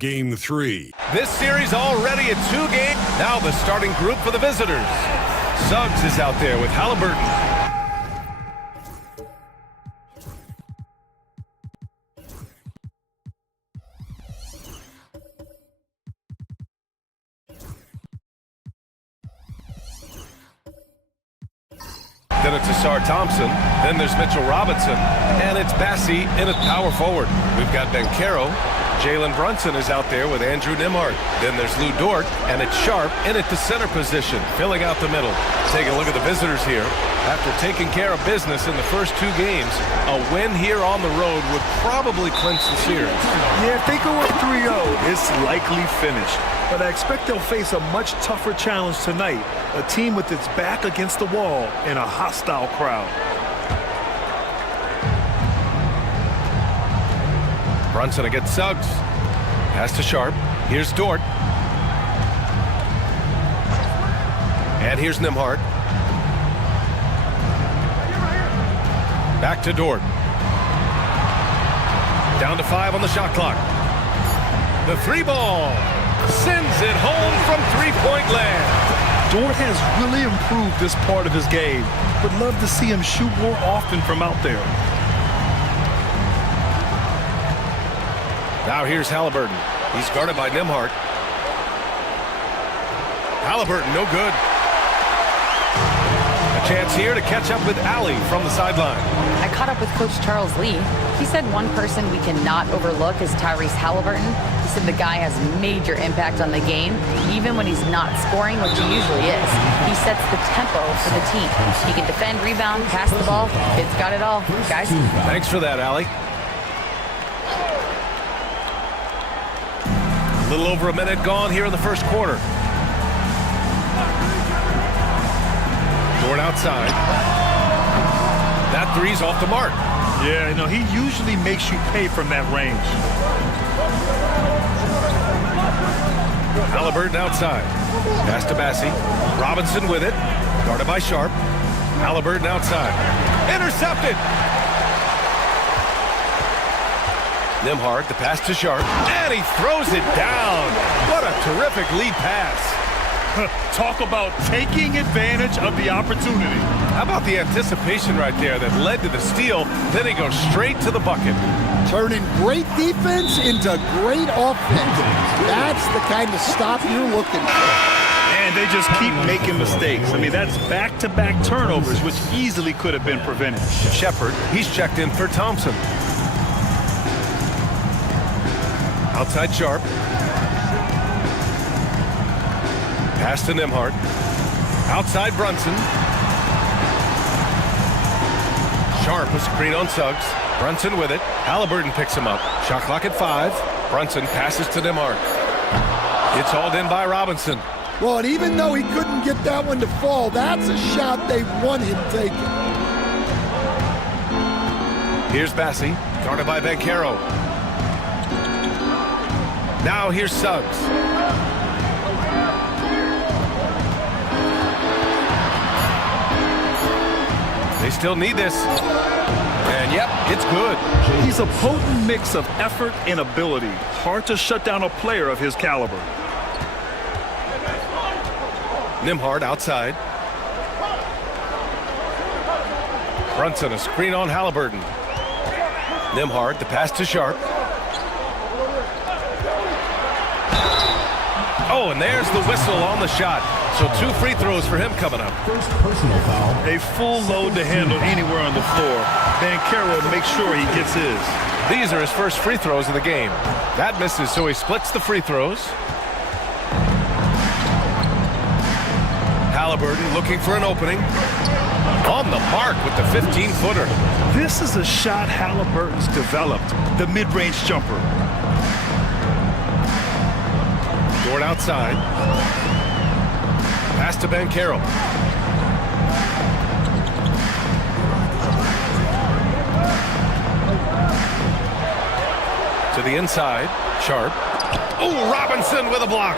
Game 3. This series already a 2-game. Now the starting group for the visitors. Suggs is out there with Halliburton. in at Tassar Thompson. Then there's Mitchell Robinson. And it's Bassi in at power forward. We've got Bencaro. Jalen Brunson is out there with Andrew Nimhart. Then there's Lou Dort, and it's Sharp in at the center position, filling out the middle. Take a look at the visitors here. After taking care of business in the first 2 games, a win here on the road would probably clinch the series. Yeah, if they go up 3-0, it's likely finished. But I expect they'll face a much tougher challenge tonight. A team with its back against the wall and a hostile crowd. Brunson against Suggs. Pass to Sharp. Here's Dort. And here's Nimhart. Back to Dort. Down to 5 on the shot clock. The 3 ball. Sends it home from 3-point land. Dort has really improved this part of his game. Would love to see him shoot more often from out there. Now here's Halliburton. He's guarded by Nimhart. Halliburton, no good. A chance here to catch up with Allie from the sideline. I caught up with Coach Charles Lee. He said one person we cannot overlook is Tyrese Halliburton. He said the guy has major impact on the game, even when he's not scoring, which he usually is. He sets the tempo for the team. He can defend, rebound, pass the ball. Kid's got it all. Guys. Thanks for that, Allie. A little over a minute gone here in the first quarter. Dort outside. That 3's off the mark. Yeah, you know, he usually makes you pay from that range. Halliburton outside. Pass to Bassi. Robinson with it. Guarded by Sharp. Halliburton outside. Intercepted. Nimhart, the pass to Sharp. And he throws it down. What a terrific lead pass. Talk about taking advantage of the opportunity. How about the anticipation right there that led to the steal? Then he goes straight to the bucket. Turning great defense into great offense. That's the kind of stop you're looking for. And they just keep making mistakes. I mean, that's back-to-back turnovers, which easily could have been prevented. Shepard, he's checked in for Thompson. Outside Sharp. Pass to Nimhart. Outside Brunson. Sharp, a screen on Suggs. Brunson with it. Halliburton picks him up. Shot clock at 5. Brunson passes to Nimhart. It's hauled in by Robinson. Well, and even though he couldn't get that one to fall, that's a shot they want him taking. Here's Bassi, guarded by Bencaro. Now here's Suggs. They still need this. And yep, it's good. He's a potent mix of effort and ability. Hard to shut down a player of his caliber. Nimhart outside. Brunson, a screen on Halliburton. Nimhart, the pass to Sharp. Oh, and there's the whistle on the shot. So 2 free throws for him coming up. First personal foul. A full load to handle anywhere on the floor. Bencaro makes sure he gets his. These are his first free throws of the game. That misses, so he splits the free throws. Halliburton looking for an opening. On the mark with the 15-footer. This is a shot Halliburton's developed, the mid-range jumper. Dort outside. Pass to Bencaro. To the inside. Sharp. Oh, Robinson with a block.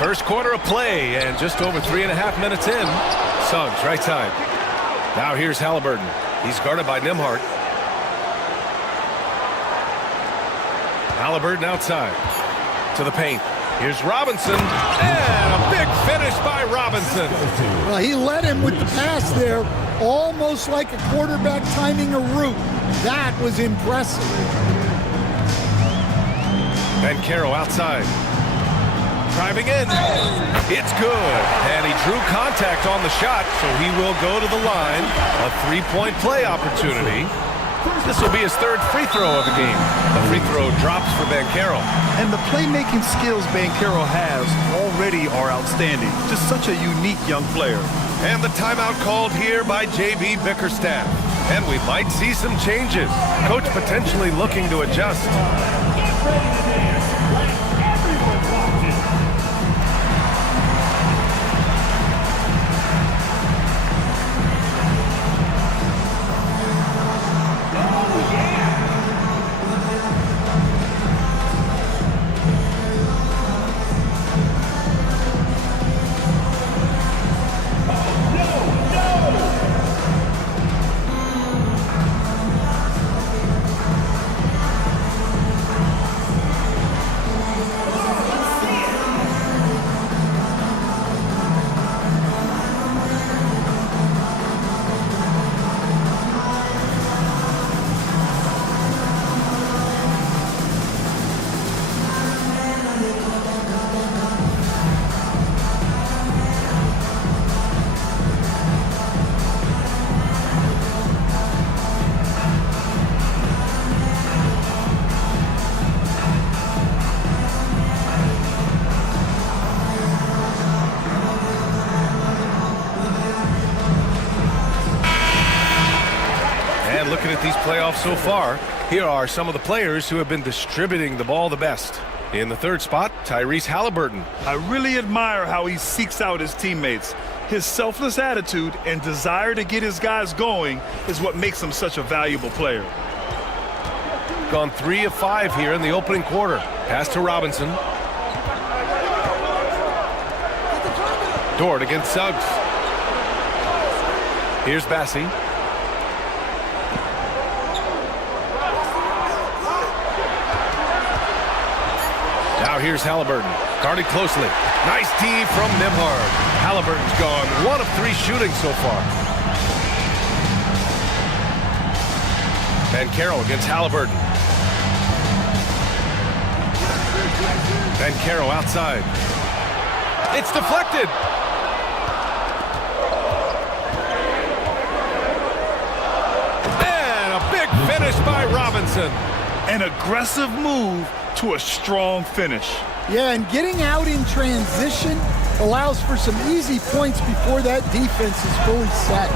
First quarter of play, and just over 3.5 minutes in. Suggs, right side. Now here's Halliburton. He's guarded by Nimhart. Halliburton outside. To the paint. Here's Robinson. And a big finish by Robinson. Well, he led him with the pass there, almost like a quarterback timing a route. That was impressive. Bencaro outside. driving in. It's good. And he drew contact on the shot, so he will go to the line. A three-point play opportunity. This will be his third free throw of the game. The free throw drops for Banchero. And the playmaking skills Banchero has already are outstanding. Just such a unique young player. And the timeout called here by J.B. Bickerstaff. And we might see some changes. Coach potentially looking to adjust. Looking at these playoffs so far, here are some of the players who have been distributing the ball the best. In the third spot, Tyrese Halliburton. I really admire how he seeks out his teammates. His selfless attitude and desire to get his guys going is what makes him such a valuable player. Gone 3 of 5 here in the opening quarter. Pass to Robinson. Dort against Suggs. Here's Bassi. Now here's Halliburton, guarded closely. Nice D from Nembhard. Halliburton's gone 1 of 3 shooting so far. Banchero against Halliburton. Banchero outside. It's deflected. And a big finish by Robinson. An aggressive move to a strong finish. Yeah, and getting out in transition allows for some easy points before that defense is fully set.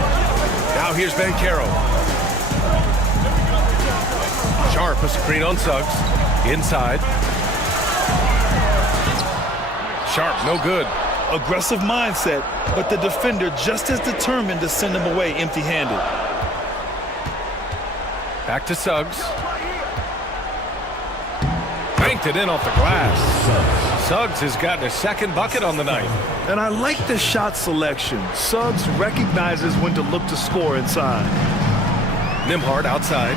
Now here's Banchero. Sharp, a screen on Suggs. Inside. Sharp, no good. Aggressive mindset, but the defender just as determined to send him away empty-handed. Back to Suggs. Banked it in off the glass. Suggs has gotten his second bucket on the night. And I like the shot selection. Suggs recognizes when to look to score inside. Nembhard outside.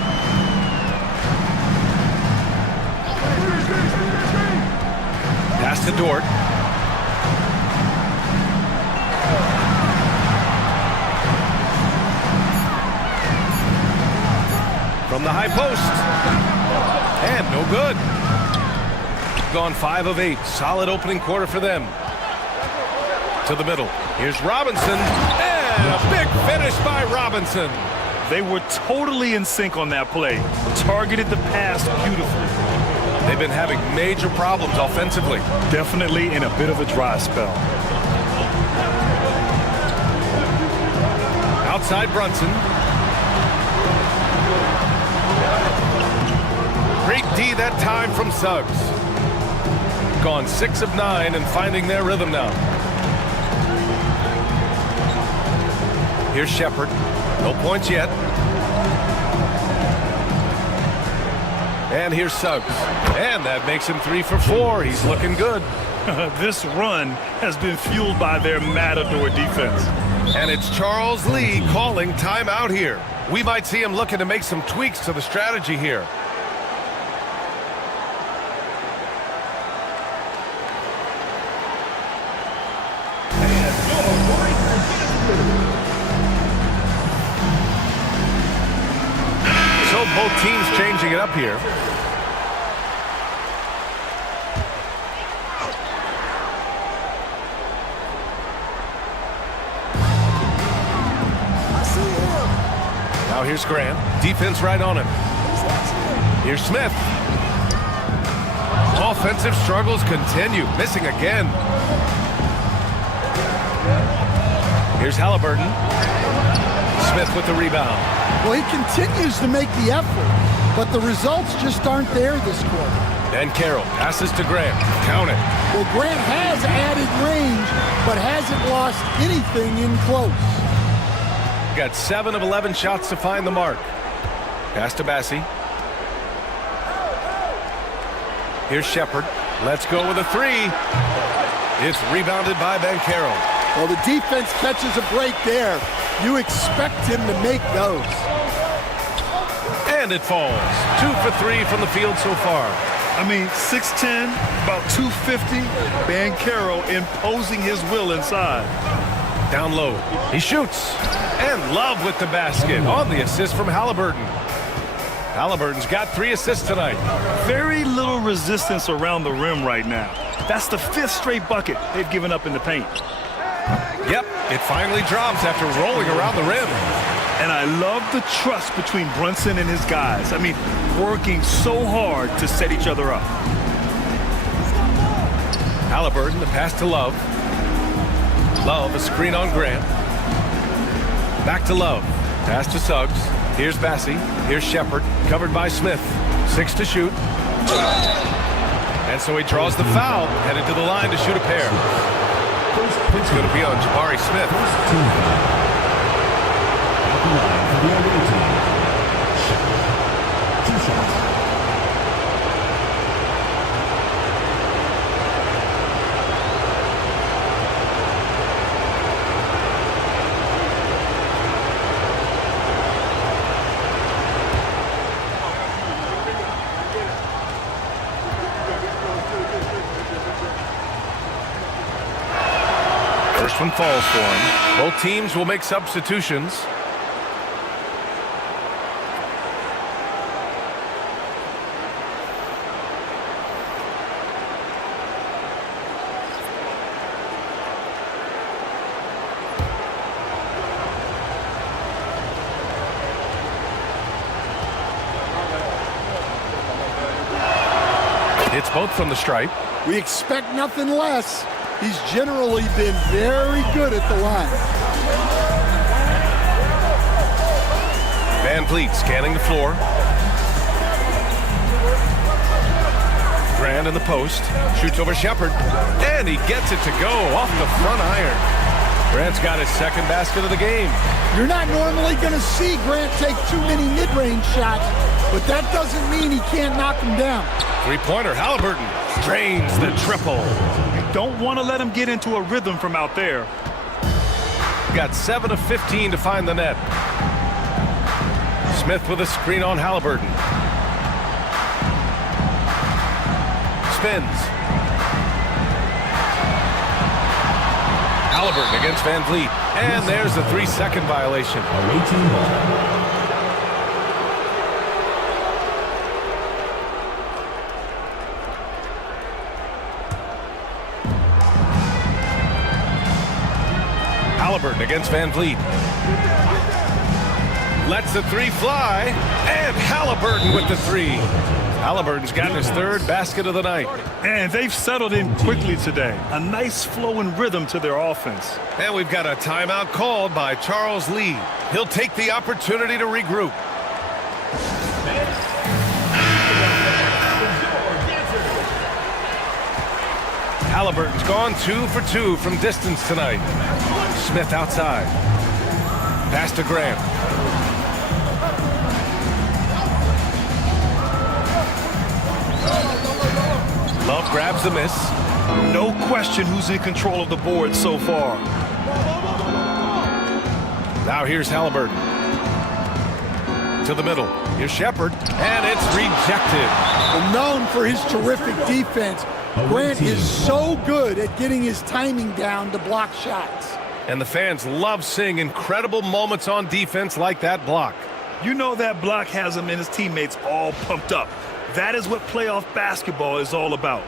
Pass to Dort. From the high post. And no good. Gone 5 of 8. Solid opening quarter for them. To the middle. Here's Robinson. And a big finish by Robinson. They were totally in sync on that play. Targeted the pass beautifully. They've been having major problems offensively. Definitely in a bit of a dry spell. Outside Brunson. Great D that time from Suggs. Gone 6 of 9 and finding their rhythm now. Here's Shepard. No points yet. And here's Suggs. And that makes him 3 for 4. He's looking good. This run has been fueled by their matador defense. And it's Charles Lee calling timeout here. We might see him looking to make some tweaks to the strategy here. So both teams changing it up here. Now here's Grant. Defense right on him. Here's Smith. Offensive struggles continue. Missing again. Here's Halliburton. Smith with the rebound. Well, he continues to make the effort, but the results just aren't there this quarter. Then Carroll passes to Grant. Count it. Well, Grant has added range, but hasn't lost anything in close. Got 7 of 11 shots to find the mark. Pass to Bassie. Here's Shepard. Let's go with a 3. It's rebounded by Banchero. Well, the defense catches a break there. You expect him to make those. And it falls. 2 for 3 from the field so far. I mean, 6'10", about 250. Banchero imposing his will inside. Down low. He shoots. And Love with the basket on the assist from Halliburton. Halliburton's got 3 assists tonight. Very little resistance around the rim right now. That's the 5th straight bucket they've given up in the paint. Yep, it finally drops after rolling around the rim. And I love the trust between Brunson and his guys. I mean, working so hard to set each other up. Halliburton, the pass to Love. Love, a screen on Grant. Back to Love. Pass to Suggs. Here's Bassie. Here's Shepard, covered by Smith. 6 to shoot. And so he draws the foul, headed to the line to shoot a pair. It's going to be on Jabari Smith. First one falls for him. Both teams will make substitutions. It's both from the stripe. We expect nothing less. He's generally been very good at the line. Van Vliet scanning the floor. Grant in the post. Shoots over Shepard. And he gets it to go off the front iron. Grant's got his second basket of the game. You're not normally going to see Grant take too many mid-range shots, but that doesn't mean he can't knock them down. Three-pointer, Halliburton drains the triple. Don't want to let him get into a rhythm from out there. Got 7 of 15 to find the net. Smith with a screen on Halliburton. Spins. Halliburton against Van Vliet. And there's a 3-second violation. Halliburton against Van Vliet. Lets the 3 fly, and Halliburton with the 3. Halliburton's gotten his 3rd basket of the night. And they've settled in quickly today. A nice flow and rhythm to their offense. And we've got a timeout called by Charles Lee. He'll take the opportunity to regroup. Halliburton's gone 2 for 2 from distance tonight. Smith outside. Pass to Grant. Love grabs the miss. No question who's in control of the board so far. Now here's Halliburton. To the middle. Here's Shepard. And it's rejected. Well, known for his terrific defense, Grant is so good at getting his timing down to block shots. And the fans love seeing incredible moments on defense like that block. You know that block has him and his teammates all pumped up. That is what playoff basketball is all about.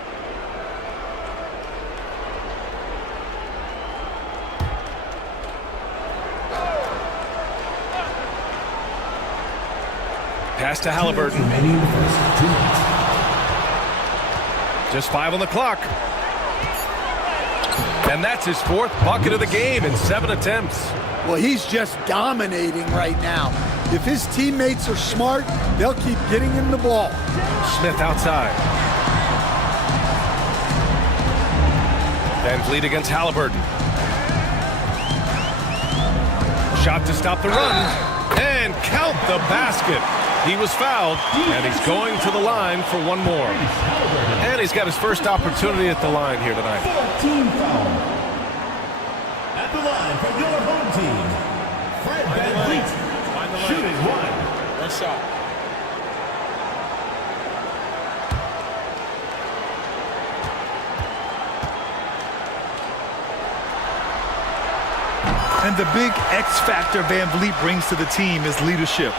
Pass to Halliburton. Just 5 on the clock. And that's his 4th bucket of the game in 7 attempts. Well, he's just dominating right now. If his teammates are smart, they'll keep getting him the ball. Smith outside. Van Vliet against Halliburton. Shot to stop the run. And count the basket. He was fouled, and he's going to the line for one more. And he's got his first opportunity at the line here tonight. 14 foul. At the line for your home team, Fred Van Vliet, shooting 1. One shot. And the big X factor Van Vliet brings to the team is leadership.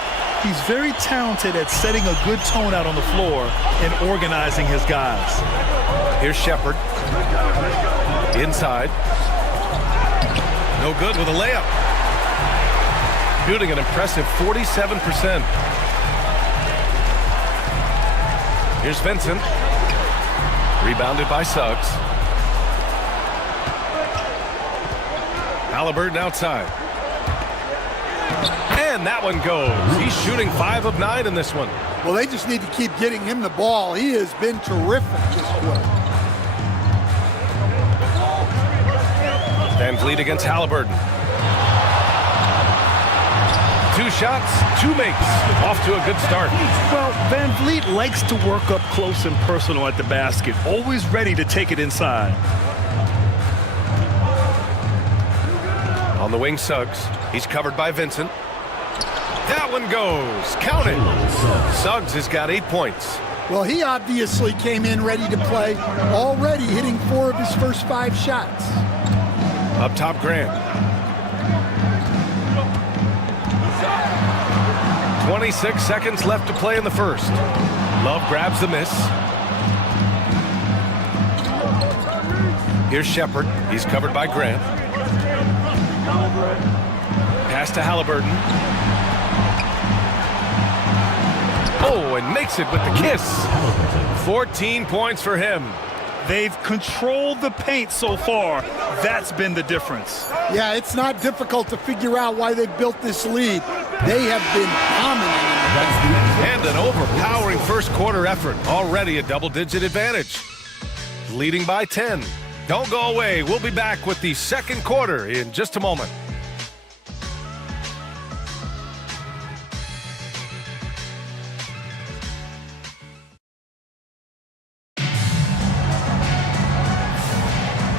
He's very talented at setting a good tone out on the floor and organizing his guys. Here's Shepherd. Inside. No good with a layup. Shooting an impressive 47%. Here's Vincent. Rebounded by Suggs. Halliburton outside. And that one goes. He's shooting 5 of 9 in this one. Well, they just need to keep getting him the ball. He has been terrific this quarter. Van Vliet against Halliburton. 2 shots, 2 makes. Off to a good start. Well, Van Vliet likes to work up close and personal at the basket, always ready to take it inside. On the wing, Suggs. He's covered by Vincent. That one goes. Count it. Suggs has got 8 points. Well, he obviously came in ready to play, already hitting 4 of his first 5 shots. Up top, Grant. 26 seconds left to play in the first. Love grabs the miss. Here's Shepherd. He's covered by Grant. Pass to Halliburton. Oh, and makes it with the kiss. 14 points for him. They've controlled the paint so far. That's been the difference. Yeah, it's not difficult to figure out why they've built this lead. They have been dominating. And an overpowering first quarter effort. Already a double-digit advantage. Leading by 10. Don't go away. We'll be back with the second quarter in just a moment.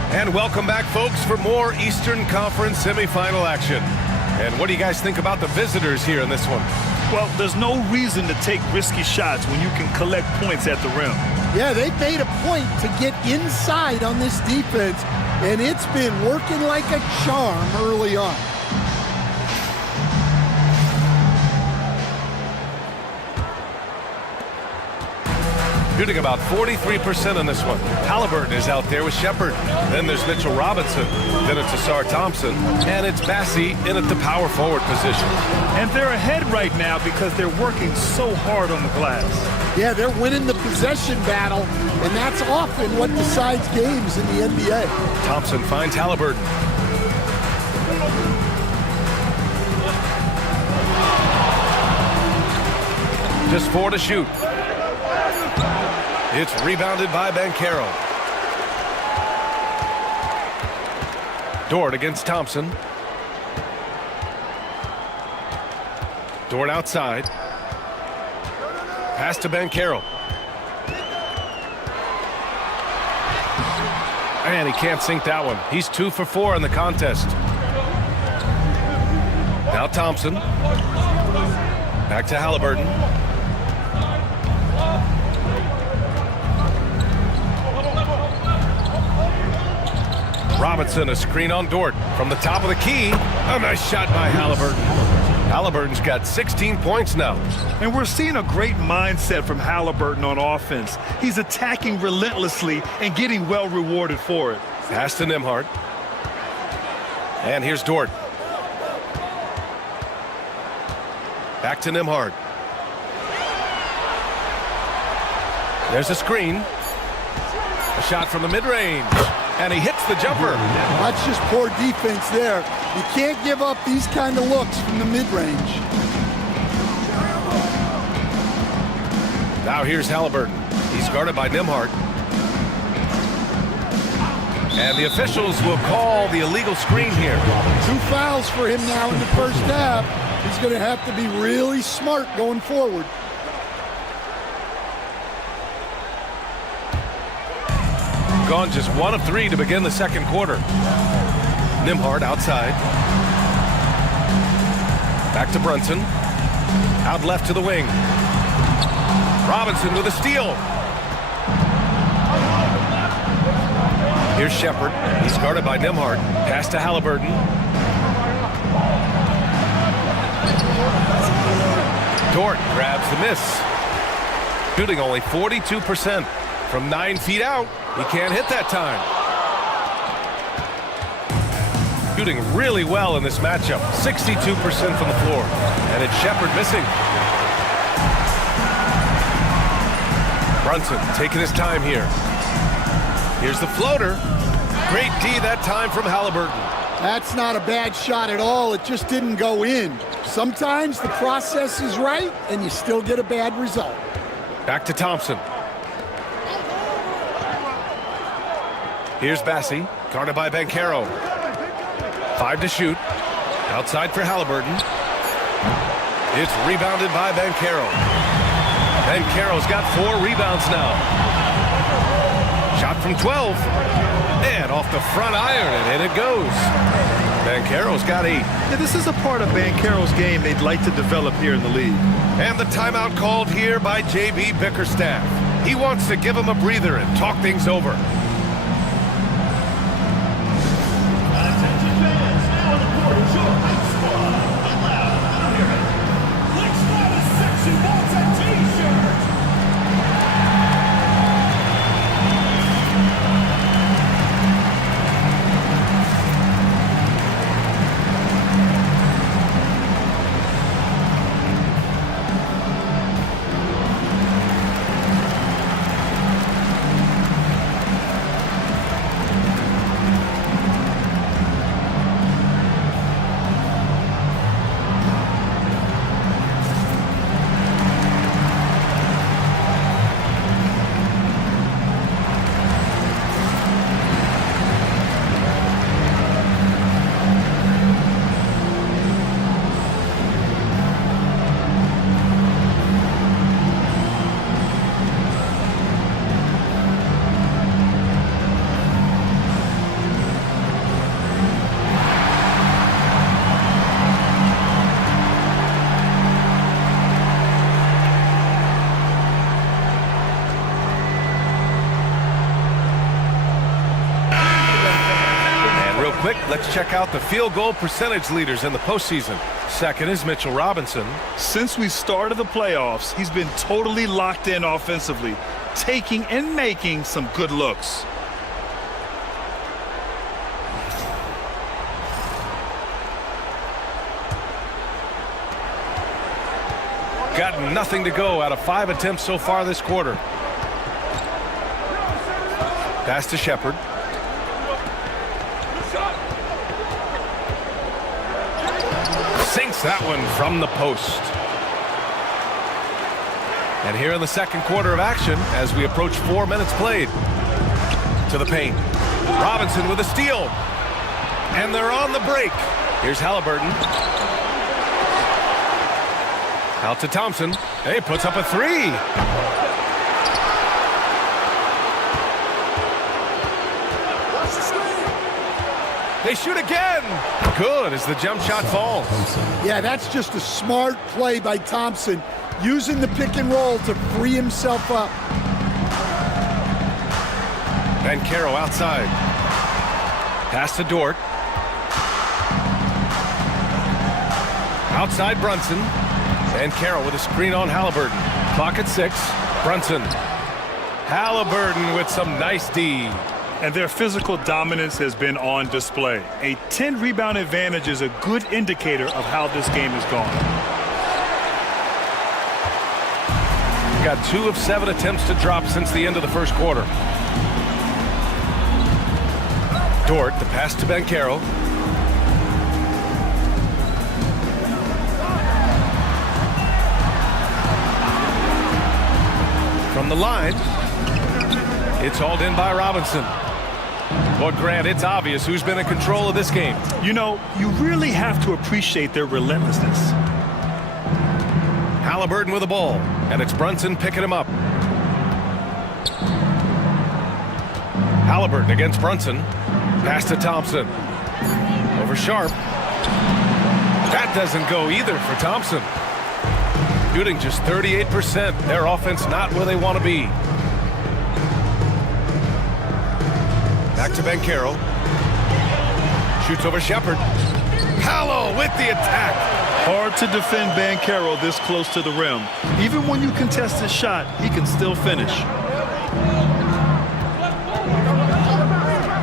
And welcome back, folks, for more Eastern Conference semifinal action. And what do you guys think about the visitors here in this one? Well, there's no reason to take risky shots when you can collect points at the rim. Yeah, they've made a point to get inside on this defense, and it's been working like a charm early on. Shooting about 43% on this one. Halliburton is out there with Shepherd. Then there's Mitchell Robinson. Then it's Asar Thompson. And it's Bassey in at the power forward position. And they're ahead right now because they're working so hard on the glass. Yeah, they're winning the possession battle, and that's often what decides games in the NBA. Thompson finds Halliburton. Just 4 to shoot. It's rebounded by Banchero. Dort against Thompson. Dort outside. Pass to Banchero. And he can't sink that one. He's 2 for 4 in the contest. Now Thompson. Back to Halliburton. Robinson, a screen on Dort. From the top of the key, a nice shot by Halliburton. Halliburton's got 16 points now. And we're seeing a great mindset from Halliburton on offense. He's attacking relentlessly and getting well rewarded for it. Pass to Nembhard. And here's Dort. Back to Nembhard. There's a screen. A shot from the mid-range. And he hits the jumper. That's just poor defense there. You can't give up these kind of looks from the mid-range. Now here's Halliburton. He's guarded by Nembhard. And the officials will call the illegal screen here. 2 fouls for him now in the first half. He's going to have to be really smart going forward. Gone just 1 of 3 to begin the second quarter. Nembhard outside. Back to Brunson. Out left to the wing. Robinson with a steal. Here's Shepard. He's guarded by Nembhard. Pass to Halliburton. Dort grabs the miss. Shooting only 42% from 9 feet out. He can't hit that time. Shooting really well in this matchup. 62% from the floor. And it's Shepard missing. Brunson taking his time here. Here's the floater. Great D that time from Halliburton. That's not a bad shot at all. It just didn't go in. Sometimes the process is right, and you still get a bad result. Back to Thompson. Here's Bassi, guarded by Banchero. 5 to shoot. Outside for Halliburton. It's rebounded by Banchero. Banchero's got 4 rebounds now. Shot from 12. And off the front iron, and in it goes. Banchero's got 8. Yeah, this is a part of Banchero's game they'd like to develop here in the league. And the timeout called here by J.B. Bickerstaff. He wants to give him a breather and talk things over. Attention fans, now in the court is your high squad. Out loud, I don't hear it. Let's start a sexy wants a t-shirt. Let's check out the field goal percentage leaders in the postseason. Second is Mitchell Robinson. Since we started the playoffs, he's been totally locked in offensively, taking and making some good looks. Got nothing to go out of 5 attempts so far this quarter. Pass to Shepard. Sinks that one from the post. And here in the second quarter of action, as we approach 4 minutes played. To the paint. Robinson with a steal. And they're on the break. Here's Halliburton. Out to Thompson. Hey, puts up a 3. They shoot again. Good as the jump shot falls. Yeah, that's just a smart play by Thompson, using the pick and roll to free himself up. Banchero outside. Pass to Dort. Outside Brunson. Banchero with a screen on Halliburton. Clock at 6. Brunson. Halliburton with some nice D. And their physical dominance has been on display. A 10-rebound advantage is a good indicator of how this game has gone. got 2 of 7 attempts to drop since the end of the first quarter. Dort, the pass to Banchero. From the line, it's hauled in by Robinson. Well, Grant, it's obvious who's been in control of this game. You know, you really have to appreciate their relentlessness. Halliburton with the ball, and it's Brunson picking him up. Halliburton against Brunson. Pass to Thompson. Over Sharp. That doesn't go either for Thompson. Shooting just 38%. Their offense not where they want to be. Back to Banchero. Shoots over Shepard. Paolo with the attack. Hard to defend Banchero this close to the rim. Even when you contest his shot, he can still finish.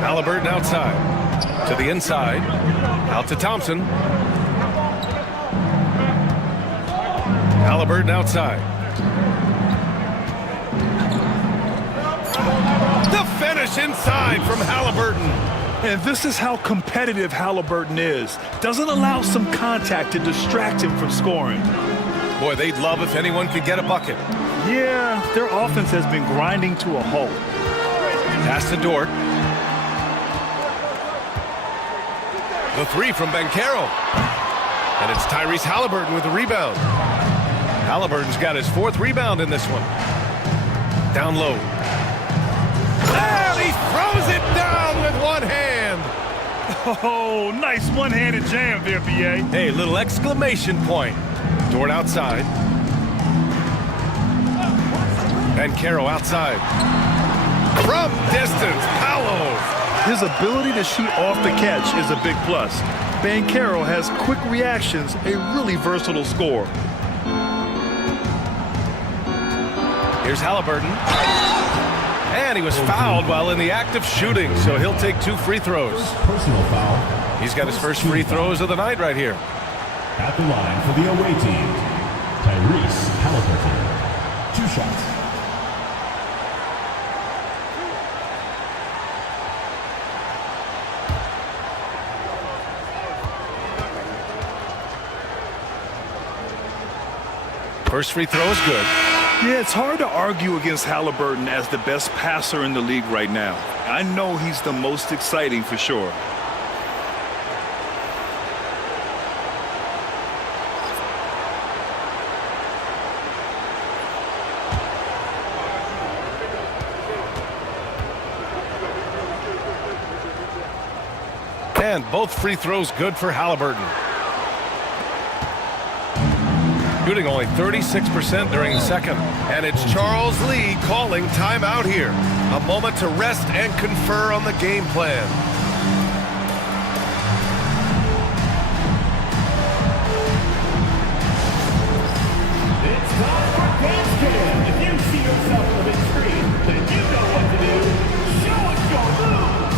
Halliburton outside. To the inside. Out to Thompson. Halliburton outside. The finish inside from Halliburton. And this is how competitive Halliburton is. Doesn't allow some contact to distract him from scoring. Boy, they'd love if anyone could get a bucket. Yeah, their offense has been grinding to a halt. Pass to Dort. The 3 from Banchero. And it's Tyrese Halliburton with the rebound. Halliburton's got his 4th rebound in this one. Down low. And he throws it down with one hand. Oh, nice one-handed jam there, B.A. Hey, little exclamation point. Dort outside. Banchero outside. From distance, Paolo. His ability to shoot off the catch is a big plus. Banchero has quick reactions, a really versatile scorer. Here's Halliburton. And he was fouled while in the act of shooting, so he'll take 2 free throws. Personal foul. He's got his first free throws of the night right here. At the line for the away team, Tyrese Halliburton. 2 shots. First free throw is good. Yeah, it's hard to argue against Halliburton as the best passer in the league right now. I know he's the most exciting for sure. And both free throws good for Halliburton. Shooting only 36% during the second. And it's Charles Lee calling timeout here. A moment to rest and confer on the game plan. It's time for dance cam. If you see yourself on the big screen, then you know what to do. Show us your moves.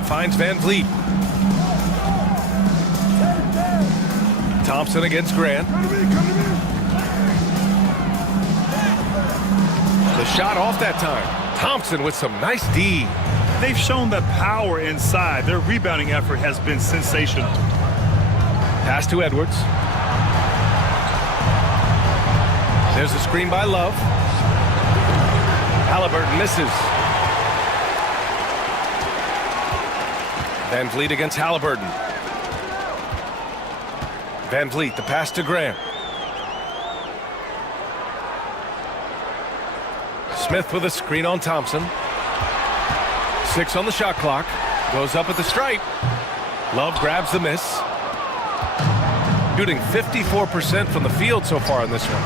and finds Van Vliet. Thompson against Grant. The shot off that time. Thompson with some nice D. They've shown that power inside. Their rebounding effort has been sensational. Pass to Edwards. There's a screen by Love. Halliburton misses. Van Vliet against Halliburton. Van Vliet, the pass to Grant. Smith with a screen on Thompson. 6 on the shot clock. Goes up at the stripe. Love grabs the miss. Shooting 54% from the field so far in this one.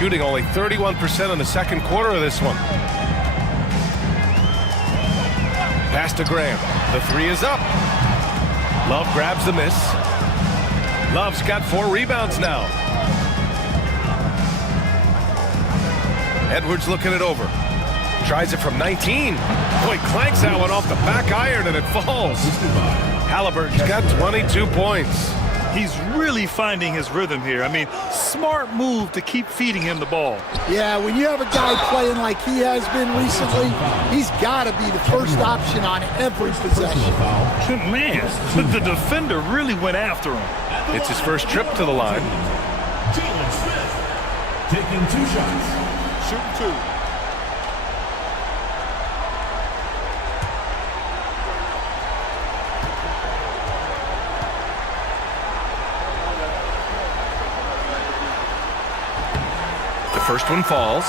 Shooting only 31% in the second quarter of this one. Pass to Graham. The 3 is up. Love grabs the miss. Love's got 4 rebounds now. Edwards looking it over. Tries it from 19. Boy, clanks that one off the back iron and it falls. Halliburton's got 22 points. He's really finding his rhythm here. I mean, smart move to keep feeding him the ball. Yeah, when you have a guy playing like he has been recently, he's got to be the first option on every possession. Man, the defender really went after him. It's his first trip to the line. Jalen Smith taking 2 shots. Shooting 2. First one falls.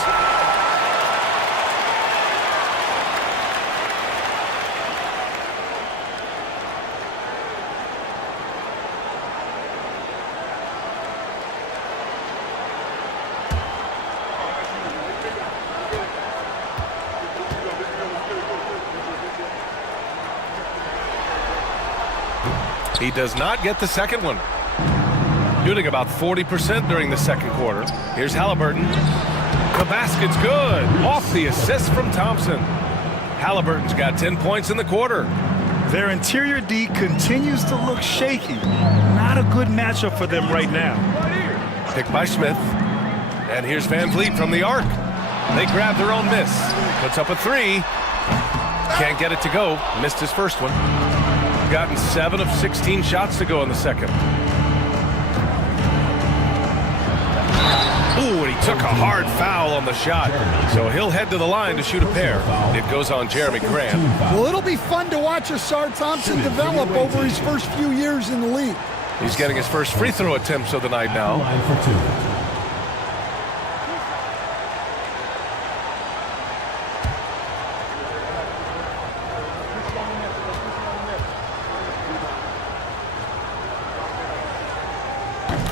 He does not get the second one. Shooting about 40% during the second quarter. Here's Halliburton. The basket's good. Off the assist from Thompson. Halliburton's got 10 points in the quarter. Their interior D continues to look shaky. Not a good matchup for them right now. Picked by Smith. And here's Van Vliet from the arc. They grab their own miss. Puts up a 3. Can't get it to go. Missed his first one. Gotten 7 of 16 shots to go in the second. Ooh, and he took a hard foul on the shot. So he'll head to the line to shoot a pair. It goes on Jeremy Grant. Well, it'll be fun to watch Asar Thompson develop over his first few years in the league. He's getting his first free throw attempts of the night now.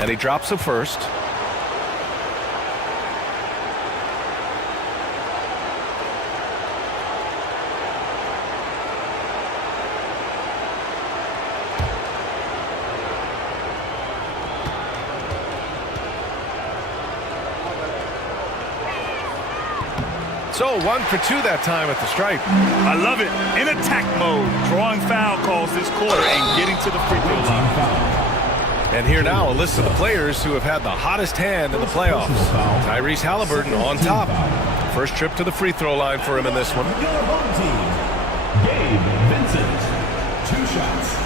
And he drops the first. So 1 for 2 that time at the stripe. I love it. In attack mode, drawing foul calls this quarter and getting to the free throw line. And here now, a list of the players who have had the hottest hand in the playoffs. Tyrese Halliburton on top. First trip to the free throw line for him in this one. Your home team, Gabe Vincent, 2 shots.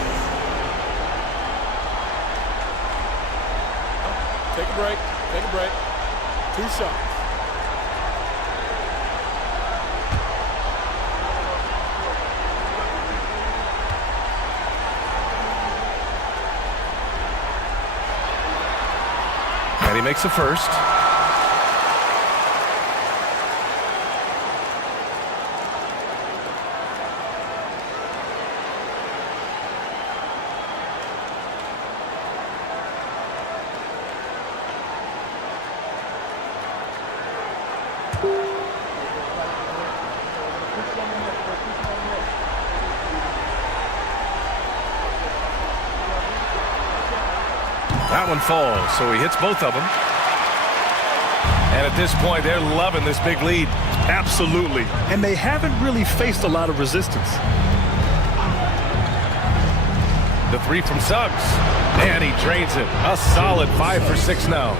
Take a break. Take a break. 2 shots. And he makes the first. That one falls, so he hits both of them. And at this point, they're loving this big lead. Absolutely. And they haven't really faced a lot of resistance. The three from Suggs. And he drains it. A solid 5 for 6 now.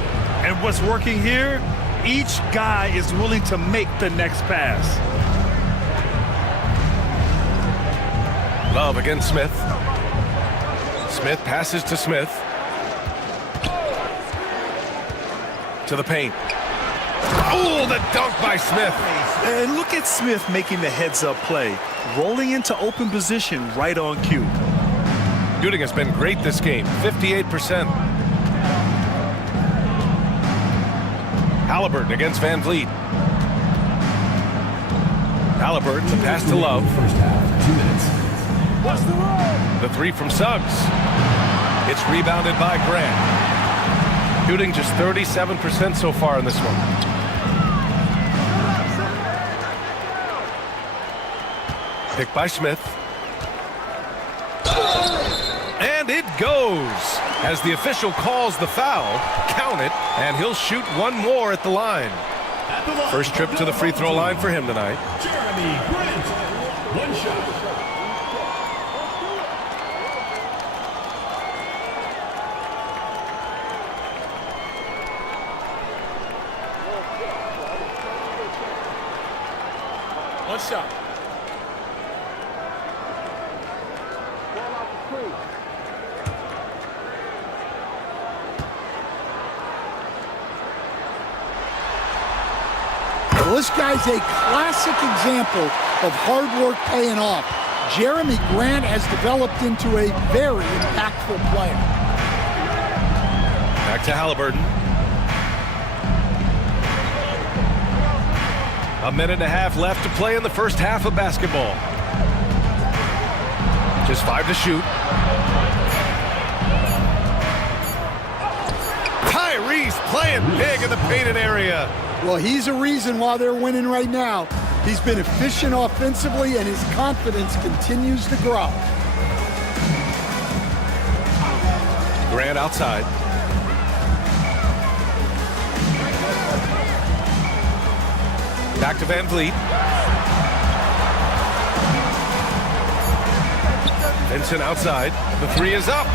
And what's working here? Each guy is willing to make the next pass. Love against Smith. Smith passes to Smith. To the paint. Oh, the dunk by Smith. And look at Smith making the heads-up play. Rolling into open position right on cue. Shooting has been great this game, 58%. Halliburton against Van Vliet. Halliburton, the pass to Love. First half, 2 minutes. What's the roll? The three from Suggs. It's rebounded by Grant. Shooting just 37% so far in this one. Picked by Smith. And it goes. As the official calls the foul, count it, and he'll shoot one more at the line. First trip to the free throw line for him tonight. Jeremy Grant. One shot. One shot. Well, this guy's a classic example of hard work paying off. Jeremy Grant has developed into a very impactful player. Back to Halliburton. A minute and a half left to play in the first half of basketball. Just 5 to shoot. Tyrese playing big in the painted area. Well, he's a reason why they're winning right now. He's been efficient offensively, and his confidence continues to grow. Grant outside. Back to Van Vliet. Vincent outside. The three is up.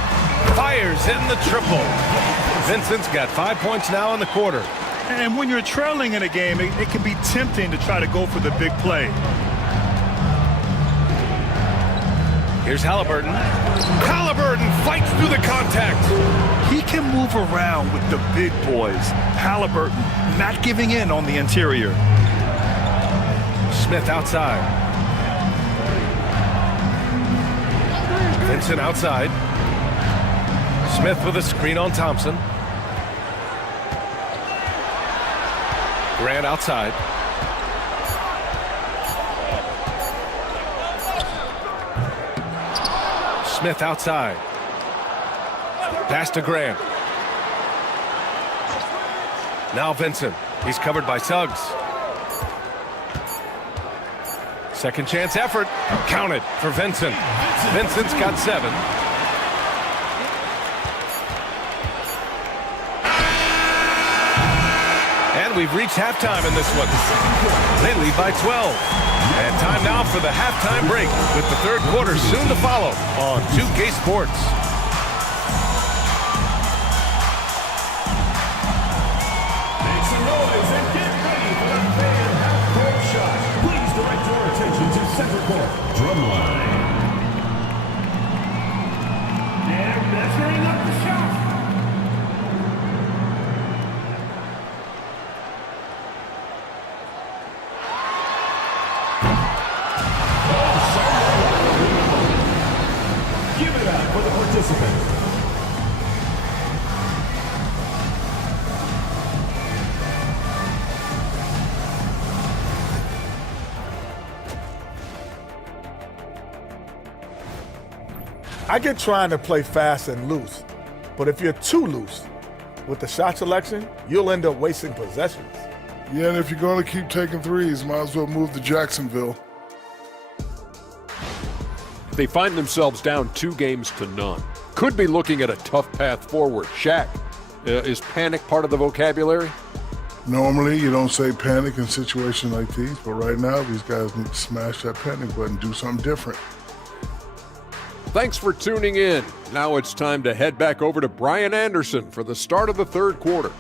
Fires in the triple. Vincent's got 5 points now in the quarter. And when you're trailing in a game, it can be tempting to try to go for the big play. Here's Halliburton. Halliburton fights through the contact. He can move around with the big boys. Halliburton not giving in on the interior. Smith outside. Vincent outside. Smith with a screen on Thompson. Grant outside. Smith outside. Pass to Grant. Now Vincent. He's covered by Suggs. Second chance effort. Counted for Vincent. Vincent's got 7. And we've reached halftime in this one. They lead by 12. And time now for the halftime break with the third quarter soon to follow on 2K Sports. Make some noise and get ready for the fan half-court shot. Please direct your attention to center court. Drumline. They're measuring up the shot. Give it up for the participants. I get trying to play fast and loose, but if you're too loose with the shot selection, you'll end up wasting possessions. Yeah, and if you're going to keep taking threes, might as well move to Jacksonville. They find themselves down 2-0. could be looking at a tough path forward. Shaq, is panic part of the vocabulary? Normally, you don't say panic in situations like these, but right now, these guys need to smash that panic button, do something different. Thanks for tuning in. Now it's time to head back over to Brian Anderson for the start of the third quarter.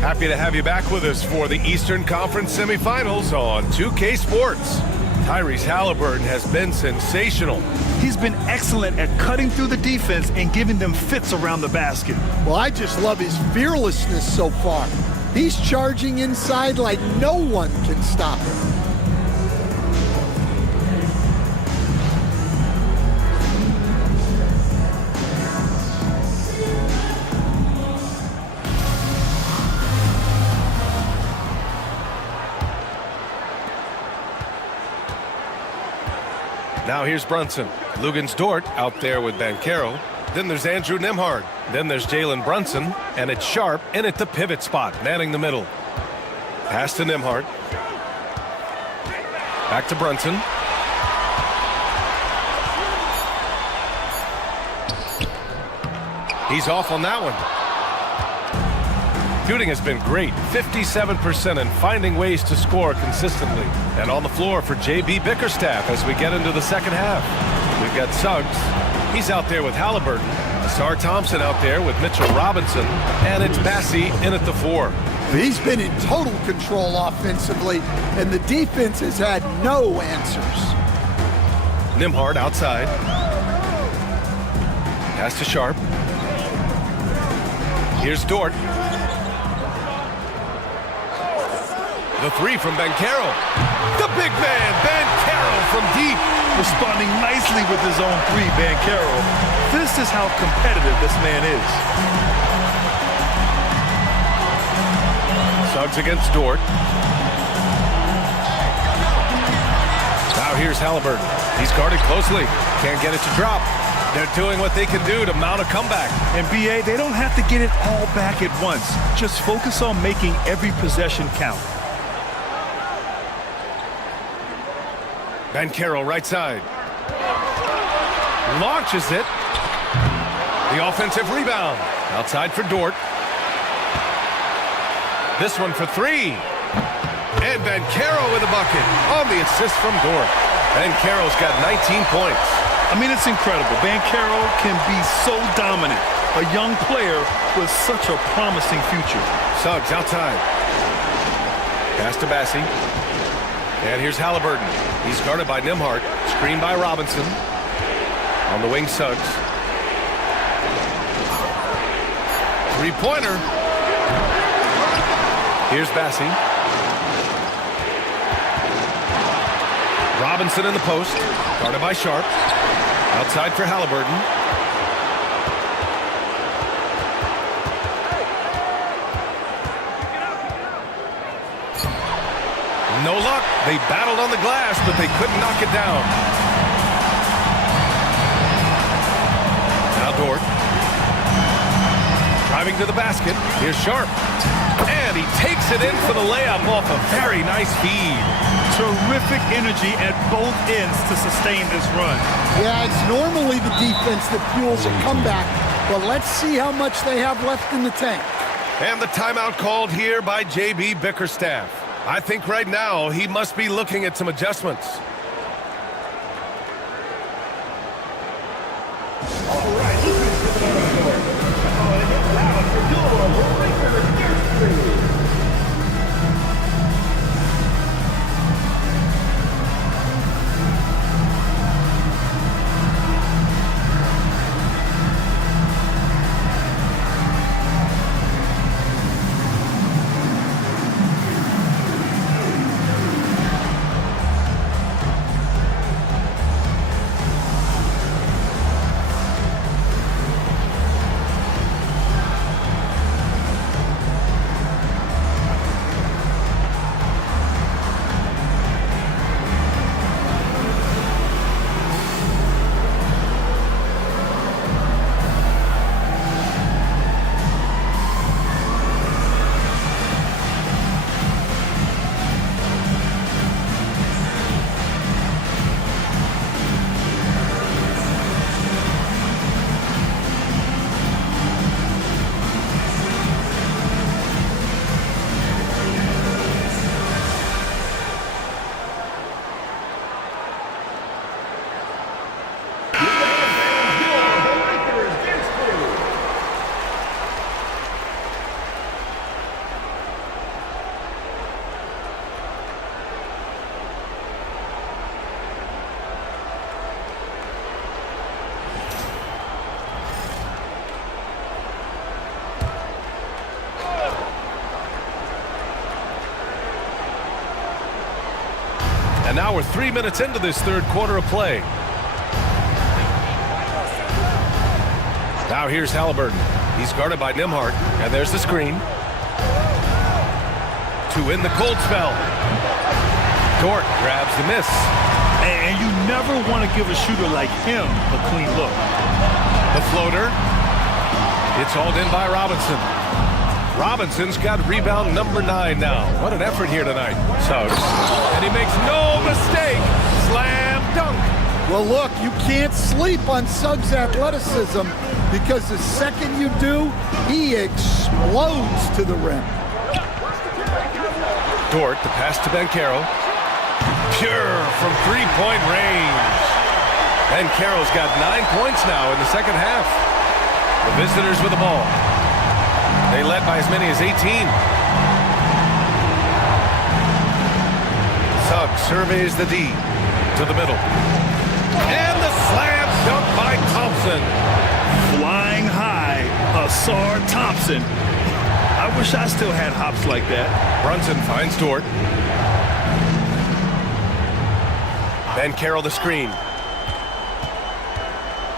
Happy to have you back with us for the Eastern Conference semifinals on 2K Sports. Tyrese Halliburton has been sensational. He's been excellent at cutting through the defense and giving them fits around the basket. Well, I just love his fearlessness so far. He's charging inside like no one can stop him. Now here's Brunson. Lugens-Dort out there with Banchero. Then there's Andrew Nembhard. Then there's Jalen Brunson. And it's Sharp in at the pivot spot, manning the middle. Pass to Nembhard. Back to Brunson. He's off on that one. Shooting has been great, 57%, and finding ways to score consistently. And on the floor for J.B. Bickerstaff as we get into the second half. We've got Suggs. He's out there with Halliburton. Asar Thompson out there with Mitchell Robinson. And it's Bassey in at the 4. He's been in total control offensively, and the defense has had no answers. Nembhard outside. Pass to Sharp. Here's Dort. The 3 from Banchero. The big man, Banchero from deep. Responding nicely with his own 3, Banchero. This is how competitive this man is. Suggs against Dort. Now here's Halliburton. He's guarded closely. Can't get it to drop. They're doing what they can do to mount a comeback. And BA, they don't have to get it all back at once. Just focus on making every possession count. Banchero right side. Launches it. The offensive rebound. Outside for Dort. This one for 3. And Banchero with a bucket on the assist from Dort. Banchero's got 19 points. I mean, it's incredible. Banchero can be so dominant. A young player with such a promising future. Suggs outside. Pass to Bassey. And here's Halliburton. He's guarded by Nembhard. Screened by Robinson. On the wing, Suggs. Three-pointer. Here's Bassey. Robinson in the post. Guarded by Sharp. Outside for Halliburton. No luck. They battled on the glass, but they couldn't knock it down. Now Dort. Driving to the basket. Here's Sharp. And he takes it in for the layup off a very nice feed. Terrific energy at both ends to sustain this run. Yeah, it's normally the defense that fuels a comeback, but let's see how much they have left in the tank. And the timeout called here by J.B. Bickerstaff. I think right now he must be looking at some adjustments. And now we're 3 minutes into this third quarter of play. Now here's Halliburton. He's guarded by Nembhard. And there's the screen. To win the cold spell. Dort grabs the miss. And you never want to give a shooter like him a clean look. The floater. It's hauled in by Robinson. Robinson's got rebound number 9 now. What an effort here tonight. Suggs. And he makes no mistake. Slam dunk. Well, look, you can't sleep on Suggs' athleticism because the second you do, he explodes to the rim. Dort, the pass to Banchero. Pure from three-point range. Banchero's got 9 points now in the second half. The visitors with the ball. They led by as many as 18. Suggs surveys the D to the middle. And the slam dunk by Thompson. Flying high, Asar Thompson. I wish I still had hops like that. Brunson finds Dort. Banchero the screen.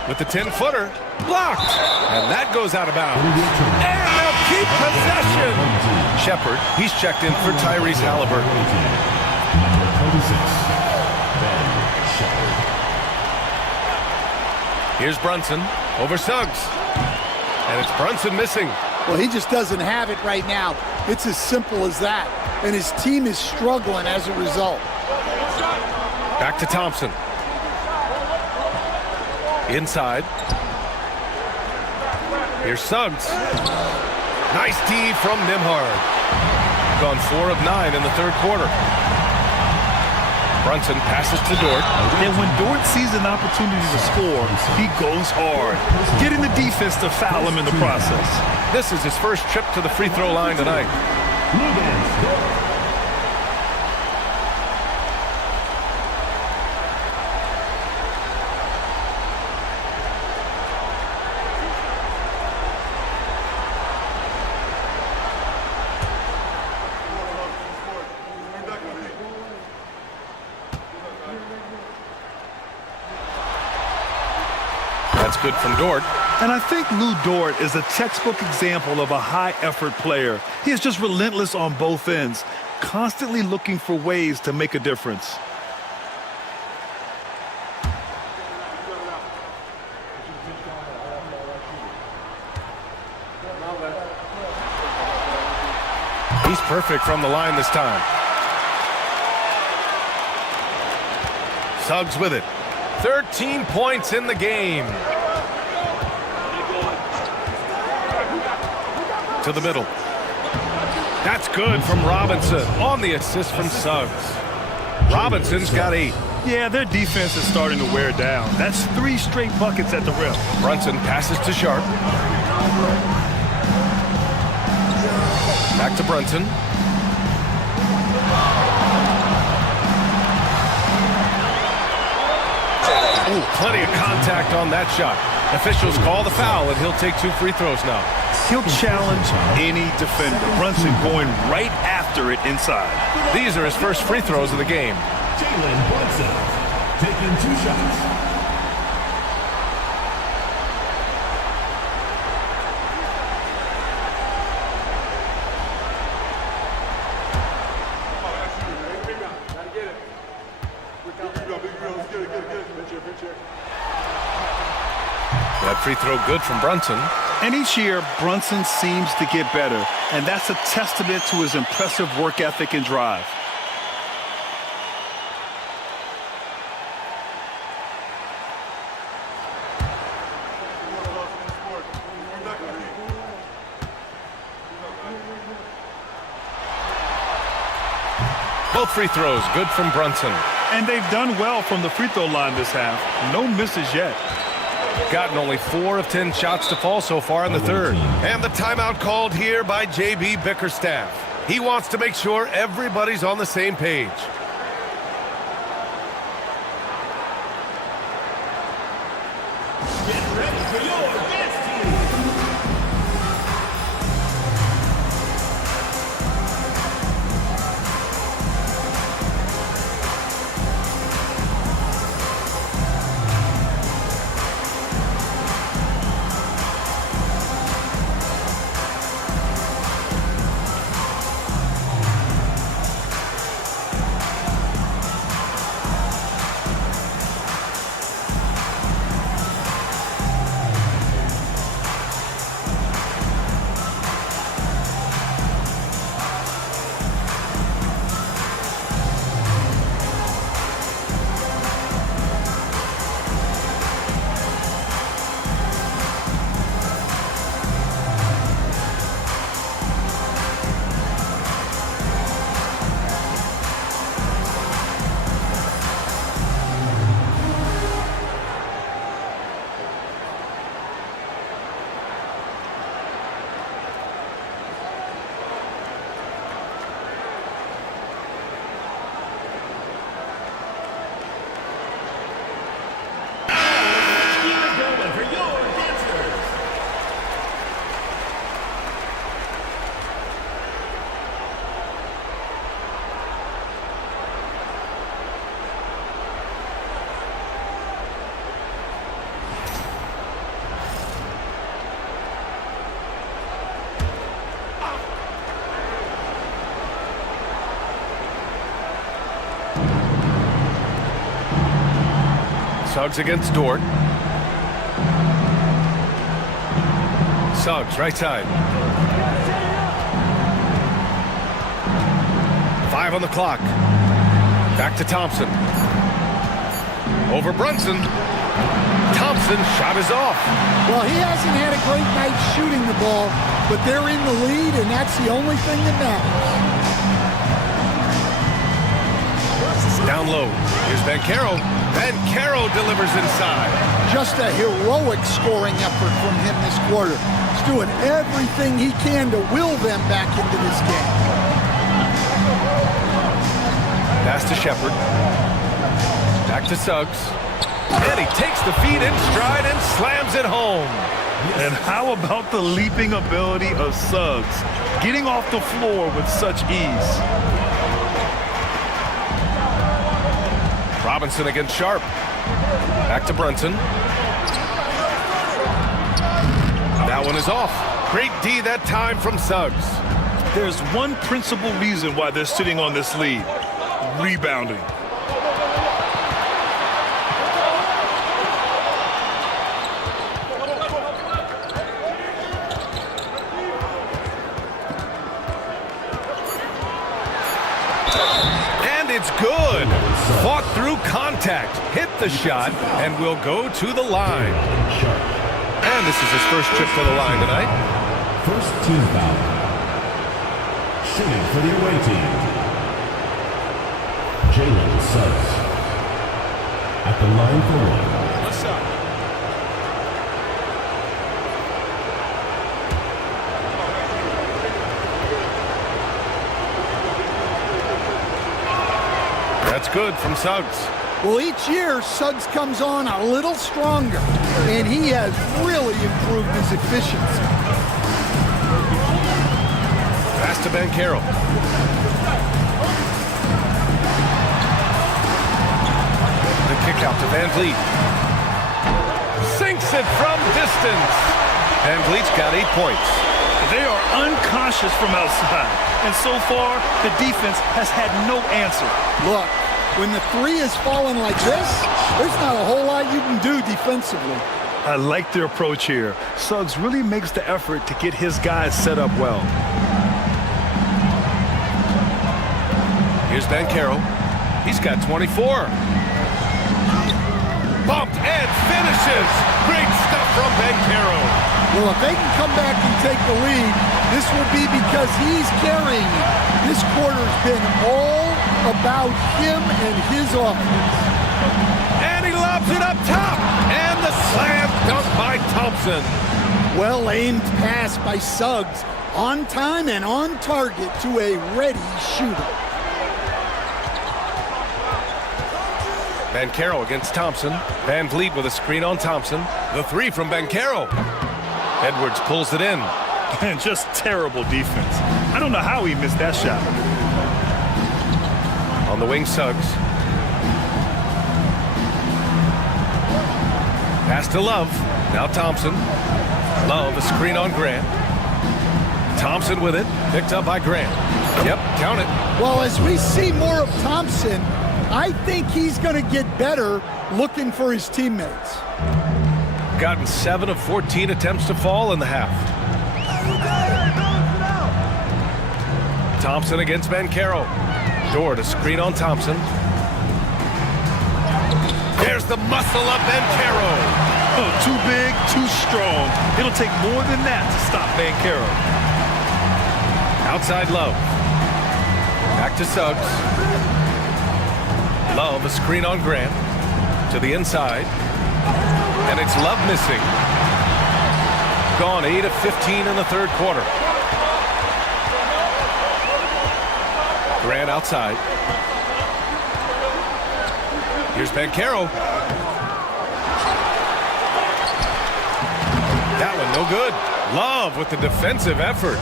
With the 10-footer. Blocked. And that goes out of bounds. And they'll keep possession. Shepard, he's checked in for Tyrese Halliburton. Number 36, Ben Shepard. Here's Brunson over Suggs. And it's Brunson missing. Well, he just doesn't have it right now. It's as simple as that. And his team is struggling as a result. Back to Thompson. Inside. Here's Suggs. Nice D from Nembhard. Gone 4 of 9 in the third quarter. Brunson passes to Dort. And when Dort sees an opportunity to score, he goes hard, getting the defense to foul him in the process. This is his first trip to the free throw line tonight. That's good from Dort. And I think Lou Dort is a textbook example of a high-effort player. He is just relentless on both ends, constantly looking for ways to make a difference. He's perfect from the line this time. Suggs with it. 13 points in the game. To the middle. That's good from Robinson on the assist from Suggs. Robinson's got 8. Yeah, their defense is starting to wear down. That's 3 straight buckets at the rim. Brunson passes to Sharp. Back to Brunson. Ooh, plenty of contact on that shot. Officials call the foul, and he'll take 2 free throws now. He'll challenge any defender. Brunson going right after it inside. These are his first free throws of the game. Jalen Brunson taking 2 shots. That free throw good from Brunson. And each year, Brunson seems to get better, and that's a testament to his impressive work ethic and drive. Both free throws good from Brunson. And they've done well from the free throw line this half. No misses yet. Gotten only 4 of 10 shots to fall so far in the third. And the timeout called here by J.B. Bickerstaff. He wants to make sure everybody's on the same page. Get ready for your dance team. Suggs against Dort. Suggs, right side. 5 on the clock. Back to Thompson. Over Brunson. Thompson shot is off. Well, he hasn't had a great night shooting the ball, but they're in the lead, and that's the only thing that matters. Down low. Here's Banchero. Banchero delivers inside. Just a heroic scoring effort from him this quarter. He's doing everything he can to will them back into this game. Pass to Shepard. Back to Suggs. And he takes the feed in stride and slams it home. And how about the leaping ability of Suggs? Getting off the floor with such ease. Robinson against Sharp. Back to Brunson. That one is off. Great D that time from Suggs. There's one principal reason why they're sitting on this lead. Rebounding. And it's good. Fought through contact. Hit the shot and will go to the line. And this is his first trip to the line tonight. First team foul. Shooting for the away team. Jalen Suggs. At the line for one. What's up? That's good from Suggs. Well, each year, Suggs comes on a little stronger, and he has really improved his efficiency. Pass to Banchero. The kick out to Van Vliet. Sinks it from distance. Van Vliet's got 8 points. They are unconscious from outside. And so far, the defense has had no answer. Look, when the three is falling like this, there's not a whole lot you can do defensively. I like their approach here. Suggs really makes the effort to get his guys set up well. Here's Banchero. He's got 24. Bumped and finishes. Great stuff from Banchero. Well, if they can come back and take the lead, this will be because he's carrying it. This quarter's been all about him and his offense. And he lobs it up top. And the slam dunk by Thompson. Well-aimed pass by Suggs. On time and on target to a ready shooter. Banchero against Thompson. Van Vliet with a screen on Thompson. The three from Banchero. Edwards pulls it in. And just terrible defense. I don't know how he missed that shot. On the wing, Suggs. Pass to Love. Now Thompson. Love, a screen on Grant. Thompson with it. Picked up by Grant. Yep, count it. Well, as we see more of Thompson, I think he's going to get better looking for his teammates. Gotten 7 of 14 attempts to fall in the half. Thompson against Banchero. Dort, a screen on Thompson. There's the muscle of Banchero. Oh, too big, too strong. It'll take more than that to stop Banchero. Outside Love. Back to Suggs. Love, a screen on Grant. To the inside. And it's Love missing. Gone 8 of 15 in the third quarter. Grant outside. Here's Banchero. That one no good. Love with the defensive effort.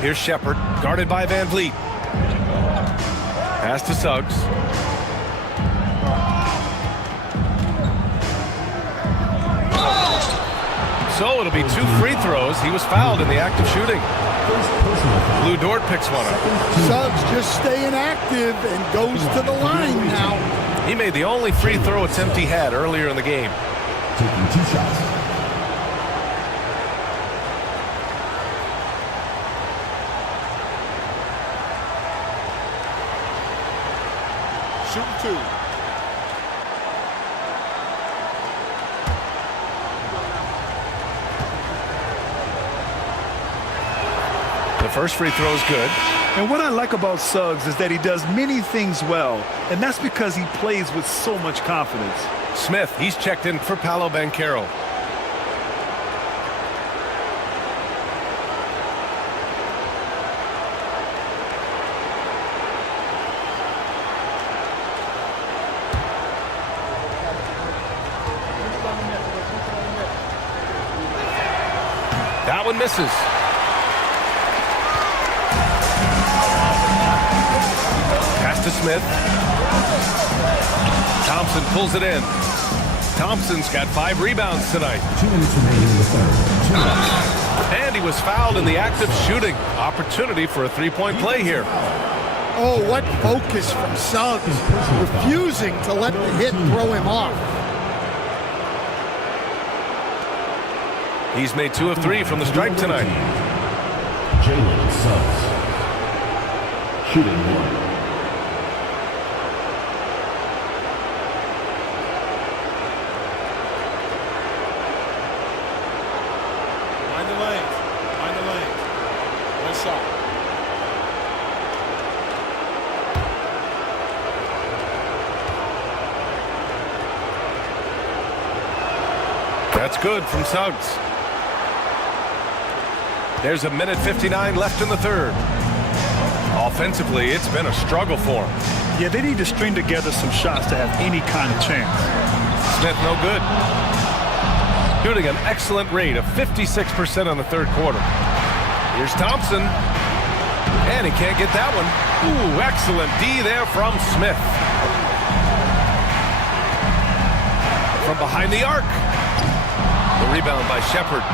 Here's Shepard, guarded by Van Vliet. Pass to Suggs. So it'll be 2 free throws. He was fouled in the act of shooting. Lou Dort picks one up. Suggs just staying active and goes to the line now. He made the only free throw attempt he had earlier in the game. Taking 2 shots. Shooting 2. The first free throw is good. And what I like about Suggs is that he does many things well, and that's because he plays with so much confidence. Smith, he's checked in for Paolo Banchero. That one misses. Pass to Smith. Thompson pulls it in. Thompson's got 5 rebounds tonight. 2 minutes remaining in the third. 2 left. And he was fouled in the act of shooting. Opportunity for a three-point play here. Oh, what focus from Suggs. Refusing to let the hit throw him off. He's made 2 of 3 from the stripe tonight. Jalen Suggs. Shooting 1. Find the lanes. Find the lanes. One shot. That's good from Suggs. There's 1:59 left in the third. Offensively, it's been a struggle for him. Yeah, they need to string together some shots to have any kind of chance. Smith, no good. Shooting an excellent rate of 56% on the third quarter. Here's Thompson. And he can't get that one. Ooh, excellent D there from Smith. From behind the arc. The rebound by Shepard.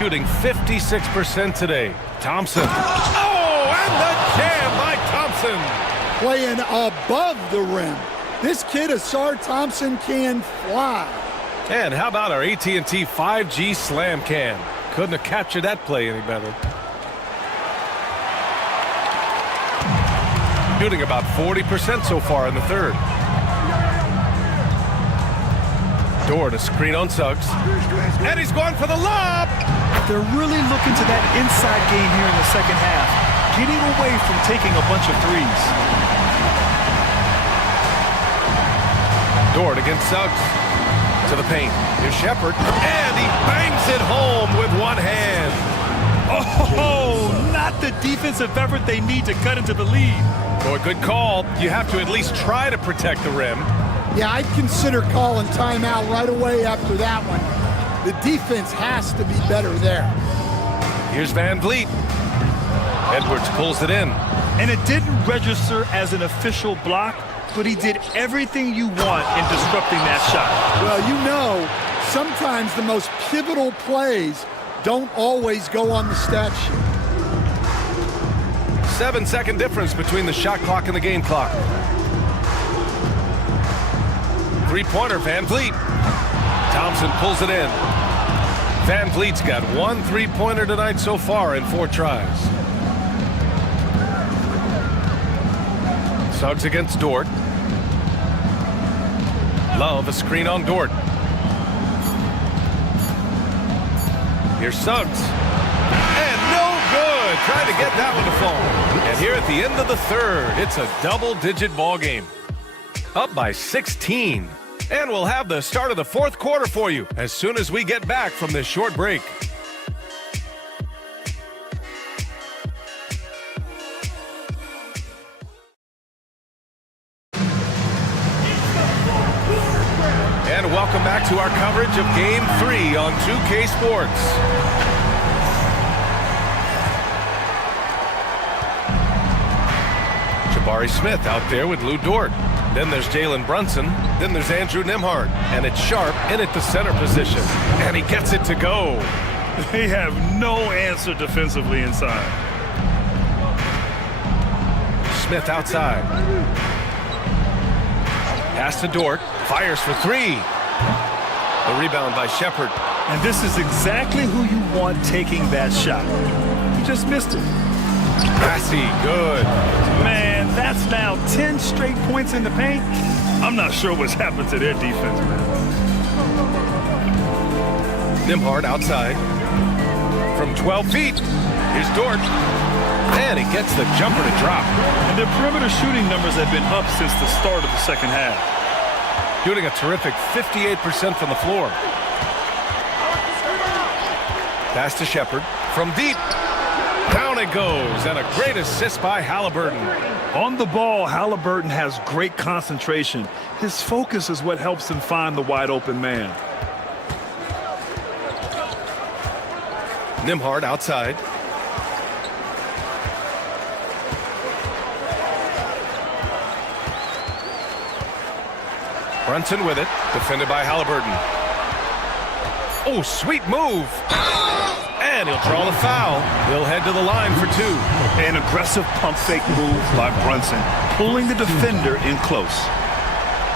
Shooting 56% today. Thompson. Oh, and the jam by Thompson. Playing above the rim. This kid, Asar Thompson, can fly. And how about our AT&T 5G slam cam? Couldn't have captured that play any better. Shooting about 40% so far in the third. Dort, a screen on Suggs. And he's going for the lob. They're really looking to that inside game here in the second half, getting away from taking a bunch of threes. Dort against Suggs. To the paint. Here's Shepard. And he bangs it home with one hand. Oh, not the defensive effort they need to cut into the lead. Boy, good call. You have to at least try to protect the rim. Yeah, I'd consider calling timeout right away after that one. The defense has to be better there. Here's Van Vliet. Edwards pulls it in. And it didn't register as an official block, but he did everything you want in disrupting that shot. Well, you know, sometimes the most pivotal plays don't always go on the stat sheet. 7-second difference between the shot clock and the game clock. Three-pointer, Van Vliet. Thompson pulls it in. Van Vliet's got 1 3-pointer tonight so far in 4 tries. Suggs against Dort. Love, a screen on Dort. Here's Suggs. And no good. Trying to get that one to fall. And here at the end of the third, it's a double-digit ball game. Up by 16. And we'll have the start of the fourth quarter for you as soon as we get back from this short break. And welcome back to our coverage of Game 3 on 2K Sports. Jabari Smith out there with Lou Dort. Then there's Jalen Brunson. Then there's Andrew Nembhard. And it's Sharp in at the center position. And he gets it to go. They have no answer defensively inside. Smith outside. Pass to Dort. Fires for three. The rebound by Shepard. And this is exactly who you want taking that shot. He just missed it. Massey, good. Man, that's now 10 straight points in the paint. I'm not sure what's happened to their defense, man. Nembhard outside. From 12 feet. Here's Dort. And he gets the jumper to drop. And their perimeter shooting numbers have been up since the start of the second half. Shooting a terrific 58% from the floor. Pass to Shepard. From deep. Down it goes. And a great assist by Halliburton. On the ball, Halliburton has great concentration. His focus is what helps him find the wide open man. Nembhard outside. Brunson with it. Defended by Halliburton. Oh, sweet move. And he'll draw the foul. He'll head to the line for two. An aggressive pump fake move by Brunson, pulling the defender in close.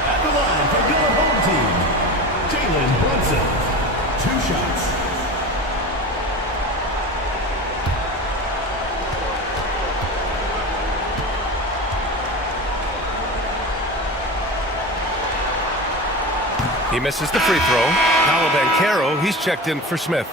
At the line for your home team, Jalen Brunson. 2 shots. He misses the free throw. Paolo Banchero, he's checked in for Smith.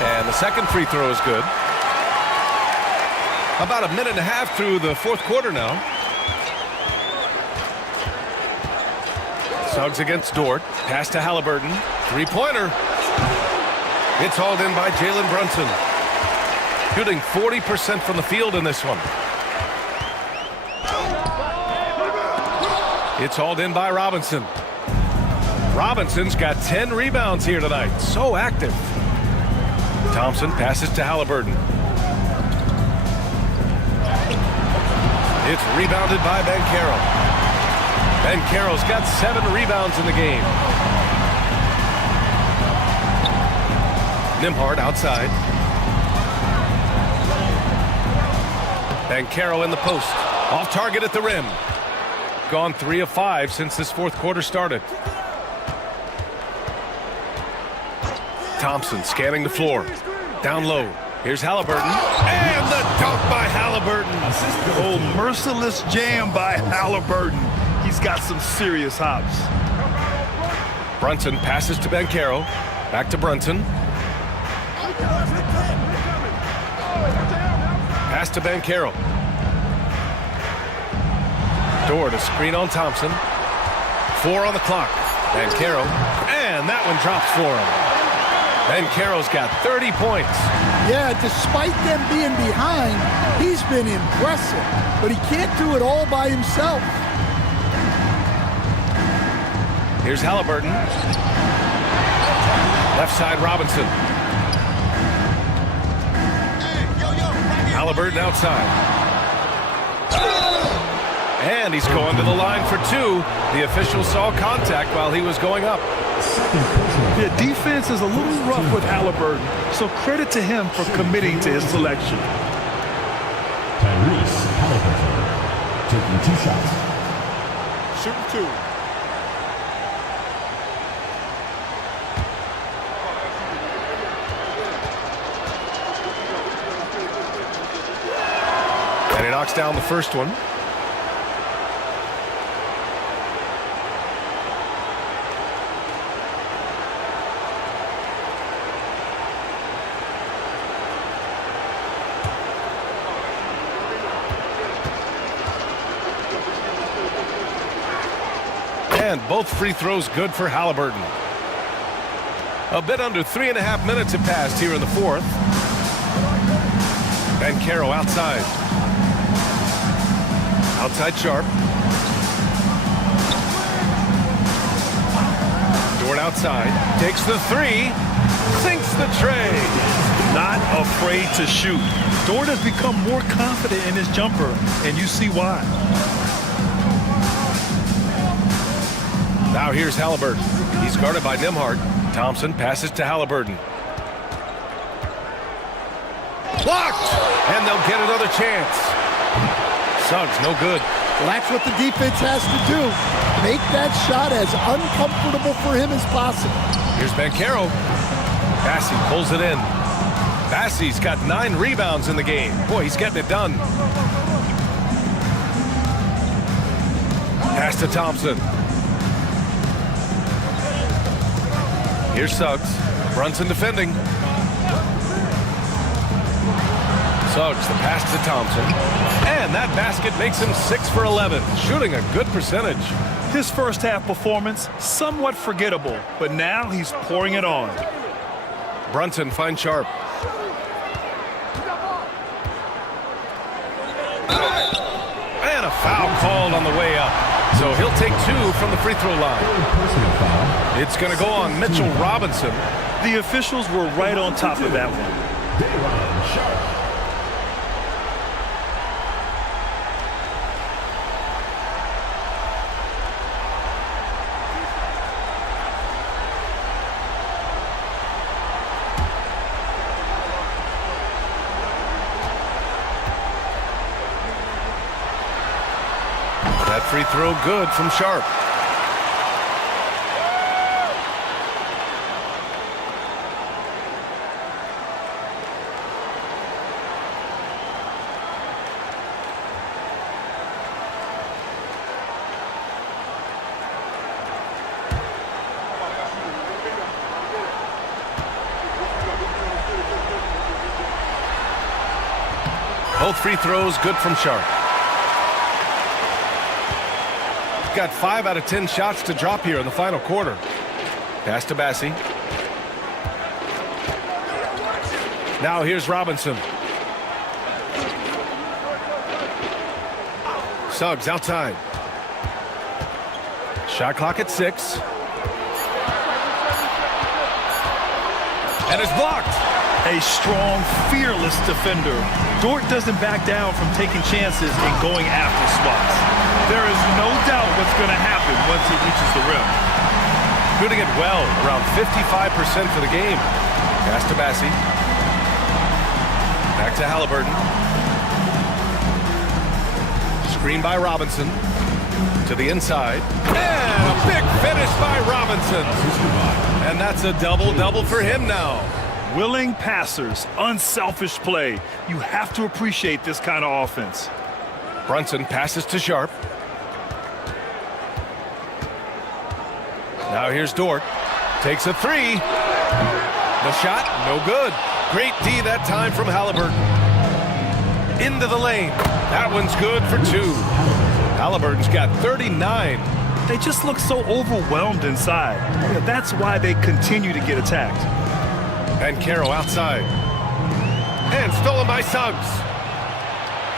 And the second free throw is good. About a minute and a half through the fourth quarter now. Suggs against Dort. Pass to Halliburton. Three-pointer. It's hauled in by Jalen Brunson. Shooting 40% from the field in this one. It's hauled in by Robinson. Robinson's got 10 rebounds here tonight. So active. Thompson passes to Halliburton. It's rebounded by Banchero. Banchero's got 7 rebounds in the game. Nembhard outside. Banchero in the post. Off target at the rim. Gone 3 of 5 since this fourth quarter started. Thompson scanning the floor. Down low. Here's Halliburton. And the dunk by Halliburton. Oh, merciless jam by Halliburton. He's got some serious hops. Brunson passes to Banchero. Back to Brunson. Pass to Banchero. Dort a screen on Thompson. 4 on the clock. Banchero. And that one drops for him. Banchero's got 30 points. Yeah, despite them being behind, he's been impressive. But he can't do it all by himself. Here's Halliburton. Left side, Robinson. Halliburton outside. And he's going to the line for 2. The official saw contact while he was going up. The defense is a little rough with Halliburton, so credit to him for committing to his selection. Tyrese Halliburton taking 2 shots. Shooting 2. And he knocks down the first one. And both free throws good for Halliburton. A bit under 3.5 minutes have passed here in the fourth. Banchero outside. Outside Sharp. Dort outside, takes the three, sinks the tray. Not afraid to shoot. Dort has become more confident in his jumper, and you see why. Now here's Halliburton. He's guarded by Nembhard. Thompson passes to Halliburton. Blocked! And they'll get another chance. Suggs, no good. Well, that's what the defense has to do. Make that shot as uncomfortable for him as possible. Here's Banchero. Bassey pulls it in. Bassey's got 9 rebounds in the game. Boy, he's getting it done. Pass to Thompson. Here's Suggs. Brunson defending. Suggs, the pass to Thompson. And that basket makes him 6 for 11, shooting a good percentage. His first half performance, somewhat forgettable, but now he's pouring it on. Brunson finds Sharp. And a foul called on the way up. So he'll take 2 from the free throw line. It's going to go on Mitchell Robinson. The officials were right on top of that one. That free throw good from Sharp. Both free throws good from Sharp. Got 5 out of 10 shots to drop here in the final quarter. Pass to Bassey. Now here's Robinson. Suggs outside. Shot clock at 6. And it's blocked. A strong, fearless defender. Dort doesn't back down from taking chances and going after spots. There is no doubt what's going to happen once he reaches the rim. Shooting it well, around 55% for the game. Pass to Bassey. Back to Halliburton. Screen by Robinson. To the inside. And a big finish by Robinson. And that's a double-double for him now. Willing passers, unselfish play. You have to appreciate this kind of offense. Brunson passes to Sharp. Now here's Dort. Takes a 3. The shot, no good. Great D that time from Halliburton. Into the lane. That one's good for 2. Halliburton's got 39. They just look so overwhelmed inside. That's why they continue to get attacked. Banchero outside. And stolen by Suggs.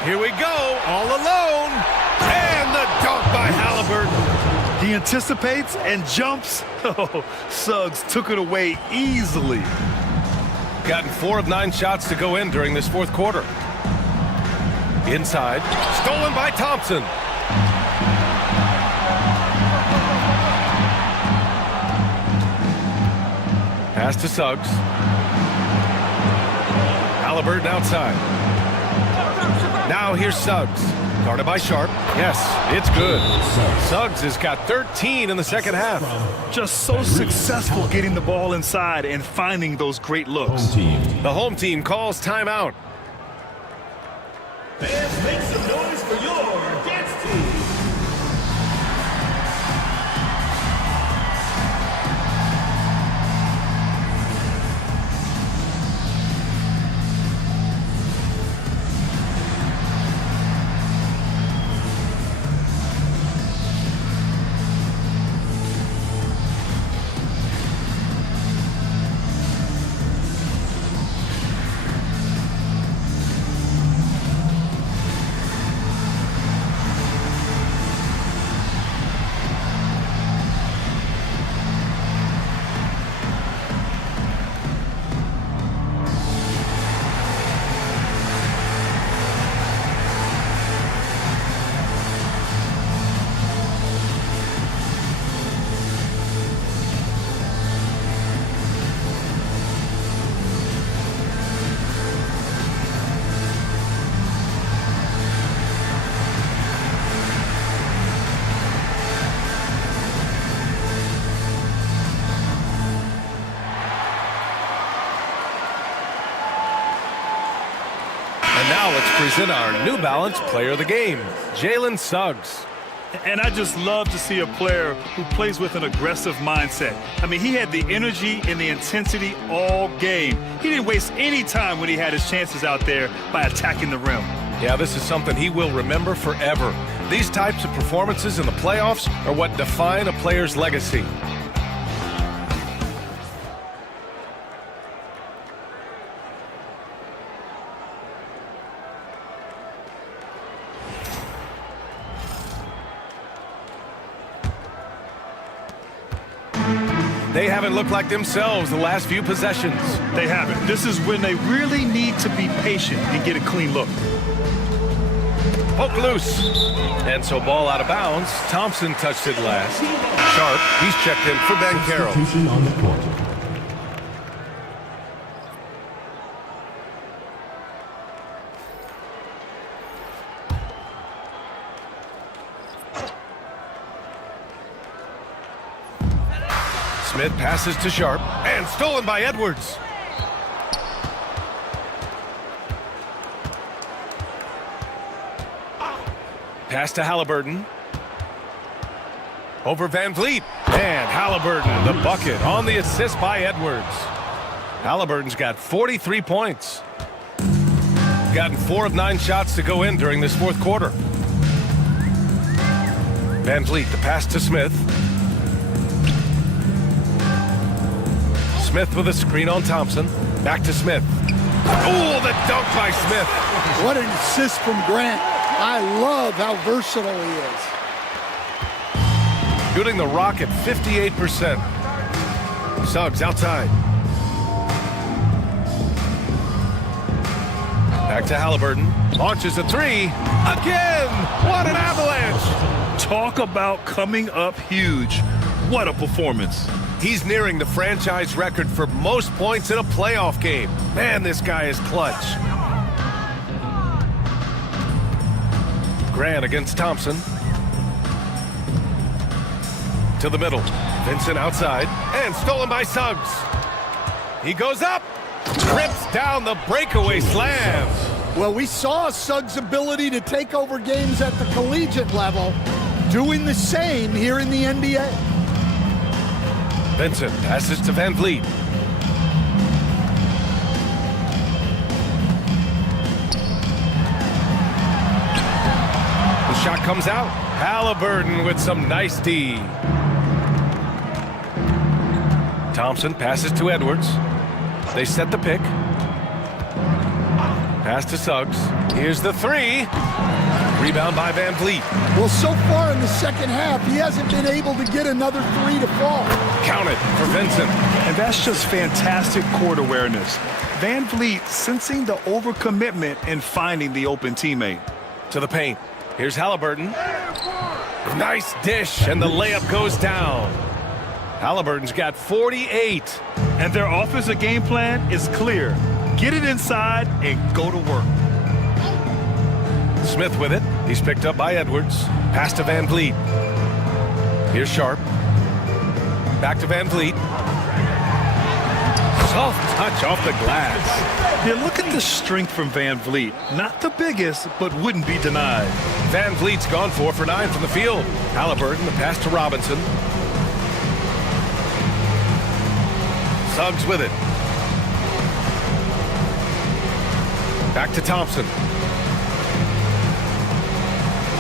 Here we go, all alone. And the dunk by Halliburton. He anticipates and jumps. Oh, Suggs took it away easily. Gotten 4 of 9 shots to go in during this fourth quarter. Inside, stolen by Thompson. Pass to Suggs. Halliburton outside. Now here's Suggs. Guarded by Sharp. Yes, it's good. Suggs has got 13 in the second half. Just so successful getting the ball inside and finding those great looks. The home team calls timeout. Fans, make some noise for your dance team. And now let's present our New Balance Player of the Game, Jalen Suggs. And I just love to see a player who plays with an aggressive mindset. I mean, he had the energy and the intensity all game. He didn't waste any time when he had his chances out there by attacking the rim. Yeah, this is something he will remember forever. These types of performances in the playoffs are what define a player's legacy. They haven't looked like themselves the last few possessions. They haven't. This is when they really need to be patient and get a clean look. Poke loose. And so ball out of bounds. Thompson touched it last. Sharp, he's checked in for Ben Carroll. Substitution on the court. Smith passes to Sharp, and stolen by Edwards. Pass to Halliburton. Over Van Vliet. And Halliburton, the bucket on the assist by Edwards. Halliburton's got 43 points. Gotten 4 of 9 shots to go in during this fourth quarter. Van Vliet, the pass to Smith. Smith with a screen on Thompson. Back to Smith. Oh, the dunk by Smith. What an assist from Grant. I love how versatile he is. Shooting the rock at 58%. Suggs outside. Back to Halliburton. Launches a 3. Again! What an avalanche! Talk about coming up huge. What a performance. He's nearing the franchise record for most points in a playoff game. Man, this guy is clutch. Grant against Thompson. To the middle. Vincent outside. And stolen by Suggs. He goes up. Trips down the breakaway slam. Well, we saw Suggs' ability to take over games at the collegiate level, doing the same here in the NBA. Vincent passes to Van Vliet. The shot comes out. Halliburton with some nice D. Thompson passes to Edwards. They set the pick. Pass to Suggs. Here's the 3. Rebound by Van Vliet. Well, so far in the second half, he hasn't been able to get another 3 to fall. Count it for Vincent. And that's just fantastic court awareness. Van Vliet sensing the overcommitment and finding the open teammate. To the paint. Here's Halliburton. Nice dish, and the layup goes down. Halliburton's got 48. And their offensive game plan is clear. Get it inside and go to work. Smith with it. He's picked up by Edwards. Pass to Van Vliet. Here's Sharp. Back to Van Vliet. Soft touch off the glass. Yeah, look at the strength from Van Vliet. Not the biggest, but wouldn't be denied. Van Vliet's gone 4 for 9 from the field. Halliburton, the pass to Robinson. Suggs with it. Back to Thompson.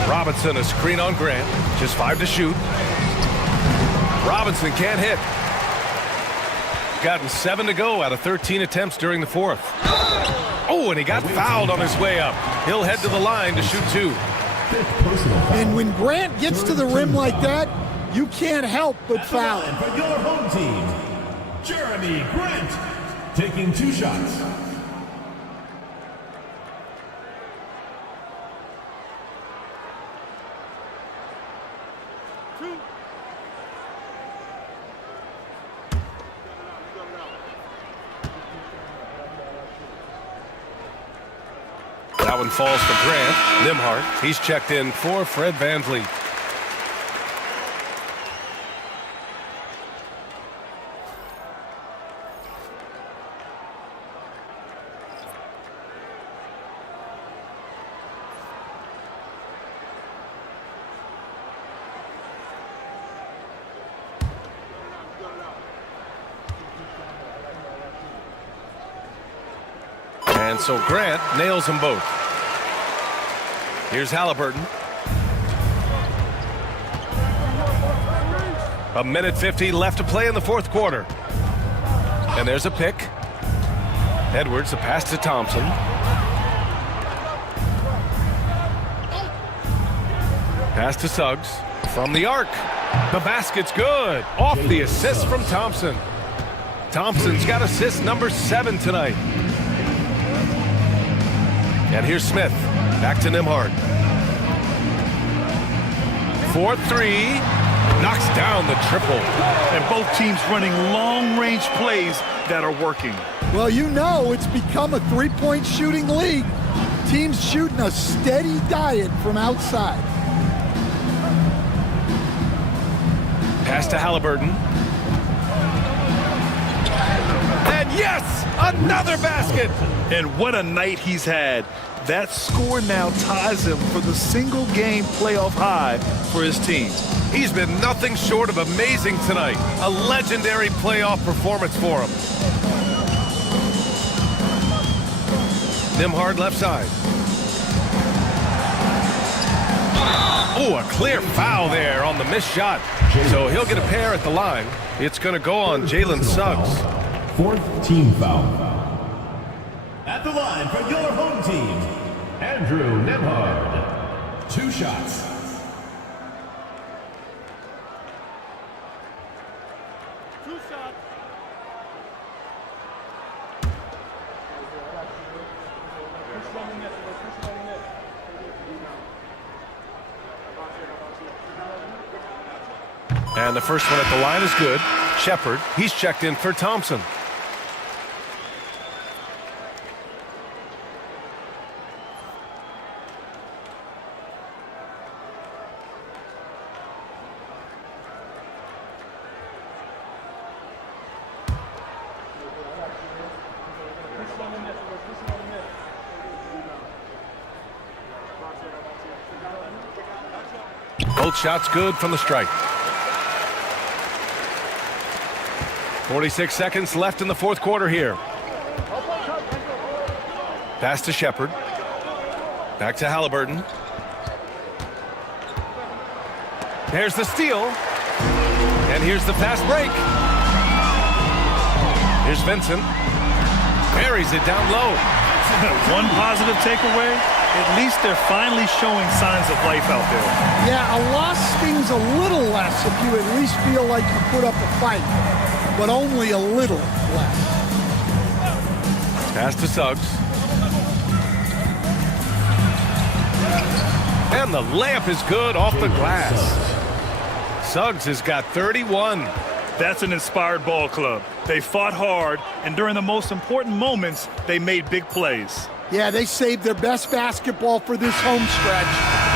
Robinson, a screen on Grant. Just 5 to shoot. Robinson can't hit. Gotten 7 to go out of 13 attempts during the fourth. Oh, and he got fouled on his way up. He'll head to the line to shoot 2. And when Grant gets to the rim like that, you can't help but foul him. For your home team, Jeremy Grant, taking 2 shots. That one falls for Grant. Nimhart, he's checked in for Fred Van Vliet. And so Grant nails them both. Here's Halliburton. A minute 50 left to play in the fourth quarter. And there's a pick. Edwards, the pass to Thompson. Pass to Suggs from the arc. The basket's good. Off the assist from Thompson. Thompson's got assist number 7 tonight. And here's Smith. Back to Nembhard. 4-3. Knocks down the triple. And both teams running long-range plays that are working. Well, you know it's become a three-point shooting league. Teams shooting a steady diet from outside. Pass to Halliburton. And yes, another basket. And what a night he's had. That score now ties him for the single-game playoff high for his team. He's been nothing short of amazing tonight. A legendary playoff performance for him. Nembhard left side. Oh, a clear foul there on the missed shot. So he'll get a pair at the line. It's going to go on Jalen Suggs. 4th team foul. At the line for your home team, Andrew Nembhard. 2 shots. And the first one at the line is good. Shepard, he's checked in for Thompson. Both shots good from the strike. 46 seconds left in the fourth quarter here. Pass to Shepard. Back to Halliburton. There's the steal. And here's the fast break. Here's Vincent. Buries it down low. One positive takeaway, at least they're finally showing signs of life out there. Yeah, a loss stings a little less if you at least feel like you put up a fight, but only a little less. Pass to Suggs. And the layup is good off the glass. Suggs has got 31. That's an inspired ball club. They fought hard, and during the most important moments, they made big plays. Yeah, they saved their best basketball for this home stretch,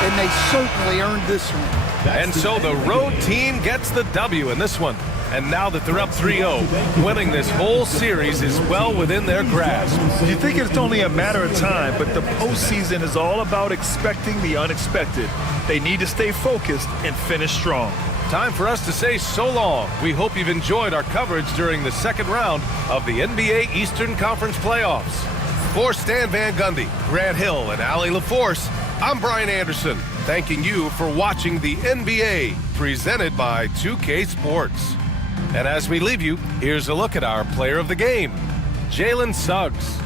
and they certainly earned this one. And so the road team gets the W in this one. And now that they're up 3-0, winning this whole series is well within their grasp. You think it's only a matter of time, but the postseason is all about expecting the unexpected. They need to stay focused and finish strong. Time for us to say so long. We hope you've enjoyed our coverage during the second round of the NBA Eastern Conference Playoffs. For Stan Van Gundy, Grant Hill, and Allie LaForce, I'm Brian Anderson, thanking you for watching the NBA, presented by 2K Sports. And as we leave you, here's a look at our player of the game, Jalen Suggs.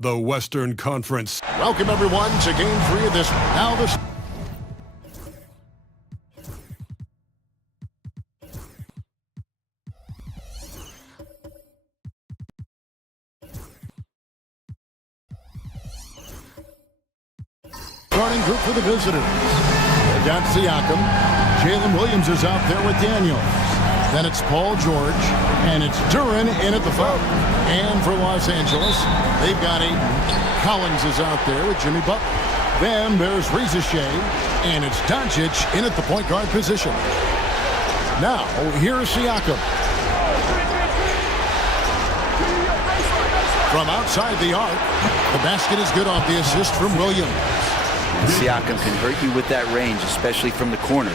The Western Conference. Welcome, everyone, to Game 3 of this. Now this. Starting group for the visitors. They've got Siakam. Jalen Williams is out there with Daniels. Then it's Paul George, and it's Duran in at the foul. And for Los Angeles, they've got Ayton. Collins is out there with Jimmy Butler. Then there's Riza-Shea, and it's Doncic in at the point guard position. Now, here's Siakam. From outside the arc, the basket is good off the assist from Williams. Siakam can hurt you with that range, especially from the corners.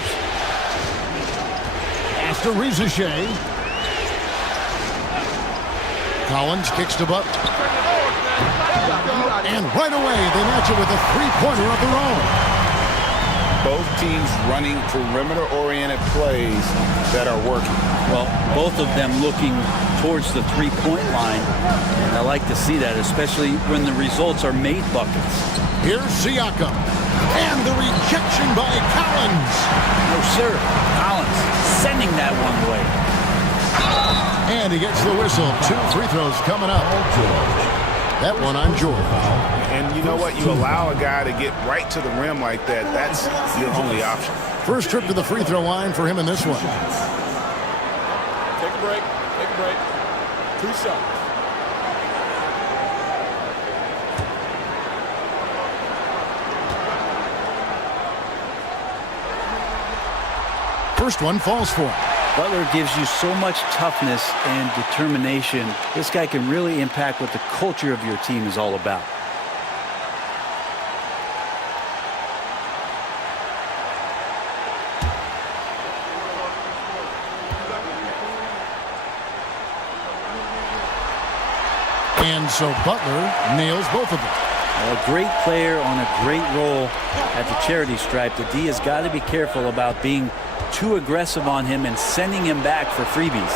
After Riza-Shea. Collins kicks to Butler. And right away, they match it with a three-pointer of their own. Both teams running perimeter-oriented plays that are working. Well, both of them looking towards the three-point line. And I like to see that, especially when the results are made buckets. Here's Siakam. And the rejection by Collins. No, sir. Collins sending that one away. And he gets the whistle. 2 free throws coming up. That one on George. And you know what? You allow a guy to get right to the rim like that. That's your only option. First trip to the free throw line for him in this one. Take a break. Take a break. 2 shots. First one falls for him. Butler gives you so much toughness and determination. This guy can really impact what the culture of your team is all about. And so Butler nails both of them. A great player on a great role at the charity stripe. The D has got to be careful about being too aggressive on him and sending him back for freebies.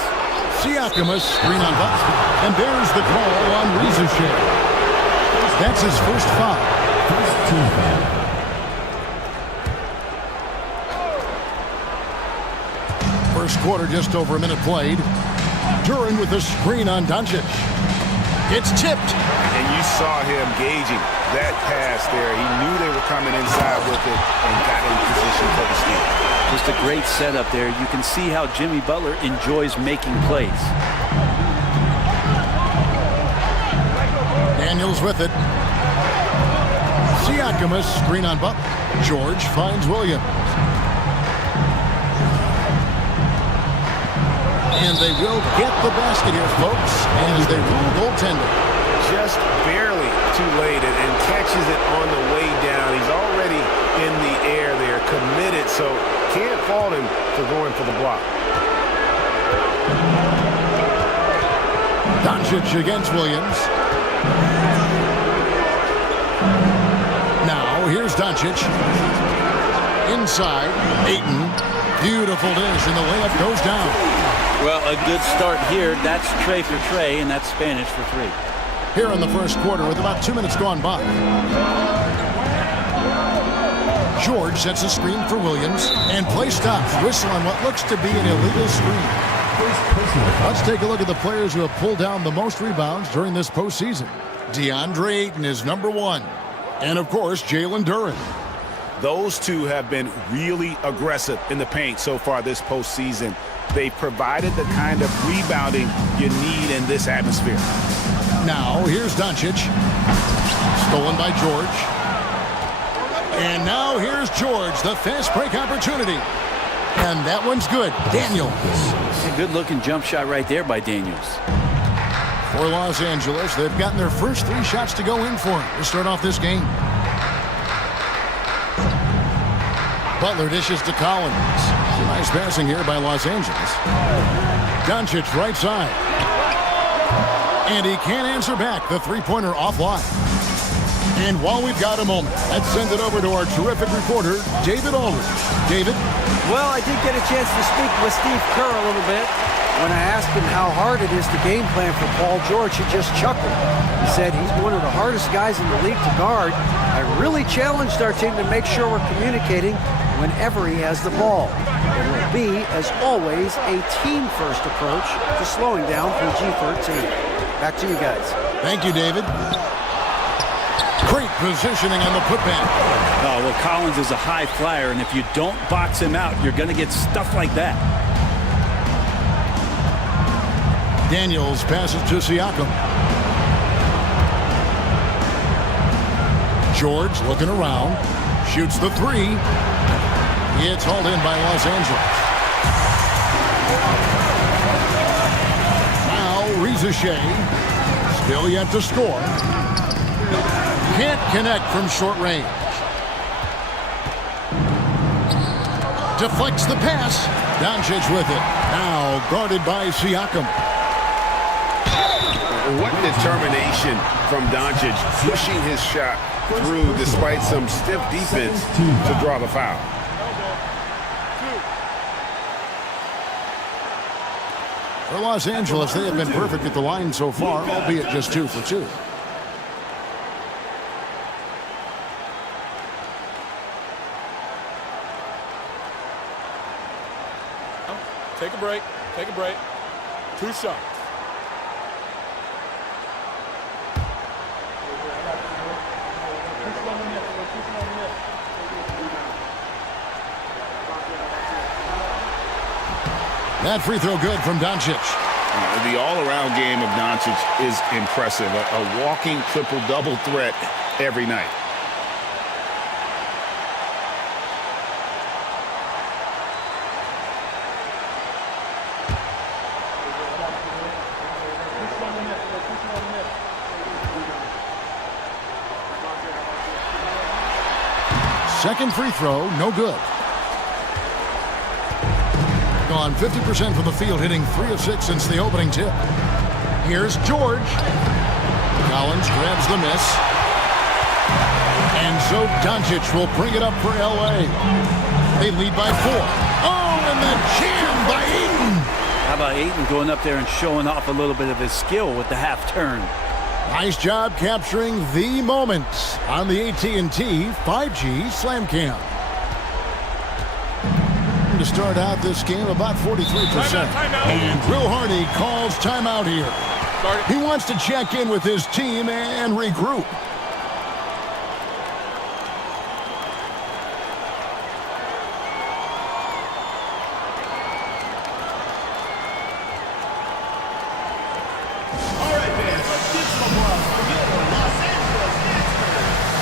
Siakam, a screen on Buck, and there's the call on Rizachet. That's his first foul. First team foul. First quarter, just over a minute played. Duran with the screen on Doncic. It's tipped. And you saw him gauging that pass there. He knew they were coming inside with it and got in position for the steal. Just a great setup there. You can see how Jimmy Butler enjoys making plays. Daniels with it. Siakam, a screen on Buck. George finds Williams. And they will get the basket here, folks, as they rule goaltender. Just barely too late and catches it on the way down. He's already in the air there, committed, so can't fault him for going for the block. Doncic against Williams. Now, here's Doncic. Inside, Ayton. Beautiful dish, and the layup goes down. Well, a good start here. That's Trey for Trey, and that's Spanish for three. Here in the first quarter with about 2 minutes gone by. George sets a screen for Williams, and play stops. Whistle on what looks to be an illegal screen. Let's take a look at the players who have pulled down the most rebounds during this postseason. DeAndre Ayton is number 1. And, of course, Jalen Duran. Those two have been really aggressive in the paint so far this postseason. They provided the kind of rebounding you need in this atmosphere. Now, here's Doncic. Stolen by George. And now here's George, the fast break opportunity. And that one's good. Daniels. A good-looking jump shot right there by Daniels. For Los Angeles, they've gotten their first 3 shots to go in for to start off this game. Butler dishes to Collins. Nice passing here by Los Angeles. Doncic right side. And he can't answer back. The three-pointer offline. And while we've got a moment, let's send it over to our terrific reporter, David Aldridge. David? Well, I did get a chance to speak with Steve Kerr a little bit. When I asked him how hard it is to game plan for Paul George, he just chuckled. He said he's one of the hardest guys in the league to guard. I really challenged our team to make sure we're communicating whenever he has the ball. It will be, as always, a team-first approach to slowing down PG-13. Back to you guys. Thank you, David. Great positioning on the putback. Oh, well, Collins is a high flyer, and if you don't box him out, you're going to get stuff like that. Daniels passes to Siakam. George looking around. Shoots the 3. It's hauled in by Los Angeles. Now Rizachet. Still yet to score. Can't connect from short range. Deflects the pass. Doncic with it. Now guarded by Siakam. What determination from Doncic, pushing his shot through despite some stiff defense to draw the foul. For Los Angeles, they have been perfect at the line so far, albeit just 2 for 2. Take a break. Take a break. 2 shots. That free throw good from Doncic. The all-around game of Doncic is impressive. A walking triple-double threat every night. Second free throw, no good. Gone 50% from the field, hitting 3 of 6 since the opening tip. Here's George. Collins grabs the miss. And so Doncic will bring it up for L.A. They lead by 4. Oh, and then jammed by Ayton. How about Ayton going up there and showing off a little bit of his skill with the half turn? Nice job capturing the moments on the AT&T 5G Slam Cam. To start out this game, about 43%. Timeout. And Drew Hardy calls timeout here. He wants to check in with his team and regroup. All right, fans, let's get some love for your Los Angeles Dancers.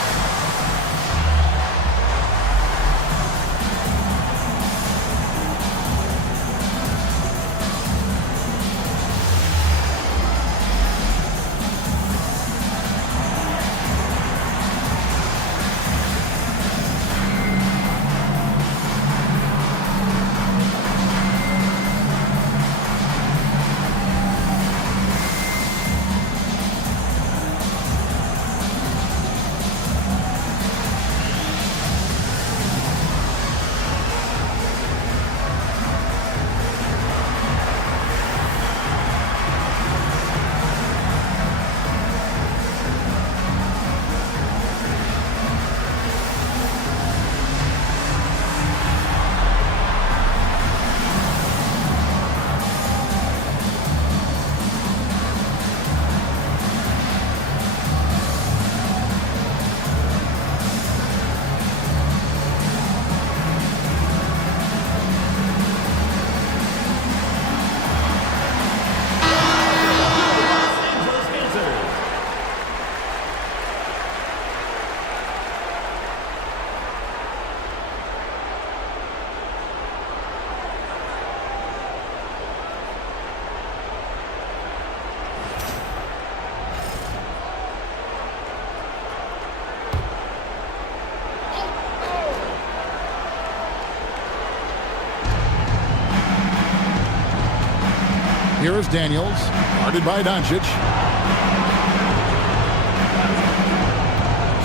Here is Daniels, guarded by Doncic.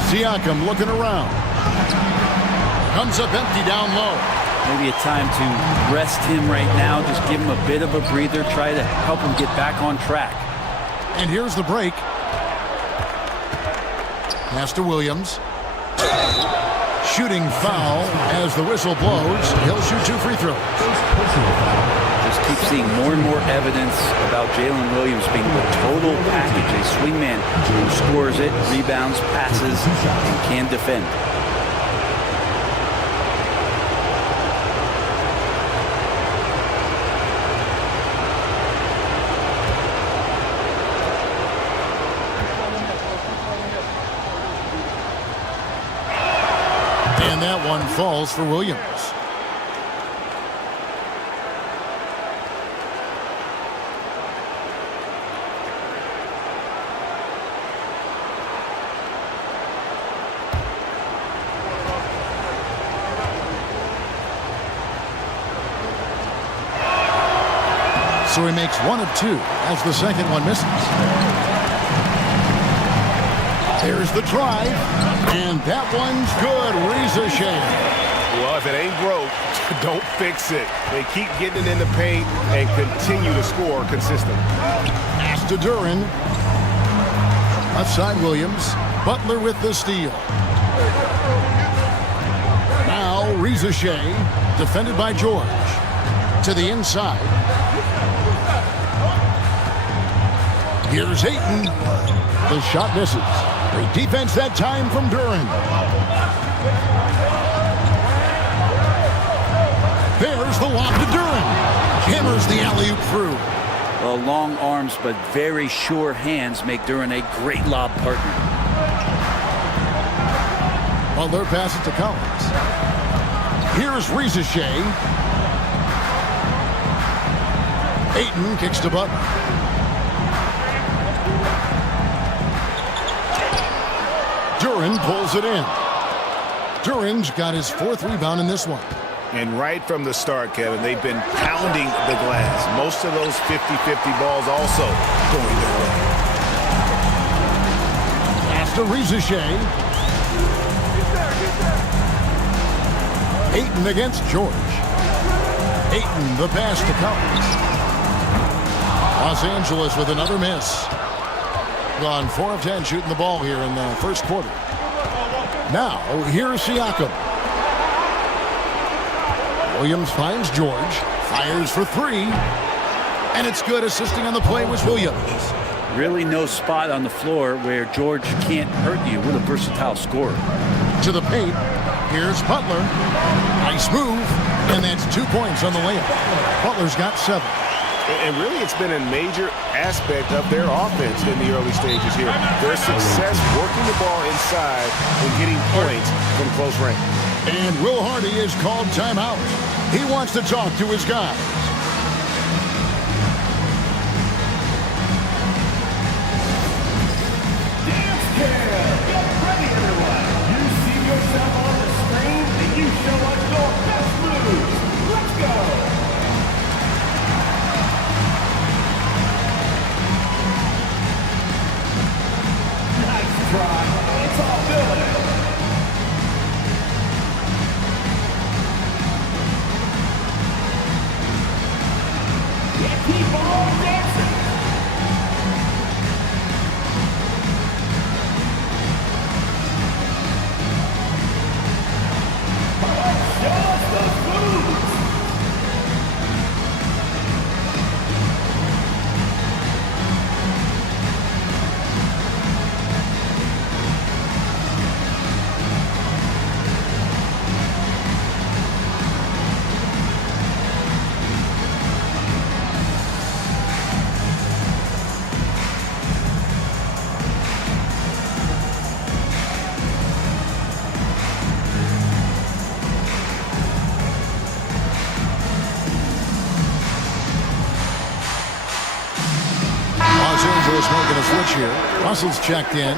Siakam looking around. Comes up empty down low. Maybe a time to rest him right now. Just give him a bit of a breather. Try to help him get back on track. And here's the break. Pass to Williams. Shooting foul as the whistle blows. He'll shoot 2 free throws. Just keep seeing more and more evidence about Jalen Williams being the total package. A swingman who scores it, rebounds, passes, and can defend. And that one falls for Williams. So he makes 1 of 2 as the second one misses. There's the drive, and that one's good. Ricochet. Well, if it ain't broke, don't fix it. They keep getting it in the paint and continue to score consistently. Pass to Duren. Left side Williams. Butler with the steal. Now Ricochet, defended by George. To the inside. Here's Ayton. The shot misses. Great defense that time from Duren. There's the lob to Duren. Hammers the alley-oop through. Well, long arms but very sure hands make Duren a great lob partner. Butler passes to Collins. Here's Ricochet. Ayton kicks to Butler. Duren pulls it in. Duren's got his 4th rebound in this one. And right from the start, Kevin, they've been pounding the glass. Most of those 50-50 balls also going their way. Pass to Ricochet. Ayton against George. Ayton, the pass to Collins. Los Angeles with another miss. Gone 4 of 10 shooting the ball here in the first quarter. Now, here's Siakam. Williams finds George. Fires for 3. And it's good. Assisting on the play was Williams. Really no spot on the floor where George can't hurt you with a versatile scorer. To the paint. Here's Butler. Nice move. And that's 2 points on the layup. Butler's got 7. And really, it's been a major aspect of their offense in the early stages here. Their success working the ball inside and getting points from close range. And Will Hardy is called timeout. He wants to talk to his guys. Dance Cam! Get ready, everyone! You see yourself on the screen, and you show us your best moves. Let's go! Nice try. It's all good. Yeah, keep on dancing. Show us those moves. Los Angeles making a switch here. Russell's checked in.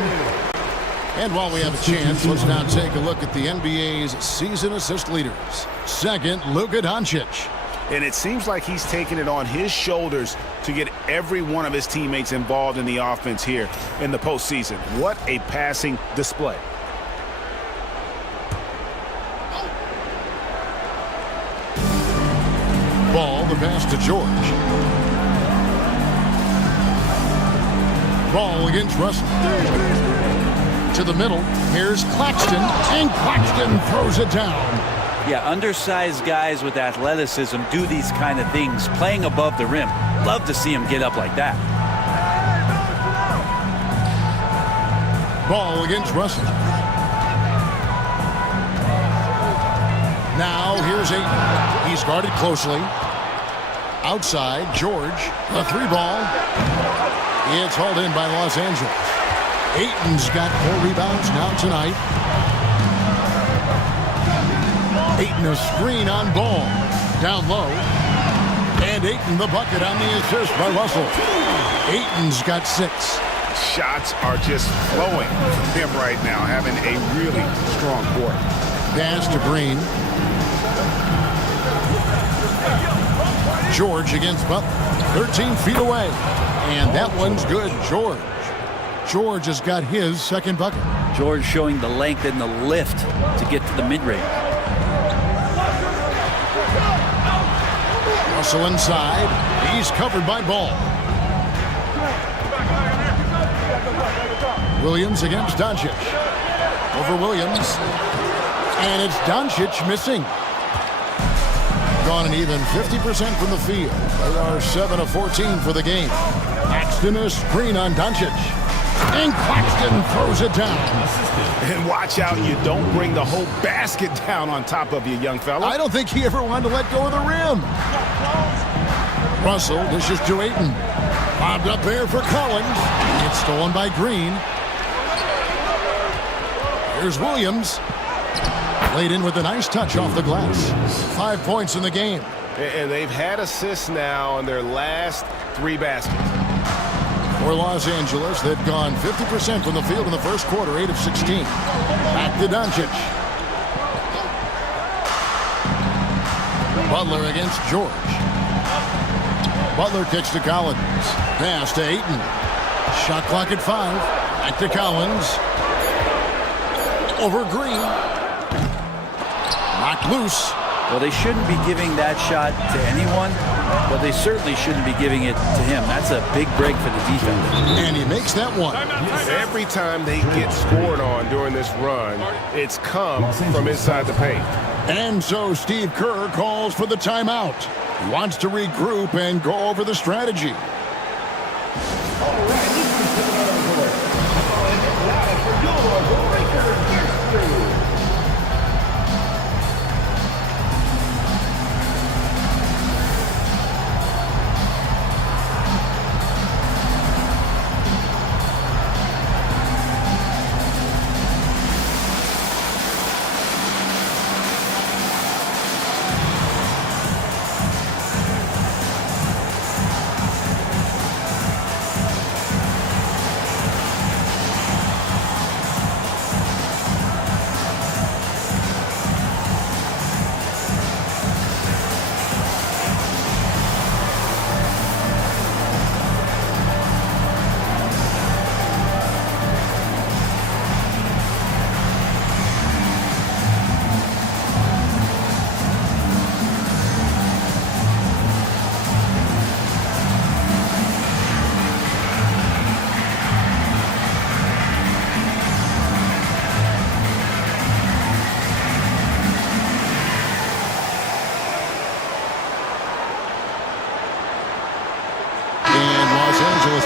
And while we have a chance, let's now take a look at the NBA's season assist leaders. Second, Luka Doncic. And it seems like he's taking it on his shoulders to get every one of his teammates involved in the offense here in the postseason. What a passing display. Ball, the pass to George. Ball against Russell. To the middle. Here's Claxton. And Claxton throws it down. Yeah, undersized guys with athleticism do these kind of things, playing above the rim. Love to see him get up like that. Ball against Russell. Now here's Ayton. He's guarded closely. Outside, George. A 3-ball. It's hauled in by Los Angeles. Ayton's got 4 rebounds now tonight. Ayton a screen on Ball. Down low. And Ayton the bucket on the assist by Russell. Ayton's got 6. Shots are just flowing from him right now, having a really strong court. Pass to Green. George against Butler. 13 feet away. And that one's good. George has got his second bucket. George showing the length and the lift to get to the mid-range. Russell inside. He's covered by Ball. Williams against Doncic. Over Williams. And it's Doncic missing. Gone an even 50% from the field. They are 7 of 14 for the game. Claxton a screen on Doncic. And Claxton throws it down. And watch out, you don't bring the whole basket down on top of you, young fella. I don't think he ever wanted to let go of the rim. Russell dishes to Ayton. Bobbed up there for Collins. It's stolen by Green. Here's Williams. Laid in with a nice touch off the glass. 5 points in the game. And they've had assists now on their last 3 baskets. For Los Angeles, they've gone 50% from the field in the first quarter, 8 of 16. Back to Doncic. Butler against George. Butler kicks to Collins. Pass to Ayton. Shot clock at 5. Back to Collins. Over Green. Knocked Loose. Well, they shouldn't be giving that shot to anyone, but they certainly shouldn't be giving it to him. That's a big break for the defense. And he makes that one. Every time they get scored on during this run, it's come from inside the paint. And so Steve Kerr calls for the timeout. He wants to regroup and go over the strategy.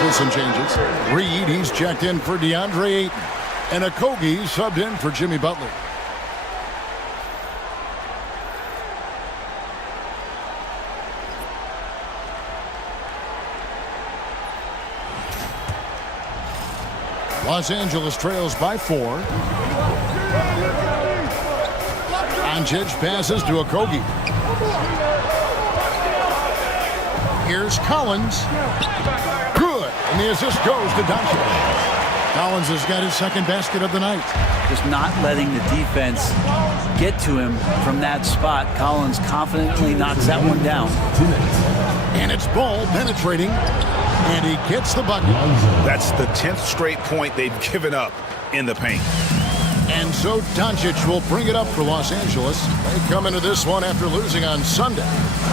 With some changes. Reed, he's checked in for DeAndre Ayton. And Okogie subbed in for Jimmy Butler. Los Angeles trails by 4. Doncic passes to Okogie. Here's Collins. Good. And the assist goes to Doncic. Collins has got his second basket of the night. Just not letting the defense get to him from that spot. Collins confidently knocks that one down. And it's Ball penetrating. And he gets the bucket. That's the 10th straight point they've given up in the paint. And so Doncic will bring it up for Los Angeles. They come into this one after losing on Sunday.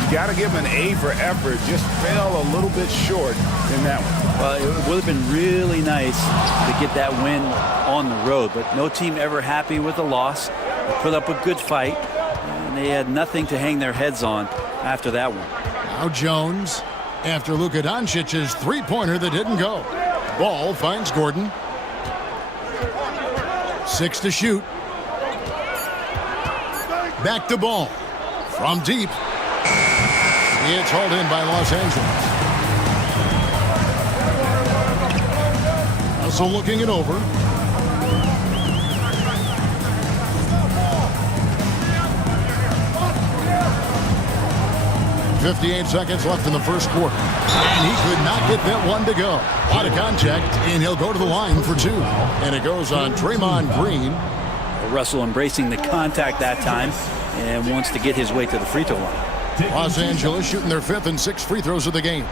You got to give him an A for effort. Just fell a little bit short in that one. Well, it would have been really nice to get that win on the road, but no team ever happy with a loss. They put up a good fight, and they had nothing to hang their heads on after that one. Now Jones, after Luka Doncic's three-pointer that didn't go. Ball finds Gordon. 6 to shoot. Back to Ball. From deep. It's hauled in by Los Angeles. Also looking it over. .58 seconds left in the first quarter. And he could not get that one to go. A lot of contact, and he'll go to the line for 2. And it goes on Draymond Green. Russell embracing the contact that time and wants to get his way to the free throw line. Los Angeles shooting their 5th and 6th free throws of the game.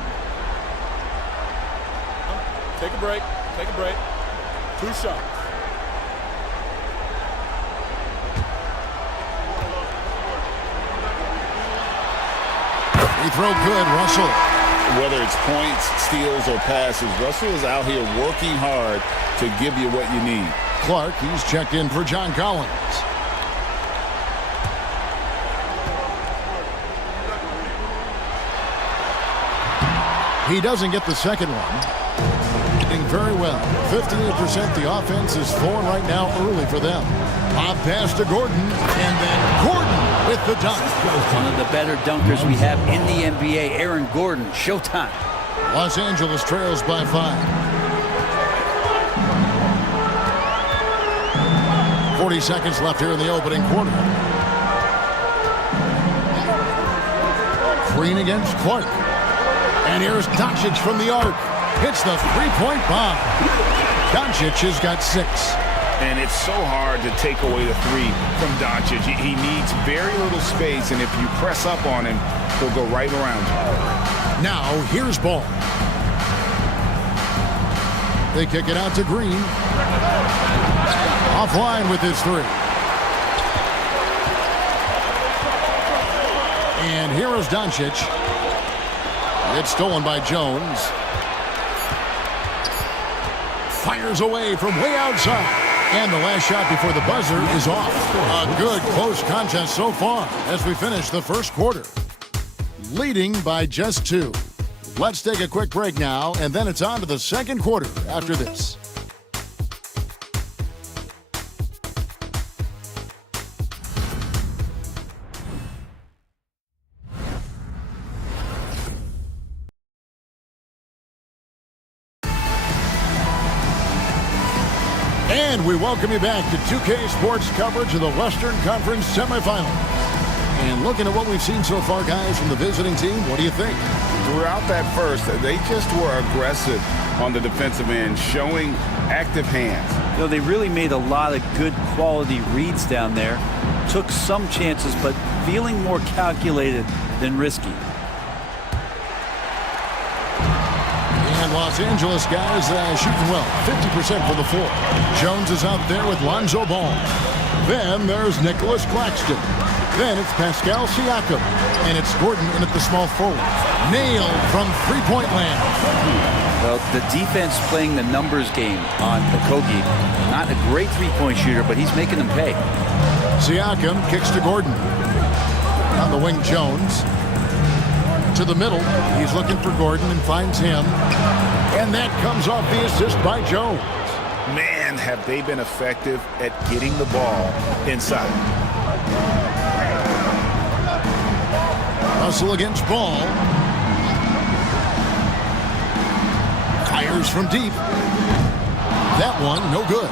Take a break. Take a break. 2 shots. Free throw good, Russell. Whether it's points, steals, or passes, Russell is out here working hard to give you what you need. Clark, he's checked in for John Collins. He doesn't get the second one. Doing very well. 58% the offense is flowing right now early for them. Pop pass to Gordon, and then Gordon with the dunk. One of the better dunkers we have in the NBA, Aaron Gordon. Showtime. Los Angeles trails by 5. 40 seconds left here in the opening quarter. Green against Clark. And here's Doncic from the arc. Hits the three-point bomb. Doncic has got 6. And it's so hard to take away the 3 from Doncic. He needs very little space, and if you press up on him, he'll go right around you. Now, here's Ball. They kick it out to Green. Offline with his 3. And here is Doncic. It's stolen by Jones. Fires away from way outside. And the last shot before the buzzer is off. A good close contest so far as we finish the first quarter. Leading by just 2. Let's take a quick break now, and then it's on to the second quarter after this. And we welcome you back to 2K Sports coverage of the Western Conference semifinals. And looking at what we've seen so far, guys, from the visiting team, what do you think? Throughout that first, they just were aggressive on the defensive end, showing active hands. You know, they really made a lot of good quality reads down there. Took some chances, but feeling more calculated than risky. And Los Angeles guys shooting well, 50% for the floor. Jones is out there with Lonzo Ball. Then there's Nicholas Claxton. Then it's Pascal Siakam. And it's Gordon in at the small forward. Nailed from three-point land. Well, the defense playing the numbers game on Okogie. Not a great three-point shooter, but he's making them pay. Siakam kicks to Gordon. On the wing, Jones. To the middle. He's looking for Gordon and finds him. And that comes off the assist by Jones. Man, have they been effective at getting the ball inside. Russell against Ball. Fires from deep. That one, no good.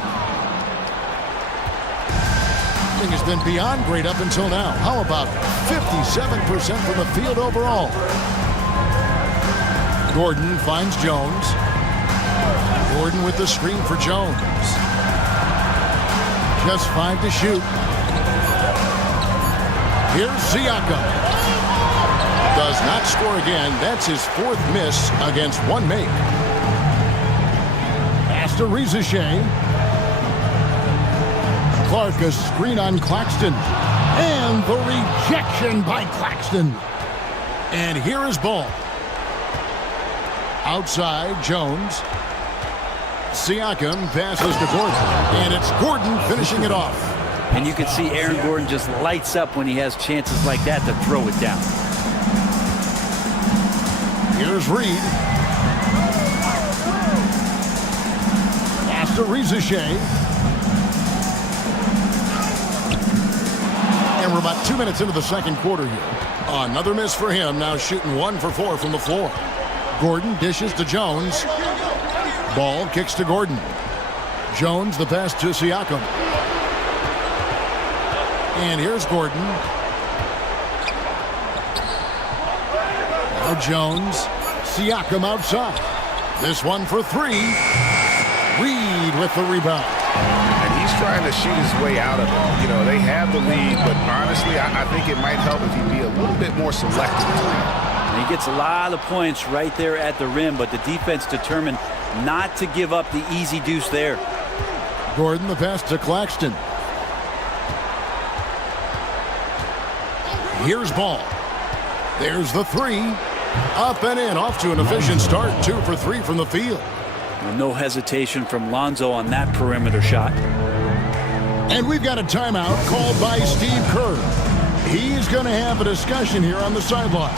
Thing has been beyond great up until now. How about 57% from the field overall? Gordon finds Jones. Gordon with the screen for Jones. Just 5 to shoot. Here's Siakam. Does not score again. That's his 4th miss against 1 make. Pass to Rizachet. Clark, a screen on Claxton. And the rejection by Claxton. And here is Ball. Outside, Jones. Siakam passes to Gordon. And it's Gordon finishing it off. And you can see Aaron Gordon just lights up when he has chances like that to throw it down. Here's Reed. Pass to Rizachet. And we're about 2 minutes into the second quarter here. Another miss for him, now shooting 1 for 4 from the floor. Gordon dishes to Jones. Ball kicks to Gordon. Jones, the pass to Siakam. And here's Gordon. Now Jones. Siakam outside. This one for 3. Reed with the rebound. And he's trying to shoot his way out of it. You know, they have the lead, but honestly, I think it might help if he'd be a little bit more selective. And he gets a lot of points right there at the rim, but the defense determined not to give up the easy deuce there. Gordon, the pass to Claxton. Here's Ball. There's the 3. Up and in, off to an efficient start. 2 for 3 from the field. Well, no hesitation from Lonzo on that perimeter shot. And we've got a timeout called by Steve Kerr. He's going to have a discussion here on the sideline.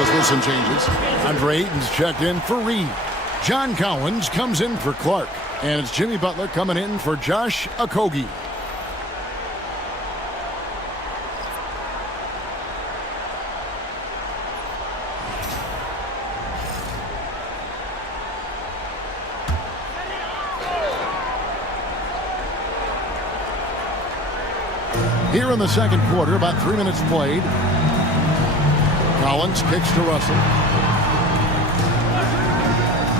Angeles with some changes. Andre Ayton's checked in for Reed. John Collins comes in for Clark. And it's Jimmy Butler coming in for Josh Okogie. Here in the second quarter, about 3 minutes played. Collins kicks to Russell.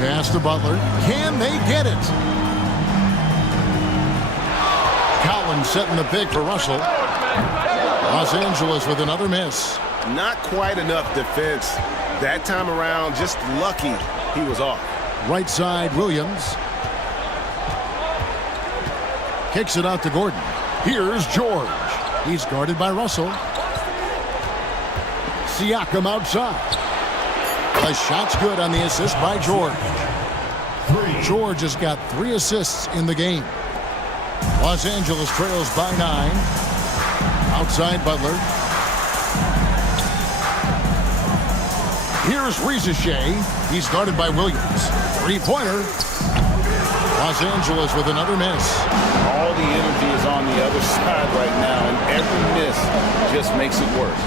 Pass to Butler. Can they get it? Collins setting the pick for Russell. Los Angeles with another miss. Not quite enough defense that time around. Just lucky he was off. Right side, Williams. Kicks it out to Gordon. Here's George. He's guarded by Russell. Siakam outside. The shot's good on the assist by George. George has got 3 assists in the game. Los Angeles trails by 9. Outside Butler. Here's Rizachet. He's guarded by Williams. 3-pointer. Los Angeles with another miss. All the energy is on the other side right now, and every miss just makes it worse.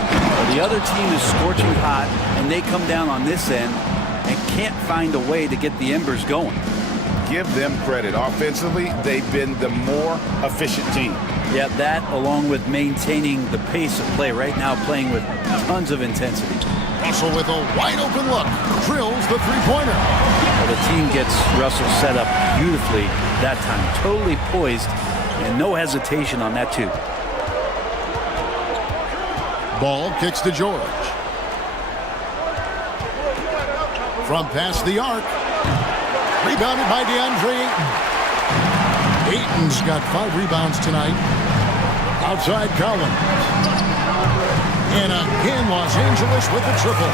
The other team is scorching hot, and they come down on this end and can't find a way to get the embers going. Give them credit. Offensively, they've been the more efficient team. Yeah, that along with maintaining the pace of play right now, playing with tons of intensity. Russell with a wide open look. Drills the 3-pointer. Well, the team gets Russell set up beautifully that time. Totally poised and no hesitation on that too. Ball kicks to George. From past the arc. Rebounded by DeAndre Ayton. Ayton's got 5 rebounds tonight. Outside Collins. And again, Los Angeles with the triple.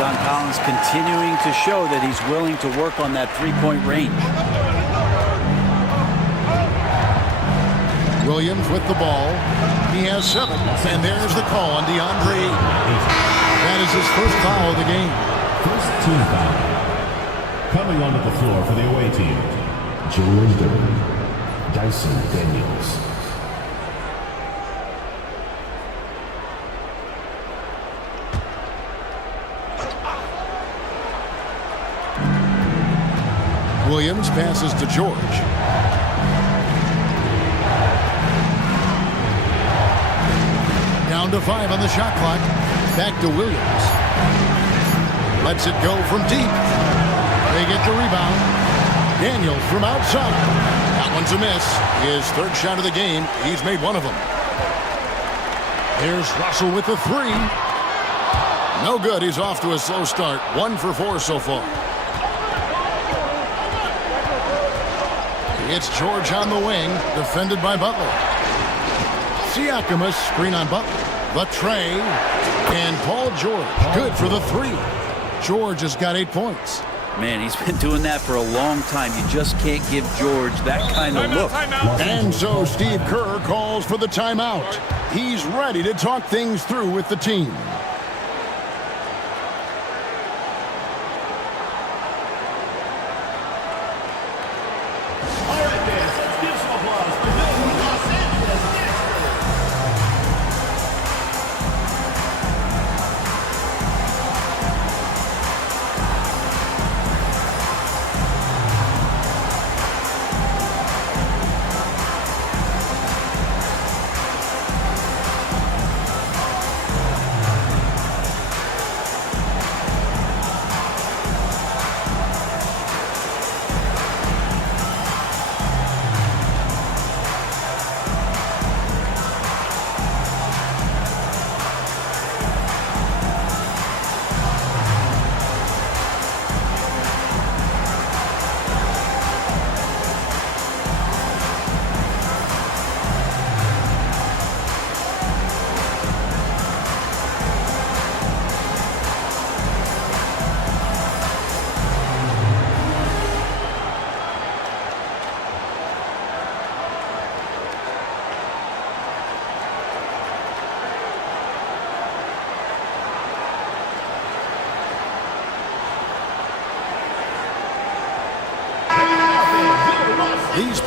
Don Collins continuing to show that he's willing to work on that 3-point range. Williams with the ball. He has 7. And there's the call on DeAndre Ayton. That is his first foul of the game. First team foul. Coming onto the floor for the away team, Jalen Duren, Dyson Daniels. Williams passes to George. Down to 5 on the shot clock. Back to Williams. Lets it go from deep. They get the rebound. Daniels from outside. That one's a miss. His 3rd shot of the game. He's made 1 of them. Here's Russell with the 3. No good. He's off to a slow start. 1 for 4 so far. It's George on the wing, defended by Butler. Siakam, a screen on Butler. The tray. And Paul George. Good for the 3. George has got 8 points. Man, he's been doing that for a long time. You just can't give George that kind of look. And so Steve Kerr calls for the timeout. He's ready to talk things through with the team.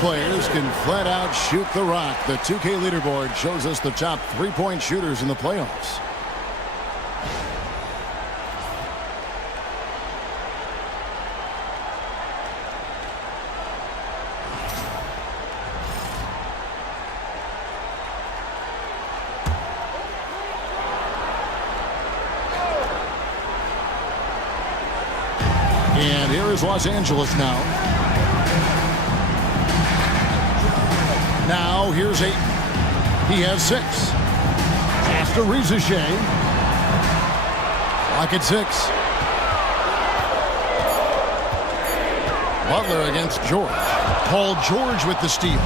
players can flat out shoot the rock. The 2K leaderboard shows us the top three-point shooters in the playoffs. And here is Los Angeles now. Now here's 8. He has 6. Pass to Rizichet. Lock at 6. Butler against George. Paul George with the steal.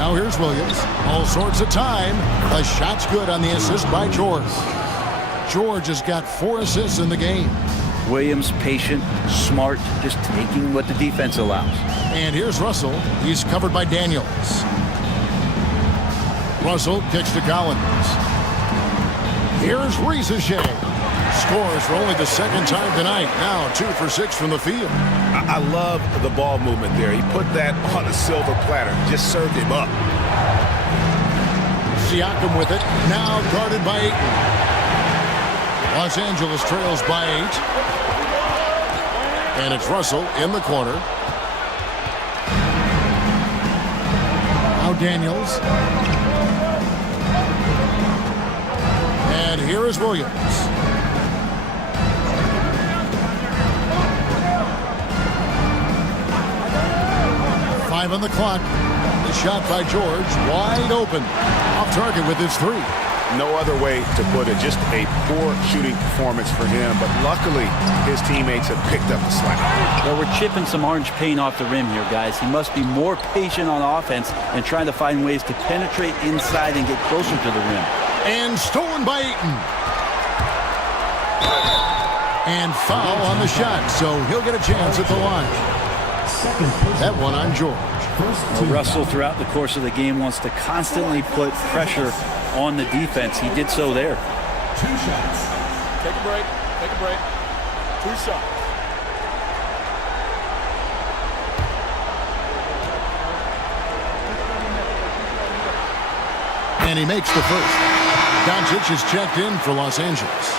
Now here's Williams. All sorts of time. The shot's good on the assist by George. George has got 4 assists in the game. Williams, patient, smart, just taking what the defense allows. And here's Russell. He's covered by Daniels. Russell kicks to Collins. Here's Rizichet. Scores for only the second time tonight. Now 2 for 6 from the field. I love the ball movement there. He put that on a silver platter. Just served him up. Siakam with it. Now guarded by Ayton. Los Angeles trails by 8. And it's Russell in the corner. Now Daniels. And here is Williams. Five on the clock. The shot by George, wide open. Off target with his 3. No other way to put it. Just a poor shooting performance for him. But luckily, his teammates have picked up the slack. Well, we're chipping some orange paint off the rim here, guys. He must be more patient on offense and trying to find ways to penetrate inside and get closer to the rim. And stolen by Ayton. And foul on the shot, so he'll get a chance at the line. That one on George. Well, Russell, throughout the course of the game, wants to constantly put pressure on the defense. He did so there. 2 shots. Take a break. Take a break. 2 shots. And he makes the first. Doncic is checked in for Los Angeles.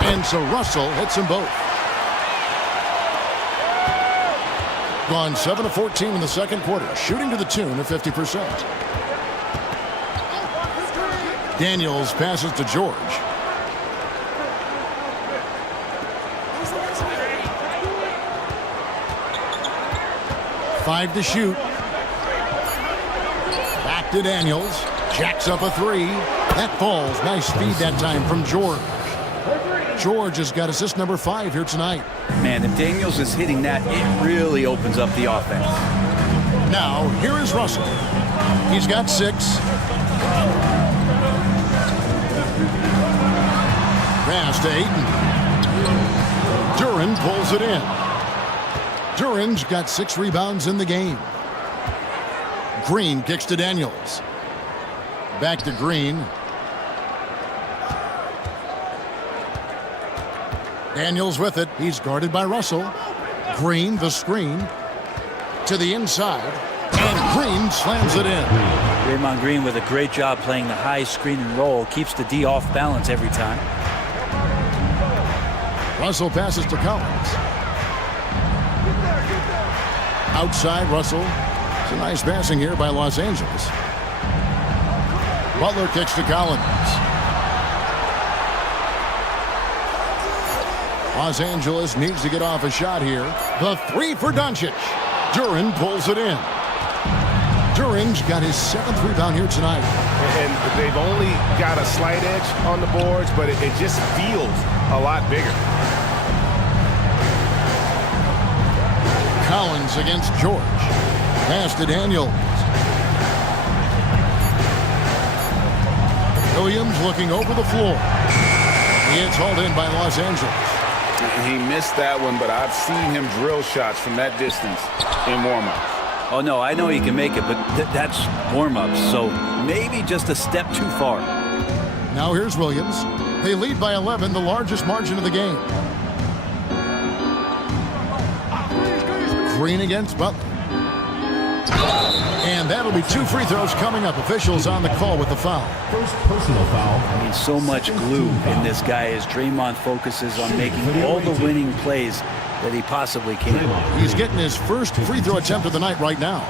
And so Russell hits them both. Gone 7 of 14 in the second quarter, shooting to the tune of 50%. Daniels passes to George. Five to shoot. Back to Daniels. Jacks up a 3. That falls. Nice feed that time from George. George has got assist number 5 here tonight. Man, if Daniels is hitting that, it really opens up the offense. Now, here is Russell. He's got 6. Pass to Ayton. Duren pulls it in. Duren's got 6 rebounds in the game. Green kicks to Daniels. Back to Green. Daniels with it. He's guarded by Russell. Green, the screen. To the inside. And Green slams it in. Draymond Green with a great job playing the high screen and roll. Keeps the D off balance every time. Russell passes to Collins. Outside Russell. It's a nice passing here by Los Angeles. Butler kicks to Collins. Los Angeles needs to get off a shot here. The 3 for Doncic. Duren pulls it in. Duren's got his 7th rebound here tonight. And they've only got a slight edge on the boards, but it just feels a lot bigger. Collins against George. Pass to Daniels. Williams looking over the floor. He gets hauled in by Los Angeles. He missed that one, but I've seen him drill shots from that distance in warm-up. Oh, no, I know he can make it, but that's warm-ups, so maybe just a step too far. Now here's Williams. They lead by 11, the largest margin of the game. Green against Butler. And that'll be 2 free throws coming up. Officials on the call with the foul. First personal foul. I mean, so much glue in this guy as Draymond focuses on making all the winning plays that he possibly can. He's getting his first free throw attempt of the night right now.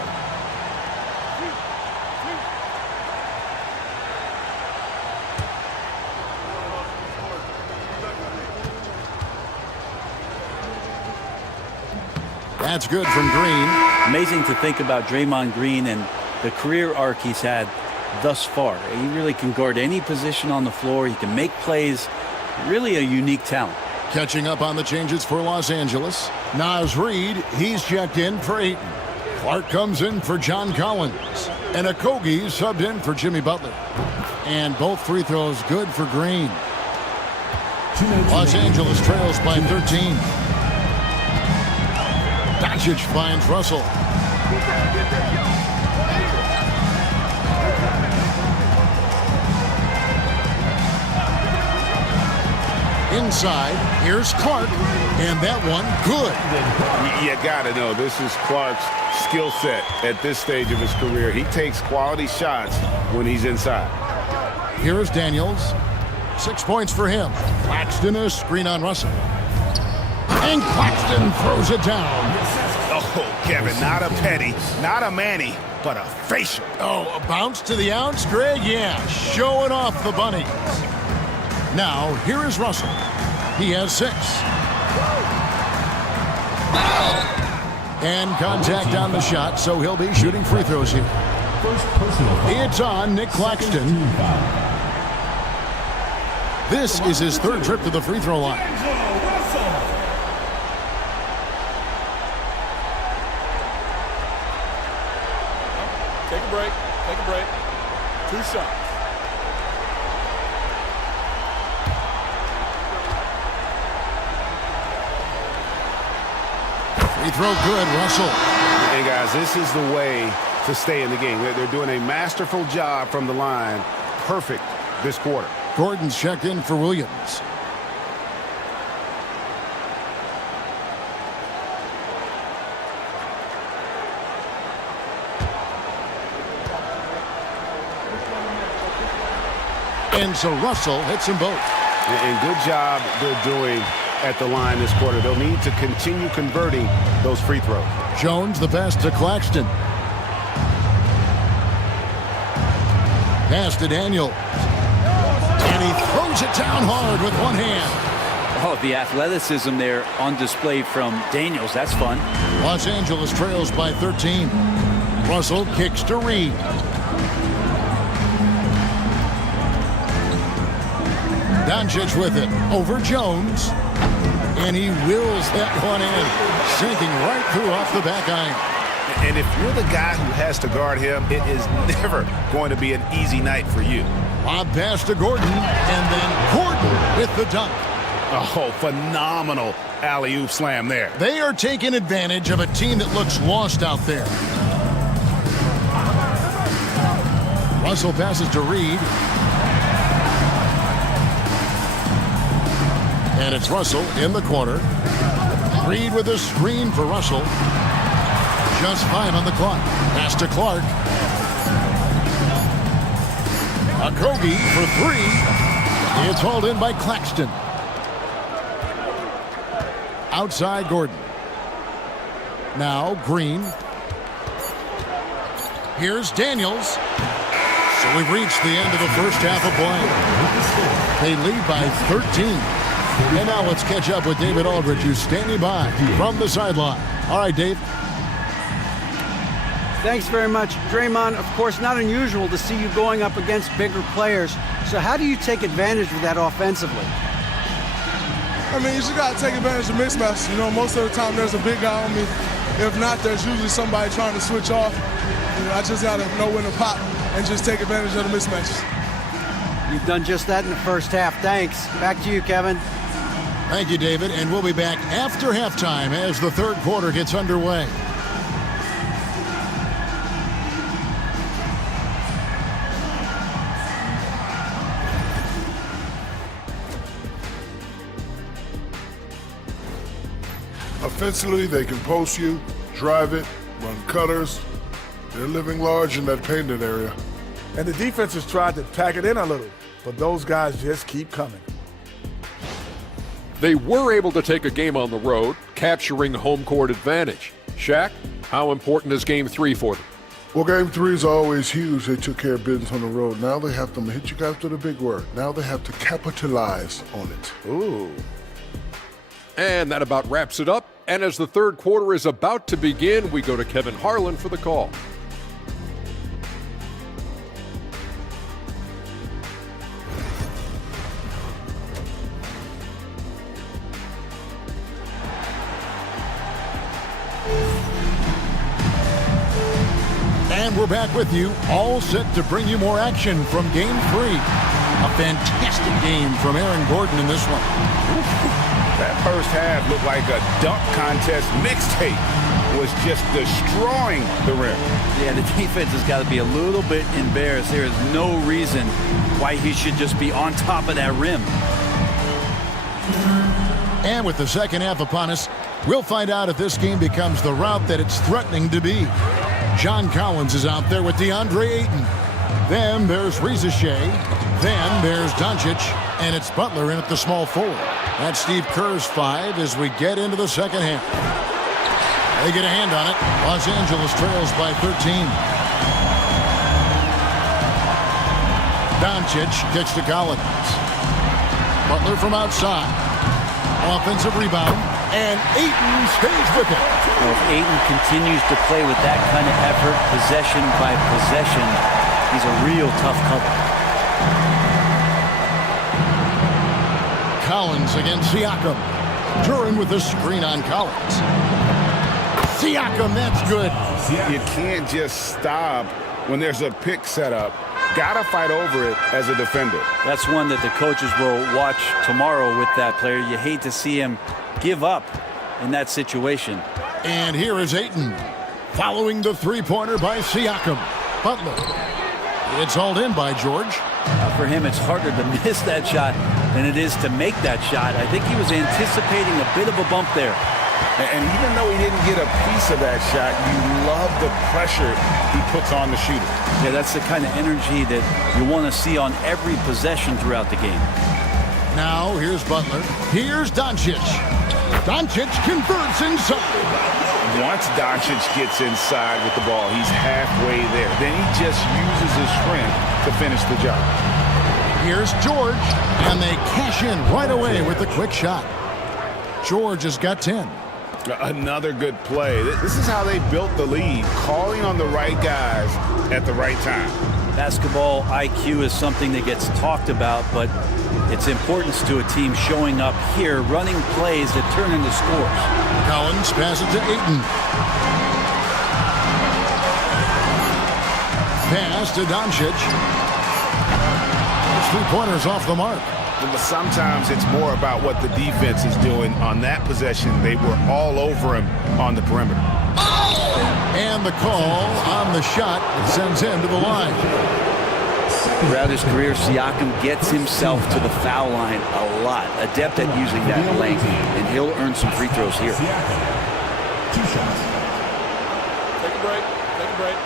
That's good from Green. Amazing to think about Draymond Green and the career arc he's had thus far. He really can guard any position on the floor. He can make plays. Really a unique talent. Catching up on the changes for Los Angeles. Naz Reid, he's checked in for Ayton. Clark comes in for John Collins. And Okogie subbed in for Jimmy Butler. And both free throws good for Green. Los Angeles trails by 13. Doncic finds Russell. Inside, here's Clark, and that one good. You gotta know, this is Clark's skill set at this stage of his career. He takes quality shots when he's inside. Here's Daniels. 6 points for him. Claxton a screen on Russell. And Claxton throws it down. Oh, Kevin, not a petty, not a Manny, but a facial. Oh, a bounce to the ounce, Greg? Yeah, showing off the bunnies. Now, here is Russell. He has 6. And contact on the shot, so he'll be shooting free throws here. It's on Nick Claxton. This is his 3rd trip to the free throw line. Take a break. Take a break. 2 shots. Free throw good, Russell. And guys, this is the way to stay in the game. They're doing a masterful job from the line. Perfect this quarter. Gordon's checked in for Williams. And so Russell hits them both. And good job they're doing at the line this quarter. They'll need to continue converting those free throws. Jones, the pass to Claxton. Pass to Daniels. And he throws it down hard with one hand. Oh, the athleticism there on display from Daniels. That's fun. Los Angeles trails by 13. Russell kicks to Reid. Doncic with it over Jones. And he wills that one in, sinking right through off the back iron. And if you're the guy who has to guard him, it is never going to be an easy night for you. Lob pass to Gordon, and then Gordon with the dunk. Oh, phenomenal alley-oop slam there. They are taking advantage of a team that looks lost out there. Russell passes to Reid. And it's Russell in the corner. Reid with a screen for Russell. Just 5 on the clock. Pass to Clark. Okogie for 3. It's hauled in by Claxton. Outside Gordon. Now Green. Here's Daniels. So we've reached the end of the first half of play. They lead by 13. And now let's catch up with David Aldridge, who's standing by from the sideline. All right, Dave. Thanks very much. Draymond, of course, not unusual to see you going up against bigger players. So how do you take advantage of that offensively? I mean, you just got to take advantage of mismatches. You know, most of the time there's a big guy on me. If not, there's usually somebody trying to switch off. You know, I just got to know when to pop and just take advantage of the mismatches. You've done just that in the first half. Thanks. Back to you, Kevin. Thank you, David. And we'll be back after halftime as the third quarter gets underway. Offensively, they can post you, drive it, run cutters. They're living large in that painted area. And the defense has tried to pack it in a little, but those guys just keep coming. They were able to take a game on the road, capturing home court advantage. Shaq, how important is Game 3 for them? Well, Game 3 is always huge. They took care of business on the road. Now they have to hit you guys with a big word. Now they have to capitalize on it. Ooh. And that about wraps it up. And as the third quarter is about to begin, we go to Kevin Harlan for the call. And we're back with you, all set to bring you more action from Game 3. A fantastic game from Aaron Gordon in this one. That first half looked like a dunk contest mixtape. Was just destroying the rim. Yeah, the defense has got to be a little bit embarrassed. There is no reason why he should just be on top of that rim. And with the second half upon us, we'll find out if this game becomes the route that it's threatening to be. John Collins is out there with DeAndre Ayton. Then there's Reza Shea. Then there's Doncic. And it's Butler in at the small forward. That's Steve Kerr's 5 as we get into the second half. They get a hand on it. Los Angeles trails by 13. Doncic kicks to Collins. Butler from outside. Offensive rebound. And Ayton stays with it. Well, if Ayton continues to play with that kind of effort, possession by possession, he's a real tough cover. Collins against Siakam. Duran with the screen on Collins. Siakam, that's good. You can't just stop when there's a pick set up. Gotta fight over it as a defender. That's one that the coaches will watch tomorrow with that player. You hate to see him give up in that situation. And here is Ayton following the three-pointer by Siakam. Butler. It's hauled in by George. For him, it's harder to miss that shot than it is to make that shot. I think he was anticipating a bit of a bump there. And even though he didn't get a piece of that shot, you love the pressure he puts on the shooter. Yeah, that's the kind of energy that you want to see on every possession throughout the game. Now, here's Butler. Here's Doncic. Doncic converts inside. Once Doncic gets inside with the ball, he's halfway there. Then he just uses his strength to finish the job. Here's George, and they cash in right away with a quick shot. George has got 10. Another good play. This is how they built the lead, calling on the right guys at the right time. Basketball IQ is something that gets talked about, but its importance to a team showing up here, running plays that turn into scores. Collins passes to Ayton. Pass to Doncic. His three-pointers off the mark. But sometimes it's more about what the defense is doing. On that possession, they were all over him on the perimeter. And the call on the shot that sends him to the line. Throughout his career, Siakam gets himself to the foul line a lot. Adept at using that length, and he'll earn some free throws here. 2 shots. Take a break. Take a break.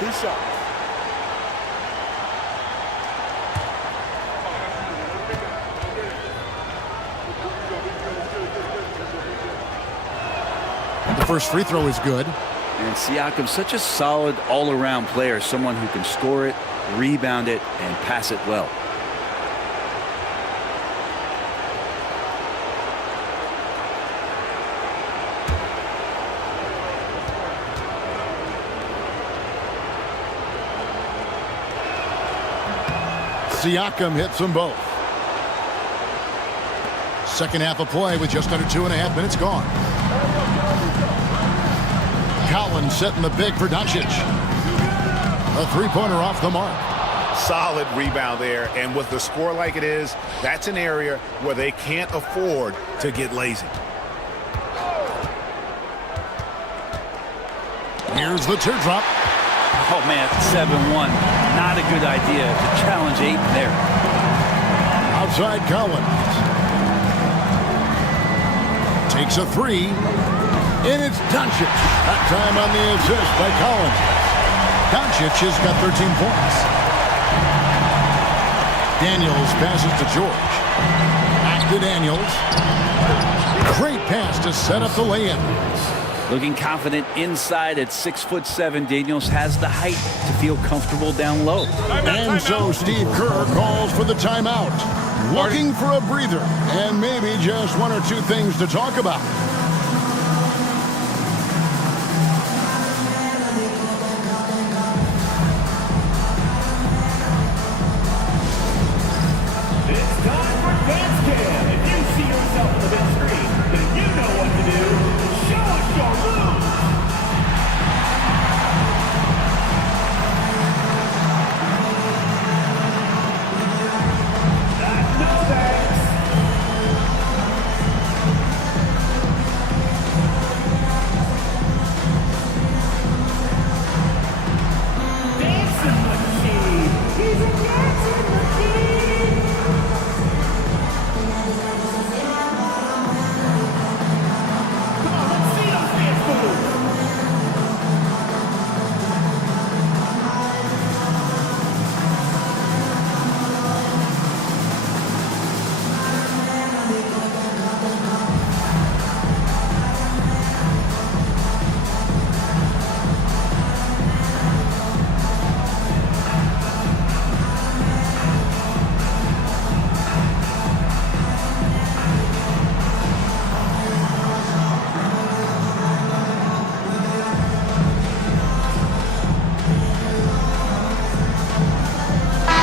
2 shots. The first free throw is good. And Siakam's such a solid all-around player, someone who can score it, rebound it, and pass it well. Siakam hits them both. Second half of play with just under 2.5 minutes gone. Collins setting the big for Doncic. A three-pointer off the mark. Solid rebound there, and with the score like it is, that's an area where they can't afford to get lazy. Here's the teardrop. Oh, man, 7-1. Not a good idea to challenge Ayton there. Outside Collins. Takes a three. And it's Doncic. That time on the assist by Collins. Doncic has got 13 points. Daniels passes to George. Back to Daniels. Great pass to set up the lay-in. Looking confident inside at 6'7", Daniels has the height to feel comfortable down low. And so Steve Kerr calls for the timeout. Looking for a breather and maybe just one or two things to talk about. It's time for Dance Cam. If you see yourself on the big screen, then you know what to do. Show us your moves. No thanks. Dancing machine. He's a dancing machine. Come on, let's see those dance moves.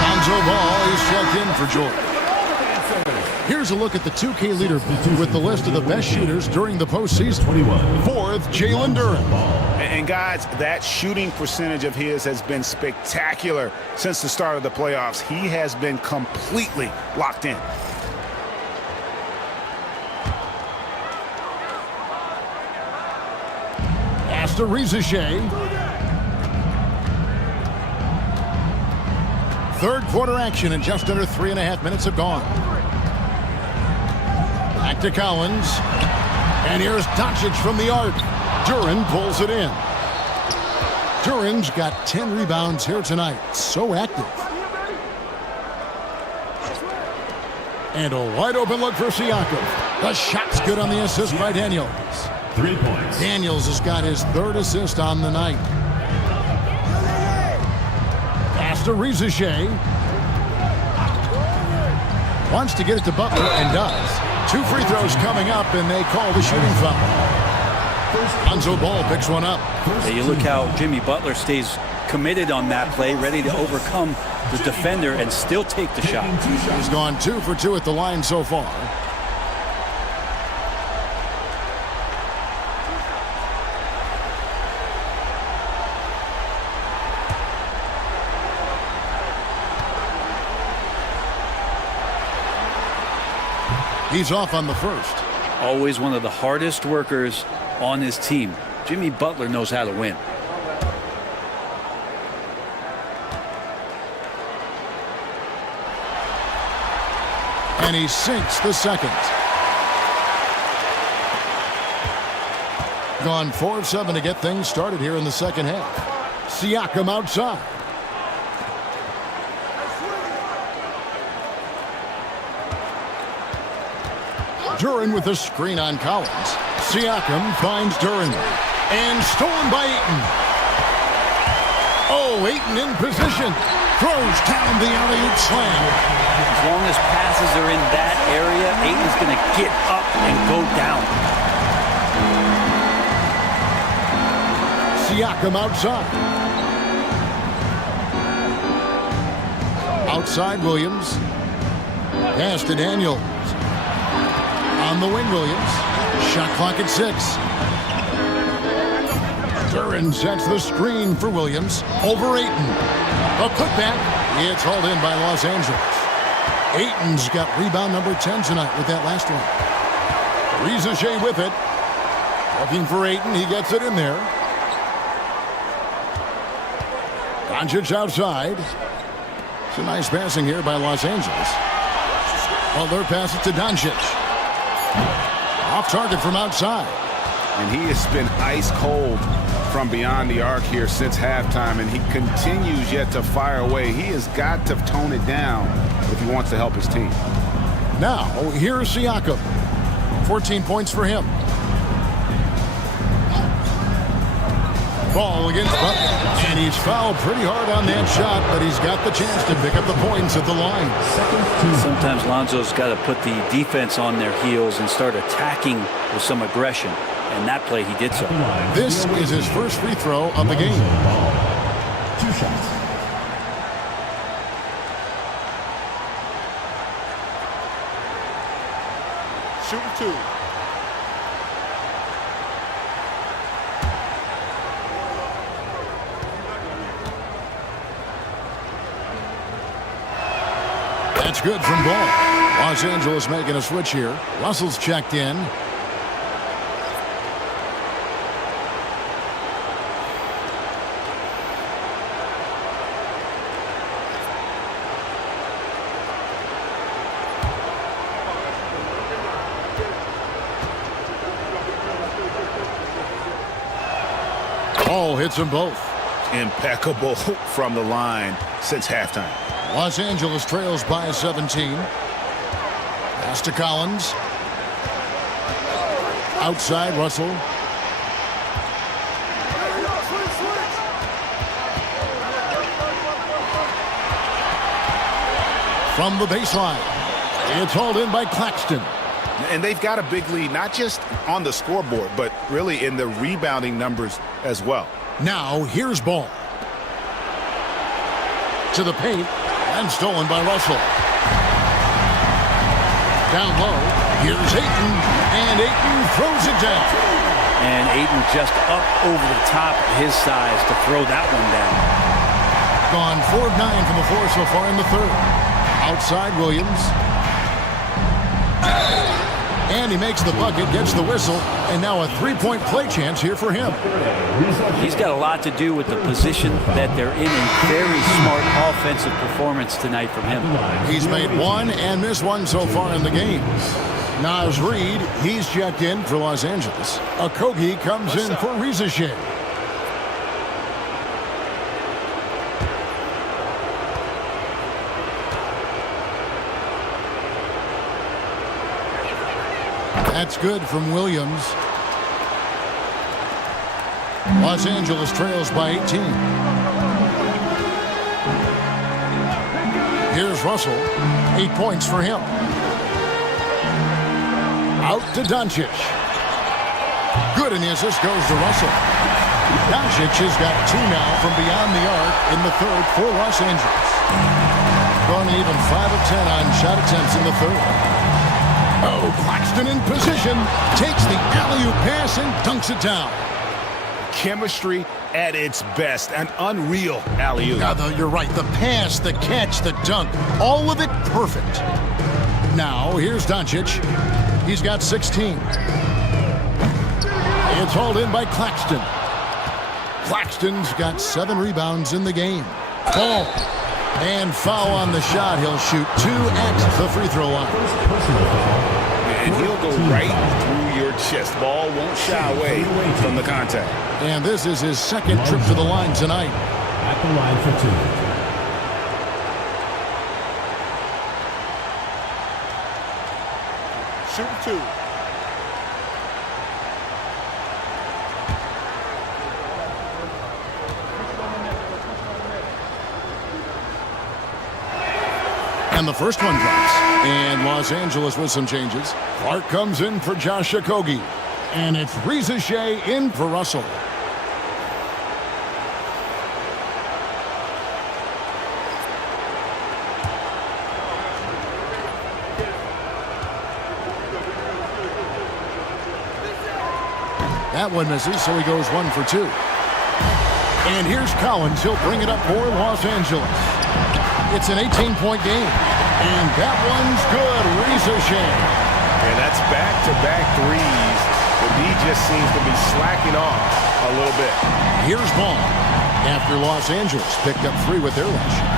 Lonzo Ball is checked in for George. Here's a look at the 2K leaderboard with the list of the best shooters during the postseason. 4th, Jalen Duren. And guys, that shooting percentage of his has been spectacular since the start of the playoffs. He has been completely locked in. Pass to Shea. Third quarter action and just under 3.5 minutes have gone. Back to Collins. And here's Doncic from the arc. Duren pulls it in. Duren's got 10 rebounds here tonight. So active. And a wide open look for Siakam. The shot's good on the assist by Daniels. 3 points. Daniels has got his third assist on the night. Pass to Shea. Wants to get it to Butler and does. 2 free throws coming up, and they call the shooting foul. Lonzo Ball picks one up. Hey, you look how Jimmy Butler stays committed on that play, ready to overcome the defender and still take the shot. He's gone 2 for 2 at the line so far. He's off on the first. Always one of the hardest workers on his team. Jimmy Butler knows how to win. And he sinks the second. Gone 4 of 7 to get things started here in the second half. Siakam outside. Duren with a screen on Collins. Siakam finds Duren. And stolen by Ayton. Oh, Ayton in position. Throws down the alley-oop slam. As long as passes are in that area, Ayton's going to get up and go down. Siakam outside. Outside Williams. Pass to Daniels. On the wing, Williams. Shot clock at 6. Duren sets the screen for Williams. Over Ayton. A putback. It's hauled in by Los Angeles. Ayton's got rebound number 10 tonight with that last one. Shea with it. Looking for Ayton. He gets it in there. Doncic outside. It's a nice passing here by Los Angeles. Butler passes to Doncic. Off target from outside. And he has been ice cold from beyond the arc here since halftime, and he continues yet to fire away. He has got to tone it down if he wants to help his team. Now, here's Siakam. 14 points for him. Ball against Butler. And he's fouled pretty hard on that shot, but he's got the chance to pick up the points at the line. Sometimes Lonzo's got to put the defense on their heels and start attacking with some aggression. And that play, he did so. This is his first free throw of the game. 2 shots. Shooting 2. That's good from Ball. Los Angeles making a switch here. Russell's checked in. Ball hits them both. Impeccable from the line since halftime. Los Angeles trails by 17. Pass to Collins. Outside, Russell. From the baseline. It's hauled in by Claxton. And they've got a big lead, not just on the scoreboard, but really in the rebounding numbers as well. Now, here's Ball. To the paint. And stolen by Russell. Down low. Here's Ayton. And Ayton throws it down. And Ayton just up over the top of his size to throw that one down. Gone 4 of 9 from the floor so far in the third. Outside Williams. And he makes the bucket, gets the whistle, and now a 3-point play chance here for him. He's got a lot to do with the position that they're in. A very smart offensive performance tonight from him. He's made 1 and missed 1 so far in the game. Naz Reid, he's checked in for Los Angeles. Okogie comes in for Rizachet. That's good from Williams. Los Angeles trails by 18. Here's Russell. 8 points for him. Out to Doncic. Good, and the assist goes to Russell. Doncic has got 2 now from beyond the arc in the third for Los Angeles. Going even 5 of 10 on shot attempts in the third. Oh, Claxton in position, takes the alley-oop pass and dunks it down. Chemistry at its best, an unreal alley-oop. You're right, the pass, the catch, the dunk, all of it perfect. Now, here's Doncic. He's got 16. It's hauled in by Claxton. Claxton's got 7 rebounds in the game. Ball. And foul on the shot. He'll shoot 2 at the free throw line. And he'll go right through your chest. Ball won't shy away from the contact. And this is his second trip to the line tonight. At the line for 2. Shooting 2. And the first one drops. And Los Angeles with some changes. Clark comes in for Josh Okogie. And it's Rizachet in for Russell. That one misses, so he goes 1 for 2. And here's Collins. He'll bring it up for Los Angeles. It's an 18-point game. And that one's good. Rizachet. And that's back-to-back threes. The D just seems to be slacking off a little bit. Here's Ball. After Los Angeles picked up 3 with their last shot.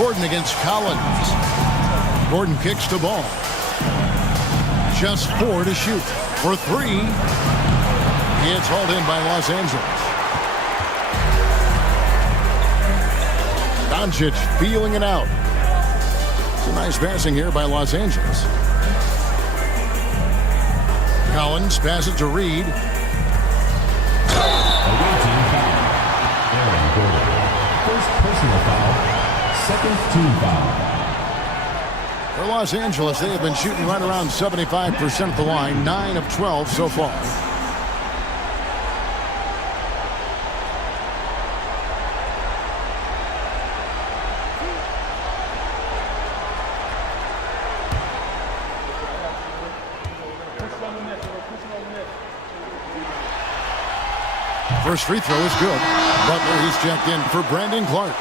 Gordon against Collins. Gordon kicks the ball. Just 4 to shoot. For 3. It's hauled in by Los Angeles. Doncic feeling it out. Some nice passing here by Los Angeles. Collins passes to Reed. Away team foul. Aaron Gordon. First personal foul. Second team foul. For Los Angeles, they have been shooting right around 75% at the line, 9 of 12 so far. First free throw is good. Butler, he's checked in for Brandon Clark.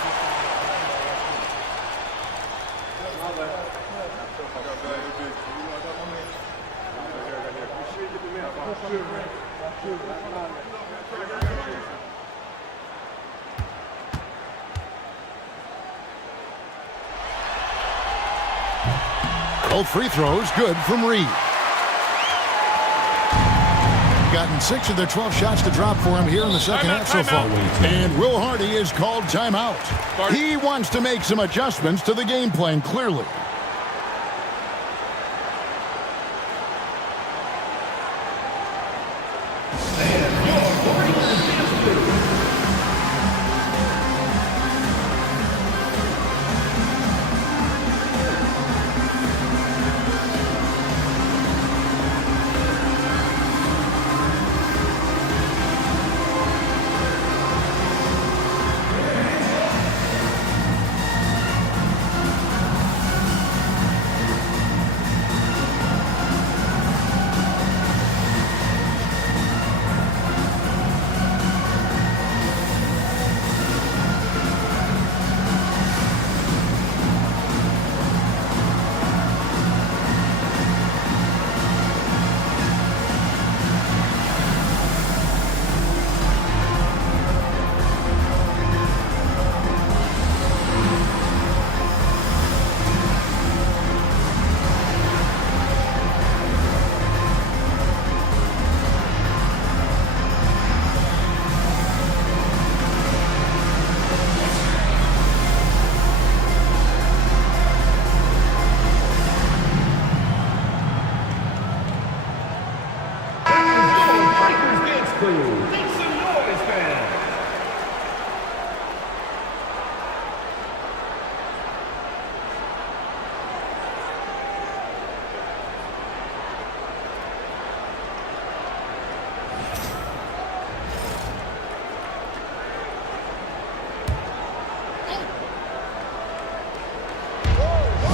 Both free throws good from Reed. Gotten 6 of their 12 shots to drop for him here in the second half so far. And Will Hardy is called timeout. He wants to make some adjustments to the game plan, clearly.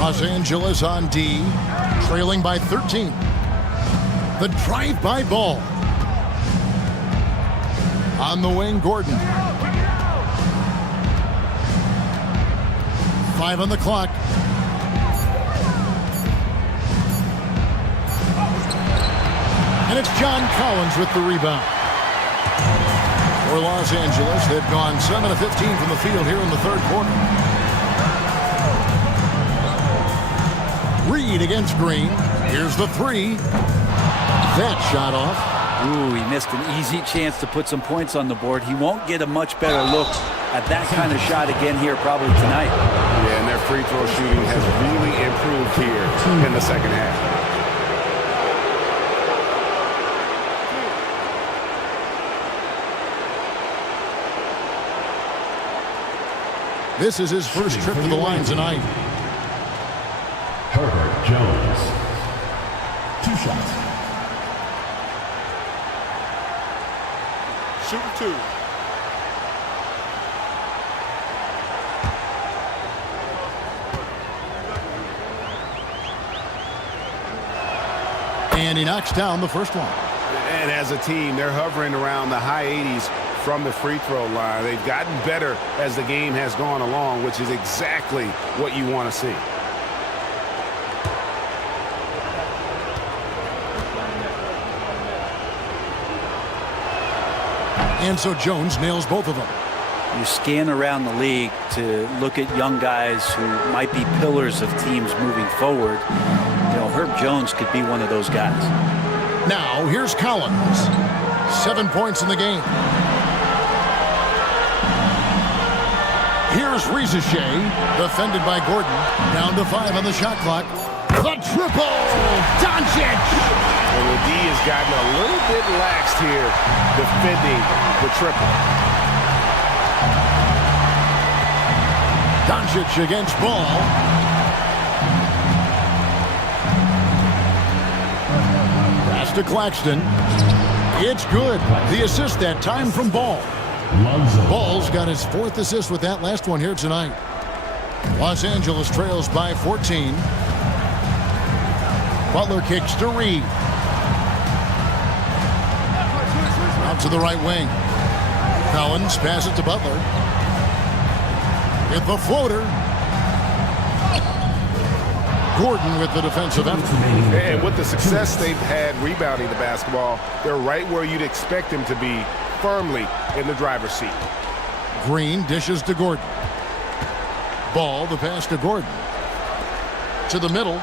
Los Angeles on D, trailing by 13. The drive-by ball. On the wing, Gordon. 5 on the clock. And it's John Collins with the rebound. For Los Angeles, they've gone 7 of 15 from the field here in the third quarter. Reed against Green. Here's the 3. That shot off. Ooh, he missed an easy chance to put some points on the board. He won't get a much better look at that kind of shot again here probably tonight. Yeah, and their free throw shooting has really improved here in the second half. This is his first trip to the line tonight. Herbert Jones. 2 shots. Shooting 2. And he knocks down the first one. And as a team, they're hovering around the high 80s from the free throw line. They've gotten better as the game has gone along, which is exactly what you want to see. And so Jones nails both of them. you scan around the league to look at young guys who might be pillars of teams moving forward. You know, Herb Jones could be one of those guys. Now, here's Collins. 7 points in the game. Here's Rizichet, defended by Gordon. Down to 5 on the shot clock. The triple! Doncic! And the D has gotten a little bit laxed here defending the triple. Doncic against Ball. Pass to Claxton. It's good. The assist that time from Ball. Ball's got his 4th assist with that last one here tonight. Los Angeles trails by 14. Butler kicks to Reed. Out to the right wing. Collins passes to Butler. With the floater. Gordon with the defensive effort. And with the success they've had rebounding the basketball, they're right where you'd expect them to be, firmly in the driver's seat. Green dishes to Gordon. Ball, the pass to Gordon. To the middle.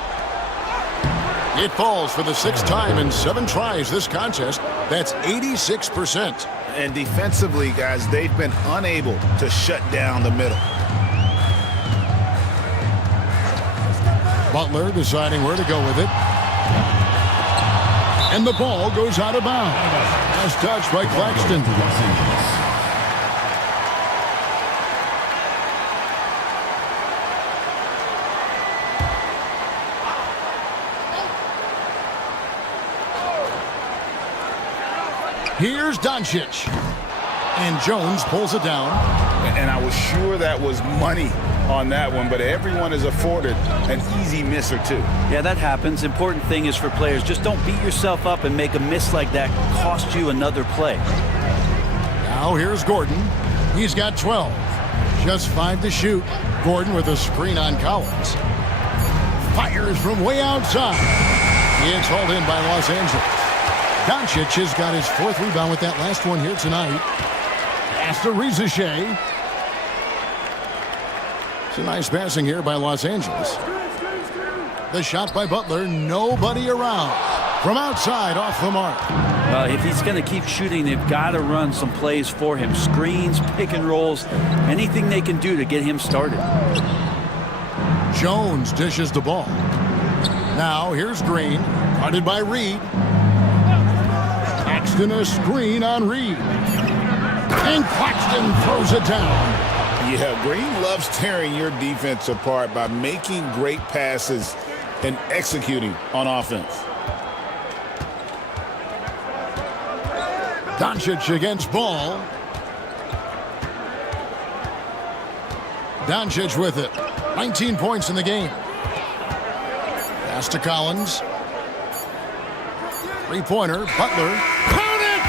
It falls for the 6th time in 7 tries this contest. That's 86%. And defensively, guys, they've been unable to shut down the middle. Butler deciding where to go with it. And the ball goes out of bounds. As touched by Claxton. Here's Doncic. And Jones pulls it down. And I was sure that was money on that one, but everyone is afforded an easy miss or two. Yeah, that happens. Important thing is for players, just don't beat yourself up and make a miss like that cost you another play. Now here's Gordon. He's got 12. Just 5 to shoot. Gordon with a screen on Collins. Fires from way outside. It's hauled in by Los Angeles. Doncic has got his 4th rebound with that last one here tonight. Pass to Rizichet. It's a nice passing here by Los Angeles. The shot by Butler, nobody around. From outside, off the mark. Well, if he's going to keep shooting, they've got to run some plays for him. Screens, pick and rolls, anything they can do to get him started. Jones dishes the ball. Now here's Green, guarded by Reed. Claxton a screen on Reed. And Claxton throws it down. Yeah, Green loves tearing your defense apart by making great passes and executing on offense. Doncic against Ball. Doncic with it. 19 points in the game. Pass to Collins. 3-pointer. Butler. Count it!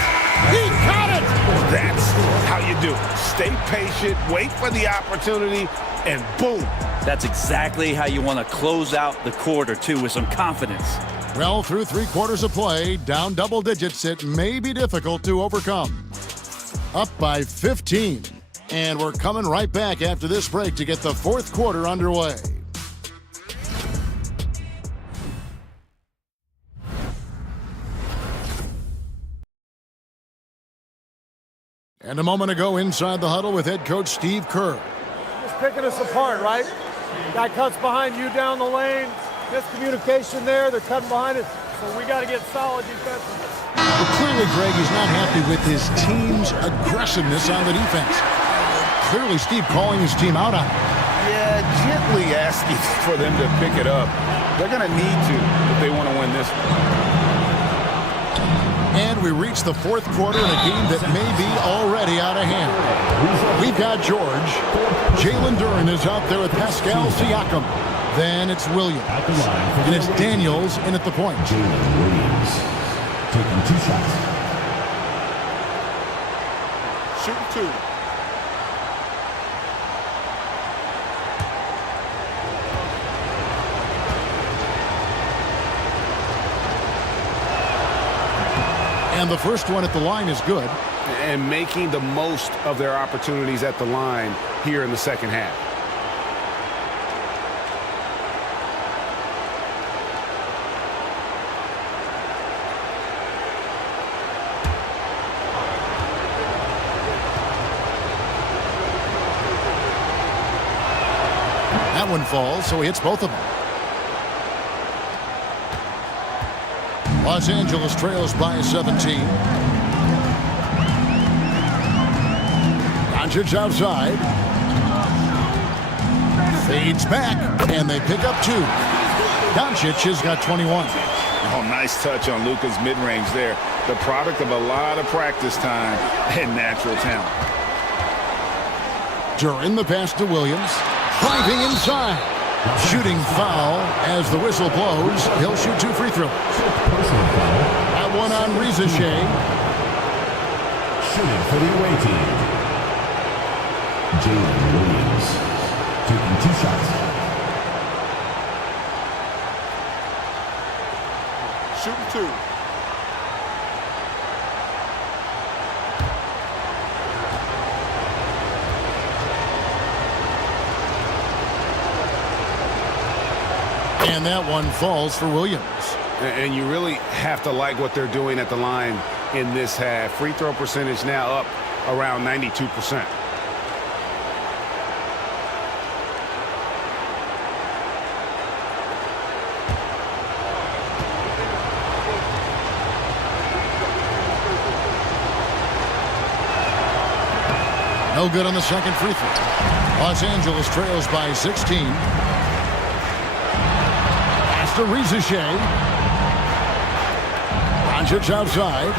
He caught it! That's how you do it. Stay patient, wait for the opportunity, and boom. That's exactly how you want to close out the quarter, too, with some confidence. Well, through 3 quarters of play, down double digits, it may be difficult to overcome. Up by 15. And we're coming right back after this break to get the 4th quarter underway. And a moment ago inside the huddle with head coach Steve Kerr. Just picking us apart, right? Guy cuts behind you down the lane. Miscommunication there. They're cutting behind us. So we got to get solid defensively. Well, clearly, Greg is not happy with his team's aggressiveness on the defense. Clearly, Steve calling his team out on it. Yeah, gently asking for them to pick it up. They're going to need to if they want to win this one. And we reach the 4th quarter in a game that may be already out of hand. We've got George. Jalen Duren is out there with Pascal Siakam. Then it's Williams. And it's Daniels in at the point. Jalen Williams taking 2 shots. Shoot 2. And the first one at the line is good. and making the most of their opportunities at the line here in the second half. That one falls, so he hits both of them. Los Angeles trails by 17. Doncic outside. Fades back, and they pick up 2. Doncic has got 21. Oh, nice touch on Luka's mid-range there. The product of a lot of practice time and natural talent. During the pass to Williams. Driving inside. Shooting foul as the whistle blows. He'll shoot 2 free throws. That one on Reza Shea. Shooting for the away team, Jalen Williams, taking 2 shots. Shooting 2. And that one falls for Williams. And you really have to like what they're doing at the line in this half. Free throw percentage now up around 92%. No good on the second free throw. Los Angeles trails by 16. Pass to Reza Shea. Doncic outside.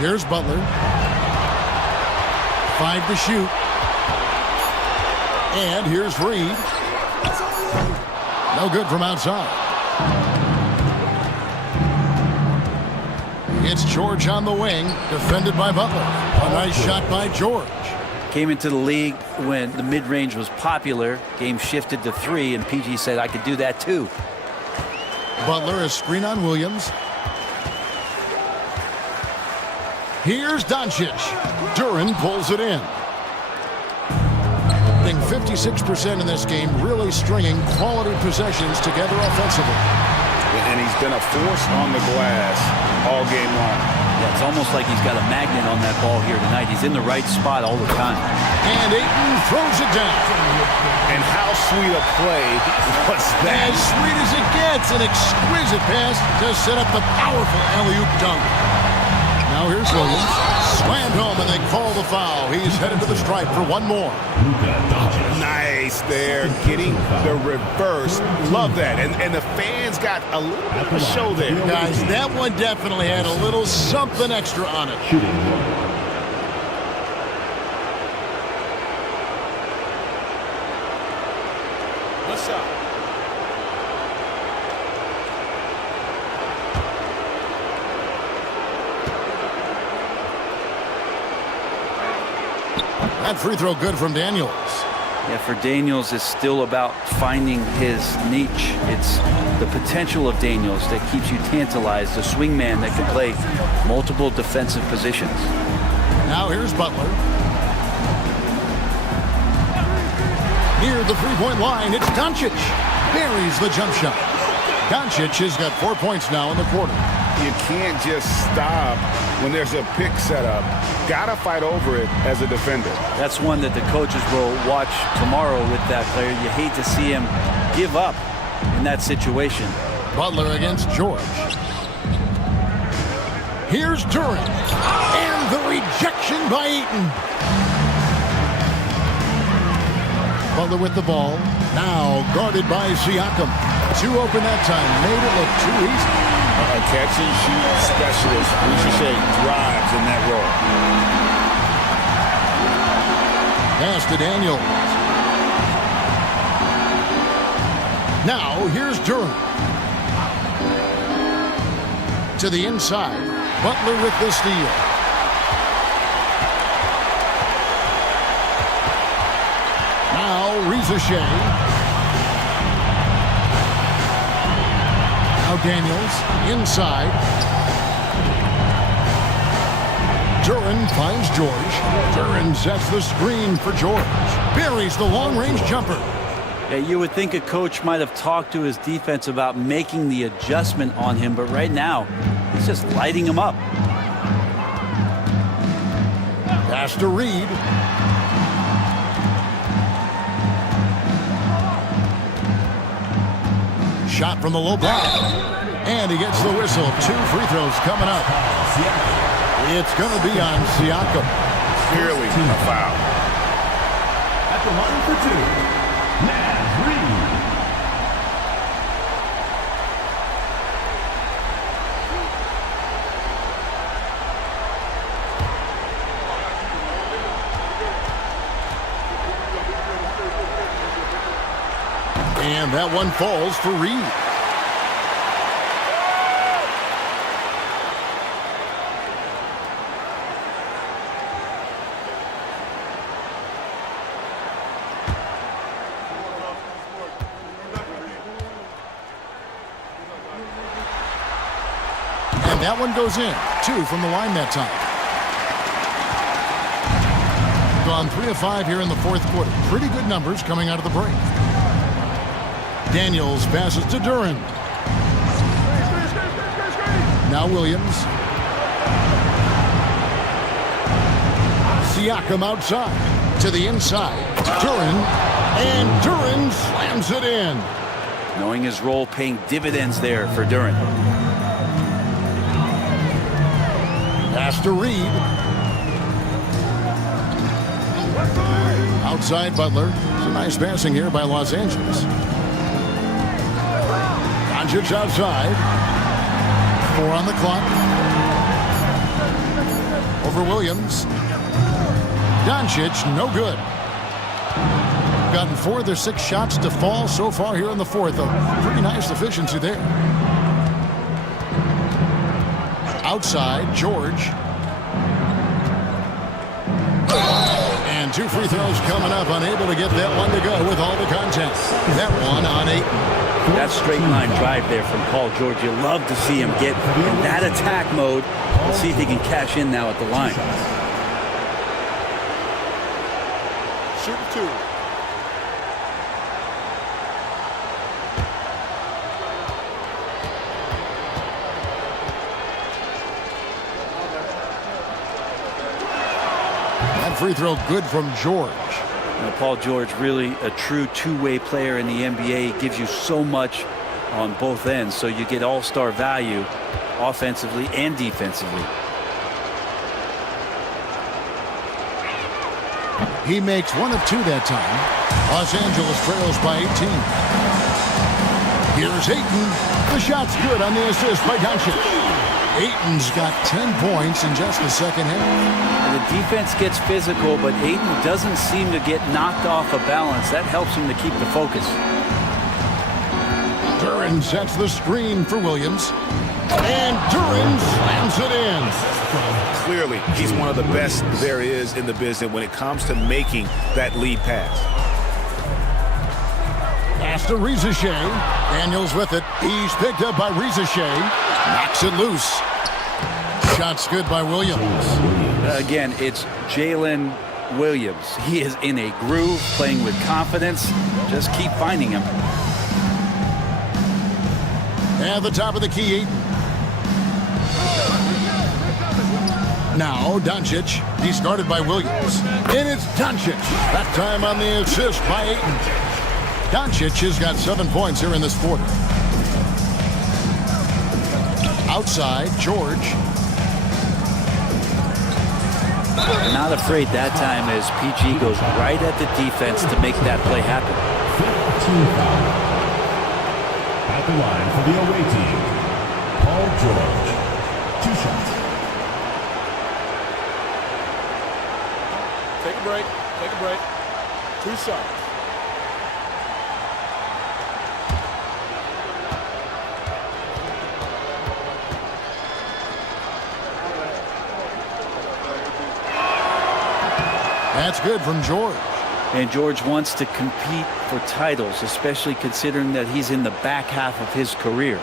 Here's Butler. 5 to shoot. And here's Reed. No good from outside. It's George on the wing, defended by Butler. A nice shot by George. Came into the league when the mid-range was popular. Game shifted to 3, and PG said, I could do that too. Butler is screen on Williams. Here's Doncic. Duren pulls it in. Hitting 56% in this game, really stringing quality possessions together offensively. And he's been a force on the glass all game long. Yeah, it's almost like he's got a magnet on that ball here tonight. He's in the right spot all the time. And Ayton throws it down. And how sweet a play was that? As sweet as it gets, an exquisite pass to set up the powerful alley-oop dunk. Now here's Williams. Slammed home, and they call the foul. He's headed to the stripe for one more. Nice there, getting the reverse. Love that. And the fans got a little bit of a show there. Guys, that one definitely had a little something extra on it. What's up? That free throw good from Daniels. Yeah, for Daniels, it's still about finding his niche. It's the potential of Daniels that keeps you tantalized, the swingman that can play multiple defensive positions. Now here's Butler. Near the three-point line, it's Doncic. Buries the jump shot. Doncic has got 4 points now in the quarter. You can't just stop when there's a pick set up. Gotta fight over it as a defender. That's one that the coaches will watch tomorrow with that player. You hate to see him give up in that situation. Butler against George. Here's Duren. And the rejection by Ayton. Butler with the ball. Now guarded by Siakam. 2 open that time. Made it look too easy. A catch-and-shoot specialist, we should say, thrives in that role. Pass to Daniels. Now, here's Duren. To the inside. Butler with the steal. Now, Reza Shea. Now Daniels inside. Duren finds George. Duren sets the screen for George. Buries the long-range jumper. Yeah, you would think a coach might have talked to his defense about making the adjustment on him, but right now, he's just lighting him up. Pass to Reed. Shot from the low block. And he gets the whistle. 2 free throws coming up. It's going to be on Siakam. Clearly a foul. At the line for 2, Naz Reid. And that one falls for Reed. And that one goes in. 2 from the line that time. Gone 3 of 5 here in the fourth quarter. Pretty good numbers coming out of the break. Daniels passes to Duren. Now Williams. Siakam outside. To the inside. Duren. And Duren slams it in. Knowing his role paying dividends there for Duren. Pass to Reed. Outside Butler. It's a nice passing here by Los Angeles. Doncic outside. 4 on the clock. Over Williams. Doncic, no good. Gotten 4 of their 6 shots to fall so far here in the fourth. A pretty nice efficiency there. Outside, George. And 2 free throws coming up. Unable to get that one to go with all the contact. That one on 8. That straight line drive there from Paul George. You love to see him get in that attack mode. Let's see if he can cash in now at the line. Shoot 2. That free throw good from George. Paul George, really a true two-way player in the NBA. He gives you so much on both ends, so you get all-star value offensively and defensively. He makes 1 of 2 that time. Los Angeles trails by 18. Here's Ayton. The shot's good on the assist by Doncic. Ayton's got 10 points in just the second half. The defense gets physical, but Ayton doesn't seem to get knocked off of balance. That helps him to keep the focus. Duren sets the screen for Williams. And Duren slams it in. Clearly, he's one of the best there is in the business when it comes to making that lead pass. Pass to Rizashea. Daniels with it. He's picked up by Rizashea. Knocks it loose. Shot's good by Williams. Again, it's Jalen Williams. He is in a groove, playing with confidence. Just keep finding him. At the top of the key, Ayton. Now Doncic. He's guarded by Williams. And it's Doncic. That time on the assist by Ayton. Doncic has got 7 points here in this quarter. Outside, George. Not afraid that time as PG goes right at the defense to make that play happen. 15 foul. At the line for the away team, Paul George. 2 shots. Take a break. Take a break. 2 shots. That's good from George. And George wants to compete for titles, especially considering that he's in the back half of his career.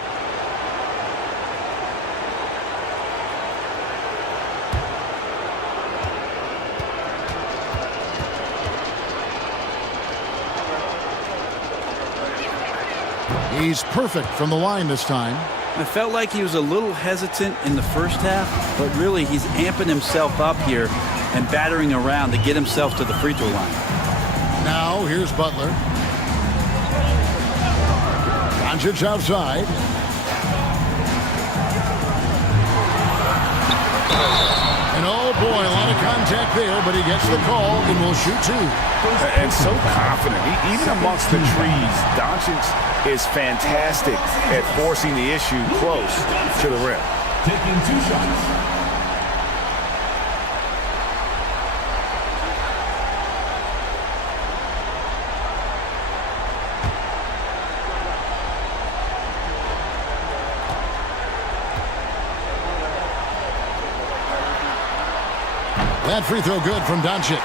He's perfect from the line this time. I felt like he was a little hesitant in the first half, but really he's amping himself up here and battering around to get himself to the free throw line. Now here's Butler. Doncic outside. And oh boy, a lot of contact there, but he gets the call and will shoot two. And so confident. Even amongst the trees, Doncic is fantastic at forcing the issue close to the rim. Taking 2 shots. That free throw good from Doncic.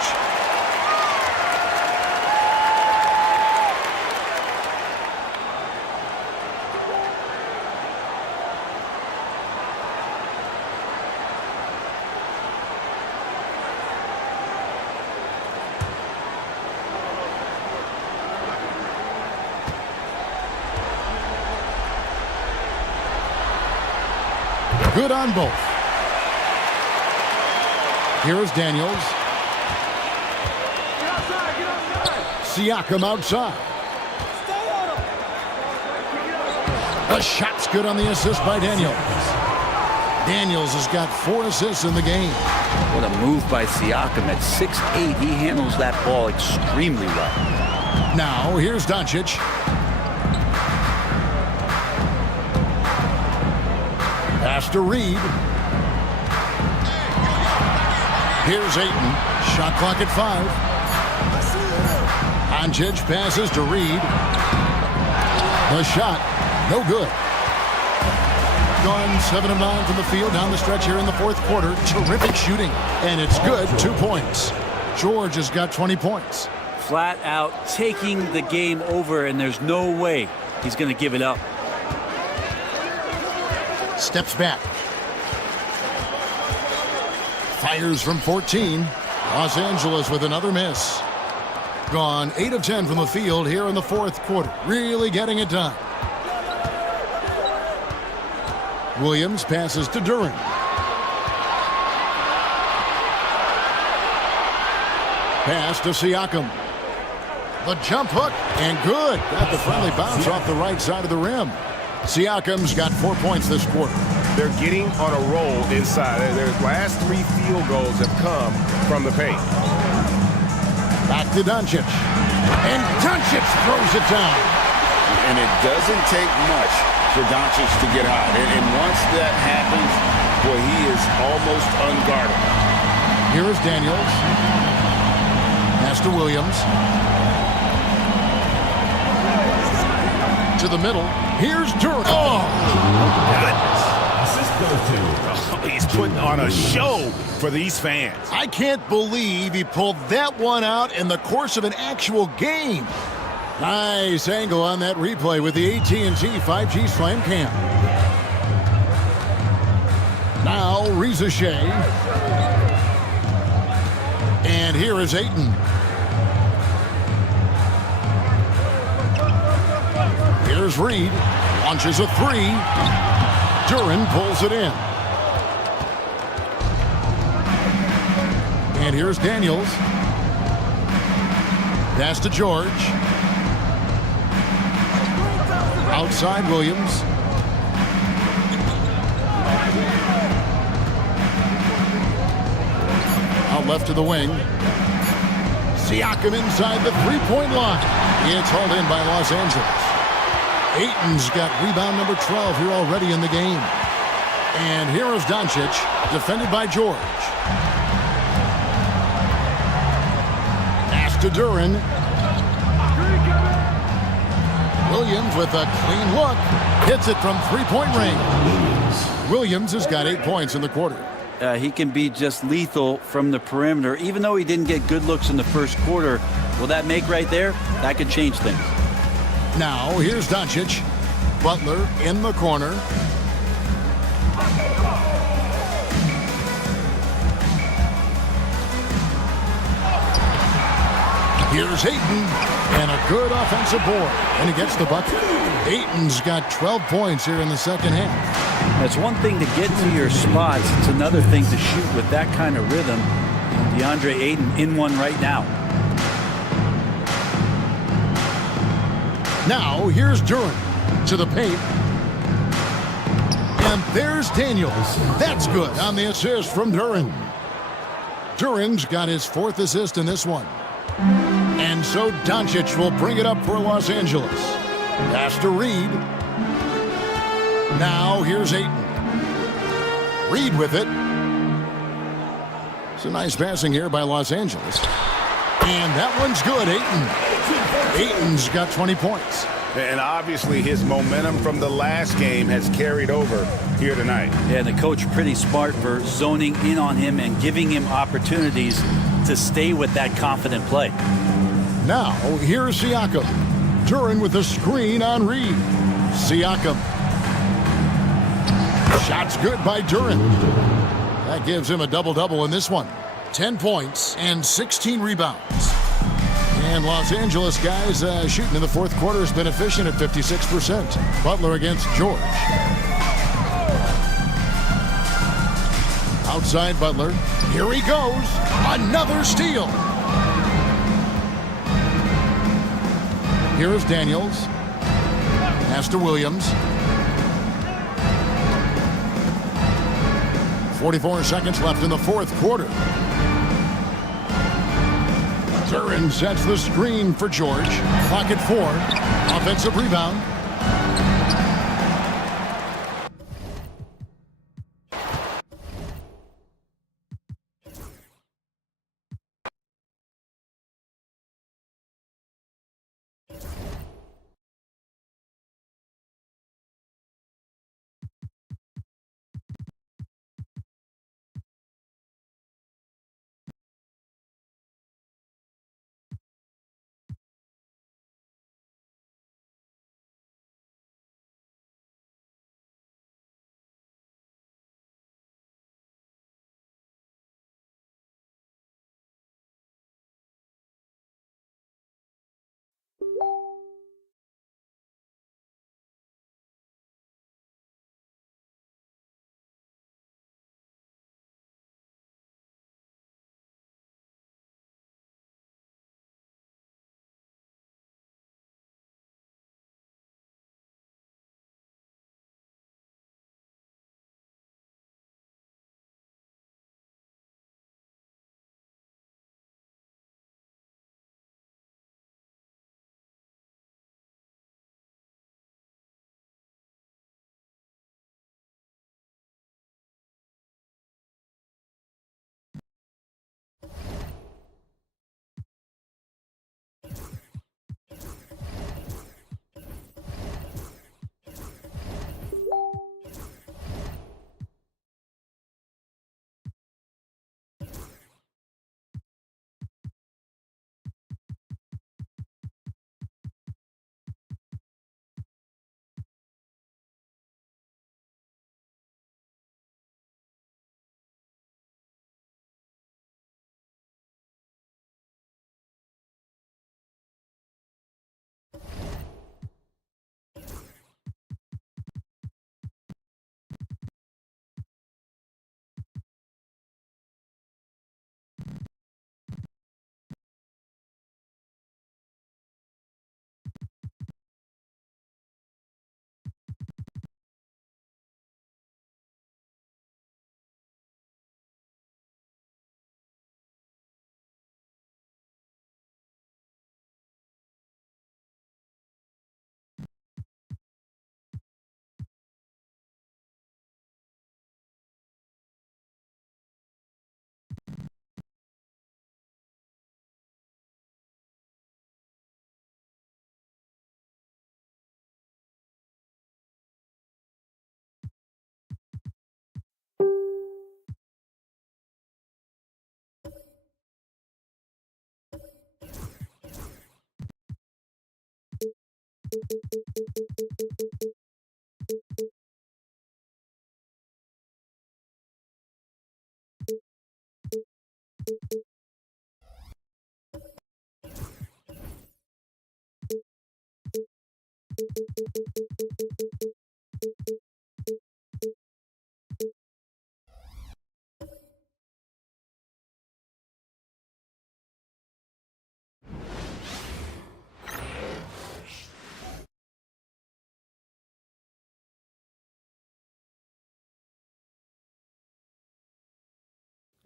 Good on both. Here is Daniels. Siakam outside. The shot's good on the assist by Daniels. Daniels has got 4 assists in the game. What a move by Siakam. At 6'8", he handles that ball extremely well. Now here's Doncic. Pass to Reed. Here's Ayton. Shot clock at 5. Doncic passes to Reed. The shot, no good. Gone 7 of 9 from the field down the stretch here in the fourth quarter. Terrific shooting, and it's good. 2 points. George has got 20 points. Flat out taking the game over, and there's no way he's going to give it up. Steps back. Fires from 14. Los Angeles with another miss. Gone 8 of 10 from the field here in the fourth quarter. Really getting it done. Williams passes to Duren. Pass to Siakam. The jump hook, and good. Got the friendly bounce off the right side of the rim. Siakam's got 4 points this quarter. They're getting on a roll inside. Their last 3 field goals have come from the paint. Back to Doncic. And Doncic throws it down. And it doesn't take much for Doncic to get hot. And once that happens, boy, he is almost unguardable. Here is Daniels. Pass to Williams. To the middle. Here's Duren. Oh, goodness. Oh, he's putting on a show for these fans. I can't believe he pulled that one out in the course of an actual game. Nice angle on that replay with the AT&T 5G Slam Cam. Now Reza Shea. And here is Ayton. Here's Reed. Launches a 3. Duren pulls it in. And here's Daniels. Pass to George. Outside Williams. Out left to the wing. Siakam inside the 3-point line. It's hauled in by Los Angeles. Ayton's got rebound number 12 here already in the game. And here is Doncic, defended by George. Pass to Duren. Williams with a clean look. Hits it from 3-point range. Williams has got 8 points in the quarter. He can be just lethal from the perimeter. Even though he didn't get good looks in the first quarter, will that make right there? That could change things. Now, here's Doncic. Butler in the corner. Here's Ayton, and a good offensive board, and he gets the bucket. Ayton's got 12 points here in the second half. It's one thing to get to your spots. It's another thing to shoot with that kind of rhythm. And DeAndre Ayton in one right now. Now, here's Duren to the paint. And there's Daniels. That's good on the assist from Duren. Duren's got his 4th assist in this one. And so Doncic will bring it up for Los Angeles. Pass to Reed. Now here's Ayton. Reed with it. It's a nice passing here by Los Angeles. And that one's good, Ayton. Ayton's got 20 points. And obviously his momentum from the last game has carried over here tonight. Yeah, the coach pretty smart for zoning in on him and giving him opportunities to stay with that confident play. Now, here's Siakam. Duren with a screen on Reed. Siakam. Shot's good by Duren. That gives him a double-double in this one. 10 points and 16 rebounds. And Los Angeles guys shooting in the 4th quarter has been efficient at 56%. Butler against George. Outside Butler. Here he goes. Another steal. Here's Daniels. Pass to Williams. 44 seconds left in the 4th quarter. Duren sets the screen for George. Clock at 4. Offensive rebound.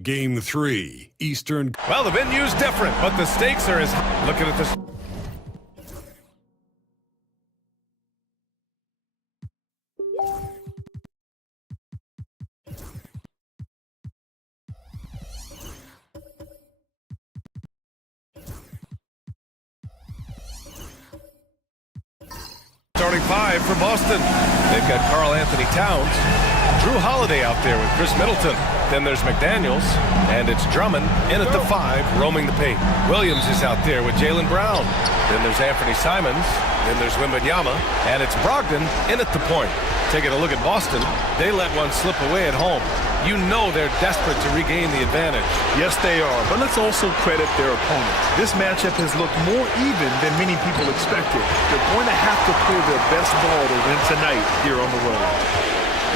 Game 3, Eastern. Well, the venue's different, but the stakes are as high. Looking at this. Starting 5 for Boston. They've got Karl Anthony Towns, Drew Holiday out there with Chris Middleton. Then there's McDaniels, and it's Drummond in at the 5, roaming the paint. Williams is out there with Jaylen Brown. Then there's Anthony Simons. Then there's Wembanyama, and it's Brogdon in at the point. Taking a look at Boston, they let one slip away at home. You know they're desperate to regain the advantage. Yes, they are, but let's also credit their opponent. This matchup has looked more even than many people expected. They're going to have to play their best ball to win tonight here on the road.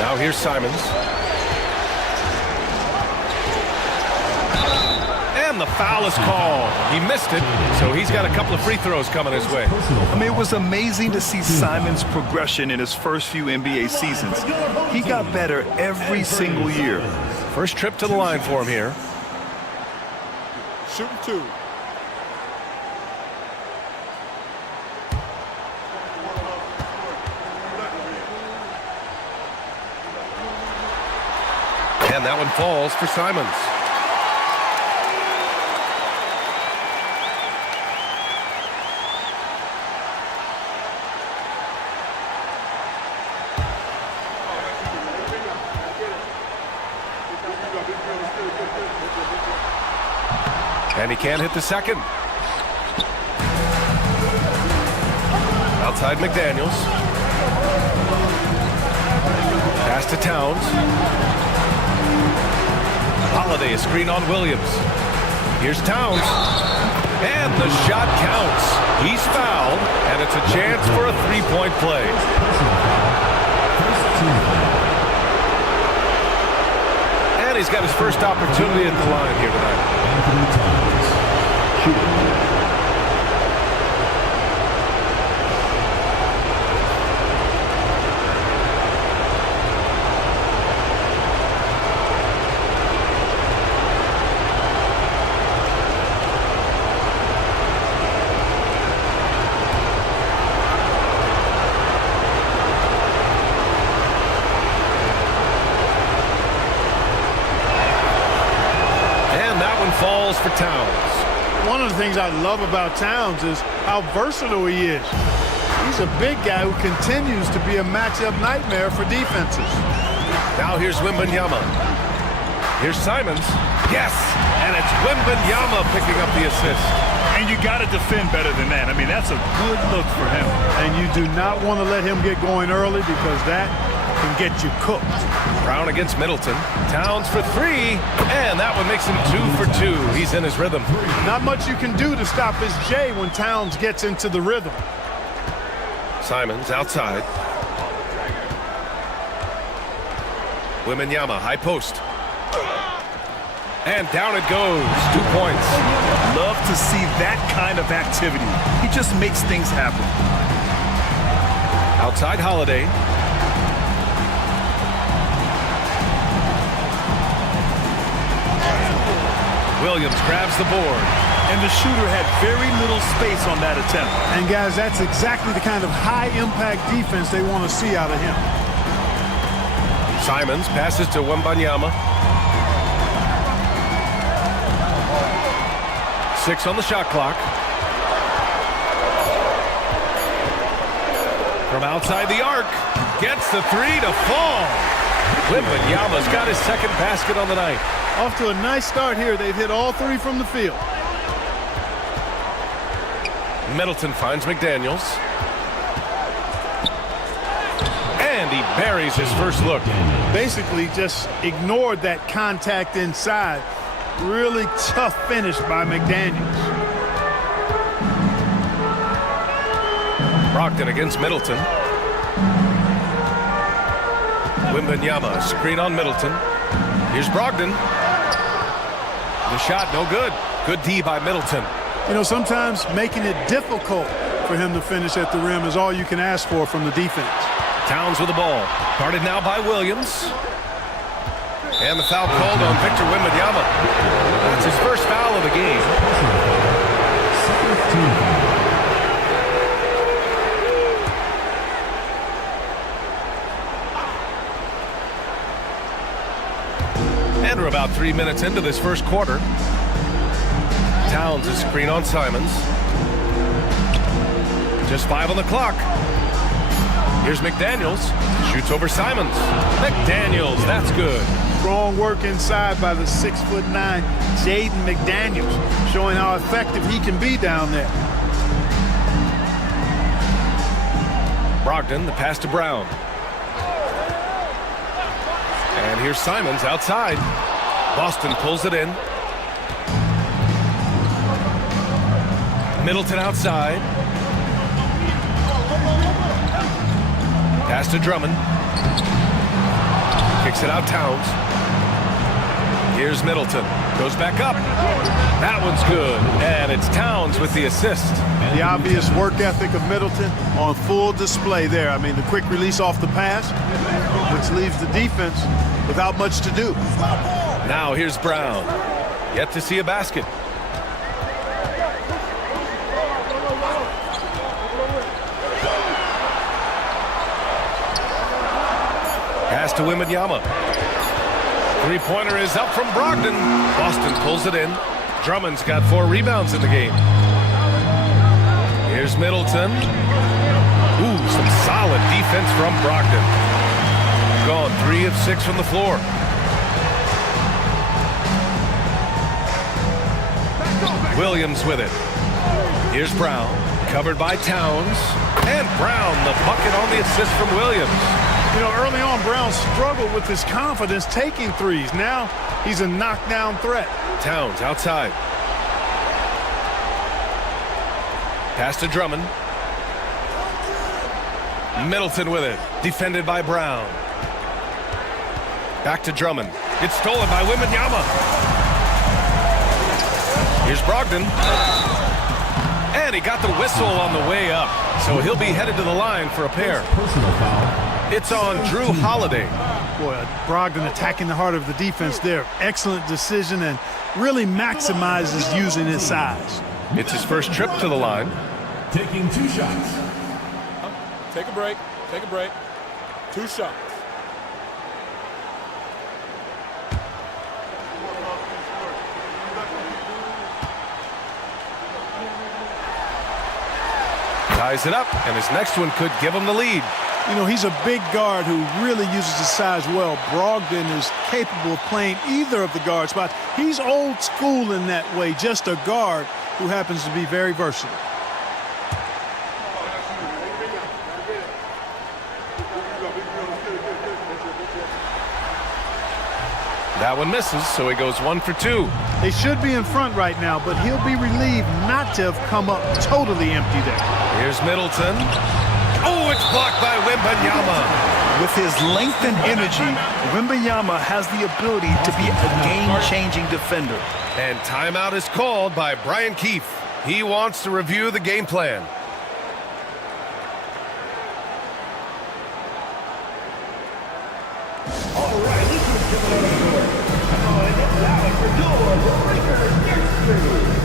Now here's Simons. And the foul is called. He missed it, so he's got a couple of free throws coming his way. I mean, it was amazing to see Simons' progression in his first few NBA seasons. He got better every single year. First trip to the line for him here. Shooting 2. And that one falls for Simons. And he can't hit the second. Outside McDaniels. Pass to Towns. Holiday, a screen on Williams. Here's Towns. And the shot counts. He's fouled, and it's a chance for a three-point play. And he's got his first opportunity at the line here tonight. Falls for Towns. One of the things I love about Towns is how versatile he is. He's a big guy who continues to be a matchup nightmare for defenses. Now here's Wembanyama. Here's Simons. Yes! And it's Wembanyama picking up the assist. And you got to defend better than that. I mean, that's a good look for him. And you do not want to let him get going early because that can get you cooked. Brown against Middleton. Towns for 3, and that one makes him 2 for 2. He's in his rhythm. Not much you can do to stop his J when Towns gets into the rhythm. Simons outside. Wembanyama, high post. And down it goes. 2 points. Love to see that kind of activity. He just makes things happen. Outside Holiday. Williams grabs the board. And the shooter had very little space on that attempt. And guys, that's exactly the kind of high-impact defense they want to see out of him. Simons passes to Wembanyama. 6 on the shot clock. From outside the arc, gets the 3 to fall. Wembanyama's got his second basket on the night. Off to a nice start here. They've hit all 3 from the field. Middleton finds McDaniels. And he buries his first look. Basically just ignored that contact inside. Really tough finish by McDaniels. Brogdon against Middleton. Wembanyama, screen on Middleton. Here's Brogdon. The shot, no good. Good D by Middleton. You know, sometimes making it difficult for him to finish at the rim is all you can ask for from the defense. Towns with the ball. Guarded now by Williams. And the foul called on Victor Wembanyama. That's his first foul of the game. And we're about 3 minutes into this first quarter. Towns is screen on Simons. Just 5 on the clock. Here's McDaniels. Shoots over Simons. McDaniels, that's good. Strong work inside by the 6'9" Jaden McDaniels, showing how effective he can be down there. Brogdon, the pass to Brown. And here's Simons outside. Boston pulls it in. Middleton outside. Pass to Drummond. Kicks it out Towns. Here's Middleton. Goes back up. That one's good. And it's Towns with the assist. The obvious work ethic of Middleton on full display there. I mean, the quick release off the pass, which leaves the defense without much to do. Now here's Brown. Yet to see a basket. Pass to Wembanyama. Three-pointer is up from Brogdon. Boston pulls it in. Drummond's got 4 rebounds in the game. Here's Middleton. Ooh, some solid defense from Brogdon. Gone 3 of 6 from the floor. Williams with it. Here's Brown. Covered by Towns. And Brown, the bucket on the assist from Williams. You know, early on, Brown struggled with his confidence taking threes. Now he's a knockdown threat. Towns outside. Pass to Drummond. Middleton with it. Defended by Brown. Back to Drummond. It's stolen by Wembanyama. Here's Brogdon. And he got the whistle on the way up. So he'll be headed to the line for a pair. Personal foul. It's on Drew Holiday. Boy, Brogdon attacking the heart of the defense there. Excellent decision and really maximizes using his size. It's his first trip to the line. Taking 2 shots. Take a break. Take a break. 2 shots. Ties it up, and his next one could give him the lead. You know, he's a big guard who really uses his size well. Brogdon is capable of playing either of the guard spots. He's old school in that way, just a guard who happens to be very versatile. That one misses, so he goes 1 for 2. They should be in front right now, but he'll be relieved not to have come up totally empty there. Here's Middleton. Oh, it's blocked by Wembanyama. With his length and energy, Wembanyama has the ability to be a game-changing defender. And timeout is called by Brian Keefe. He wants to review the game plan. All right, let's give it another. And now for your breaker next.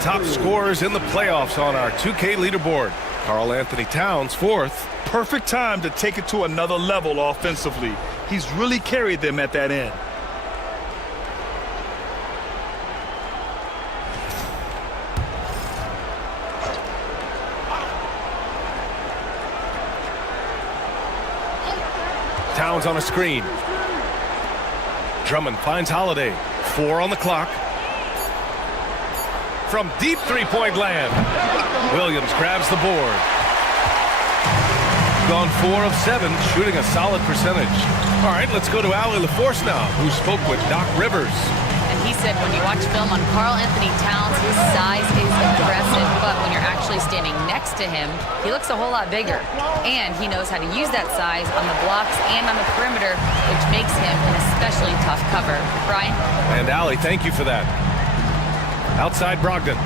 top scorers in the playoffs on our 2K leaderboard. Karl Anthony Towns, 4th. Perfect time to take it to another level offensively. He's really carried them at that end. Towns on a screen. Drummond finds Holiday. 4 on the clock. From deep three-point land. Williams grabs the board. Gone 4 of 7, shooting a solid percentage. All right, let's go to Allie LaForce now, who spoke with Doc Rivers. And he said when you watch film on Karl Anthony Towns, his size is impressive, but when you're actually standing next to him, he looks a whole lot bigger. And he knows how to use that size on the blocks and on the perimeter, which makes him an especially tough cover. Brian? And Allie, thank you for that. Outside Brogdon.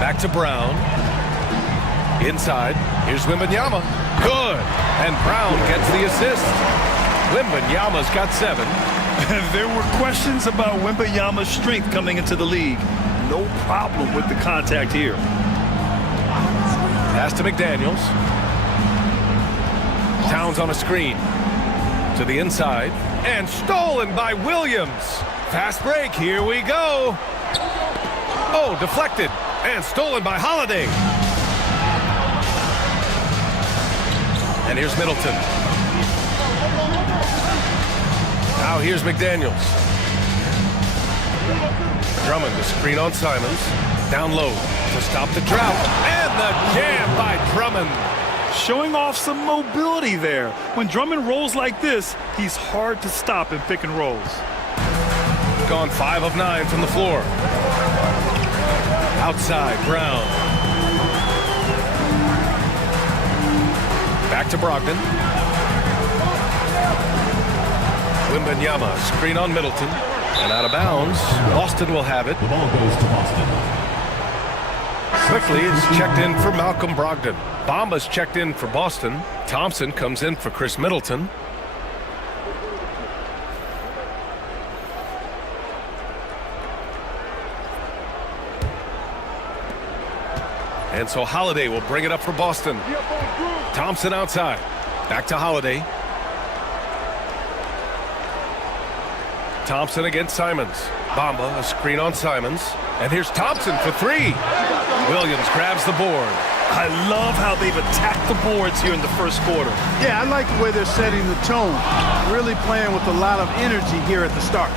Back to Brown. Inside. Here's Wembanyama. Good. And Brown gets the assist. Wembanyama's got 7. There were questions about Wembanyama's strength coming into the league. No problem with the contact here. Pass to McDaniels. Towns on a screen. To the inside. And stolen by Williams. Fast break. Here we go. Oh, deflected. And stolen by Holiday. And here's Middleton. Now here's McDaniels. Drummond, the screen on Simons. Down low to stop the drought. And the jam by Drummond. Showing off some mobility there. When Drummond rolls like this, he's hard to stop in pick and rolls. Gone 5 of 9 from the floor. Outside, Brown. Back to Brogdon. Wembanyama, screen on Middleton. And out of bounds. Boston will have it. The ball goes to Boston. Quickly, it's checked in for Malcolm Brogdon. Bamba's checked in for Boston. Thompson comes in for Chris Middleton. And so Holiday will bring it up for Boston. Thompson outside. Back to Holiday. Thompson against Simons. Bamba, a screen on Simons. And here's Thompson for 3. Williams grabs the board. I love how they've attacked the boards here in the first quarter. Yeah, I like the way they're setting the tone. Really playing with a lot of energy here at the start.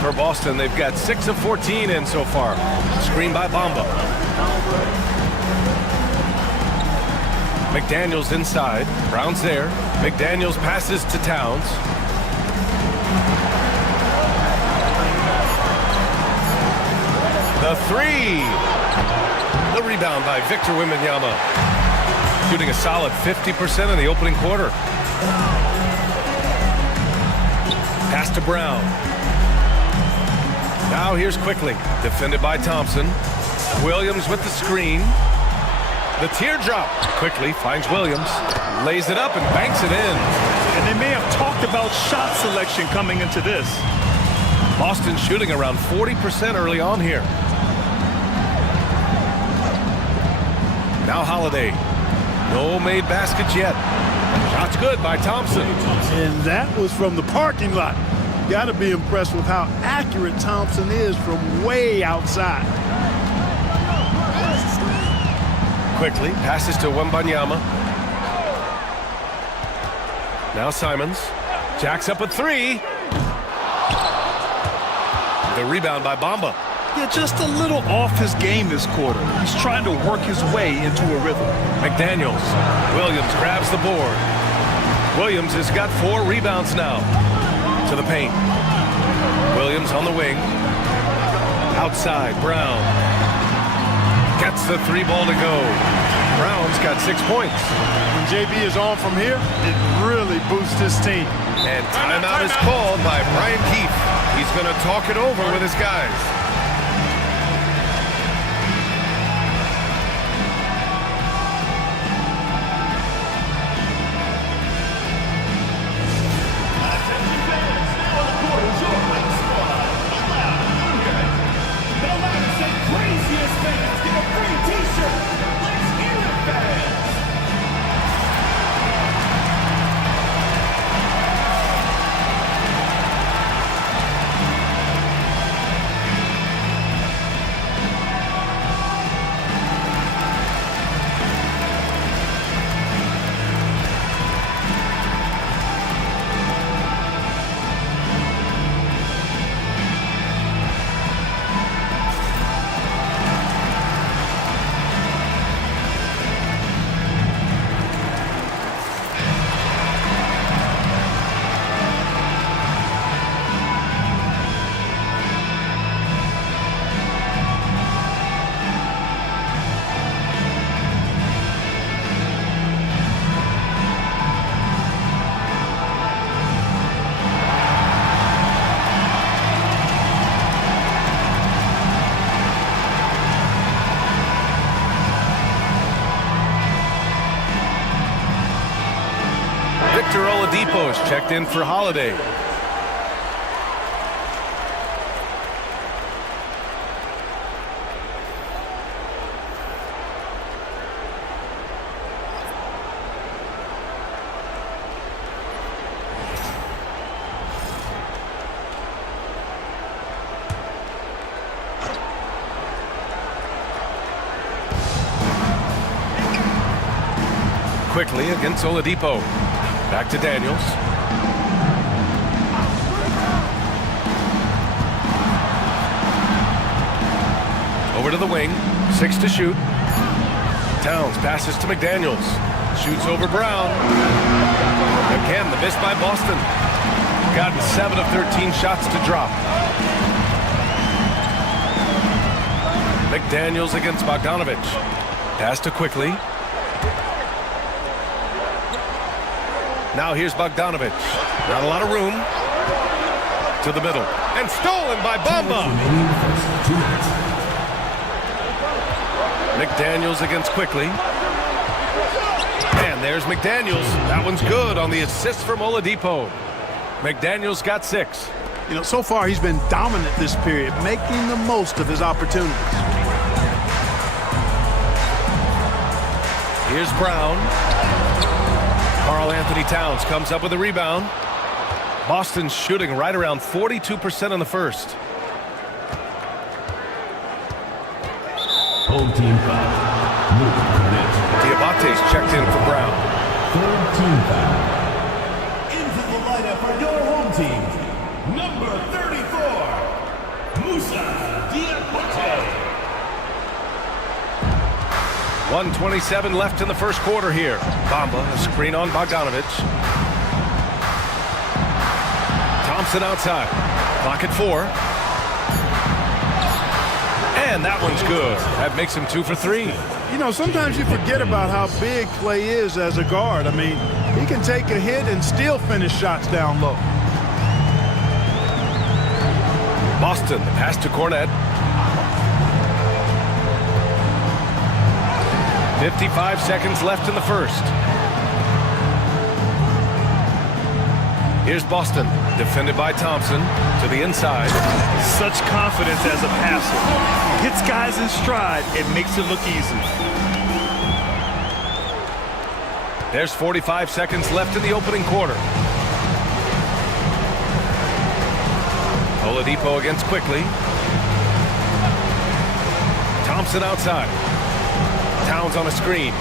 For Boston, they've got 6 of 14 in so far. Screen by Bamba. McDaniels inside. Brown's there. McDaniels passes to Towns. The 3. The rebound by Victor Wembanyama. Shooting a solid 50% in the opening quarter. Pass to Brown. Now here's Quickly. Defended by Thompson. Williams with the screen. The teardrop. Quickly finds Williams. Lays it up and banks it in. And they may have talked about shot selection coming into this. Boston shooting around 40% early on here. Now Holiday. No made baskets yet. Shot's good by Thompson. And that was from the parking lot. Got to be impressed with how accurate Thompson is from way outside. Quickly passes to Wembanyama. Now Simons. Jacks up a 3. The rebound by Bamba. Yeah, just a little off his game this quarter. He's trying to work his way into a rhythm. McDaniels. Williams grabs the board. Williams has got 4 rebounds now. To the paint. Williams on the wing. Outside, Brown. Gets the 3 ball to go. Brown's got 6 points. When JB is on from here, it really boosts his team. And timeout is called by Brian Keefe. He's going to talk it over with his guys. Victor Oladipo's checked in for Holiday. Quickly against Oladipo. Back to Daniels. Over to the wing. 6 to shoot. Towns passes to McDaniels. Shoots over Brown. Again, the miss by Boston. Gotten 7 of 13 shots to drop. McDaniels against Bogdanovich. Pass to Quickly. Now here's Bogdanovich. Not a lot of room. To the middle. And stolen by Bamba. McDaniels against Quickly. And there's McDaniels. That one's good on the assist from Oladipo. McDaniels got 6. You know, so far he's been dominant this period, making the most of his opportunities. Here's Brown. Karl Anthony Towns comes up with a rebound. Boston's shooting right around 42% in the first. Home team foul. Diabate's checked in for Brown. Third team foul. Into the lineup for your home team, number 34, Musa Diabate. 1:27 left in the first quarter here. Bamba, a screen on Bogdanovich. Thompson outside. Clock at 4. And that one's good. That makes him 2 for 3. You know, sometimes you forget about how big Clay is as a guard. I mean, he can take a hit and still finish shots down low. Boston, the pass to Cornette. 55 seconds left in the first. Here's Boston, defended by Thompson, to the inside. Such confidence as a passer. Hits guys in stride. It makes it look easy. There's 45 seconds left in the opening quarter. Oladipo against Quickly. Thompson outside. Towns on a screen.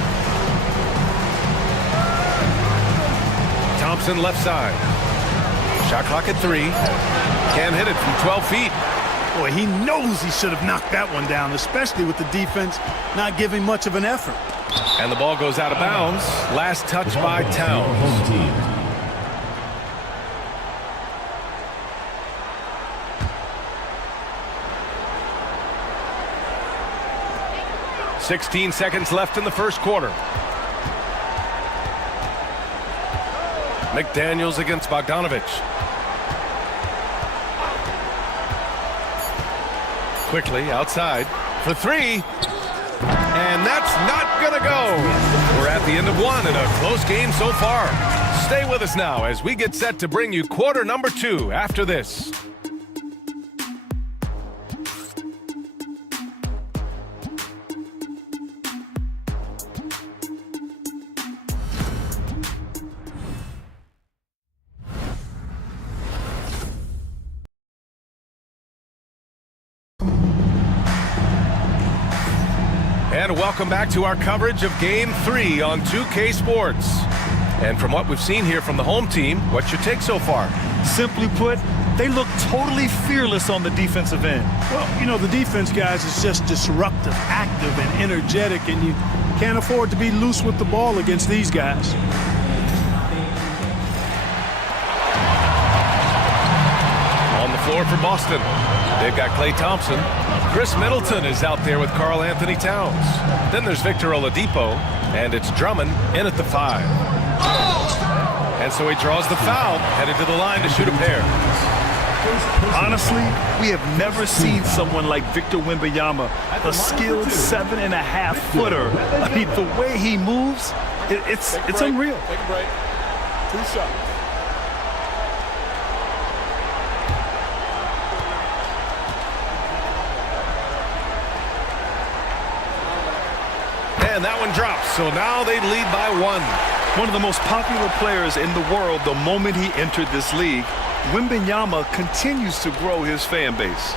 Thompson left side. Shot clock at 3. Can't hit it from 12 feet. Boy, he knows he should have knocked that one down, especially with the defense not giving much of an effort. And the ball goes out of bounds. Last touch by Towns. 16 seconds left in the first quarter. McDaniels against Bogdanovich. Quickly outside for 3. And that's not going to go. We're at the end of 1 in a close game so far. Stay with us now as we get set to bring you quarter number 2 after this. And welcome back to our coverage of Game 3 on 2K Sports. And from what we've seen here from the home team, what's your take so far? Simply put, they look totally fearless on the defensive end. Well, you know, the defense, guys, is just disruptive, active, and energetic, and you can't afford to be loose with the ball against these guys. On the floor for Boston, they've got Klay Thompson. Chris Middleton is out there with Karl Anthony Towns. Then there's Victor Oladipo, and it's Drummond in at the 5. And so he draws the foul, headed to the line to shoot a pair. Honestly, we have never seen someone like Victor Wembanyama, a skilled 7.5-footer. I mean, the way he moves, it's unreal. Take a break. 2 shots. And that one drops, so now they lead by 1. One of the most popular players in the world the moment he entered this league, Wembanyama continues to grow his fan base.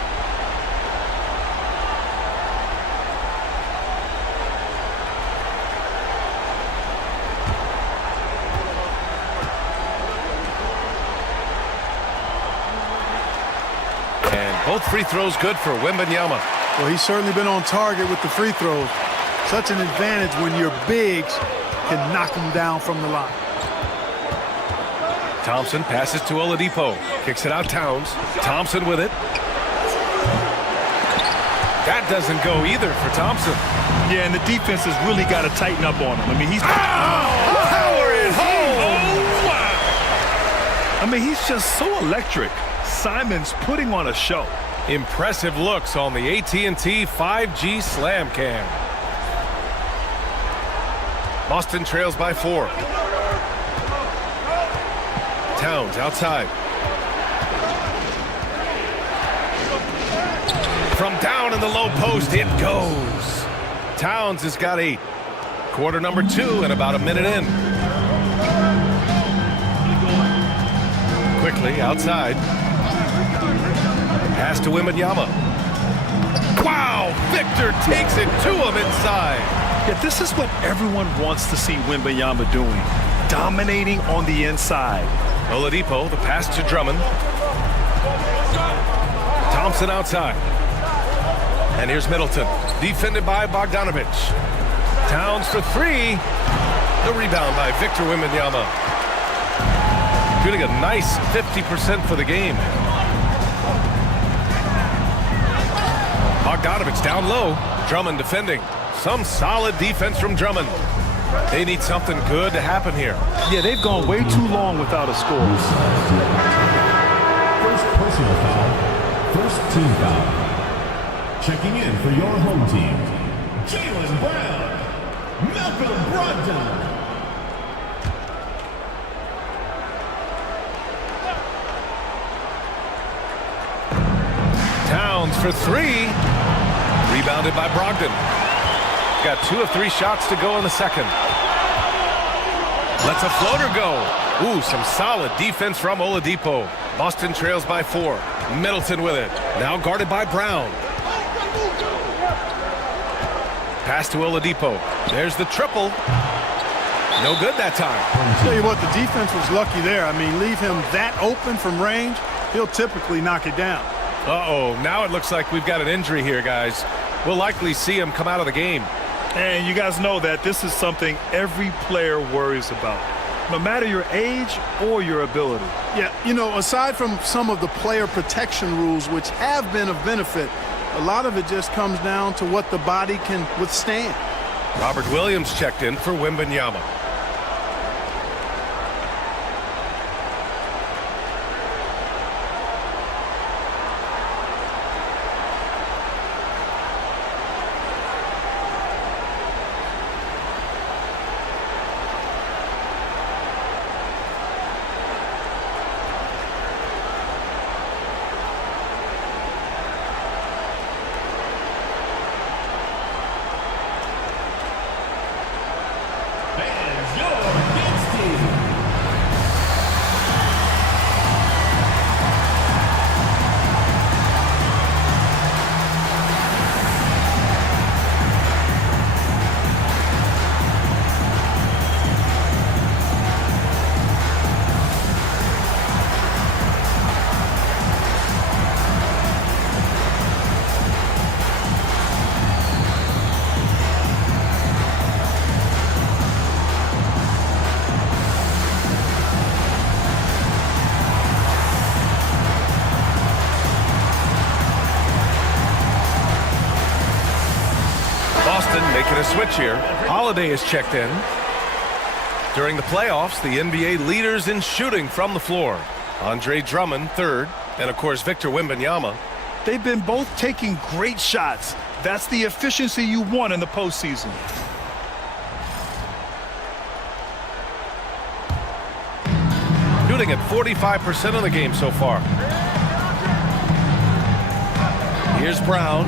And both free throws good for Wembanyama. Well, he's certainly been on target with the free throws. Such an advantage when your bigs can knock them down from the line. Thompson passes to Oladipo. Kicks it out Towns. Thompson with it. That doesn't go either for Thompson. Yeah, and the defense has really got to tighten up on him. I mean, he's... Power it home! I mean, he's just so electric. Simon's putting on a show. Impressive looks on the AT&T 5G Slam Cam. Boston trails by 4. Towns outside. From down in the low post, it goes. Towns has got 8. Quarter number 2 and about a minute in. Quickly outside. Pass to Wembanyama. Wow! Victor takes it to him inside. Yeah, this is what everyone wants to see Wembanyama doing. Dominating on the inside. Oladipo, the pass to Drummond. Thompson outside. And here's Middleton, defended by Bogdanovich. Towns for 3. The rebound by Victor Wembanyama. Shooting a nice 50% for the game. Bogdanovich down low. Drummond defending. Some solid defense from Drummond. They need something good to happen here. Yeah, they've gone way too long without a score. First personal foul. First team foul. Checking in for your home team, Jaylen Brown, Malcolm Brogdon. Towns for 3. Rebounded by Brogdon. Got 2 of 3 shots to go in the second. Lets a floater go. Ooh, some solid defense from Oladipo. Boston trails by 4. Middleton with it. Now guarded by Brown. Pass to Oladipo. There's the triple. No good that time. Tell you what, the defense was lucky there. I mean, leave him that open from range, he'll typically knock it down. Uh-oh, now it looks like we've got an injury here, guys. We'll likely see him come out of the game. And you guys know that this is something every player worries about, no matter your age or your ability. Yeah, you know, aside from some of the player protection rules, which have been of benefit, a lot of it just comes down to what the body can withstand. Robert Williams checked in for Wembanyama. Making a switch here. Holiday is checked in. During the playoffs, the NBA leaders in shooting from the floor. Andre Drummond, 3rd, and of course Victor Wembanyama. They've been both taking great shots. That's the efficiency you want in the postseason. shooting at 45% of the game so far. Here's Brown,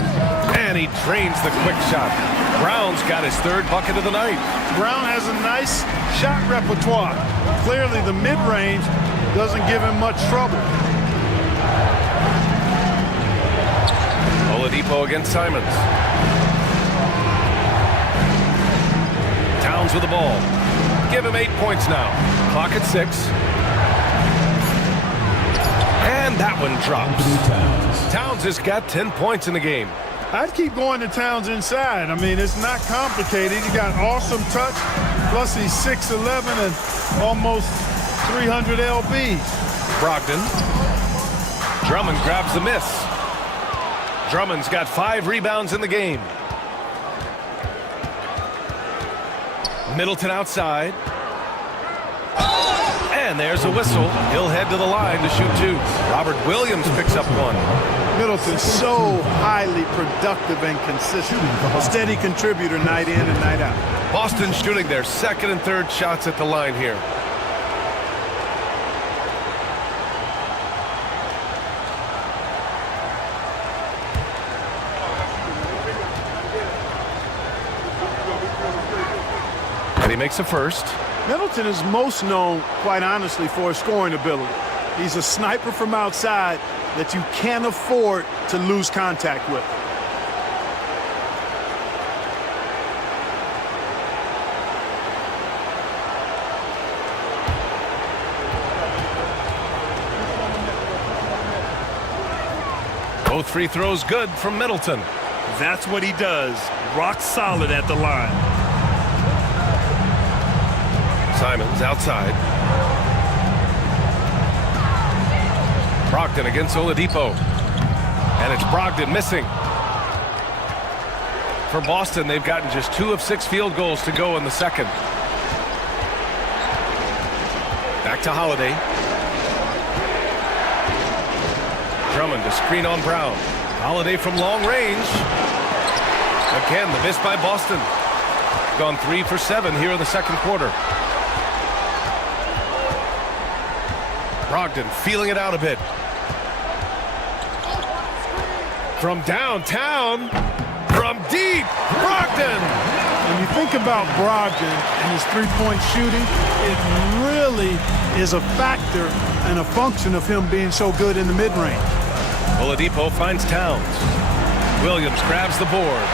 and he drains the quick shot. Brown's got his third bucket of the night. Brown has a nice shot repertoire. Clearly the mid-range doesn't give him much trouble. Oladipo against Simons. Towns with the ball. Give him 8 points now. Clock at 6. And that one drops. Towns has got 10 points in the game. I'd keep going to Towns inside. I mean, it's not complicated. He got awesome touch, plus he's 6'11" and almost 300 lbs. Brogdon. Drummond grabs the miss. Drummond's got 5 rebounds in the game. Middleton outside. And there's a whistle. He'll head to the line to shoot 2. Robert Williams picks up 1. Middleton's so highly productive and consistent. A steady contributor night in and night out. Boston shooting their second and third shots at the line here. And he makes a first. Middleton is most known, quite honestly, for his scoring ability. He's a sniper from outside that you can't afford to lose contact with. Both free throws good from Middleton. That's what he does. Rock solid at the line. Simons outside. Brogdon against Oladipo. And it's Brogdon missing. For Boston, they've gotten just 2 of 6 field goals to go in the second. Back to Holiday. Drummond to screen on Brown. Holiday from long range. Again, the miss by Boston. Gone 3 for 7 here in the second quarter. Brogdon feeling it out a bit. From downtown, from deep, Brogdon! When you think about Brogdon and his three-point shooting, it really is a factor and a function of him being so good in the mid-range. Oladipo finds Towns. Williams grabs the board.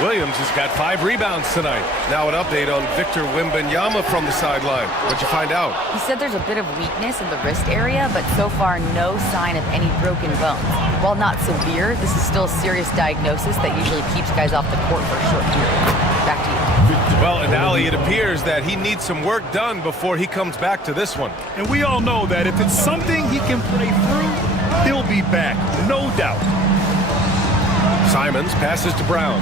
Williams has got 5 rebounds tonight. Now an update on Victor Wembanyama from the sideline. What'd you find out? He said there's a bit of weakness in the wrist area, but so far no sign of any broken bones. While not severe, this is still a serious diagnosis that usually keeps guys off the court for a short period. Back to you. Well, and Ali, it appears that he needs some work done before he comes back to this one. And we all know that if it's something he can play through, he'll be back, no doubt. Simons passes to Brown.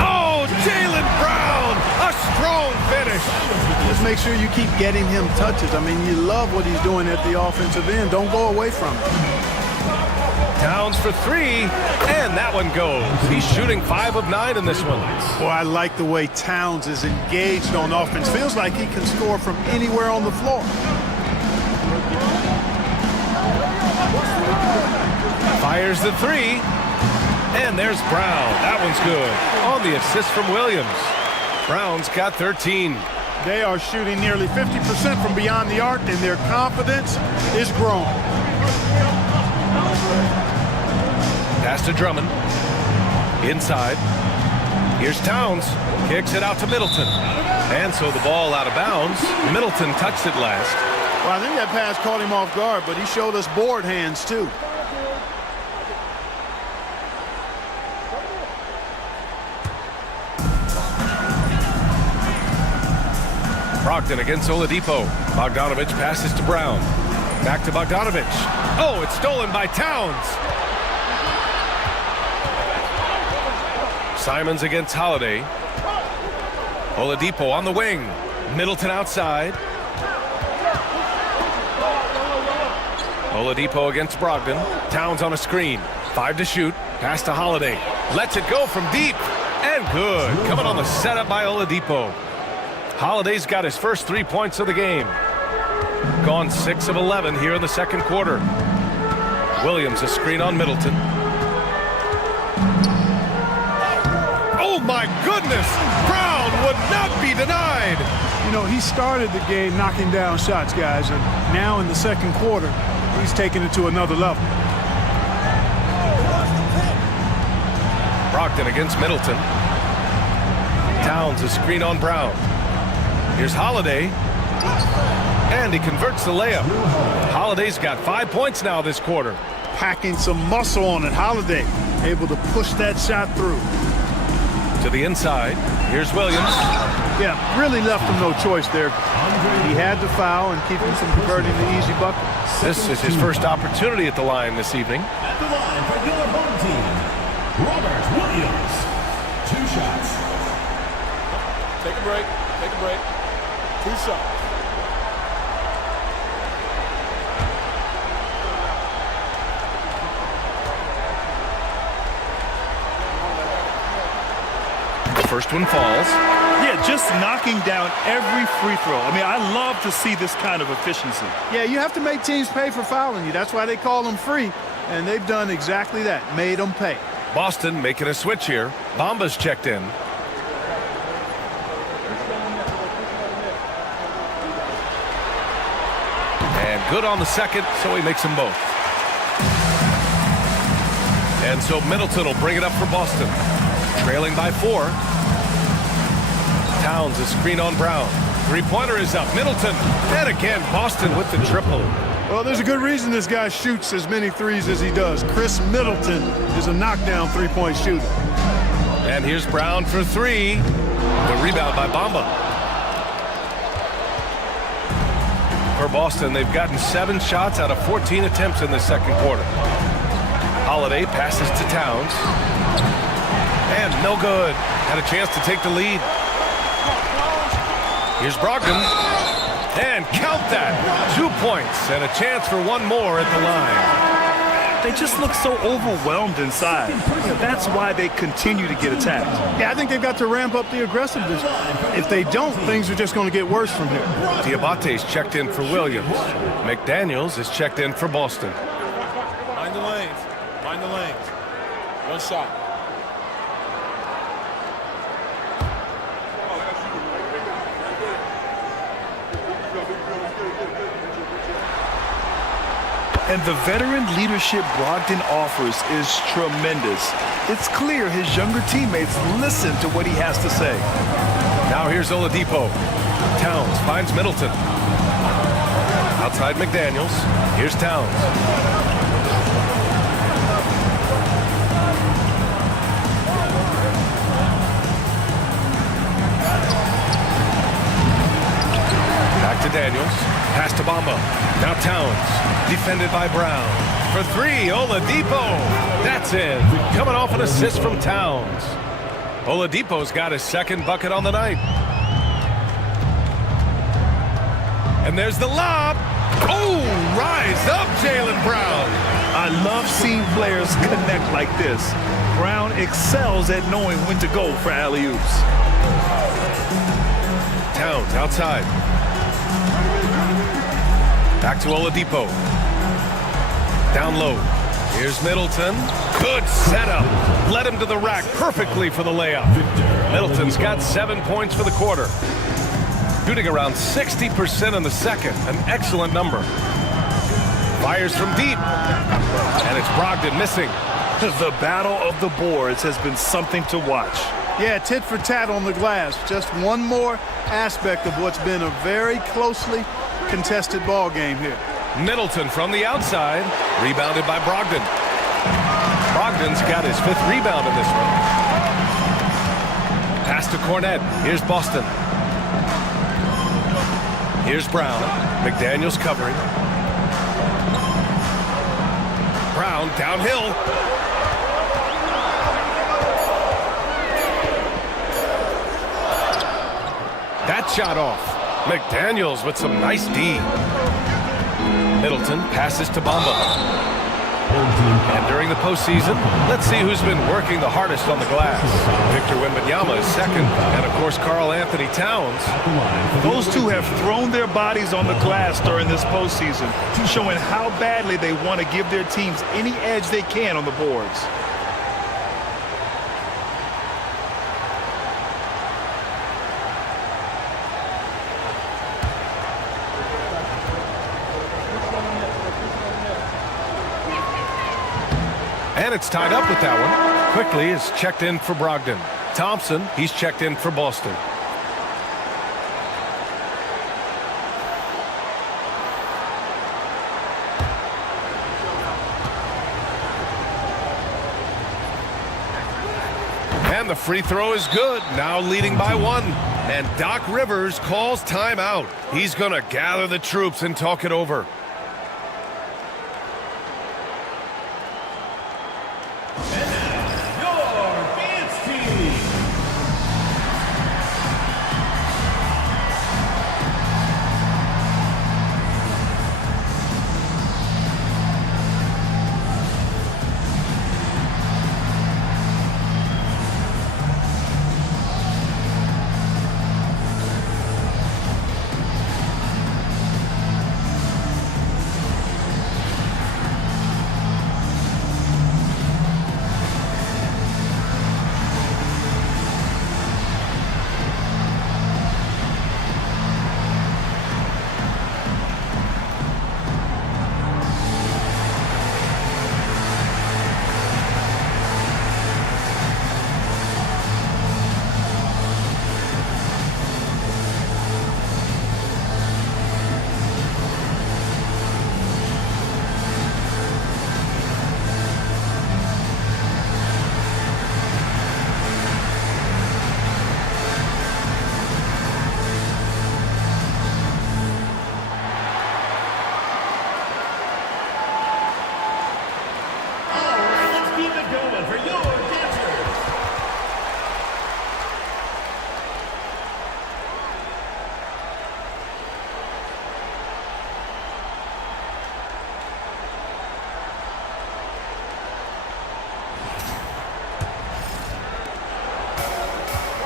Oh, Jaylen Brown! A strong finish. Just make sure you keep getting him touches. I mean, you love what he's doing at the offensive end. Don't go away from it. Towns for 3, and that one goes. He's shooting 5 of 9 in this one. Boy, I like the way Towns is engaged on offense. Feels like he can score from anywhere on the floor. Fires the 3. And there's Brown. That one's good. On the assist from Williams. Brown's got 13. They are shooting nearly 50% from beyond the arc, and their confidence is growing. Pass to Drummond. Inside. Here's Towns. Kicks it out to Middleton. And so the ball out of bounds. Middleton touched it last. Well, I think that pass caught him off guard, but he showed us board hands, too. Brogdon against Oladipo. Bogdanovich passes to Brown. Back to Bogdanovich. Oh, it's stolen by Towns. Simons against Holiday. Oladipo on the wing. Middleton outside. Oladipo against Brogdon. Towns on a screen. 5 to shoot. Pass to Holiday. Lets it go from deep. And good. Coming on the setup by Oladipo. Holiday's got his first 3 points of the game. Gone 6 of 11 here in the second quarter. Williams, a screen on Middleton. Oh my goodness! Brown would not be denied! You know, he started the game knocking down shots, guys, and now in the second quarter, he's taking it to another level. Brogdon against Middleton. Towns, a screen on Brown. Here's Holiday. And he converts the layup. Holiday's got 5 points now this quarter. Packing some muscle on it. Holiday able to push that shot through. To the inside. Here's Williams. Yeah, really left him no choice there. He had to foul and keep him from converting the easy bucket. This is his first opportunity at the line this evening. At the line for your home team, Robert Williams. 2 shots. Take a break. Take a break. 2 shots. The first one falls. Yeah, just knocking down every free throw. I mean, I love to see this kind of efficiency. Yeah, you have to make teams pay for fouling you. That's why they call them free. And they've done exactly that, made them pay. Boston making a switch here. Bamba's checked in. And good on the second, so he makes them both. And so Middleton will bring it up for Boston. Trailing by 4. Towns, a screen on Brown. Three-pointer is up. Middleton. And again, Boston with the triple. Well, there's a good reason this guy shoots as many threes as he does. Chris Middleton is a knockdown three-point shooter. And here's Brown for 3. The rebound by Bamba. For Boston, they've gotten 7 shots out of 14 attempts in the second quarter. Holiday passes to Towns. And no good. Had a chance to take the lead. Here's Brogdon. And count that. 2 points and a chance for one more at the line. They just look so overwhelmed inside. That's why they continue to get attacked. Yeah, I think they've got to ramp up the aggressiveness. If they don't, things are just going to get worse from here. Diabate's checked in for Williams. McDaniels is checked in for Boston. Mind the lanes. Mind the lanes. 1 shot. And the veteran leadership Brogdon offers is tremendous. It's clear his younger teammates listen to what he has to say. Now here's Oladipo. Towns finds Middleton. Outside McDaniels. Here's Towns. Back to Daniels. Pass to Bamba. Now Towns. Defended by Brown. For 3, Oladipo. That's in. Coming off an assist from Towns. Oladipo's got his second bucket on the night. And there's the lob. Oh, rise up, Jaylen Brown. I love seeing players connect like this. Brown excels at knowing when to go for alley-oops. Towns outside. Back to Oladipo. Down low. Here's Middleton. Good setup. Led him to the rack perfectly for the layup. Middleton's got 7 points for the quarter. Shooting around 60% in the second. An excellent number. Fires from deep. And it's Brogdon missing. The battle of the boards has been something to watch. Yeah, tit for tat on the glass. Just one more aspect of what's been a very closely contested ball game here. Middleton from the outside. Rebounded by Brogdon. Brogdon's got his 5th rebound in this one. Pass to Cornette. Here's Boston. Here's Brown. McDaniels covering. Brown downhill. That shot off. McDaniels with some nice D. Middleton passes to Bamba. And during the postseason, let's see who's been working the hardest on the glass. Victor Wembanyama is second, and of course Karl Anthony Towns. Those two have thrown their bodies on the glass during this postseason, showing how badly they want to give their teams any edge they can on the boards. And it's tied up with that one. Quickly is checked in for Brogdon. Thompson, he's checked in for Boston. And the free throw is good, now leading by one. And Doc Rivers calls timeout. He's going to gather the troops and talk it over.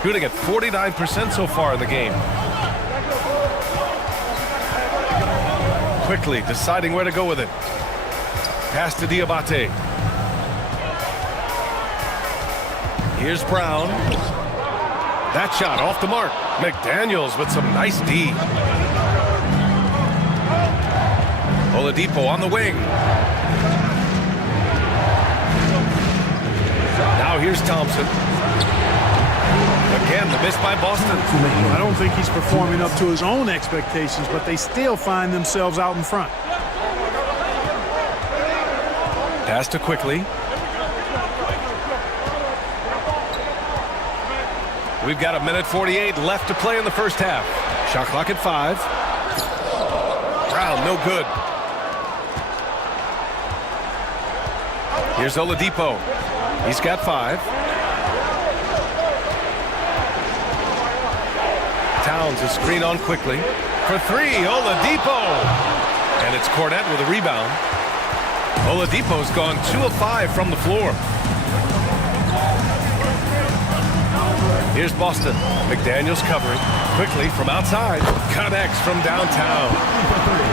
Shooting at 49% so far in the game. Quickly deciding where to go with it. Pass to Diabate. Here's Brown. That shot off the mark. McDaniels with some nice D. Oladipo on the wing. Now here's Thompson. Again, the miss by Boston. I don't think he's performing up to his own expectations, but they still find themselves out in front. Pass to Quickly. We've got 1:48 left to play in the first half. Shot clock at 5. Brown, no good. Here's Oladipo. He's got 5. Towns is screen on Quickly. For 3, Oladipo. And it's Cornette with a rebound. Oladipo's gone 2 of 5 from the floor. Here's Boston. McDaniels covering. Quickly from outside. Connects from downtown.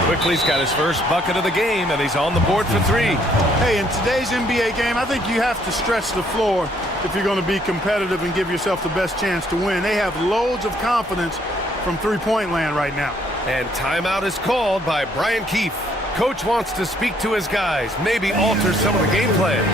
Quickly's got his first bucket of the game, and he's on the board for 3. Hey, in today's NBA game, I think you have to stretch the floor if you're going to be competitive and give yourself the best chance to win. They have loads of confidence from three-point land right now. And timeout is called by Brian Keefe. Coach wants to speak to his guys, maybe alter some of the game plan.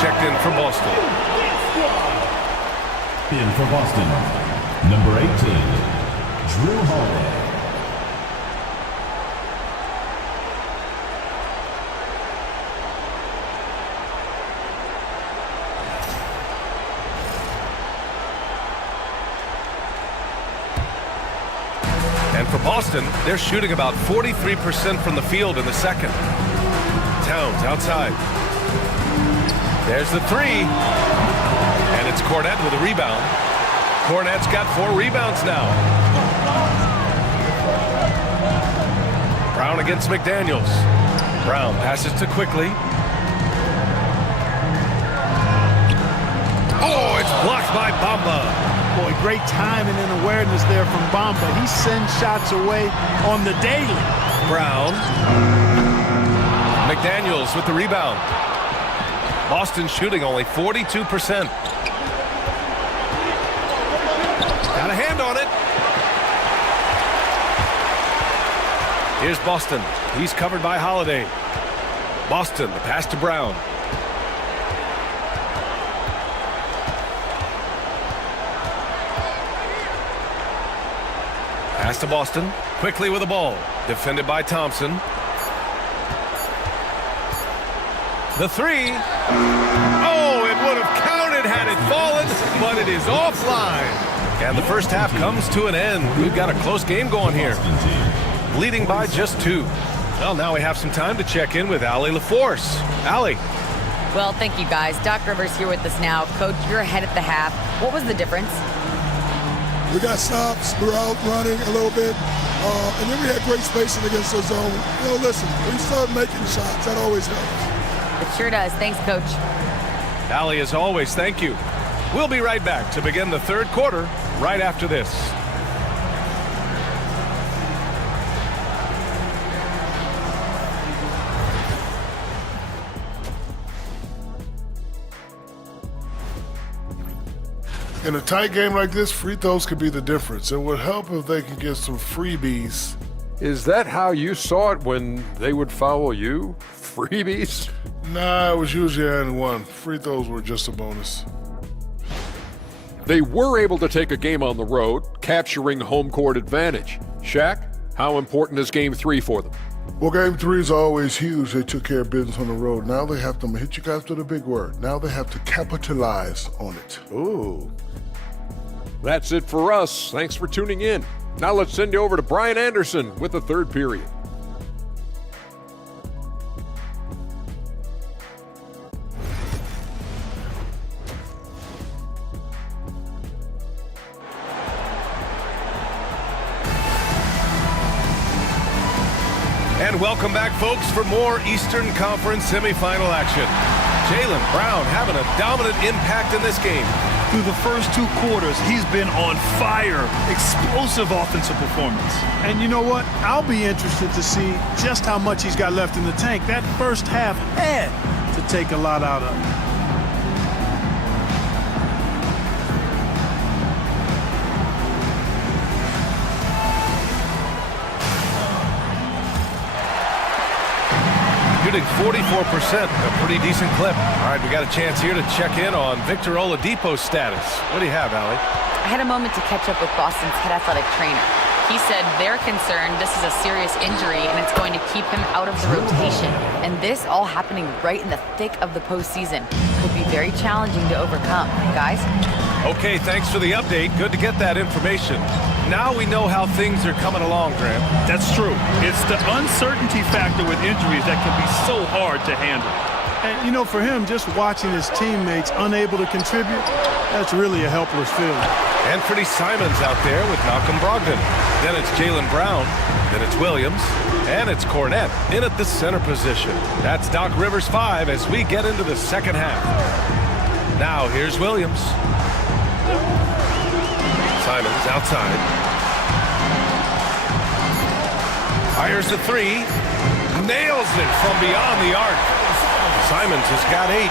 checked in for Boston. In for Boston, number 18, Drew Holiday. And for Boston, they're shooting about 43% from the field in the second. Towns outside. There's the three. And it's Cornette with a rebound. Cornette's got 4 rebounds now. Brown against McDaniels. Brown passes to Quickly. Oh, it's blocked by Bamba. Boy, great timing and awareness there from Bamba. He sends shots away on the daily. Brown. McDaniels with the rebound. Boston shooting only 42%. Got a hand on it. Here's Boston. He's covered by Holiday. Boston, the pass to Brown. Pass to Boston. Quickly with the ball. Defended by Thompson. The three. Oh, it would have counted had it fallen, but it is offline. And the first half comes to an end. We've got a close game going here. Leading by just 2. Well, now we have some time to check in with Allie LaForce. Allie. Well, thank you, guys. Doc Rivers here with us now. Coach, you're ahead at the half. What was the difference? We got stops, we were out running a little bit, and then we had great spacing against the zone. You know, listen, we start making shots. That always helps. It sure does. Thanks, Coach. Allie, as always, thank you. We'll be right back to begin the third quarter right after this. In a tight game like this, free throws could be the difference. It would help if they could get some freebies. Is that how you saw it when they would foul you? Freebies? Nah, it was usually and one. Free throws were just a bonus. They were able to take a game on the road, capturing home court advantage. Shaq, how important is Game 3 for them? Well, Game 3 is always huge. They took care of business on the road. Now they have to hit you guys with a big word. Now they have to capitalize on it. Ooh. That's it for us. Thanks for tuning in. Now let's send you over to Brian Anderson with the third period. And welcome back, folks, for more Eastern Conference semifinal action. Jaylen Brown having a dominant impact in this game. Through the first 2 quarters, he's been on fire. Explosive offensive performance. And you know what? I'll be interested to see just how much he's got left in the tank. That first half had to take a lot out of him. Shooting 44%, a pretty decent clip. All right, we got a chance here to check in on Victor Oladipo's status. What do you have, Allie? I had a moment to catch up with Boston's head athletic trainer. He said they're concerned this is a serious injury and it's going to keep him out of the rotation. And this all happening right in the thick of the postseason could be very challenging to overcome. Guys? Okay, thanks for the update. Good to get that information. Now we know how things are coming along, Grant. That's true. It's the uncertainty factor with injuries that can be so hard to handle. And, you know, for him, just watching his teammates unable to contribute, that's really a helpless feeling. Anthony Simons out there with Malcolm Brogdon. Then it's Jaylen Brown. Then it's Williams. And it's Cornette in at the center position. That's Doc Rivers 5 as we get into the second half. Now here's Williams. Simons outside. Fires the three. Nails it from beyond the arc. Simons has got 8.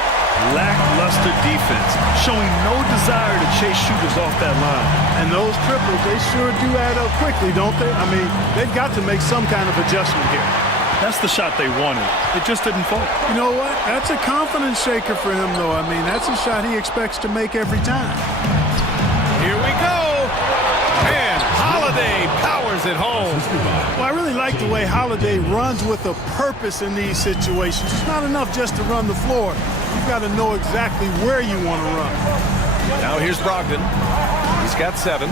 Lackluster defense, showing no desire to chase shooters off that line. And those triples, they sure do add up quickly, don't they? I mean, they've got to make some kind of adjustment here. That's the shot they wanted. It just didn't fall. You know what? That's a confidence shaker for him, though. I mean, that's a shot he expects to make every time. Here we go. And Holiday powers it home. Well, I really like the way Holiday runs with a purpose in these situations. It's not enough just to run the floor. You've got to know exactly where you want to run. Now here's Brogdon. He's got 7.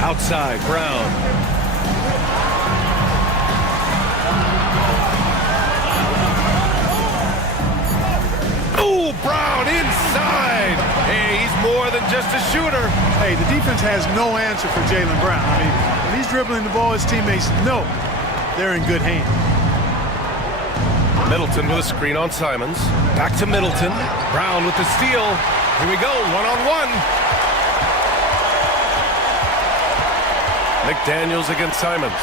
Outside, Brown. Ooh, Brown inside. Hey, he's more than just a shooter. Hey, the defense has no answer for Jaylen Brown. I mean, when he's dribbling the ball, his teammates know they're in good hands. Middleton with a screen on Simons. Back to Middleton. Brown with the steal. Here we go, one-on-one. McDaniels against Simons.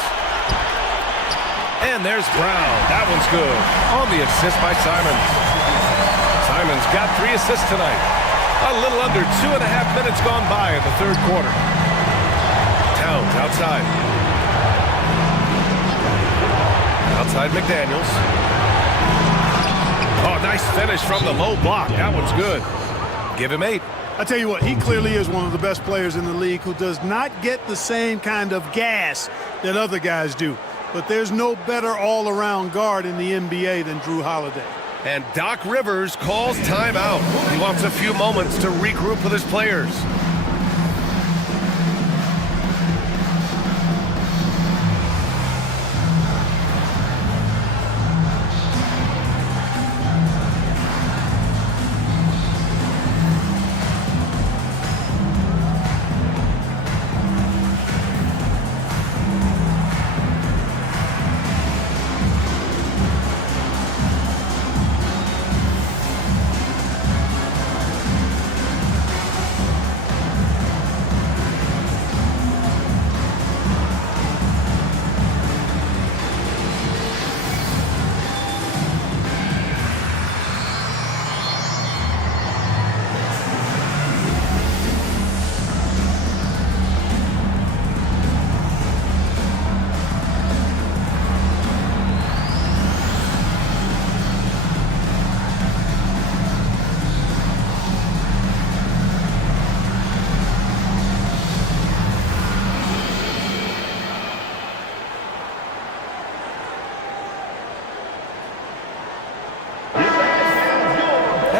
And there's Brown. That one's good. On the assist by Simons. Simons got 3 assists tonight. A little under 2.5 minutes gone by in the third quarter. Towns outside. Outside McDaniels. Oh, nice finish from the low block. That one's good. Give him 8. I tell you what, he clearly is one of the best players in the league who does not get the same kind of gas that other guys do. But there's no better all-around guard in the NBA than Drew Holiday. And Doc Rivers calls timeout. He wants a few moments to regroup with his players.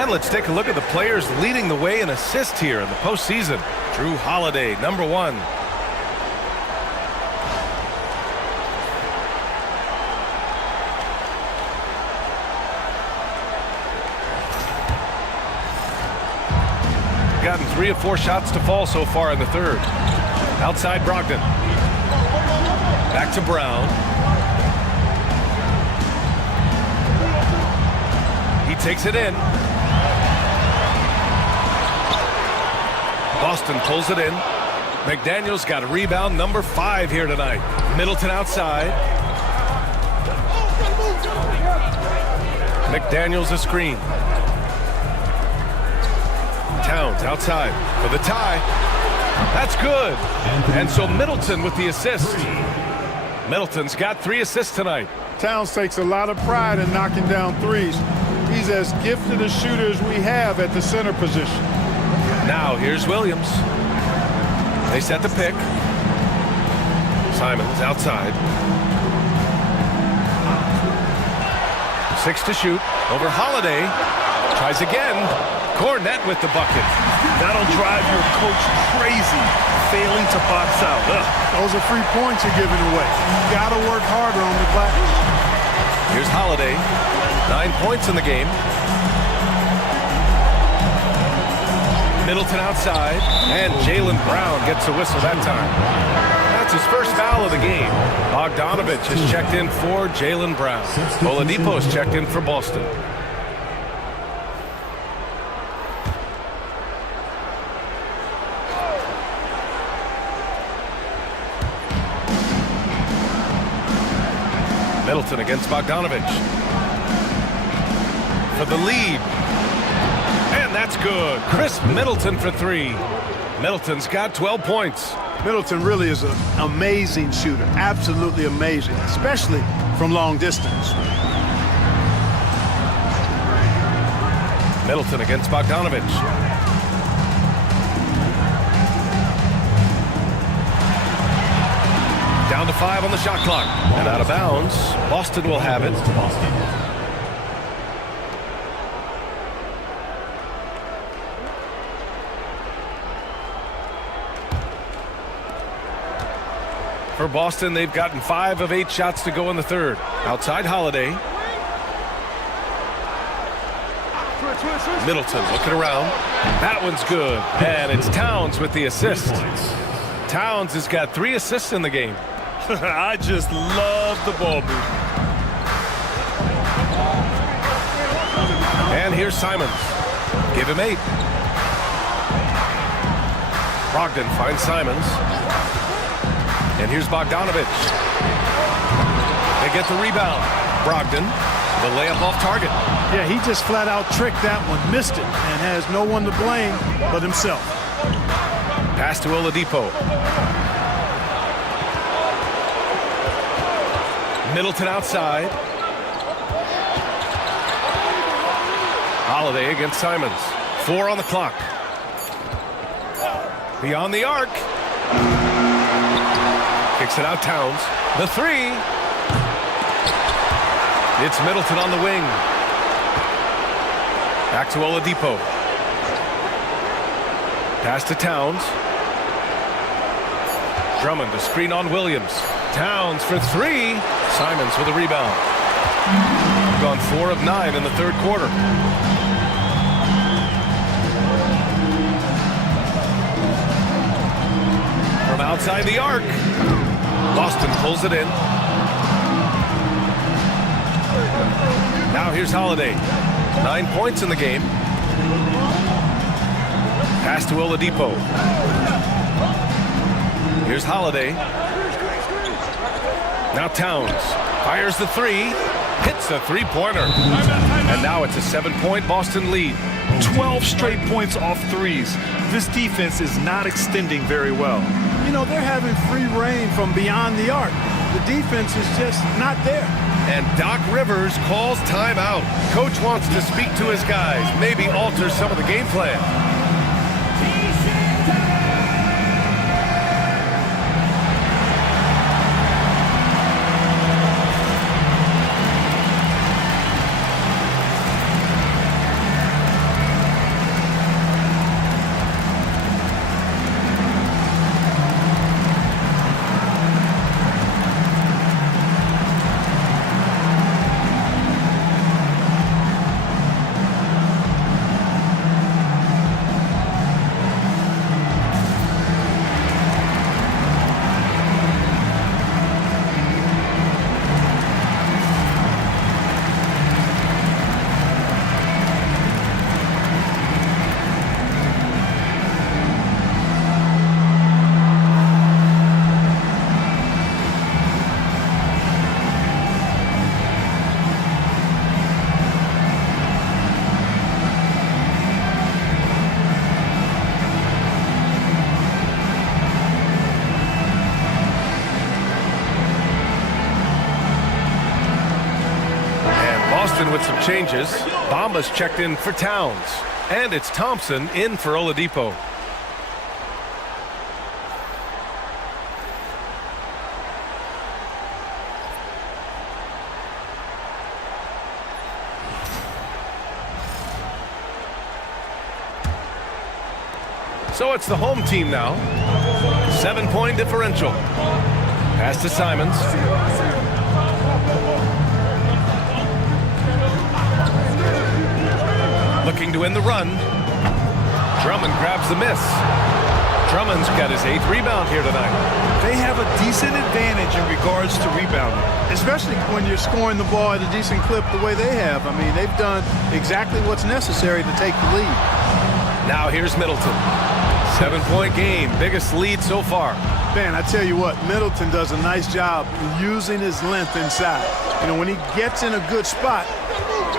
And let's take a look at the players leading the way in assists here in the postseason. Drew Holiday, number 1. Gotten 3 of 4 shots to fall so far in the third. Outside Brogdon. Back to Brown. He takes it in. Boston pulls it in. McDaniels got a rebound, number 5 here tonight. Middleton outside. McDaniels a screen. Towns outside for the tie. That's good. And so Middleton with the assist. Middleton's got 3 assists tonight. Towns takes a lot of pride in knocking down threes. He's as gifted a shooter as we have at the center position. Now here's Williams. They set the pick. Simons outside. 6 to shoot. Over Holiday. Tries again. Cornette with the bucket. That'll drive your coach crazy, failing to box out. Those are free points you're giving away. You got to work harder on the glass. Here's Holiday. 9 points in the game. Middleton outside, and Jaylen Brown gets a whistle that time. That's his first foul of the game. Bogdanovich has checked in for Jaylen Brown. Oladipo's checked in for Boston. Middleton against Bogdanovich. For the lead. And that's good. Chris Middleton for 3. Middleton's got 12 points. Middleton really is an amazing shooter, absolutely amazing, especially from long distance. Middleton against Bogdanovich. Down to 5 on the shot clock. And out of bounds. Boston will have it. For Boston, they've gotten 5 of 8 shots to go in the third. Outside Holiday. Middleton looking around. That one's good. And it's Towns with the assist. Towns has got 3 assists in the game. I just love the ball movement. And here's Simons. Give him 8. Brogdon finds Simons. And here's Bogdanovich. They get the rebound. Brogdon, the layup off target. Yeah, he just flat out tricked that one, missed it, and has no one to blame but himself. Pass to Oladipo. Middleton outside. Holiday against Simons. 4 on the clock. Beyond the arc. Kicks it out Towns. The 3. It's Middleton on the wing. Back to Oladipo. Pass to Towns. Drummond to screen on Williams. Towns for 3. Simons with a rebound. Gone 4 of 9 in the third quarter. From outside the arc. Boston pulls it in. Now here's Holiday. 9 points in the game. Pass to Oladipo. Here's Holiday. Now Towns fires the 3. Hits the three-pointer. And now it's a 7-point Boston lead. 12 straight points off threes. This defense is not extending very well. You know, they're having free reign from beyond the arc. The defense is just not there. And Doc Rivers calls timeout. Coach wants to speak to his guys, maybe alter some of the game plan. With some changes. Bamba's checked in for Towns. And it's Thompson in for Oladipo. So it's the home team now. 7-point differential. Pass to Simons. Looking to win the run. Drummond grabs the miss. Drummond's got his 8th rebound here tonight. They have a decent advantage in regards to rebounding. Especially when you're scoring the ball at a decent clip the way they have. I mean, they've done exactly what's necessary to take the lead. Now here's Middleton. 7-point game. Biggest lead so far. Man, I tell you what, Middleton does a nice job using his length inside. You know, when he gets in a good spot,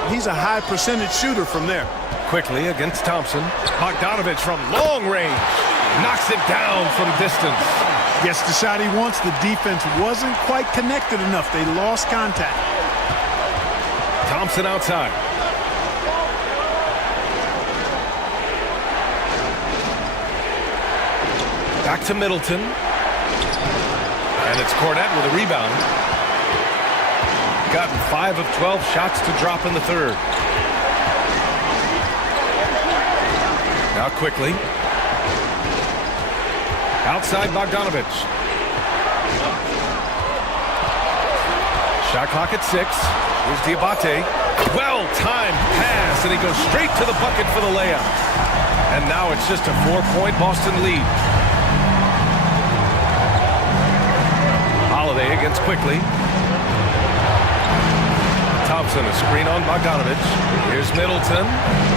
he's a high percentage shooter from there. Quickly against Thompson. Bogdanovich from long range. Knocks it down from distance. Gets the shot he wants. The defense wasn't quite connected enough. They lost contact. Thompson outside. Back to Middleton. And it's Cornette with a rebound. Gotten 5 of 12 shots to drop in the third. Now quickly. Outside Bogdanovich. Shot clock at 6. Here's Diabate. Well-timed pass, and he goes straight to the bucket for the layup. And now it's just a 4-point Boston lead. Holiday against Quickly. Thompson, a screen on Bogdanovich. Here's Middleton,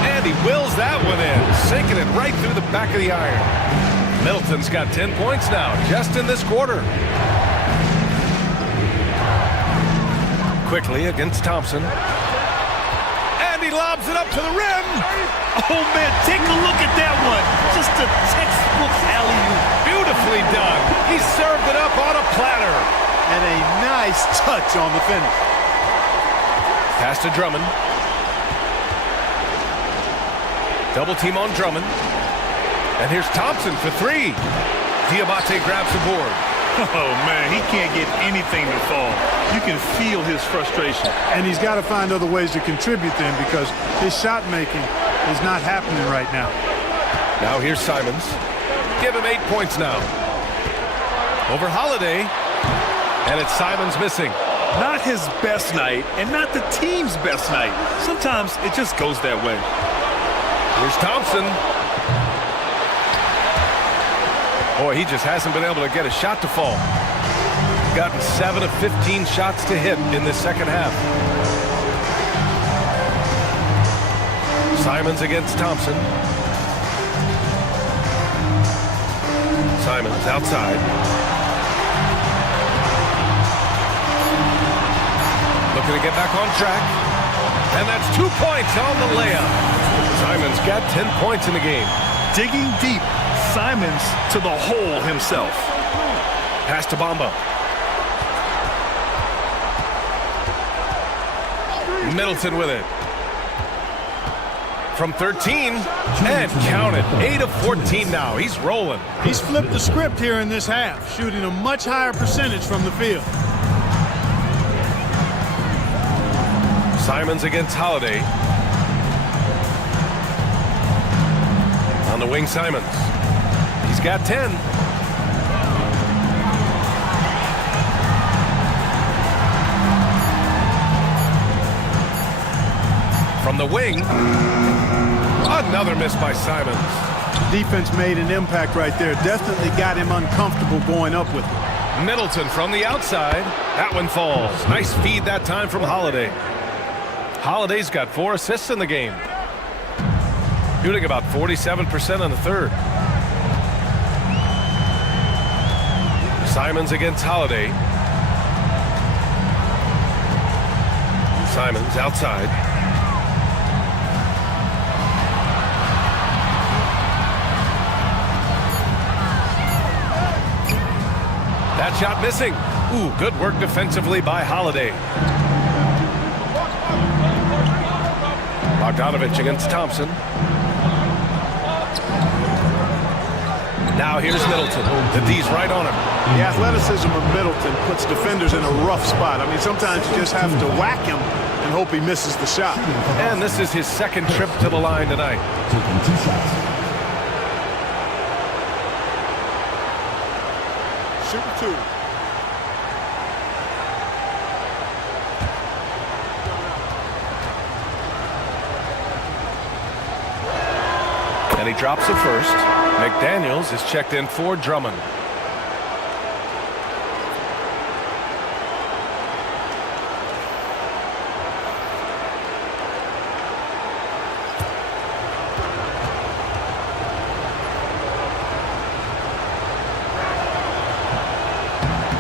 and he wills that one in, sinking it right through the back of the iron. Middleton's got 10 points now, just in this quarter. Quickly against Thompson. And he lobs it up to the rim. Oh, man, take a look at that one. Just a textbook alley-oop. Beautifully done. He served it up on a platter. And a nice touch on the finish. Pass to Drummond. Double team on Drummond. And here's Thompson for 3. Diabate grabs the board. Oh, man, he can't get anything to fall. You can feel his frustration. And he's got to find other ways to contribute then, because his shot making is not happening right now. Now here's Simons. Give him 8 points now. Over Holiday. And it's Simons missing. Not his best night, and not the team's best night. Sometimes it just goes that way. Here's Thompson. Boy, he just hasn't been able to get a shot to fall. Gotten 7 of 15 shots to hit in this second half. Simons against Thompson. Simons outside. Looking to get back on track. And that's 2 points on the layup. Simons got 10 points in the game. Digging deep. Simons to the hole himself. Pass to Bamba. Middleton with it. From 13, and count it. 8 of 14 now. He's rolling. He's flipped the script here in this half, shooting a much higher percentage from the field. Simons against Holiday. On the wing, Simons. He's got 10. From the wing, another miss by Simons. Defense made an impact right there. Definitely got him uncomfortable going up with it. Middleton from the outside. That one falls. Nice feed that time from Holiday. Holiday's got 4 assists in the game. Shooting about 47% on the third. Simons against Holiday. Simons outside. That shot missing. Ooh, good work defensively by Holiday. Bogdanovich against Thompson. Now here's Middleton. The D's right on him. The athleticism of Middleton puts defenders in a rough spot. I mean, sometimes you just have to whack him and hope he misses the shot. And this is his second trip to the line tonight. Taking 2 shots. Shooting 2. And he drops it first. McDaniels is checked in for Drummond.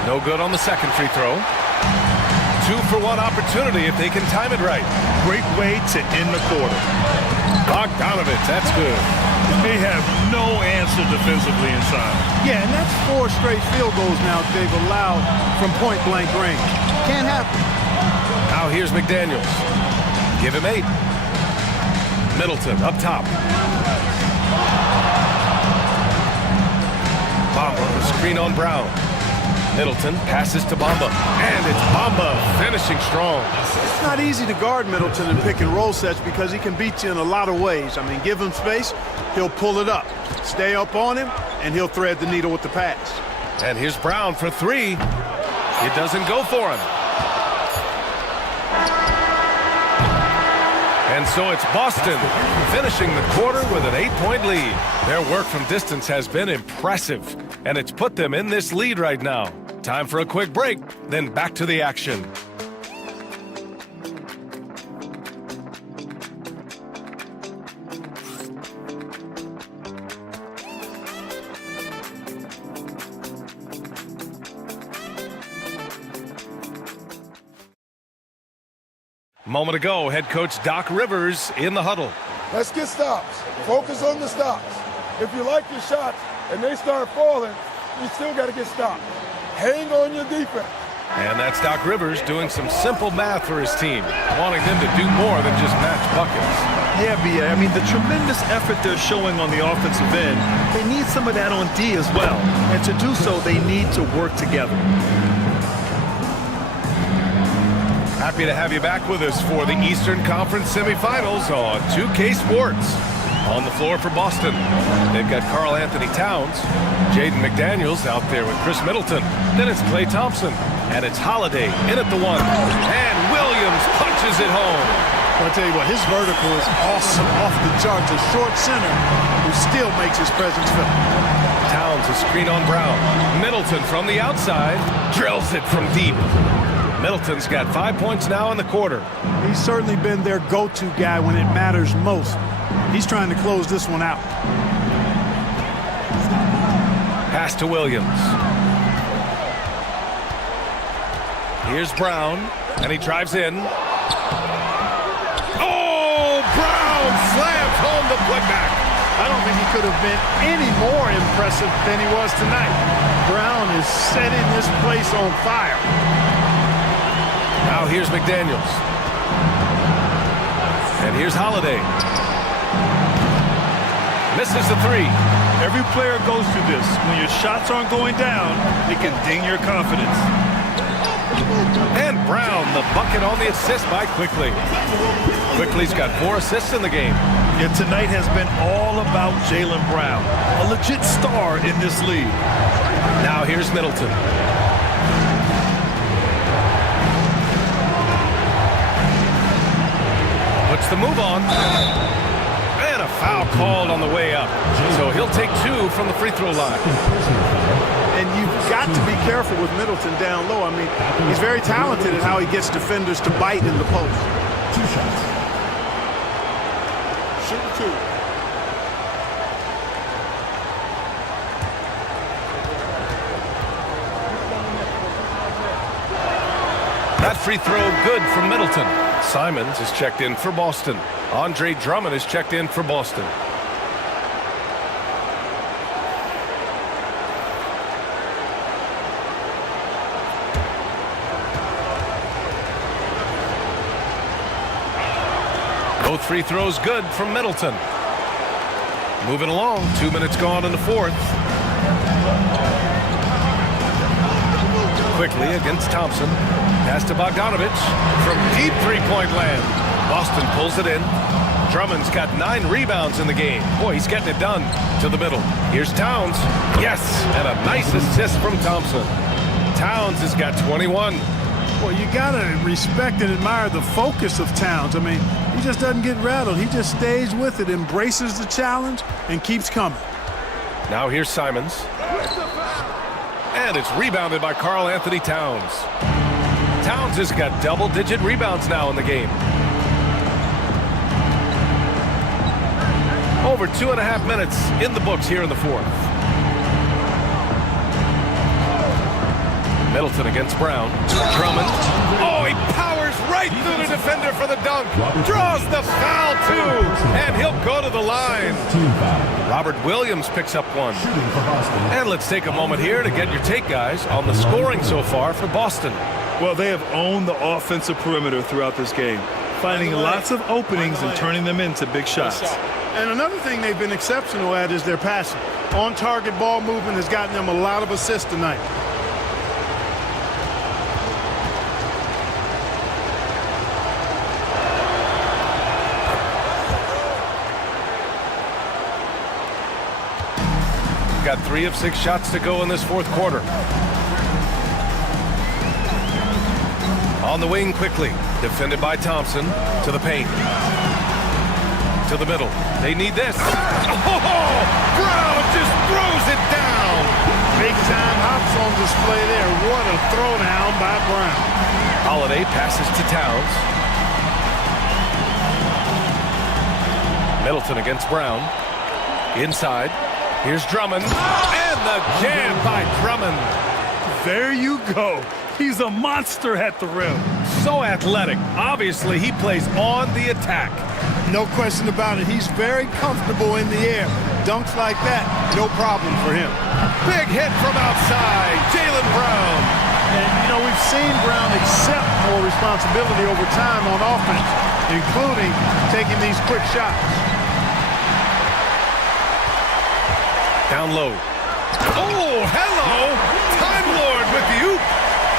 No good on the second free throw. 2-for-1 opportunity if they can time it right. Great way to end the quarter. Bogdanovich, that's good. They have no answer defensively inside. Yeah, and that's 4 straight field goals now they've allowed from point-blank range. Can't happen. Now here's McDaniels. Give him 8. Middleton up top. Bamba, the screen on Brown. Middleton passes to Bamba. And it's Bamba finishing strong. It's not easy to guard Middleton in pick and roll sets because he can beat you in a lot of ways. I mean, give him space, he'll pull it up. Stay up on him, and he'll thread the needle with the pass. And here's Brown for 3. It doesn't go for him. And so it's Boston finishing the quarter with an 8-point lead. Their work from distance has been impressive, and it's put them in this lead right now. Time for a quick break, then back to the action. Moment ago, head coach Doc Rivers in the huddle. Let's get stops. Focus on the stops. If you like your shots and they start falling, you still got to get stopped. Hang on your defense. And that's Doc Rivers doing some simple math for his team, wanting them to do more than just match buckets. Yeah, B.A. I mean, the tremendous effort they're showing on the offensive end, they need some of that on D as well. And to do so, they need to work together. Happy to have you back with us for the Eastern Conference semifinals on 2K Sports. On the floor for Boston, they've got Karl Anthony Towns, Jaden McDaniels out there with Chris Middleton. Then it's Klay Thompson, and it's Holiday in at the 1. And Williams punches it home. I'll tell you what, his vertical is awesome, off the charts. A short center who still makes his presence felt. Towns a screen on Brown. Middleton from the outside drills it from deep. Middleton's got 5 points now in the quarter. He's certainly been their go-to guy when it matters most. He's trying to close this one out. Pass to Williams. Here's Brown, and he drives in. Oh, Brown slams home the putback. I don't think he could have been any more impressive than he was tonight. Brown is setting this place on fire. Now here's McDaniels. And here's Holiday. Misses the 3. Every player goes through this. When your shots aren't going down, it can ding your confidence. And Brown, the bucket on the assist by Quickly. Quickly's got 4 assists in the game. Yeah, tonight has been all about Jaylen Brown, a legit star in this league. Now here's Middleton. Puts the move on. And a foul called on the way up. So he'll take 2 from the free throw line. And you've got to be careful with Middleton down low. I mean, he's very talented at how he gets defenders to bite in the post. 2 shots. Shoot 2. That free throw good from Middleton. Simons is checked in for Boston. Andre Drummond is checked in for Boston. Both free throws good from Middleton. Moving along, 2 minutes gone in the 4th. Quickly against Thompson. Pass to Bogdanovich from deep three-point land. Boston pulls it in. Drummond's got 9 rebounds in the game. Boy, he's getting it done. To the middle. Here's Towns. Yes, and a nice assist from Thompson. Towns has got 21. Well, you got to respect and admire the focus of Towns. I mean, he just doesn't get rattled. He just stays with it, embraces the challenge, and keeps coming. Now here's Simons. And it's rebounded by Karl Anthony Towns. Towns has got double-digit rebounds now in the game. Over 2.5 minutes in the books here in the 4th. Middleton against Brown. Drummond. Oh, he powers right through the defender for the dunk. dunk, draws the foul too, and he'll go to the line. Robert Williams picks up one. And let's take a moment here to get your take, guys, on the scoring so far for Boston. Well, they have owned the offensive perimeter throughout this game, finding lots of openings and turning them into big shots. And another thing they've been exceptional at is their passing. On-target ball movement has gotten them a lot of assists tonight. Got 3 of 6 shots to go in this fourth quarter. On the wing quickly, defended by Thompson, to the paint. To the middle. They need this. Oh, Brown just throws it down. Big time hops on display there. What a throwdown by Brown. Holiday passes to Towns. Middleton against Brown. Inside. Here's Drummond. And the jam by Drummond. There you go. He's a monster at the rim. So athletic. Obviously, he plays on the attack. No question about it. He's very comfortable in the air. Dunks like that, no problem for him. Big hit from outside. Jaylen Brown. And, you know, we've seen Brown accept more responsibility over time on offense, including taking these quick shots. Down low. Oh, hello. Time Lord with you.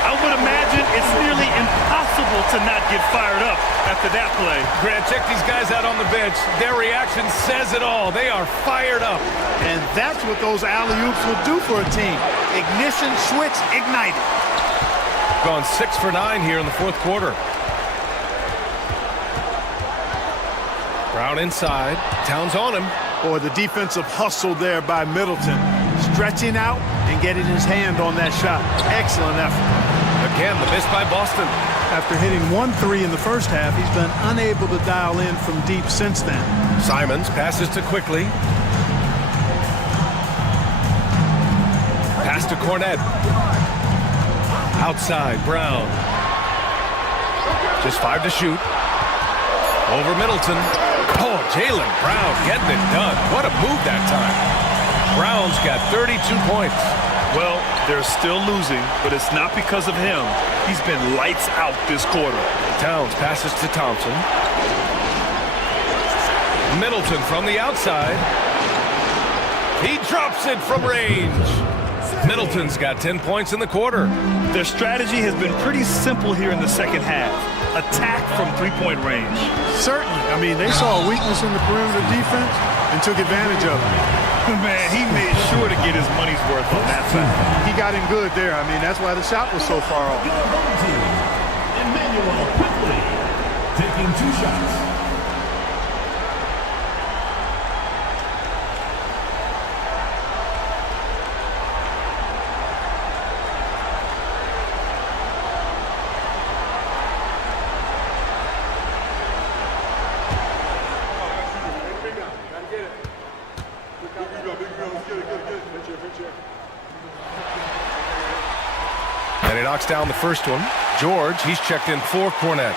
I would imagine it's nearly impossible to not get fired up after that play. Grant, check these guys out on the bench. Their reaction says it all. They are fired up. And that's what those alley-oops will do for a team. Ignition switch ignited. Gone 6 for 9 here in the fourth quarter. Brown inside. Towns on him. Boy, the defensive hustle there by Middleton. Stretching out and getting his hand on that shot. Excellent effort. Again, the miss by Boston. After hitting 1-3 in the first half, he's been unable to dial in from deep since then. Simons passes to Quickly. Pass to Cornette. Outside, Brown. Just 5 to shoot. Over Middleton. Oh, Jaylen Brown getting it done. What a move that time. Brown's got 32 points. Well, they're still losing, but it's not because of him. He's been lights out this quarter. Towns passes to Thompson. Middleton from the outside. He drops it from range. Middleton's got 10 points in the quarter. Their strategy has been pretty simple here in the second half. Attack from three-point range. Certainly. I mean, they saw a weakness in the perimeter defense and took advantage of it. Man, he made sure to get his money's worth on that side. He got him good there. I mean, that's why the shot was so far off. Emmanuel quickly taking 2 shots. And he knocks down the first one. George, he's checked in for Cornette.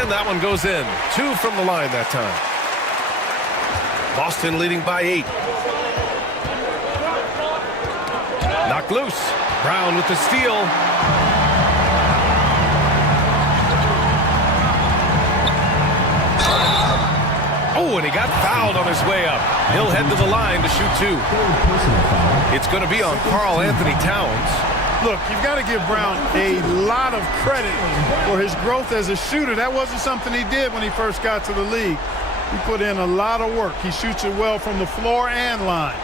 And that one goes in. 2 from the line that time. Boston leading by 8. Knocked loose. Brown with the steal. Oh, and he got fouled on his way up. He'll head to the line to shoot 2. It's going to be on Karl Anthony Towns. Look, you've got to give Brown a lot of credit for his growth as a shooter. That wasn't something he did when he first got to the league. He put in a lot of work. He shoots it well from the floor and line.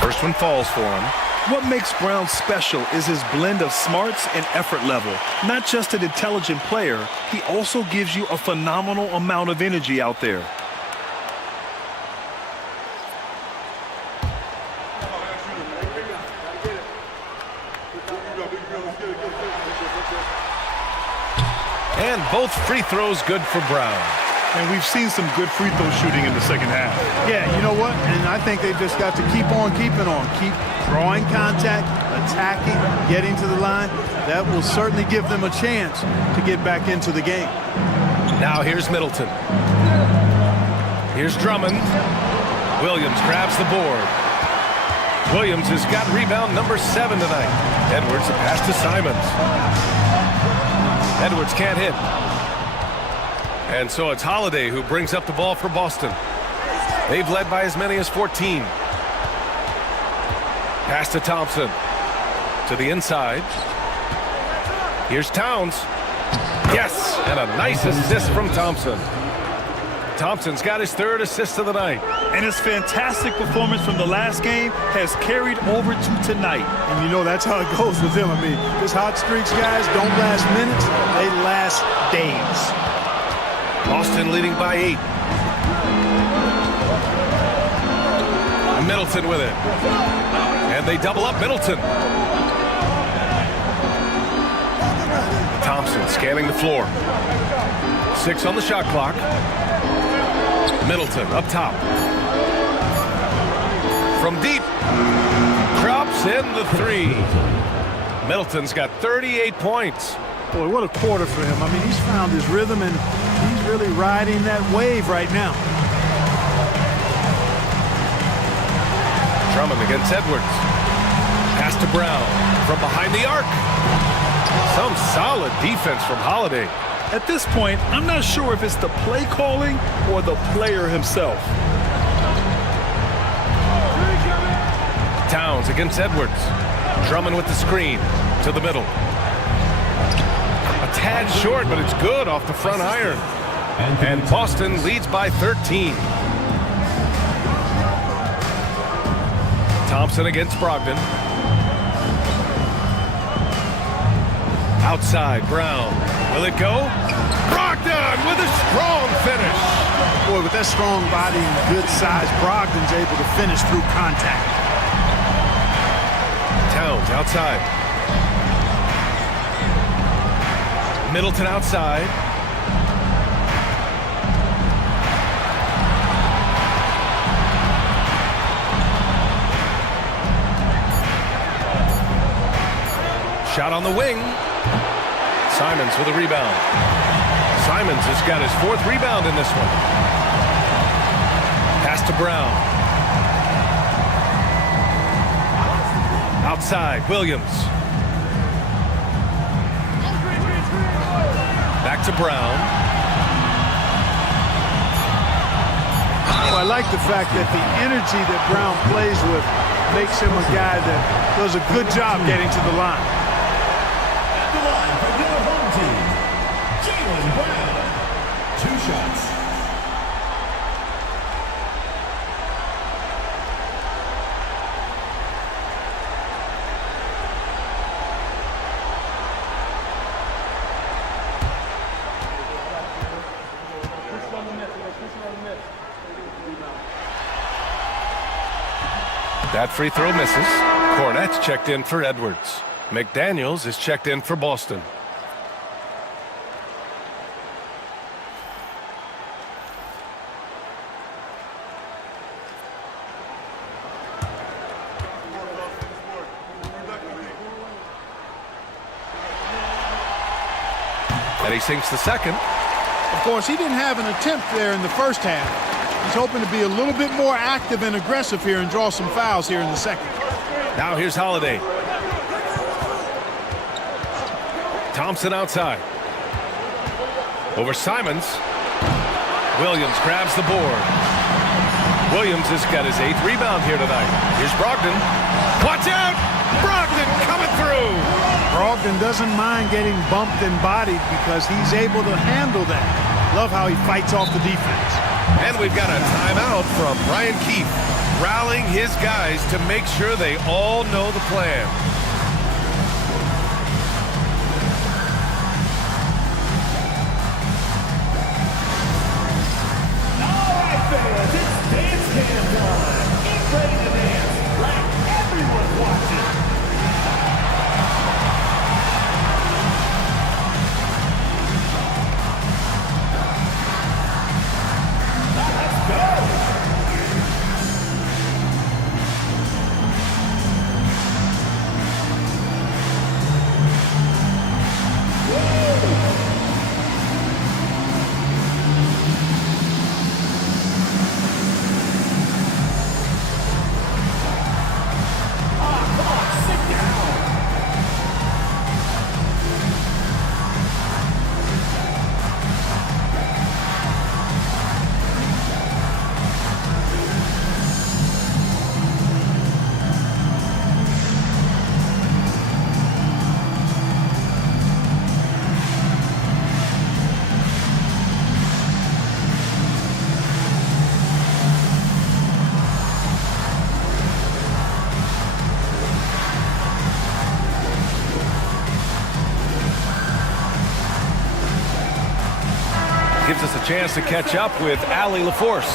First one falls for him. What makes Brown special is his blend of smarts and effort level. Not just an intelligent player, he also gives you a phenomenal amount of energy out there. And both free throws good for Brown. And we've seen some good free throw shooting in the second half. Yeah, you know what? And I think they've just got to keep on keeping on. Keep drawing contact, attacking, getting to the line. That will certainly give them a chance to get back into the game. Now here's Middleton. Here's Drummond. Williams grabs the board. Williams has got rebound number 7 tonight. Edwards a pass to Simons. Edwards can't hit. And so it's Holiday who brings up the ball for Boston. They've led by as many as 14. Pass to Thompson. To the inside. Here's Towns. Yes, and a nice assist from Thompson. Thompson's got his 3rd assist of the night. And his fantastic performance from the last game has carried over to tonight. And you know that's how it goes with him. I mean, his hot streaks, guys, don't last minutes. They last days. Boston leading by 8. Middleton with it. And they double up Middleton. Thompson scanning the floor. 6 on the shot clock. Middleton up top. From deep. Drops in the 3. Middleton's got 38 points. Boy, what a quarter for him. I mean, he's found his rhythm, and he's really riding that wave right now. Drummond against Edwards. Pass to Brown from behind the arc. Some solid defense from Holiday. At this point, I'm not sure if it's the play calling or the player himself. Towns against Edwards. Drummond with the screen to the middle. A tad short, but it's good off the front iron. And Boston leads by 13. Thompson against Brogdon. Outside, Brown. Will it go? Brogdon with a strong finish. Boy, with that strong body and good size, Brogdon's able to finish through contact. Towns outside. Middleton outside. Shot on the wing. Simons with a rebound. Simons has got his 4th rebound in this one. Pass to Brown. Outside, Williams. Back to Brown. Well, I like the fact that the energy that Brown plays with makes him a guy that does a good job getting to the line. At the line for your home team, Jaylen Brown. 2 shots. That free throw misses. Cornett's checked in for Edwards. McDaniels is checked in for Boston. And he sinks the second. Of course, he didn't have an attempt there in the first half. He's hoping to be a little bit more active and aggressive here and draw some fouls here in the second. Now here's Holiday. Thompson outside. Over Simons. Williams grabs the board. Williams has got his 8th rebound here tonight. Here's Brogdon. Watch out! Brogdon coming through! Brogdon doesn't mind getting bumped and bodied because he's able to handle that. Love how he fights off the defense. And we've got a timeout from Brian Keefe. rallying his guys to make sure they all know the plan. All right, fans, it's dance cam time. Get ready to dance like everyone's watching. Let's go. Gives us a chance to catch up with Allie LaForce.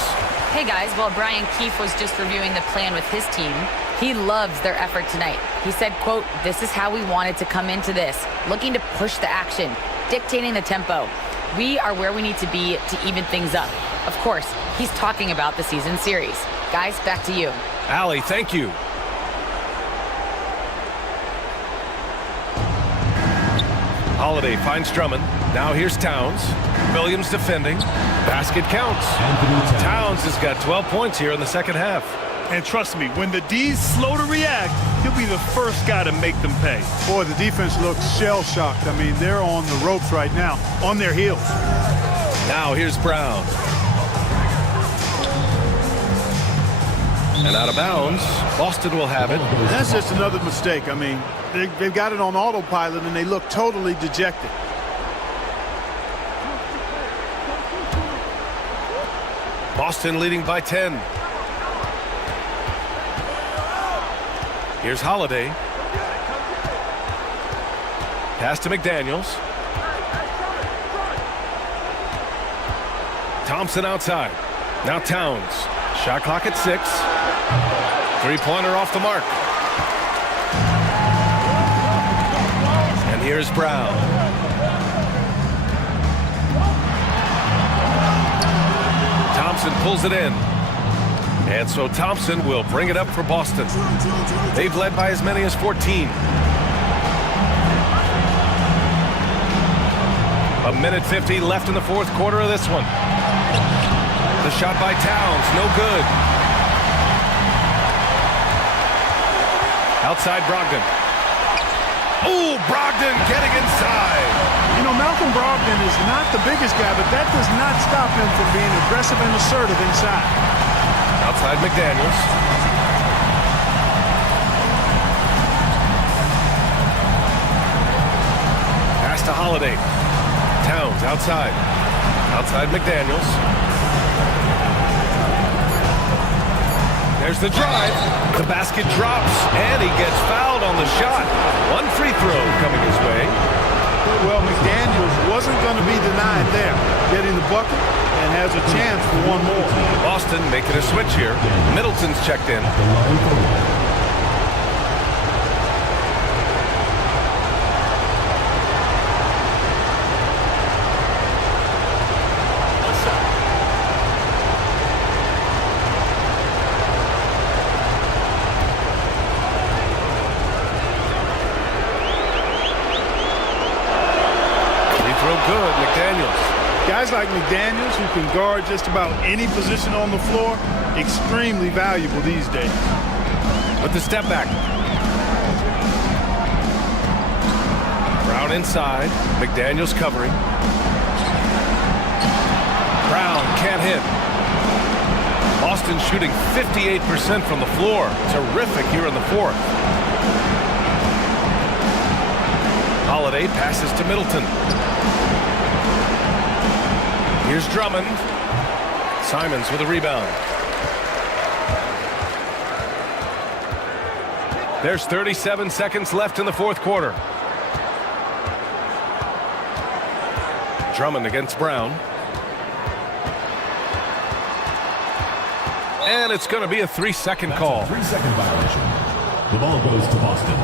Hey guys, while Brian Keefe was just reviewing the plan with his team, he loves their effort tonight. He said, quote, "This is how we wanted to come into this, looking to push the action, dictating the tempo. We are where we need to be to even things up." Of course, he's talking about the season series. Guys, back to you. Allie, thank you. Holiday finds Drummond. Now here's Towns. Williams defending. Basket counts. Towns has got 12 points here in the second half. And trust me, when the D's slow to react, he'll be the first guy to make them pay. Boy, the defense looks shell-shocked. I mean, they're on the ropes right now, on their heels. Now here's Brown. And out of bounds. Boston will have it. That's just another mistake. I mean, they've got it on autopilot, and they look totally dejected. Boston leading by 10. Here's Holiday. Pass to McDaniels. Thompson outside. Now Towns. Shot clock at 6. Three-pointer off the mark. And here's Brown. Thompson pulls it in. And so Thompson will bring it up for Boston. They've led by as many as 14. A minute 50 left in the fourth quarter of this one. The shot by Towns, no good. Outside Brogdon. Ooh, Brogdon getting inside. You know, Malcolm Brogdon is not the biggest guy, but that does not stop him from being aggressive and assertive inside. Outside McDaniels. Pass to Holiday. Towns outside. Outside McDaniels. There's the drive. The basket drops, and he gets fouled on the shot. One free throw coming his way. Well, McDaniels wasn't going to be denied there. Getting the bucket and has a chance for one more. Boston making a switch here. Middleton's checked in. Good, McDaniels. Guys like McDaniels who can guard just about any position on the floor, extremely valuable these days. With the step back. Brown inside. McDaniels covering. Brown can't hit. Boston shooting 58% from the floor. Terrific here in the fourth. Holiday passes to Middleton. Here's Drummond. Simons with a rebound. There's 37 seconds left in the fourth quarter. Drummond against Brown. And it's going to be a 3-second call. 3-second violation. The ball goes to Boston.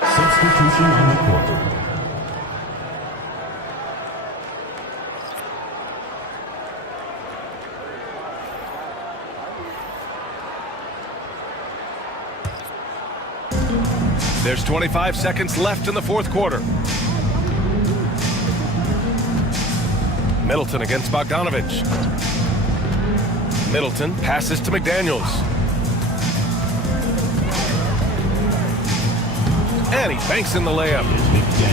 Substitution on the court. There's 25 seconds left in the fourth quarter. Middleton against Bogdanovich. Middleton passes to McDaniels. And he banks in the layup.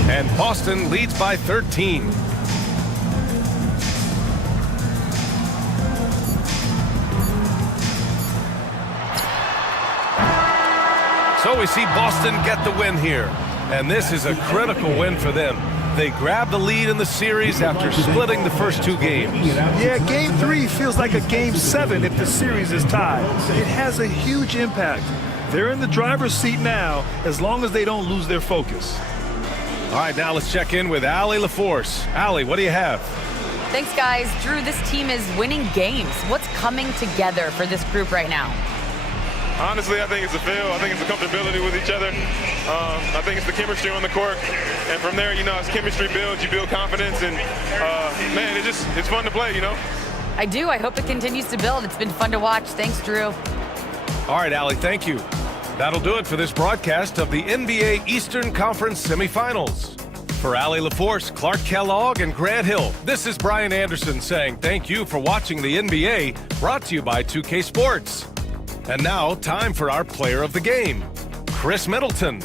And Boston leads by 13. So we see Boston get the win here. And this is a critical win for them. They grab the lead in the series after splitting the first two games. Yeah, Game 3 feels like a Game 7 if the series is tied. It has a huge impact. They're in the driver's seat now as long as they don't lose their focus. All right, now let's check in with Allie LaForce. Allie, what do you have? Thanks, guys. Drew, this team is winning games. What's coming together for this group right now? Honestly, I think it's the feel. I think it's the comfortability with each other. I think it's the chemistry on the court. And from there, as chemistry builds, you build confidence. And, man, it's fun to play, I do. I hope it continues to build. It's been fun to watch. Thanks, Drew. All right, Allie, thank you. That'll do it for this broadcast of the NBA Eastern Conference semifinals. For Allie LaForce, Clark Kellogg, and Grant Hill, this is Brian Anderson saying thank you for watching the NBA, brought to you by 2K Sports. And now, time for our player of the game, Chris Middleton.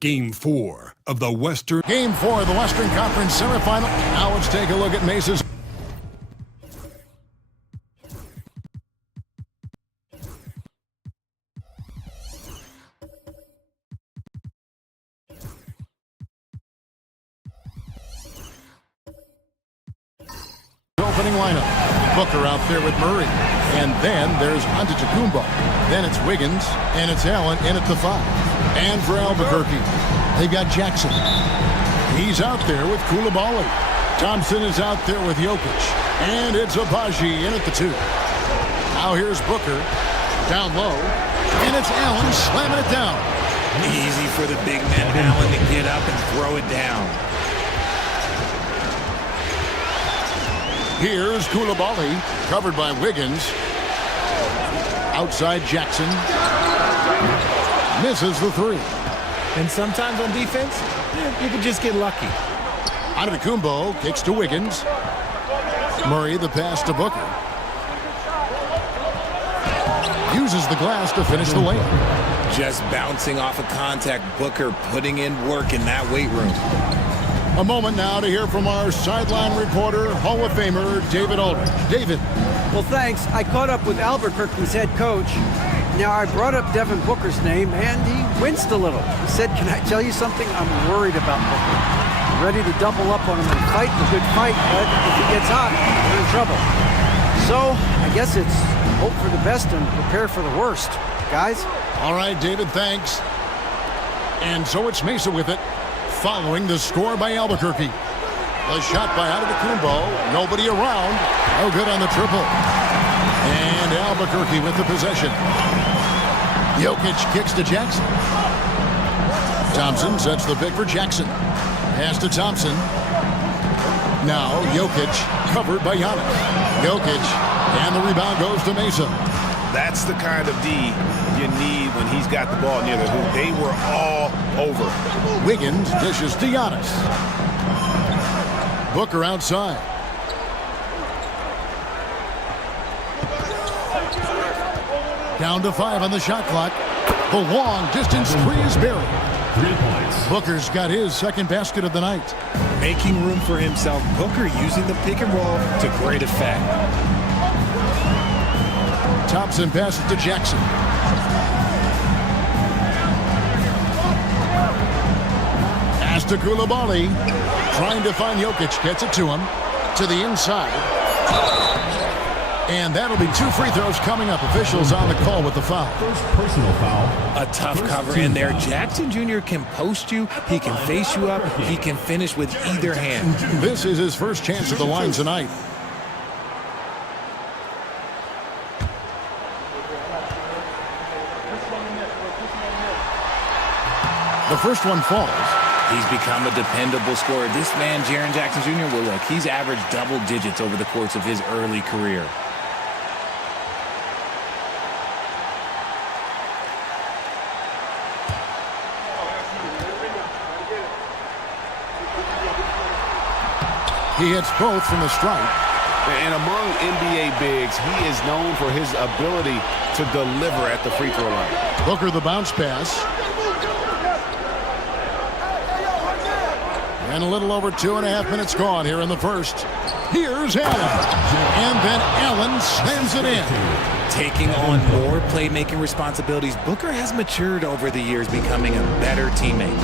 Game 4 of the Western. Game 4 of the Western Conference semifinal. Now let's take a look at Mesa's. Opening lineup. Booker out there with Murray. And then there's Antetokounmpo. Then it's Wiggins. And it's Allen in at the 5. And for Albuquerque, they've got Jackson. He's out there with Koulibaly. Thompson is out there with Jokic. And it's Abaji in at the 2. Now here's Booker. Down low. And it's Allen slamming it down. Easy for the big man Allen to get up and throw it down. Here's Koulibaly, covered by Wiggins. Outside Jackson. Misses the 3. And sometimes on defense, you can just get lucky. Antetokounmpo kicks to Wiggins. Murray the pass to Booker. Uses the glass to finish the layup. Just bouncing off of contact. Booker putting in work in that weight room. A moment now to hear from our sideline reporter, Hall of Famer David Aldridge. David. Well, thanks. I caught up with Albuquerque's head coach. Now, I brought up Devin Booker's name, and he winced a little. He said, "Can I tell you something? I'm worried about Booker. I'm ready to double up on him and fight the good fight, but if he gets hot, we're in trouble." So, I guess it's hope for the best and prepare for the worst. Guys? All right, David, thanks. And so it's Mesa with it, following the score by Albuquerque. The shot by Antetokounmpo, nobody around. No good on the triple. And Albuquerque with the possession. Jokic kicks to Jackson. Thompson sets the pick for Jackson. Pass to Thompson. Now Jokic covered by Giannis. Jokic, and the rebound goes to Mesa. That's the kind of D you need when he's got the ball near the hoop. They were all over. Wiggins dishes to Giannis. Booker outside. Down to 5 on the shot clock. The long distance 3 is buried. 3 points. Booker's got his second basket of the night. Making room for himself. Booker using the pick and roll to great effect. Thompson passes to Jackson. Pass to Koulibaly. Trying to find Jokic. Gets it to him. To the inside. And that'll be 2 free throws coming up. Officials on the call with the foul. First personal foul. A tough cover in there. Jackson Jr. can post you. He can face you up. He can finish with either hand. This is his first chance at the line tonight. The first one falls. He's become a dependable scorer. This man, Jaren Jackson Jr., well, look, he's averaged double digits over the course of his early career. He hits both from the stripe. And among NBA bigs, he is known for his ability to deliver at the free throw line. Booker the bounce pass. And a little over 2.5 minutes gone here in the first. Here's Allen. And then Allen slams it in. Taking on more playmaking responsibilities, Booker has matured over the years, becoming a better teammate.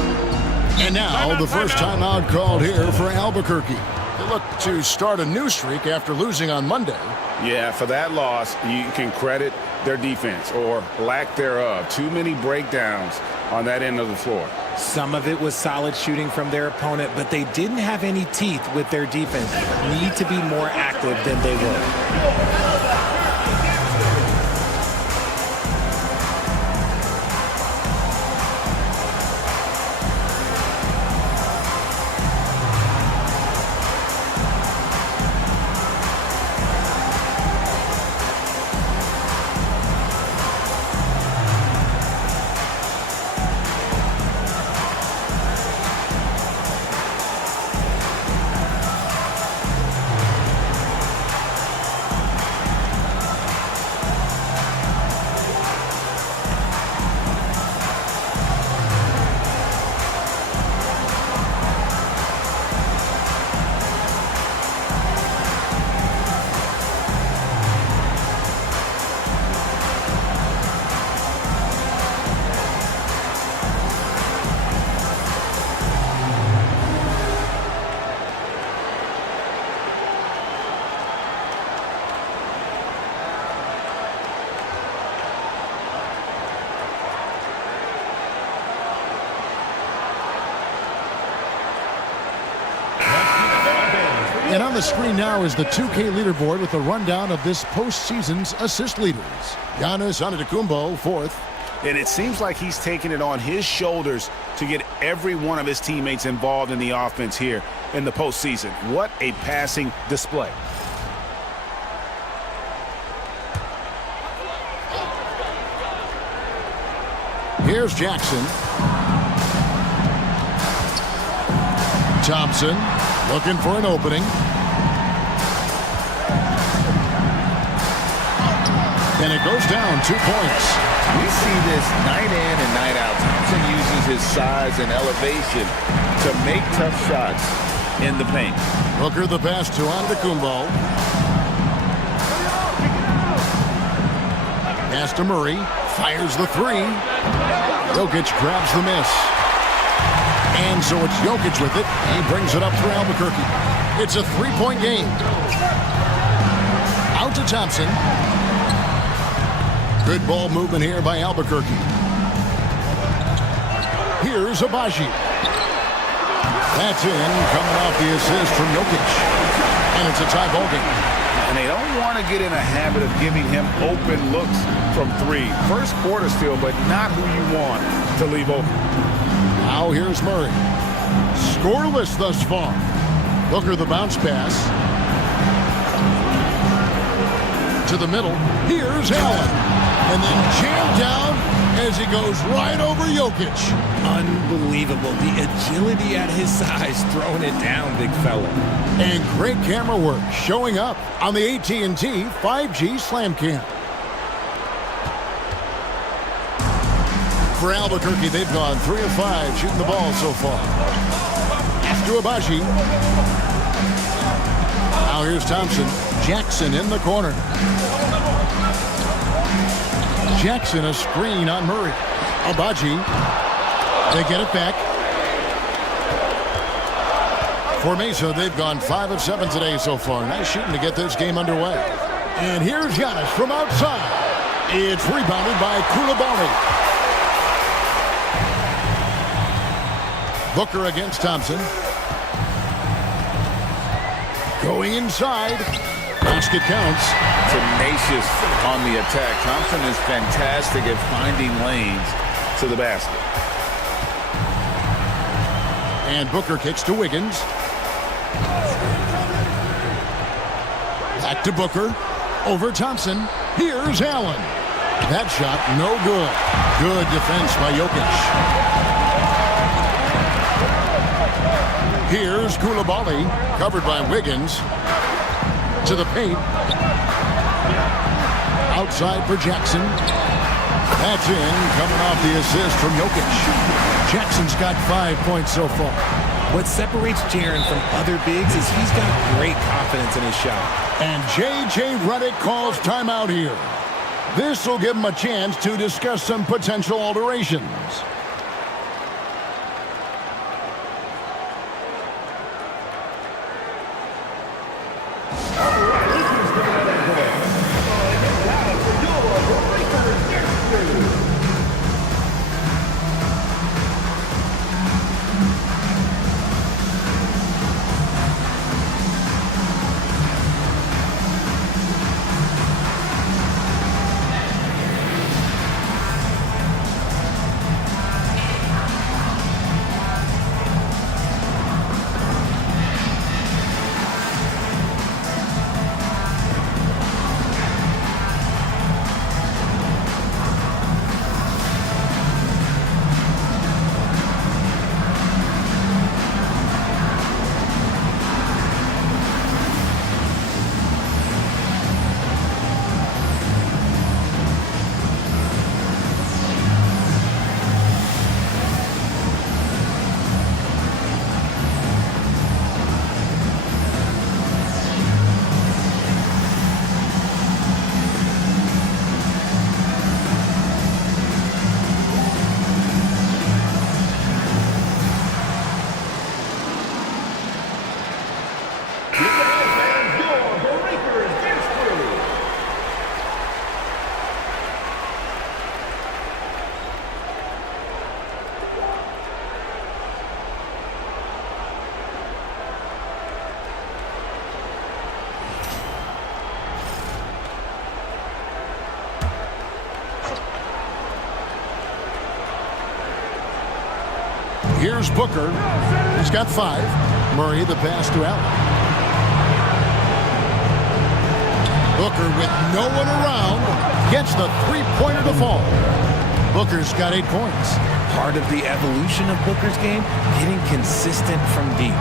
And now the first timeout called here for Albuquerque. They look to start a new streak after losing on Monday. Yeah, for that loss, you can credit their defense or lack thereof. Too many breakdowns on that end of the floor. Some of it was solid shooting from their opponent, but they didn't have any teeth with their defense. Need to be more active than they were. And on the screen now is the 2K leaderboard with a rundown of this postseason's assist leaders. Giannis Antetokounmpo, 4th. And it seems like he's taking it on his shoulders to get every one of his teammates involved in the offense here in the postseason. What a passing display. Here's Jackson. Thompson looking for an opening. And it goes down 2 points. We see this night in and night out. Thompson uses his size and elevation to make tough shots in the paint. Booker the pass to Antetokounmpo. Pass to Murray. Fires the 3. Jokic grabs the miss. And so it's Jokic with it. He brings it up through Albuquerque. It's a 3-point game. Out to Thompson. Good ball movement here by Albuquerque. Here's Abaji. That's in, coming off the assist from Jokic. And it's a tie ball game. And they don't want to get in a habit of giving him open looks from 3. First quarter still, but not who you want to leave open. Now here's Murray. Scoreless thus far. Booker the bounce pass. To the middle. Here's Allen. And then jammed down as he goes right over Jokic. Unbelievable. The agility at his size, throwing it down, big fella. And great camera work showing up on the AT&T 5G Slam Cam. For Albuquerque, they've gone 3 of 5 shooting the ball so far. To Abaji. Now here's Thompson. Jackson in the corner. Jackson a screen on Murray. Abaji. They get it back. For Mesa, they've gone 5 of 7 today so far. Nice shooting to get this game underway. And here's Giannis from outside. It's rebounded by Koulibaly. Booker against Thompson. Going inside. Basket counts. Tenacious on the attack. Thompson is fantastic at finding lanes to the basket. And Booker kicks to Wiggins. Back to Booker. Over Thompson. Here's Allen. That shot no good. Good defense by Jokic. Here's Koulibaly, covered by Wiggins. To the paint. Outside for Jackson. That's in, coming off the assist from Jokic. Jackson's got 5 points so far. What separates Jaren from other bigs is he's got great confidence in his shot. And J.J. Redick calls timeout here. This will give him a chance to discuss some potential alterations. Here's Booker. He's got 5. Murray, the pass to Allen. Booker with no one around gets the three-pointer to fall. Booker's got 8 points. Part of the evolution of Booker's game, getting consistent from deep.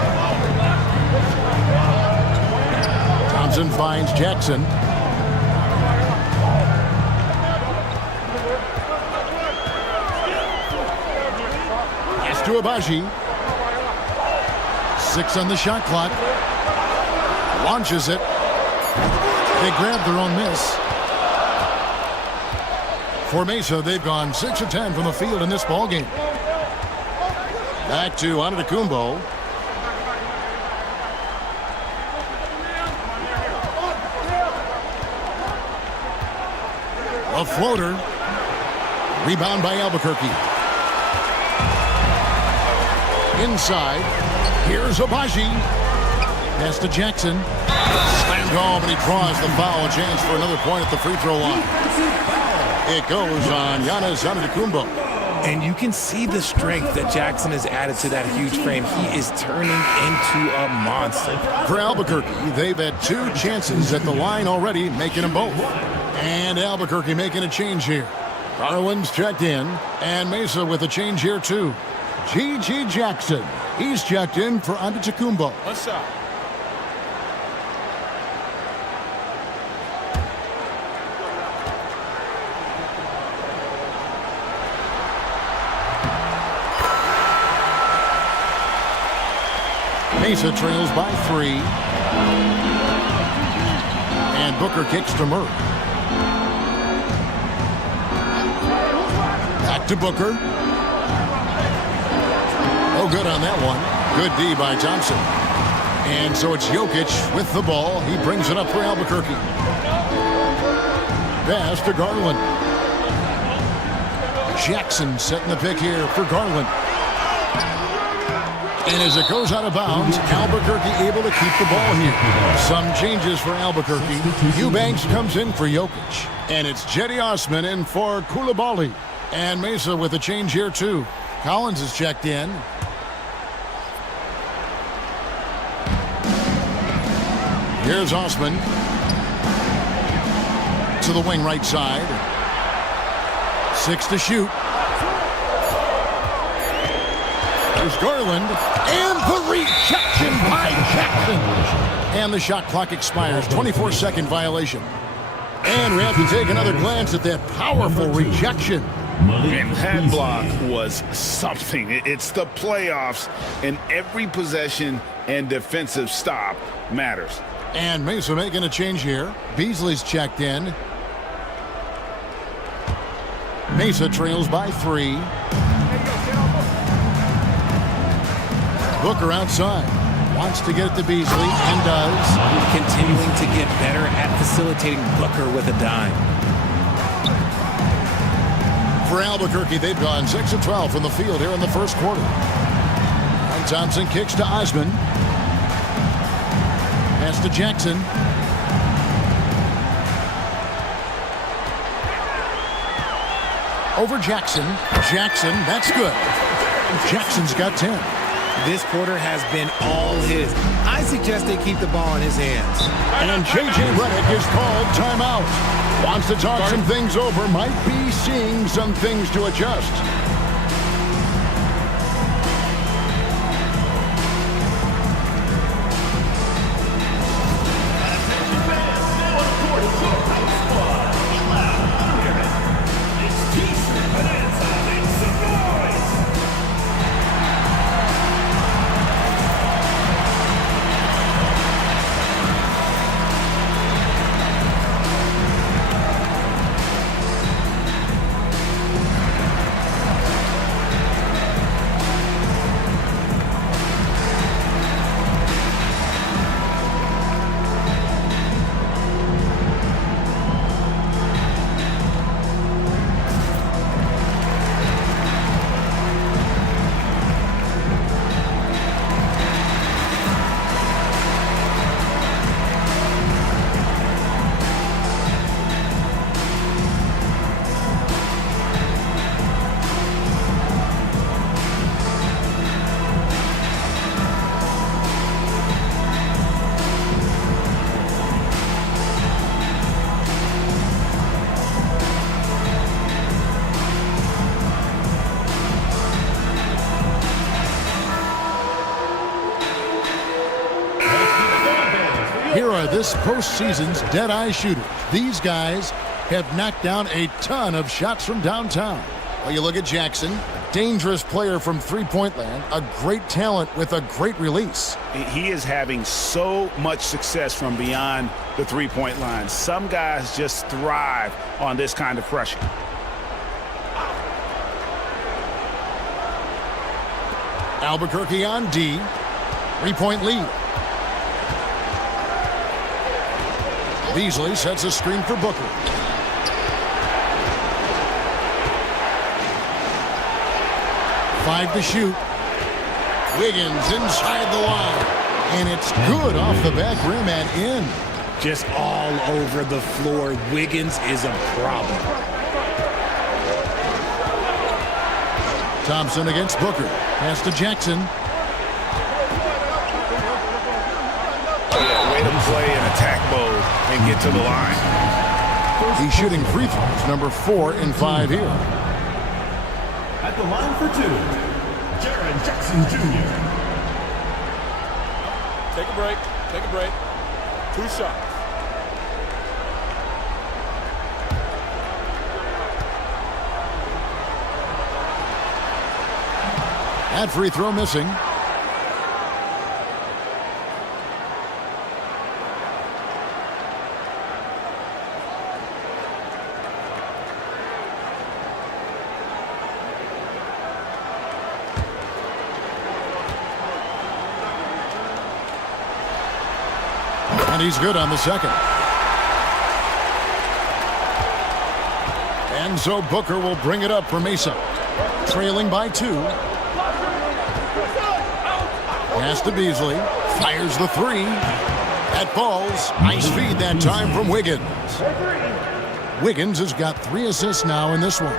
Thompson finds Jackson. Gets to Abaji. 6 on the shot clock. Launches it. They grab their own miss. For Mesa, they've gone 6 of 10 from the field in this ballgame. Back to Antetokounmpo. A floater. Rebound by Albuquerque. Inside. Here's Abaji. Pass to Jackson. Slammed home, and he draws the foul. A chance for another point at the free throw line. It goes on Giannis Antetokounmpo. And you can see the strength that Jackson has added to that huge frame. He is turning into a monster. For Albuquerque, they've had 2 chances at the line already, making them both. And Albuquerque making a change here. Garland's checked in, and Mesa with a change here too. G.G. Jackson. He's checked in for Antetokounmpo. What's up? Mesa trails by 3. And Booker kicks to Murray. Back to Booker. Oh, good on that one. Good D by Thompson. And so it's Jokic with the ball. He brings it up for Albuquerque. Pass to Garland. Jackson setting the pick here for Garland. And as it goes out of bounds, Albuquerque able to keep the ball here. Some changes for Albuquerque. Eubanks comes in for Jokic. And it's Jetty Osman in for Coulibaly. And Mesa with a change here too. Collins is checked in. Here's Osman. To the wing right side. 6 to shoot. Here's Garland, and the rejection by Jackson. And the shot clock expires. 24-second violation. And we have to take another glance at that powerful rejection. And that block was something. It's the playoffs, and every possession and defensive stop matters. And Mesa making a change here. Beasley's checked in. Mesa trails by 3. Booker outside. Wants to get it to Beasley, and does. Continuing to get better at facilitating Booker with a dime. For Albuquerque, they've gone 6 of 12 from the field here in the first quarter. And Thompson kicks to Osman. Pass to Jackson. Over Jackson. Jackson, that's good. Jackson's got 10. This quarter has been all his. I suggest they keep the ball in his hands. And J.J. Redick is called timeout. Wants to talk some things over. Might be seeing some things to adjust. Here are this postseason's dead-eye shooters. These guys have knocked down a ton of shots from downtown. Well, you look at Jackson, a dangerous player from three-point land, a great talent with a great release. He is having so much success from beyond the three-point line. Some guys just thrive on this kind of pressure. Albuquerque on D. 3-point lead. Beasley sets a screen for Booker. Five to shoot. Wiggins inside the line. And it's good off the back rim and in. Just all over the floor. Wiggins is a problem. Thompson against Booker. Pass to Jackson. Way to play in attack mode and get to the line. He's shooting free throws, number 4 in 5 here. At the line for 2, Jaren Jackson Jr. Take a break. Take a break. 2 shots. That free throw missing. And he's good on the second. And so Booker will bring it up for Mesa. Trailing by 2. Pass to Beasley. Fires the 3. That falls. Nice feed that time from Wiggins. Wiggins has got 3 assists now in this one.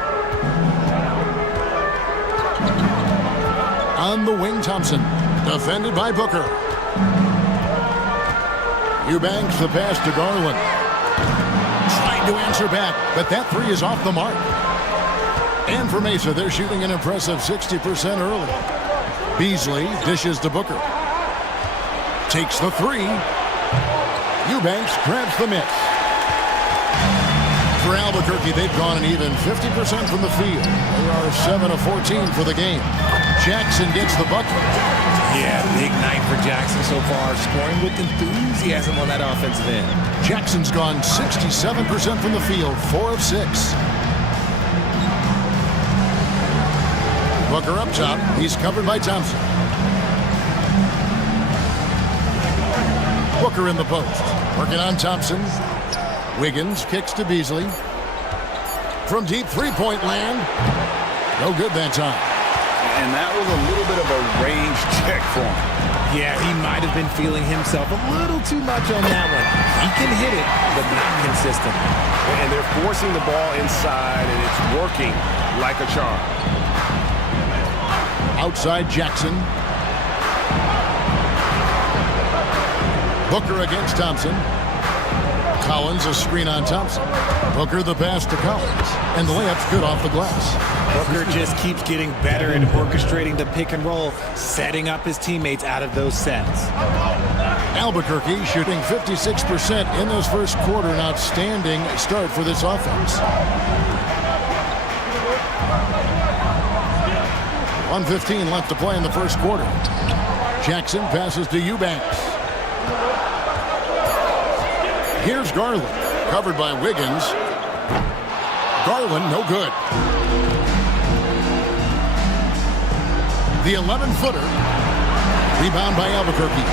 On the wing, Thompson. Defended by Booker. Eubanks the pass to Garland. Trying to answer back, but that 3 is off the mark. And for Mesa, they're shooting an impressive 60% early. Beasley dishes to Booker. Takes the 3. Eubanks grabs the miss. For Albuquerque, they've gone an even 50% from the field. They are 7 of 14 for the game. Jackson gets the bucket. Yeah, big night for Jackson so far, scoring with enthusiasm on that offensive end. Jackson's gone 67% from the field, 4 of 6. Booker up top. He's covered by Thompson. Booker in the post. Working on Thompson. Wiggins kicks to Beasley. From deep three-point land. No good that time. And that was a little bit of a range check for him. Yeah, he might have been feeling himself a little too much on that one. He can hit it, but not consistent. And they're forcing the ball inside, and it's working like a charm. Outside Jackson. Booker against Thompson. Collins a screen on Thompson. Booker the pass to Collins. And the layup's good off the glass. Booker just keeps getting better at orchestrating the pick and roll, setting up his teammates out of those sets. Albuquerque shooting 56% in this first quarter. An outstanding start for this offense. 1:15 left to play in the first quarter. Jackson passes to Eubanks. Here's Garland, covered by Wiggins. Garland, no good. The 11-footer. Rebound by Albuquerque.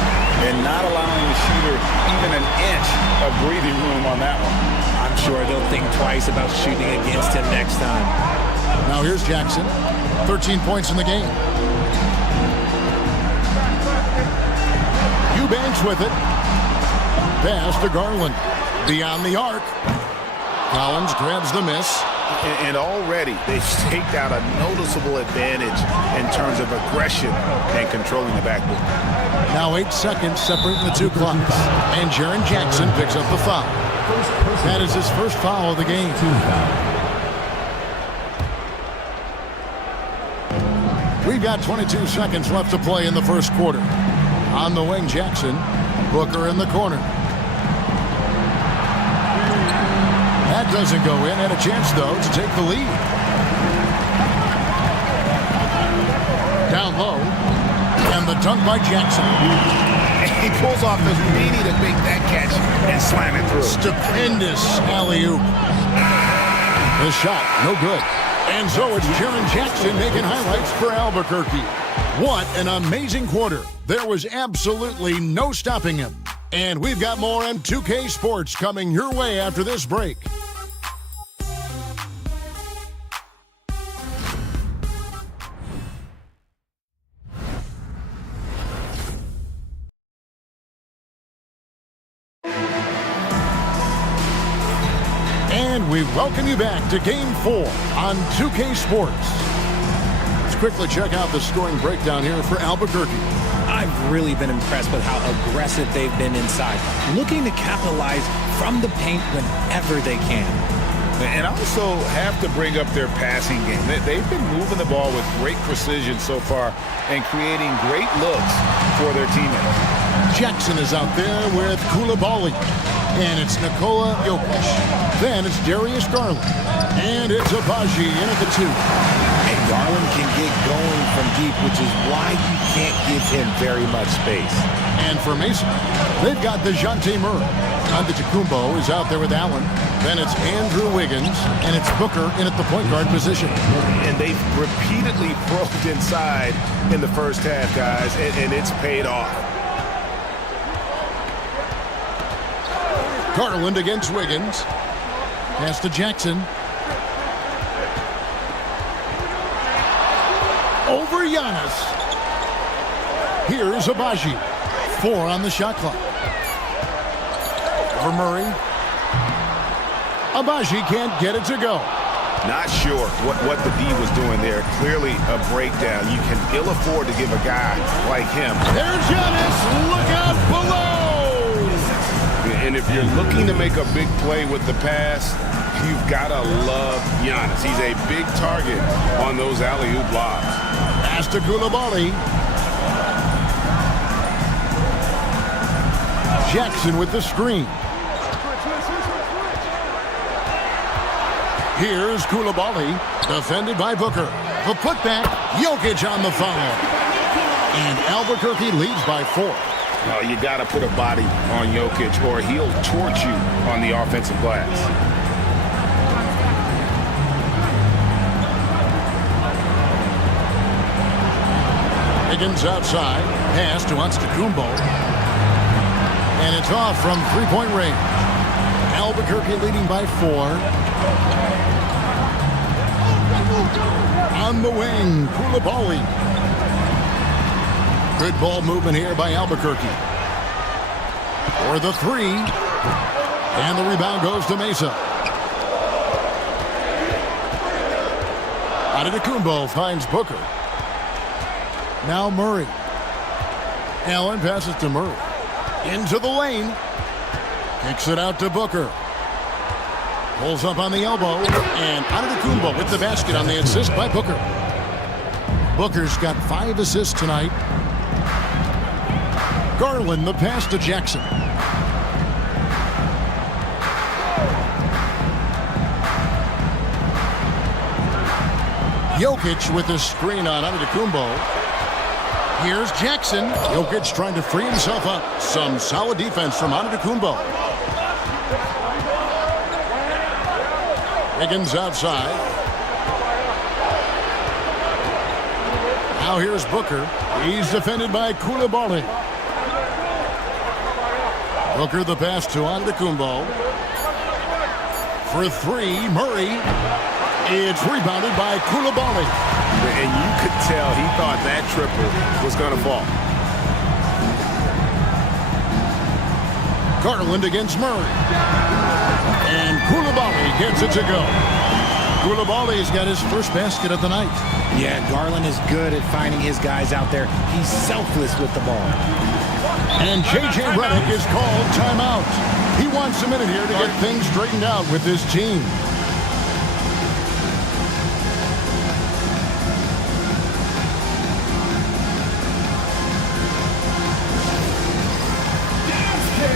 And not allowing the shooter even an inch of breathing room on that one. I'm sure they'll think twice about shooting against him next time. Now here's Jackson. 13 points in the game. Eubanks with it. Pass to Garland. Beyond the arc. Collins grabs the miss. And already they've staked out a noticeable advantage in terms of aggression and controlling the backboard. Now 8 seconds separating the two clocks. And Jaren Jackson picks up the foul. That is his first foul of the game. We've got 22 seconds left to play in the first quarter. On the wing, Jackson. Booker in the corner. That doesn't go in. Had a chance, though, to take the lead. Down low. And the dunk by Jackson. He pulls off the Houdini to make that catch and slam it through. Stupendous alley-oop. The shot, no good. And so it's Jaren Jackson making highlights for Albuquerque. What an amazing quarter. There was absolutely no stopping him. And we've got more on 2K Sports coming your way after this break. And we welcome you back to Game 4 on 2K Sports. Let's quickly check out the scoring breakdown here for Albuquerque. I've really been impressed with how aggressive they've been inside, looking to capitalize from the paint whenever they can. And also have to bring up their passing game. They've been moving the ball with great precision so far and creating great looks for their teammates. Jackson is out there with Koulibaly. And it's Nikola Jokic. Then it's Darius Garland. And it's Abaji in at the 2. And Garland can get going from deep, which is why you can't give him very much space. And for Mason, they've got DeJounte Murray. Antetokounmpo is out there with Allen. Then it's Andrew Wiggins. And it's Booker in at the point guard position. And they've repeatedly probed inside in the first half, guys, and it's paid off. Garland against Wiggins. Pass to Jackson. Over Giannis. Here's Abaji. 4 on the shot clock. Over Murray. Abaji can't get it to go. Not sure what the D was doing there. Clearly a breakdown. You can ill afford to give a guy like him. There's Giannis. Look out below. And if you're looking to make a big play with the pass, you've got to love Giannis. He's a big target on those alley-oop lobs. Pass to Koulibaly. Jackson with the screen. Here's Koulibaly, defended by Booker. The putback, Jokic on the foul. And Albuquerque leads by 4. No, you got to put a body on Jokic or he'll torch you on the offensive glass. Higgins outside. Pass to Antetokounmpo. And it's off from three-point range. Albuquerque leading by 4. On the wing, Koulibaly. Good ball movement here by Albuquerque. For the 3. And the rebound goes to Mesa. Antetokounmpo finds Booker. Now Murray. Allen passes to Murray. Into the lane. Kicks it out to Booker. Pulls up on the elbow. And Antetokounmpo with the basket on the assist by Booker. Booker's got 5 assists tonight. Garland, the pass to Jackson. Jokic with the screen on Antetokounmpo. Here's Jackson. Jokic trying to free himself up. Some solid defense from Antetokounmpo. Higgins outside. Now here's Booker. He's defended by Koulibaly. Booker the pass to Antetokounmpo. For 3, Murray. It's rebounded by Koulibaly. And you could tell he thought that triple was going to fall. Garland against Murray. And Koulibaly gets it to go. Koulibaly's got his first basket of the night. Yeah, Garland is good at finding his guys out there. He's selfless with the ball. And J.J. Redick is called timeout. He wants a minute here to get things straightened out with his team. Get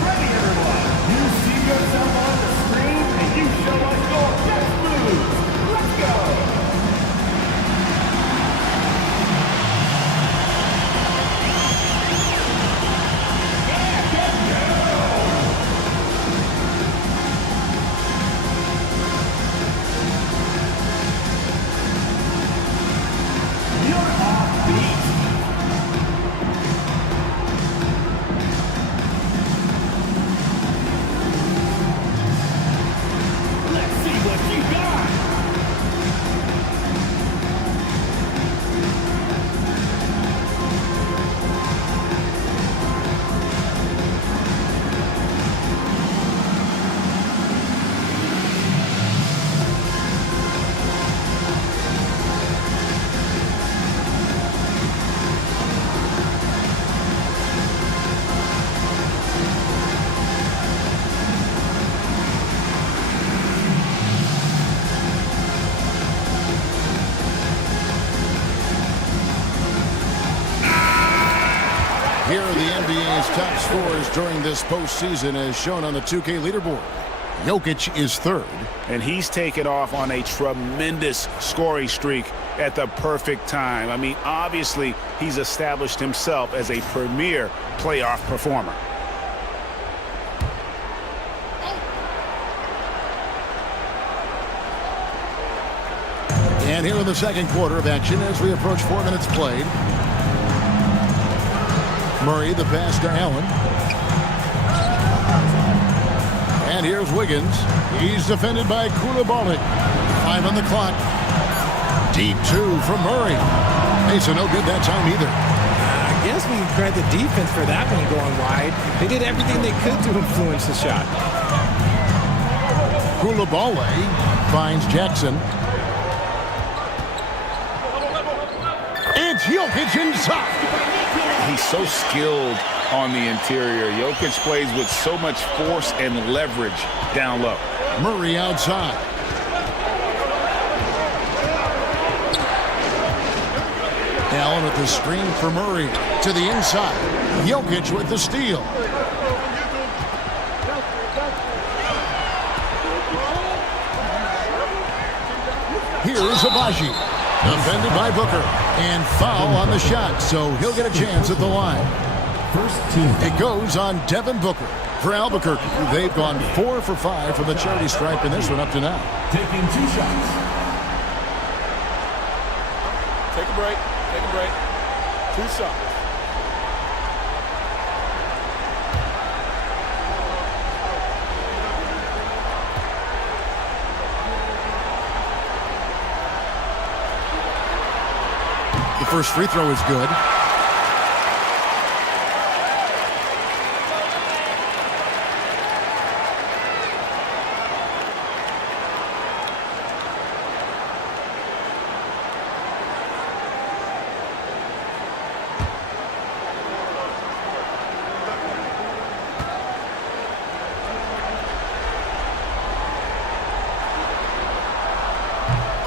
ready, everyone. You see yourself on the screen? Here are the NBA's top scorers during this postseason as shown on the 2K leaderboard. Jokic is third. And he's taken off on a tremendous scoring streak at the perfect time. I mean, obviously, he's established himself as a premier playoff performer. And here in the second quarter of action as we approach 4 minutes played. Murray, the pass to Allen. And here's Wiggins. He's defended by Koulibaly. 5 on the clock. Deep two from Murray. Mesa no good that time either. I guess we can credit the defense for that one going wide. They did everything they could to influence the shot. Koulibaly finds Jackson. It's Jokic inside. He's so skilled on the interior. Jokic plays with so much force and leverage down low. Murray outside. Allen with the screen for Murray to the inside. Jokic with the steal. Here's Abaji. Defended by Booker. And foul on the shot, so he'll get a chance at the line. It goes on Devin Booker for Albuquerque. They've gone 4 for 5 from the charity stripe in this one up to now. Taking 2 shots. Take a break. Take a break. 2 shots. The first free throw is good.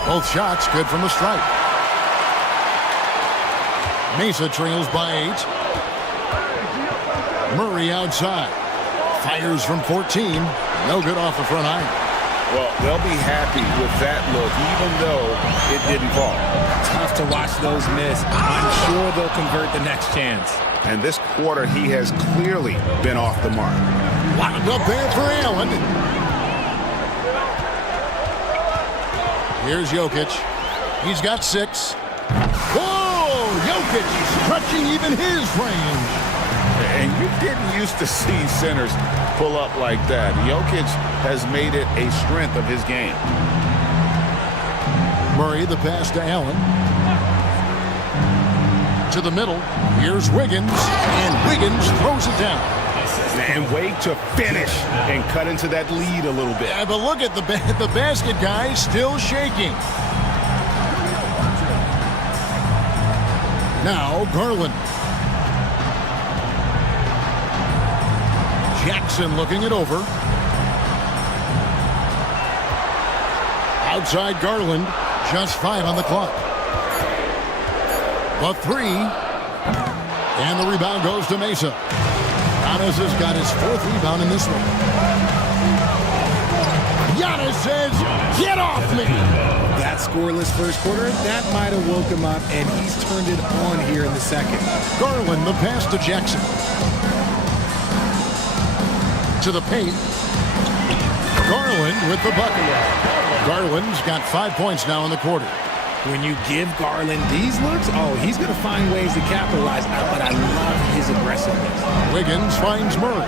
Both shots good from the stripe. Mesa trails by 8. Murray outside. Fires from 14. No good off the front iron. Well, they'll be happy with that look, even though it didn't fall. Tough to watch those miss. I'm sure they'll convert the next chance. And this quarter, he has clearly been off the mark. Wound up there for Allen. Here's Jokic. He's got 6. Whoa! Jokic stretching even his range. And you didn't used to see centers pull up like that. Jokic has made it a strength of his game. Murray, the pass to Allen. To the middle. Here's Wiggins. And Wiggins throws it down. And wait to finish and cut into that lead a little bit. Yeah, but look at the basket guy still shaking. Now Garland. Jackson looking it over. Outside Garland. Just 5 on the clock. The 3. And the rebound goes to Mesa. Giannis has got his 4th rebound in this one. Giannis says, get off me! That scoreless first quarter, that might have woke him up, and he's turned it on here in the second. Garland, the pass to Jackson. To the paint. Garland with the bucket. Garland's got 5 points now in the quarter. When you give Garland these looks, oh, he's going to find ways to capitalize. But I love his aggressiveness. Wiggins finds Murray.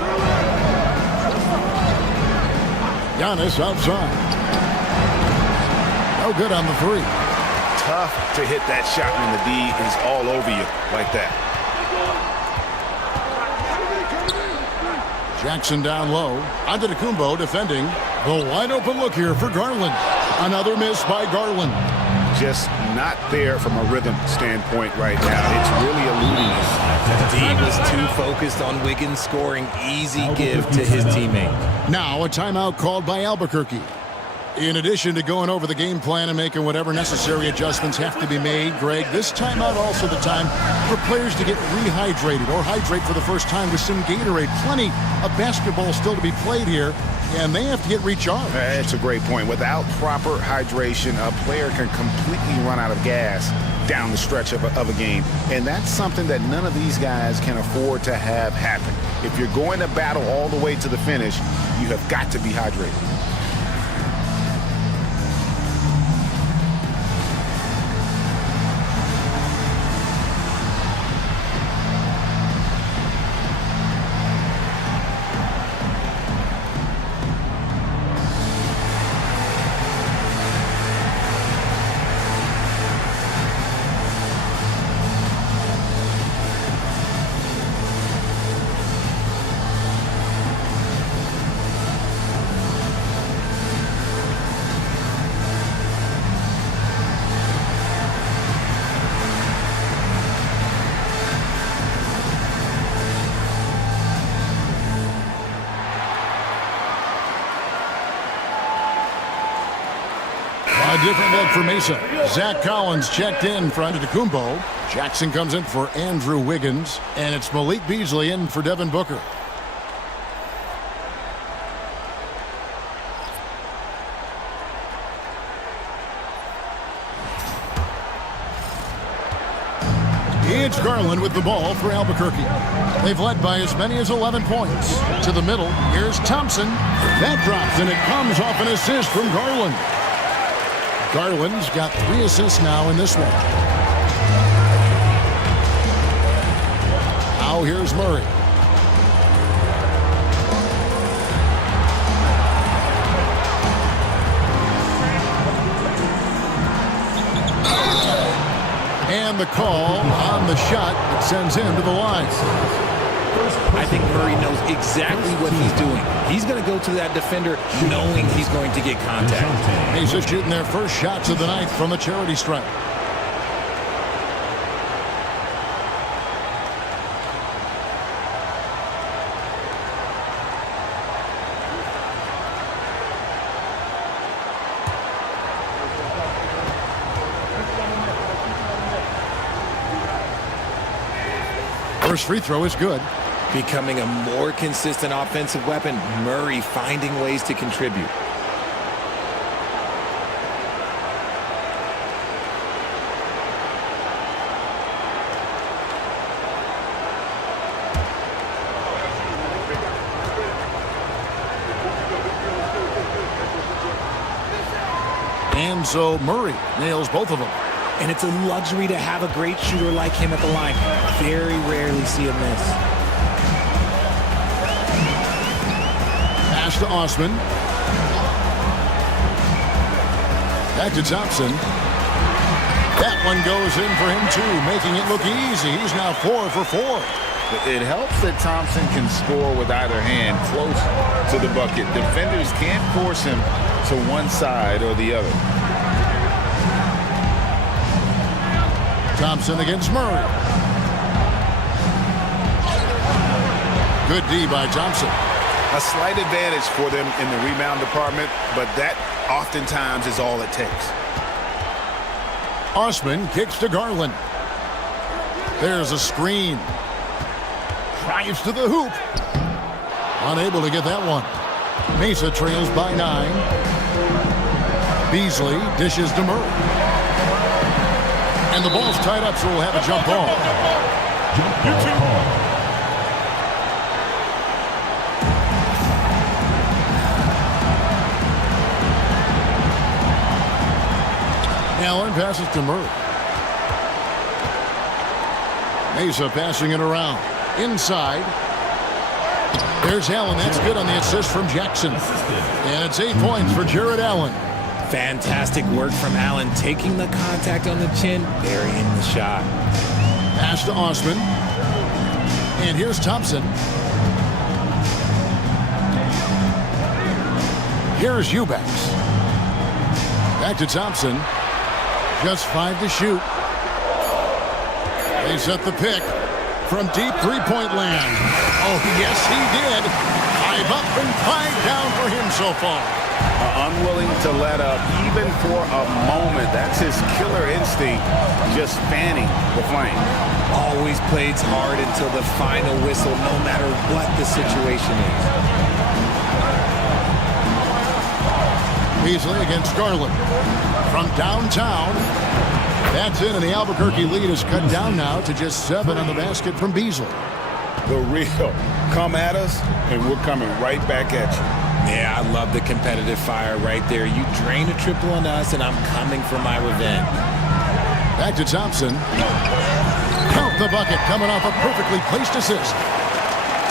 Giannis outside. No good on the 3. Tough to hit that shot when the D is all over you like that. Jackson down low. Antetokounmpo defending. The wide open look here for Garland. Another miss by Garland. Just not there from a rhythm standpoint right now. It's really eluding us. D was too focused on Wiggins scoring. Easy give to his teammate. Now a timeout called by Albuquerque. In addition to going over the game plan and making whatever necessary adjustments have to be made, Greg, this timeout also the time for players to get rehydrated or hydrate for the first time with some Gatorade. Plenty of basketball still to be played here, and they have to get recharged. That's a great point. Without proper hydration, a player can completely run out of gas down the stretch of a game. And that's something that none of these guys can afford to have happen. If you're going to battle all the way to the finish, you have got to be hydrated. A different look for Mesa. Zach Collins checked in for Antetokounmpo. Jackson comes in for Andrew Wiggins. And it's Malik Beasley in for Devin Booker. It's Garland with the ball for Albuquerque. They've led by as many as 11 points. To the middle, here's Thompson. That drops, and it comes off an assist from Garland. Garland's got 3 assists now in this one. Now here's Murray. And the call on the shot that sends him to the line. I think Murray knows exactly what he's doing. He's going to go to that defender knowing he's going to get contact. He's just shooting their first shots of the night from the charity stripe. First free throw is good. Becoming a more consistent offensive weapon, Murray finding ways to contribute. And so Murray nails both of them. And it's a luxury to have a great shooter like him at the line. Very rarely see a miss. Pass to Osman. Back to Thompson. That one goes in for him too, making it look easy. He's now 4 for 4. It helps that Thompson can score with either hand close to the bucket. Defenders can't force him to one side or the other. Thompson against Murray. Good D by Thompson. A slight advantage for them in the rebound department, but that oftentimes is all it takes. Osman kicks to Garland. There's a screen. Drives to the hoop. Unable to get that one. Mesa trails by 9. Beasley dishes to Murray. And the ball's tied up, so we'll have a jump ball. Allen passes to Murray. Mesa passing it around. Inside. There's Allen. That's good on the assist from Jackson. And it's 8 points for Jared Allen. Fantastic work from Allen, taking the contact on the chin, burying the shot. Pass to Osman. And here's Thompson. Here's Eubanks. Back to Thompson. Just 5 to shoot. They set the pick from deep three-point land. Oh, yes, he did. 5 up and 5 down for him so far. unwilling to let up even for a moment. That's his killer instinct, just fanning the flame. Always plays hard until the final whistle, no matter what the situation is. Beasley against Garland. From downtown, that's in, and the Albuquerque lead is cut down now to just 7 on the basket from Beasley. The real come at us, and we're coming right back at you. Yeah, I love the competitive fire right there. You drain a triple on us, and I'm coming for my revenge. Back to Thompson. Count the bucket, coming off a perfectly placed assist.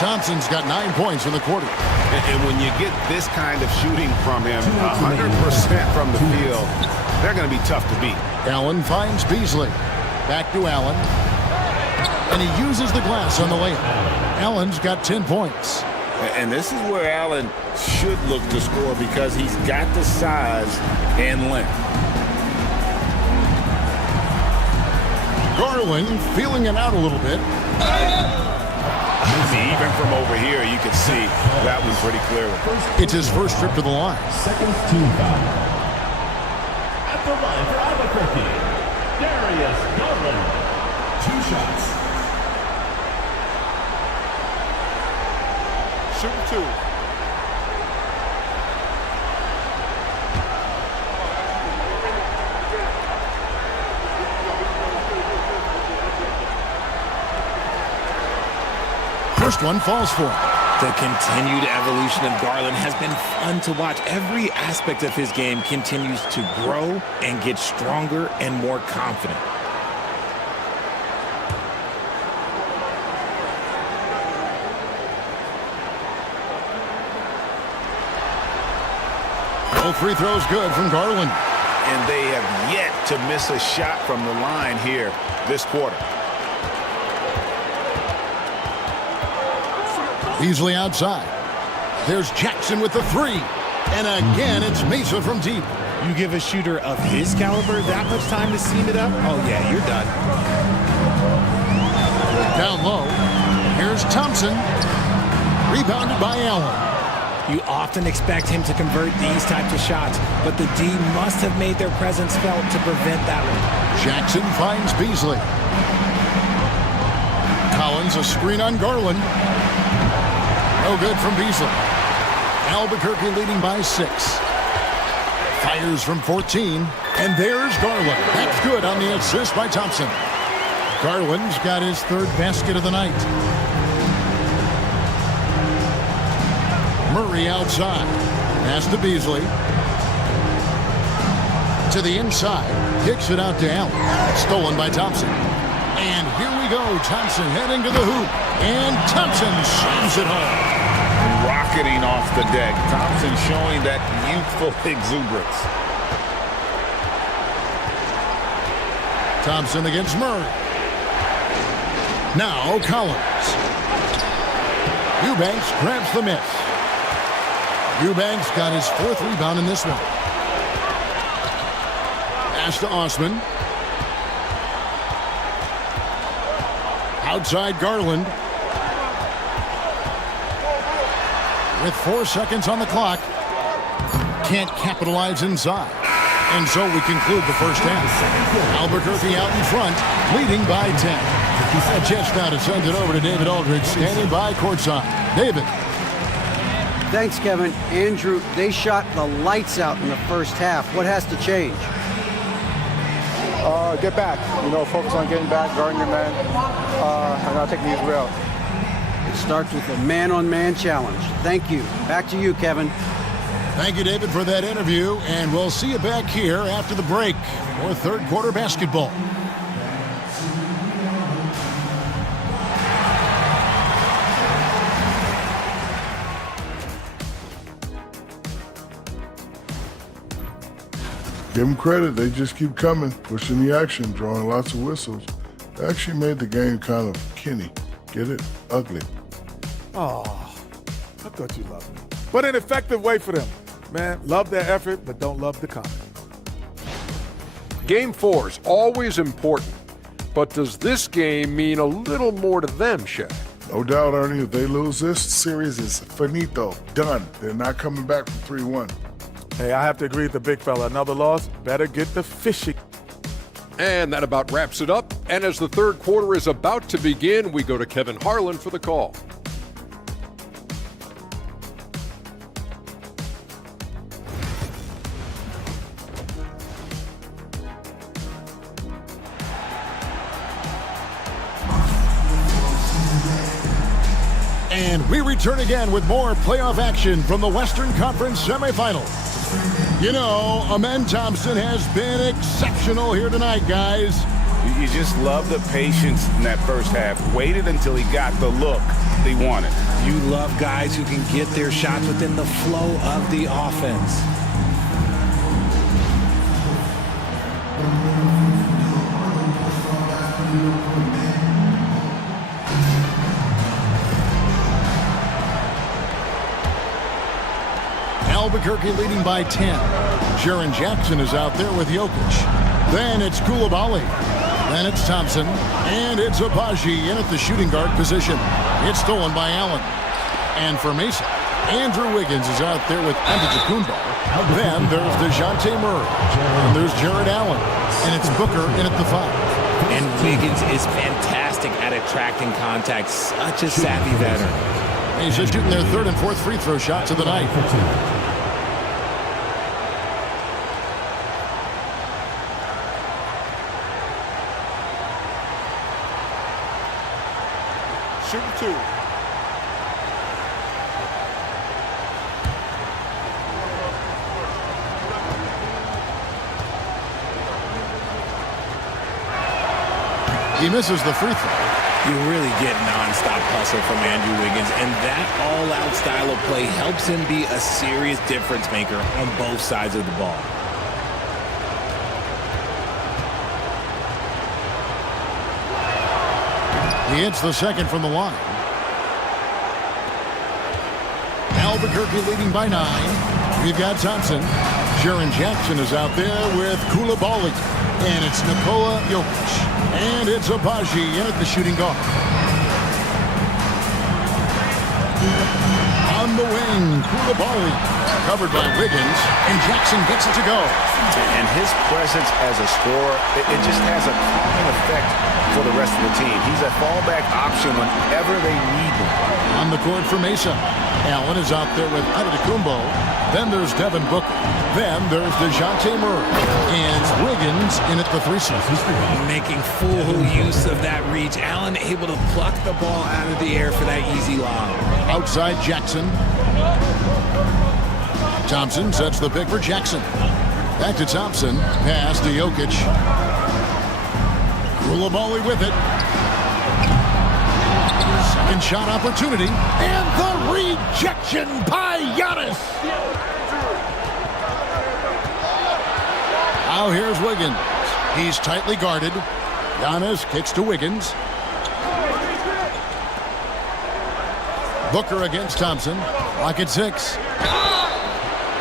Thompson's got 9 points in the quarter. And when you get this kind of shooting from him, 100% from the field, they're going to be tough to beat. Allen finds Beasley. Back to Allen. And he uses the glass on the layup. Allen's got 10 points. And this is where Allen should look to score because he's got the size and length. Garland feeling it out a little bit. Even from over here, you can see that was pretty clearly. It's his first trip to the line. Seconds to foul. At the line for Albuquerque, Darius Garland. 2 shots. Shooting 2. First one falls for him. The continued evolution of Garland has been fun to watch. Every aspect of his game continues to grow and get stronger and more confident. No free throws good from Garland. And they have yet to miss a shot from the line here this quarter. Beasley outside. There's Jackson with the 3. And again, it's Mesa from deep. You give a shooter of his caliber that much time to seam it up? Oh, yeah, you're done. Down low. Here's Thompson. Rebounded by Allen. You often expect him to convert these types of shots, but the D must have made their presence felt to prevent that one. Jackson finds Beasley. Collins a screen on Garland. No good from Beasley. Albuquerque leading by 6. Fires from 14. And there's Garland. That's good on the assist by Thompson. Garland's got his 3rd basket of the night. Murray outside. Pass to Beasley. To the inside. Kicks it out to Allen. Stolen by Thompson. And here we go. Thompson heading to the hoop. And Thompson slams it home. Rocketing off the deck. Thompson showing that youthful exuberance. Thompson against Murray. Now Collins. Eubanks grabs the miss. Eubanks got his 4th rebound in this one. Pass to Osman. Outside Garland. With 4 seconds on the clock. Can't capitalize inside. And so we conclude the first half. Albuquerque out in front, leading by 10. A chance now to send it over to David Aldridge, standing by courtside. David. Thanks, Kevin. Andrew, they shot the lights out in the first half. What has to change? Get back. Focus on getting back, guarding your man, and not taking these real. It starts with a man-on-man challenge. Thank you. Back to you, Kevin. Thank you, David, for that interview, and we'll see you back here after the break for 3rd quarter basketball. Give them credit. They just keep coming, pushing the action, drawing lots of whistles. They actually made the game kind of kinny. Get it? Ugly. Oh, I thought you loved me. But an effective way for them. Man, love their effort, but don't love the comment. Game 4's always important, but does this game mean a little more to them, Shaq? No doubt, Ernie. If they lose this series, is finito. Done. They're not coming back from 3-1. Hey, I have to agree with the big fella. Another loss, better get the fishing. And that about wraps it up. And as the third quarter is about to begin, we go to Kevin Harlan for the call. And we return again with more playoff action from the Western Conference semifinals. You know, Amen Thompson has been exceptional here tonight, guys. You just love the patience in that first half. Waited until he got the look they wanted. You love guys who can get their shots within the flow of the offense. Albuquerque leading by 10. Jaren Jackson is out there with Jokic. Then it's Koulibaly. Then it's Thompson. And it's Abaji in at the shooting guard position. It's stolen by Allen. And for Mason, Andrew Wiggins is out there with Antetokounmpo. Then there's DeJounte Murray. And there's Jared Allen. And it's Booker in at the 5. And Wiggins is fantastic at attracting contact. Such a savvy veteran. He's just shooting their third and fourth free throw shots of the night. Shooting 2. He misses the free throw. You really get nonstop hustle from Andrew Wiggins, and that all-out style of play helps him be a serious difference maker on both sides of the ball. He hits the second from the line. Albuquerque leading by 9. We've got Thompson. Jaren Jackson is out there with Koulibaly. And it's Nikola Jokic. And it's Abaji in at the shooting guard. On the wing, Koulibaly. Covered by Wiggins. And Jackson gets it to go. And his presence as a scorer, it just has a calming effect for the rest of the team. He's a fallback option whenever they need him. On the court for Mesa. Allen is out there with Antetokounmpo. Then there's Devin Booker. Then there's DeJounte Murray. And Wiggins in at the 3 slot. Making full use of that reach. Allen able to pluck the ball out of the air for that easy lob. Outside Jackson. Thompson sets the pick for Jackson. Back to Thompson. Pass to Jokic. Koulibaly with it. Second shot opportunity. And the rejection by Giannis. Now here's Wiggins. He's tightly guarded. Giannis kicks to Wiggins. Booker against Thompson. Clock at 6.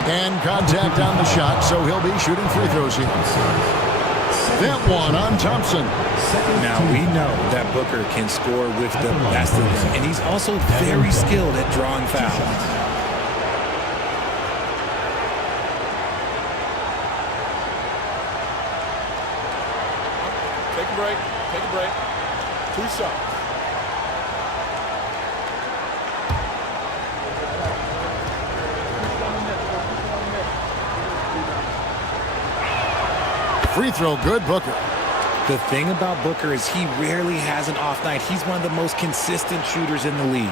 And contact on the shot, so he'll be shooting free throws here. That one on Thompson. Now we know that Booker can score with the best of them, and he's also very skilled at drawing fouls. Take a break. Take a break. 2 shots. Free throw good, Booker. The thing about Booker is he rarely has an off night. He's one of the most consistent shooters in the league.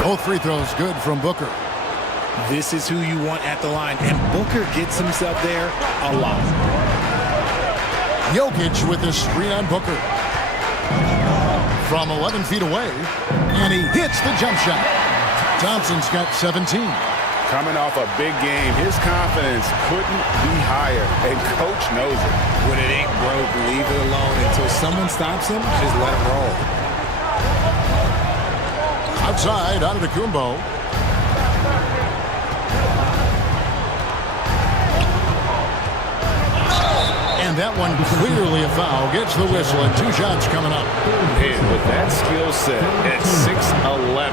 Both free throws good from Booker. This is who you want at the line, and Booker gets himself there a lot. Jokic with a screen on Booker. From 11 feet away, and he hits the jump shot. Thompson's got 17. Coming off a big game, his confidence couldn't be higher, and coach knows it. When it ain't broke, leave it alone. Until someone stops him, just let him roll. Outside, Antetokounmpo. And that one clearly a foul. Gets the whistle and 2 shots coming up. And with that skill set at 6'11",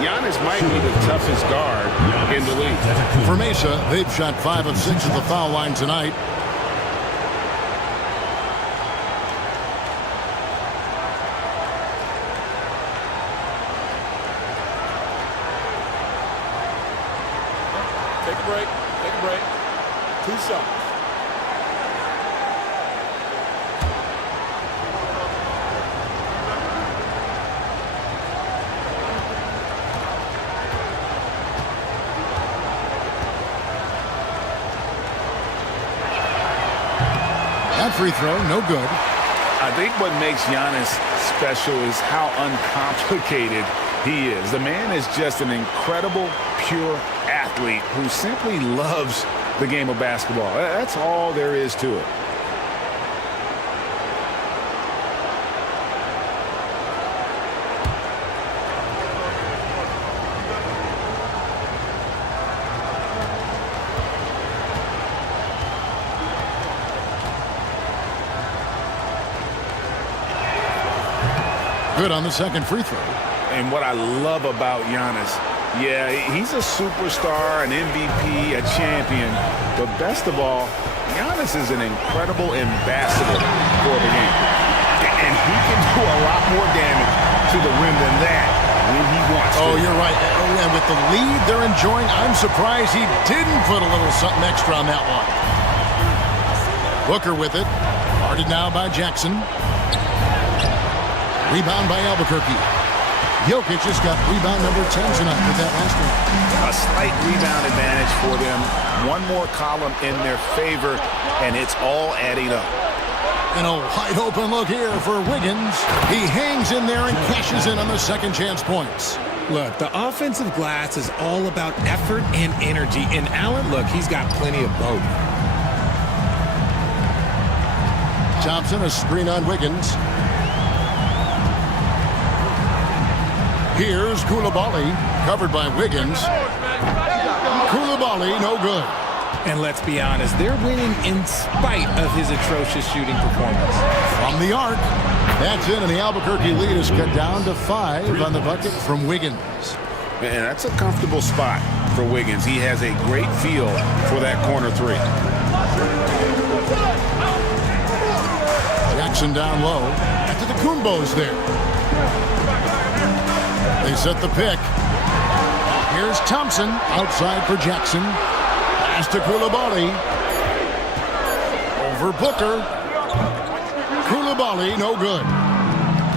Giannis might be the toughest guard in the league. For Mesa, they've shot 5 of 6 at the foul line tonight. Take a break. Take a break. 2 shots. That free throw, no good. I think what makes Giannis special is how uncomplicated he is. The man is just an incredible, pure athlete who simply loves the game of basketball. That's all there is to it. Good on the second free throw. And what I love about Giannis, yeah, he's a superstar, an MVP, a champion. But best of all, Giannis is an incredible ambassador for the game. And he can do a lot more damage to the rim than that when he wants to. Oh, you're right. And with the lead they're enjoying, I'm surprised he didn't put a little something extra on that one. Booker with it. Guarded now by Jackson. Rebound by Albuquerque. Jokic just got rebound number 10 tonight with that last one. A slight rebound advantage for them. One more column in their favor, and it's all adding up. And a wide open look here for Wiggins. He hangs in there and cashes in on the second chance points. Look, the offensive glass is all about effort and energy. And Allen, look, he's got plenty of both. Thompson, a screen on Wiggins. Here's Koulibaly, covered by Wiggins. Koulibaly, no good. And let's be honest, they're winning in spite of his atrocious shooting performance. From the arc, that's in, and the Albuquerque lead is cut down to 5 on the bucket from Wiggins. And that's a comfortable spot for Wiggins. He has a great feel for that corner 3. Jackson down low. Antetokounmpo's there. They set the pick. Here's Thompson outside for Jackson. Pass to Koulibaly. Over Booker. Koulibaly, no good.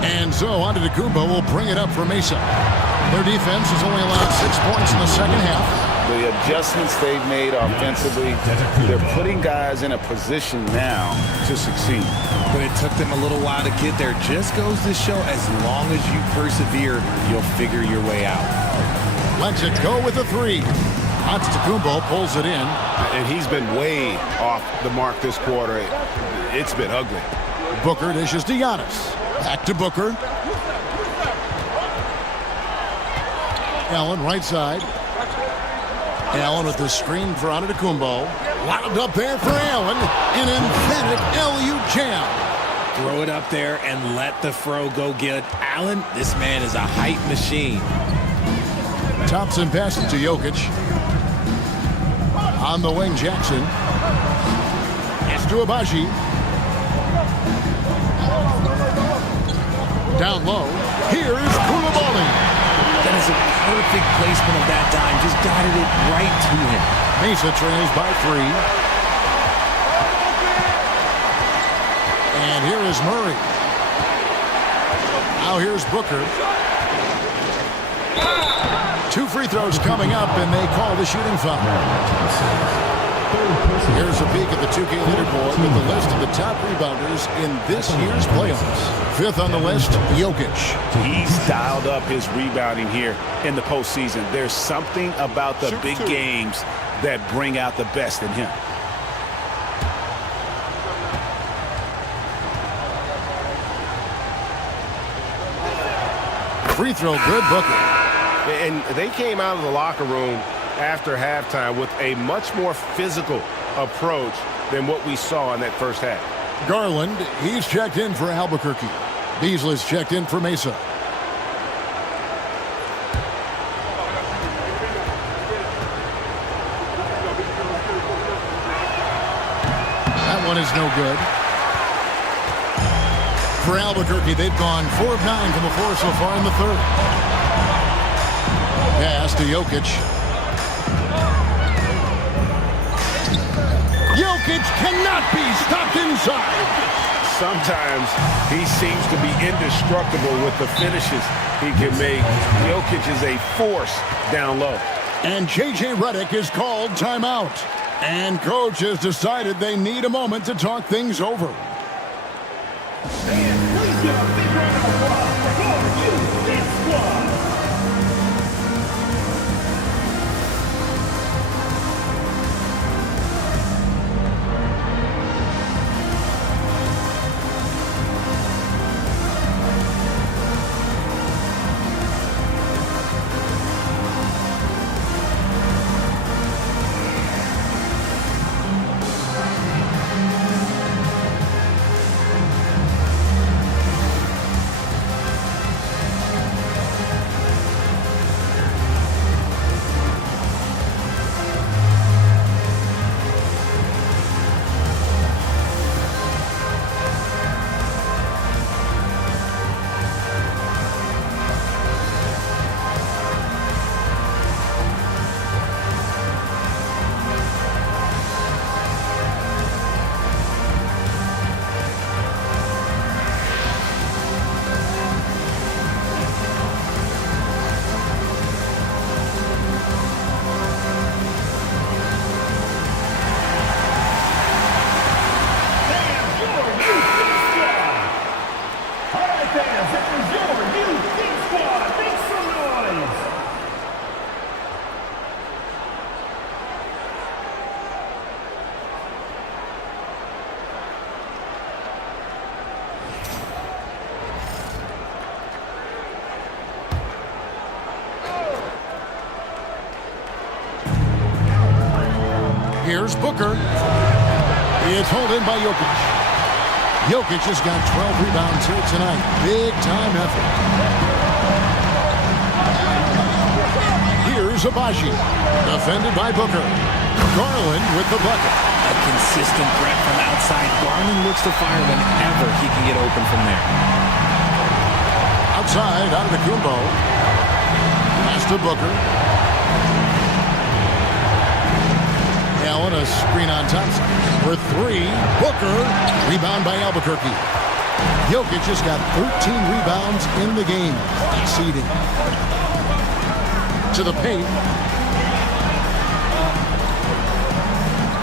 And so Antetokounmpo will bring it up for Mesa. Their defense has only allowed 6 points in the second half. The adjustments they've made offensively, they're putting guys in a position now to succeed. But it took them a little while to get there. Just goes to show, as long as you persevere, you'll figure your way out. Lets it go with a 3. Antetokounmpo pulls it in. And he's been way off the mark this quarter. It's been ugly. Booker dishes to Giannis. Back to Booker. Allen right side. Allen with the screen for Antetokounmpo. Lobbed up there for Allen. An emphatic LU jam. Throw it up there and let the throw go get Allen. This man is a height machine. Thompson passes to Jokic. On the wing, Jackson. It's to Abaji. Down low. Here's Koulibaly. That is a perfect placement of that dime. Just guided it right to him. Mesa trails by 3. And here is Murray. Now here's Booker. 2 free throws coming up, and they call the shooting foul. Here's a peek at the 2K leaderboard with the list of the top rebounders in this year's playoffs. 5th on the list, Jokic. He's dialed up his rebounding here in the postseason. There's something about the big games that bring out the best in him. Free throw good, Booker. And they came out of the locker room after halftime with a much more physical approach than what we saw in that first half. Garland, he's checked in for Albuquerque. Beasley's checked in for Mesa. That one is no good. For Albuquerque, they've gone 4 of 9 from the floor so far in the third. Pass to Jokic. Jokic cannot be stopped inside. Sometimes he seems to be indestructible with the finishes he can make. Jokic is a force down low. And J.J. Redick is called timeout. And coach has decided they need a moment to talk things over. And please give a big round of applause for your Big Squad. Here's Booker. It's hauled in by Jokic. Jokic has got 12 rebounds here tonight. Big time effort. Here's Abaji. Defended by Booker. Garland with the bucket. A consistent threat from outside. Garland looks to fire whenever he can get open from there. Outside, out of the Kumbo. Pass to Booker. Allen, a screen on Thompson. For 3, Booker. Rebound by Albuquerque. Jokic has got 13 rebounds in the game. Exceeding. To the paint.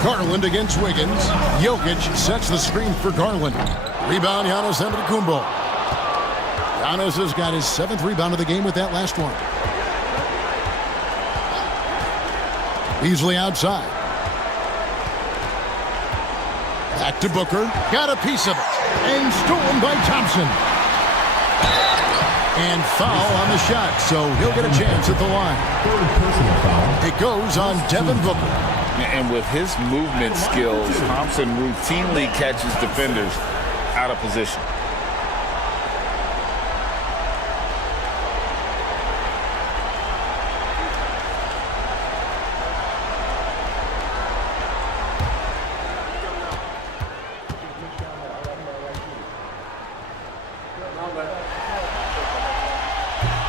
Garland against Wiggins. Jokic sets the screen for Garland. Rebound, Giannis Antetokounmpo. Giannis has got his 7th rebound of the game with that last one. Beasley outside. Back to Booker. Got a piece of it. And stolen by Thompson. And foul on the shot, so he'll get a chance at the line. It goes on Devin Booker. And with his movement skills, Thompson routinely catches defenders out of position.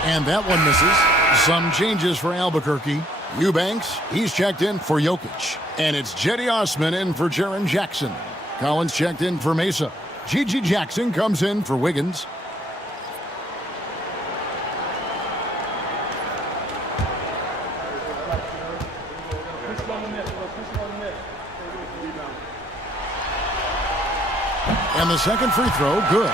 And that one misses. Some changes for Albuquerque. Eubanks, he's checked in for Jokic. And it's Jetty Osman in for Jaren Jackson. Collins checked in for Mesa. Gigi Jackson comes in for Wiggins. And the second free throw, good.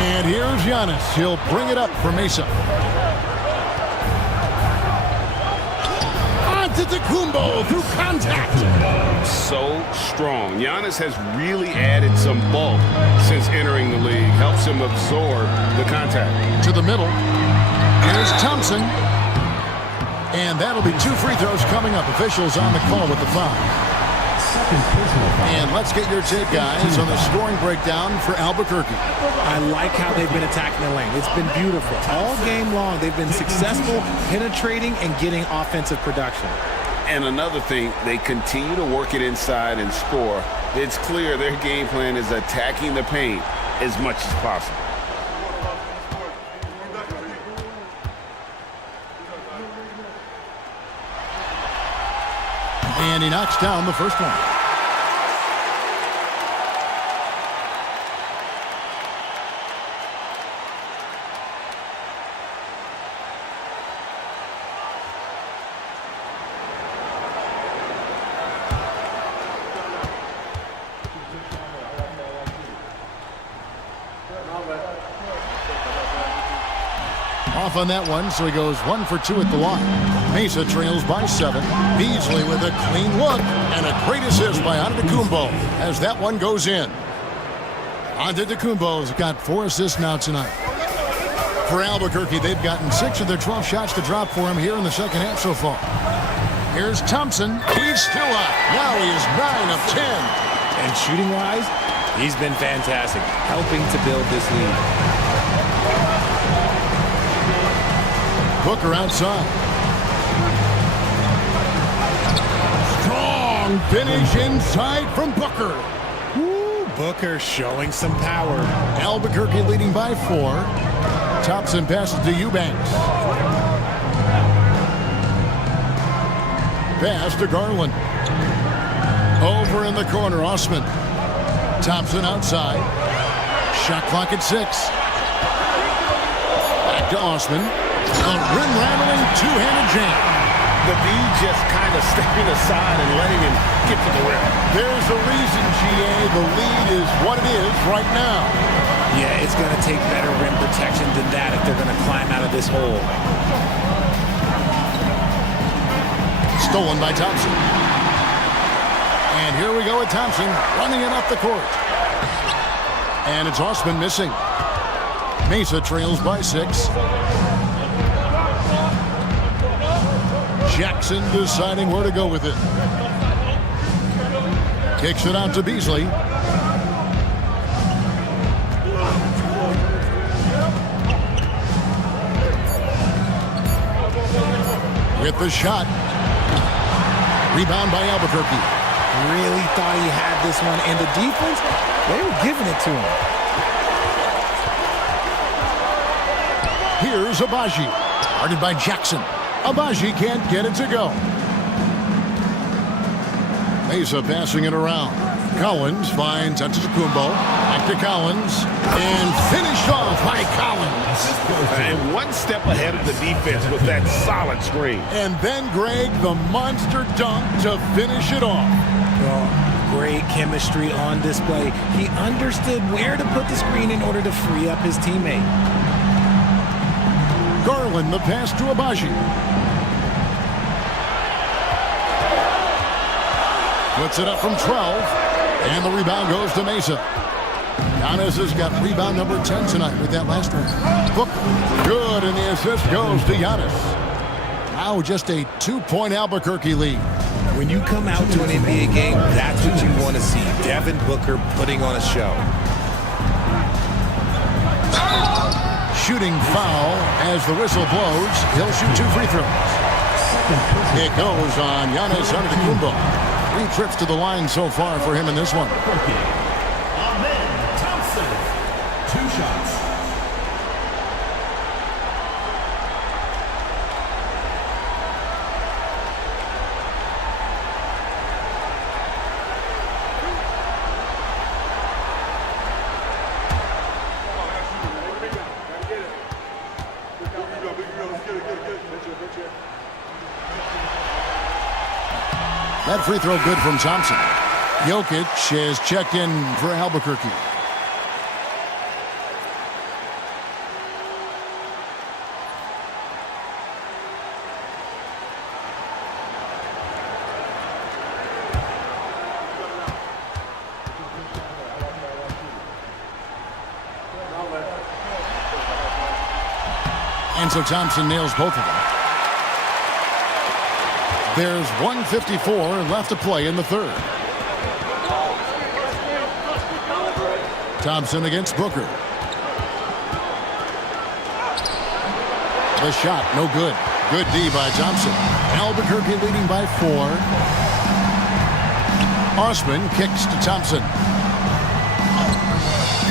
And here's Giannis. He'll bring it up for Mesa. Antetokounmpo through contact. So strong. Giannis has really added some bulk since entering the league. Helps him absorb the contact. To the middle. Here's Thompson. And that'll be 2 free throws coming up. Officials on the call with the foul. And let's get your take, guys, on the scoring breakdown for Albuquerque. I like how they've been attacking the lane. It's been beautiful. All game long, they've been successful penetrating and getting offensive production. And another thing, they continue to work it inside and score. It's clear their game plan is attacking the paint as much as possible. And he knocks down the first one. Off on that one, so he goes 1 for 2 at the line. Mesa trails by 7. Beasley with a clean look and a great assist by Antetokounmpo as that one goes in. Antetokounmpo's got 4 assists now tonight. For Albuquerque, they've gotten 6 of their 12 shots to drop for him here in the second half so far. Here's Thompson. He's still up. Now he is 9 of 10. And shooting-wise, he's been fantastic, helping to build this lead. Booker outside. Strong finish inside from Booker. Woo, Booker showing some power. Albuquerque leading by 4. Thompson passes to Eubanks. Pass to Garland. Over in the corner, Osman. Thompson outside. Shot clock at 6. Back to Osman. A rim-rattling two-handed jam. The D just kind of stepping aside and letting him get to the rim. There's a reason, GA, the lead is what it is right now. Yeah, it's going to take better rim protection than that if they're going to climb out of this hole. Stolen by Thompson. And here we go with Thompson running it up the court. And it's Osman missing. Mesa trails by 6. Jackson deciding where to go with it. Kicks it out to Beasley. With the shot. Rebound by Albuquerque. Really thought he had this one. And the defense, they were giving it to him. Here's Abaji. Guarded by Jackson. Abaji can't get it to go. Mesa passing it around. Collins finds Antetokounmpo. Back to Collins. And finished off by Collins. And one step ahead of the defense with that solid screen. And then, Greg, the monster dunk to finish it off. Oh, great chemistry on display. He understood where to put the screen in order to free up his teammate. Garland, the pass to Abaji. Puts it up from 12. And the rebound goes to Mesa. Giannis has got rebound number 10 tonight with that last one. Booker, good, and the assist goes to Giannis. Now just a 2-point Albuquerque lead. When you come out to an NBA game, that's what you want to see. Devin Booker putting on a show. Shooting foul as the whistle blows. He'll shoot 2 free throws. It goes on Giannis Antetokounmpo. 3 trips to the line so far for him in this one. Amen Thompson, 2 shots. That free throw good from Thompson. Jokic has checked in for Albuquerque. And so Thompson nails both of them. There's 1:54 left to play in the third. Thompson against Booker. The shot, no good. Good D by Thompson. Albuquerque leading by 4. Osman kicks to Thompson.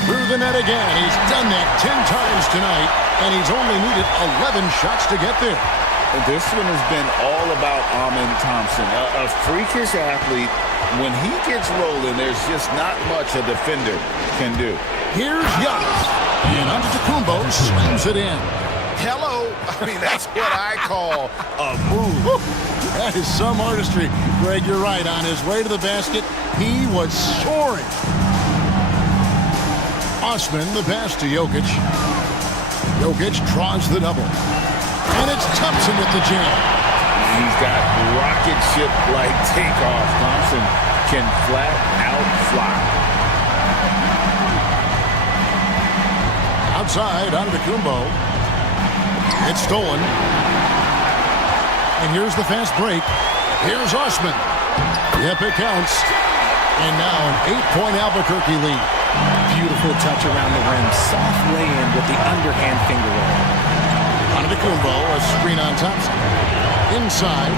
Through the net again. He's done that 10 times tonight, and he's only needed 11 shots to get there. This one has been all about Amen Thompson, a freakish athlete. When he gets rolling, there's just not much a defender can do. Here's Giannis, and Antetokounmpo slams it in. Hello. I mean, that's what I call a move. That is some artistry. Greg, you're right. On his way to the basket, he was soaring. Osman, the pass to Jokic. Jokic draws the double. And it's Thompson with the jam. He's got rocket ship-like takeoff. Thompson can flat out fly. Outside, Antetokounmpo. It's stolen. And here's the fast break. Here's Osman. Yep, it counts. And now an 8-point Albuquerque lead. Beautiful touch around the rim. Soft lay-in with the underhand finger roll. Antetokounmpo, a screen on Thompson. Inside.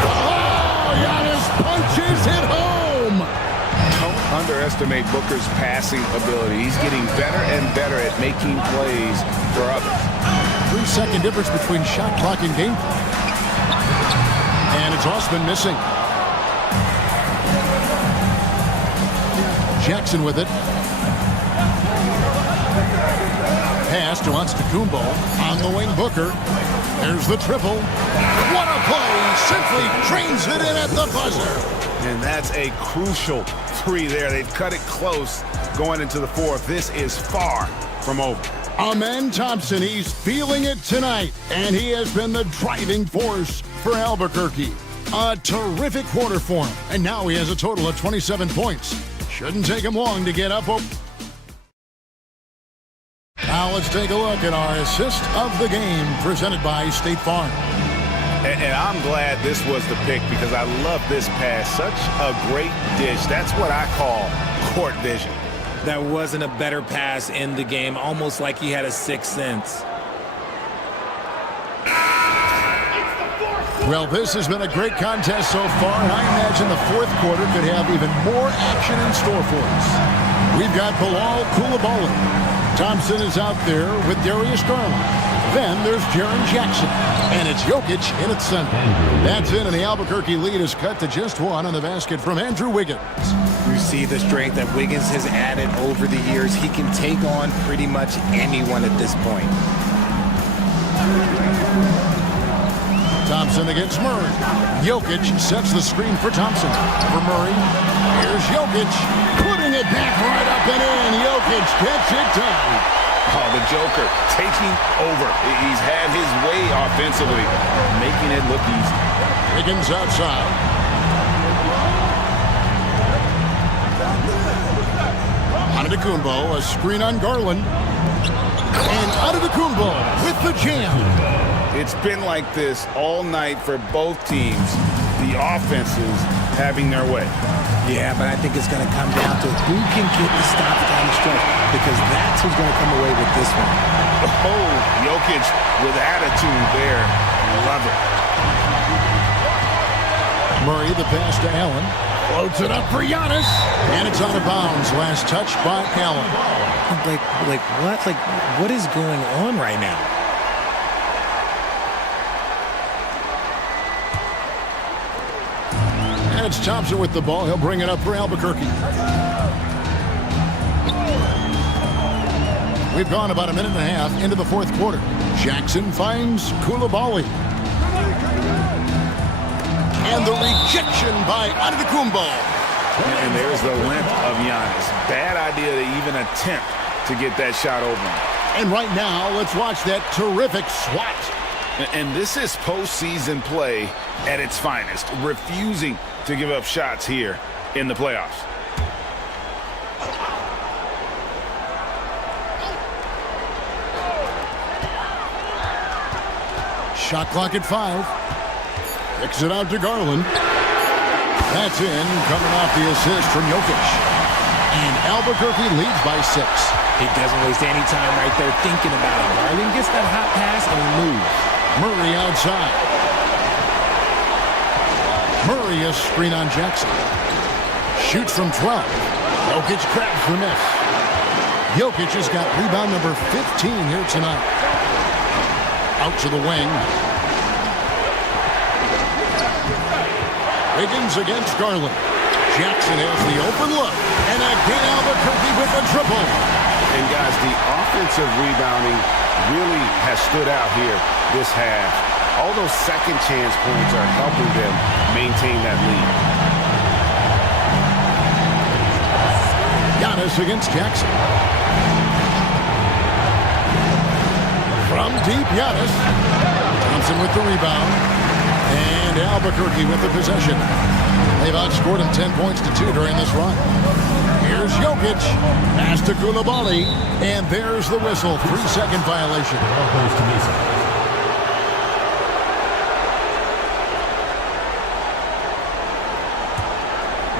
Oh, Giannis punches it home. Don't underestimate Booker's passing ability. He's getting better and better at making plays for others. 3-second difference between shot clock and game clock. And it's Osman missing. Jackson with it. Pass to Antetokounmpo. On the wing, Booker. There's the triple. What a play! Simply drains it in at the buzzer. And that's a crucial three there. They've cut it close going into the fourth. This is far from over. Amen Thompson, he's feeling it tonight, and he has been the driving force for Albuquerque. A terrific quarter for him, and now he has a total of 27 points. Shouldn't take him long to get up. Now let's take a look at our assist of the game presented by State Farm. And I'm glad this was the pick because I love this pass. Such a great dish. That's what I call court vision. There wasn't a better pass in the game, almost like he had a sixth sense. Well, this has been a great contest so far, and I imagine the fourth quarter could have even more action in store for us. We've got Bilal Coulibaly. Thompson is out there with Darius Garland. Then there's Jaren Jackson, and it's Jokic in its center. That's it, and the Albuquerque lead is cut to just 1 on the basket from Andrew Wiggins. You see the strength that Wiggins has added over the years. He can take on pretty much anyone at this point. Thompson against Murray. Jokic sets the screen for Thompson. For Murray, here's Jokic, putting it back right up and in. Jokic gets it done. Oh, the Joker taking over. He's had his way offensively, making it look easy. Wiggins outside. Antetokounmpo, a screen on Garland. And Antetokounmpo with the jam. It's been like this all night for both teams. The offenses having their way. Yeah, but I think it's going to come down to who can get the stop down the stretch, because that's who's going to come away with this one. Oh, Jokic with attitude there. Love it. Murray, the pass to Allen. Floats it up for Giannis. And it's out of bounds. Last touch by Allen. Like what? Like, what is going on right now? And it's Thompson with the ball. He'll bring it up for Albuquerque. We've gone about a minute and a half into the fourth quarter. Jackson finds Coulibaly. And the rejection by Antetokounmpo. And there's the limp of Giannis. Bad idea to even attempt to get that shot over. And right now, let's watch that terrific swat. And this is postseason play at its finest, refusing to give up shots here in the playoffs. Shot clock at 5. Kicks it out to Garland. That's in, coming off the assist from Jokic. And Albuquerque leads by 6. He doesn't waste any time right there thinking about it. Garland gets that hot pass and he moves. Murray outside. Murray a screen on Jackson. Shoots from 12. Jokic grabs the miss. Jokic has got rebound number 15 here tonight. Out to the wing. Wiggins against Garland. Jackson has the open look. And again Albuquerque with a triple. And guys, the offensive rebounding really has stood out here this half. All those second chance points are helping them maintain that lead. Giannis against Jackson. From deep, Giannis. Thompson with the rebound. And Albuquerque with the possession. They've outscored him 10 points to 2 during this run. Here's Jokic. Pass to Koulibaly. And there's the whistle. 3-second violation.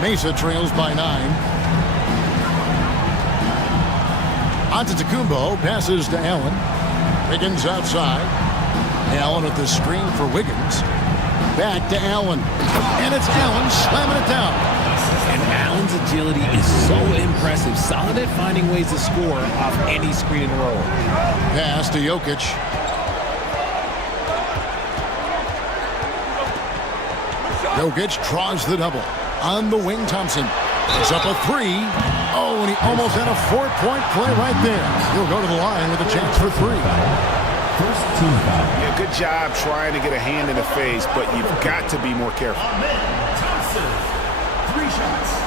Mesa trails by 9. Antetokounmpo passes to Allen. Wiggins outside. Allen with the screen for Wiggins. Back to Allen. And it's Allen slamming it down. And Allen's agility is so impressive. Solid at finding ways to score off any screen and roll. Pass to Jokic. Jokic draws the double. On the wing, Thompson. It's up a 3. Oh, and he almost had a 4-point play right there. He'll go to the line with a chance for 3. Yeah, good job trying to get a hand in the face, but you've got to be more careful. Thompson, 3 shots.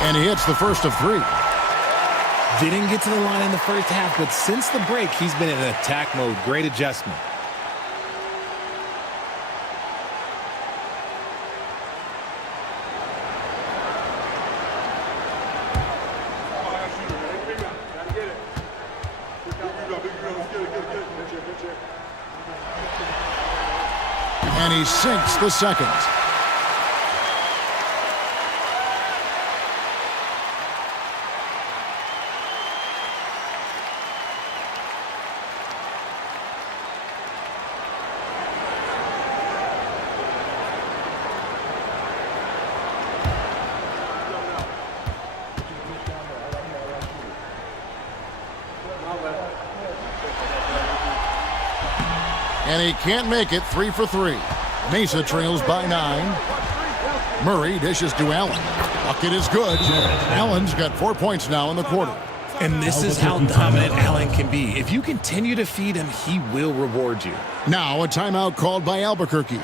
And he hits the first of 3. Didn't get to the line in the first half, but since the break, he's been in attack mode. Great adjustment. And he sinks the second. And he can't make it. 3 for 3. Mesa trails by 9. Murray dishes to Allen. Bucket is good. Allen's got 4 points now in the quarter. And this is how dominant Allen can be. If you continue to feed him, he will reward you. Now a timeout called by Albuquerque.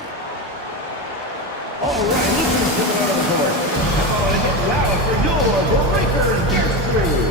All right, listen to the court. Now for your Breakers Guest Crew.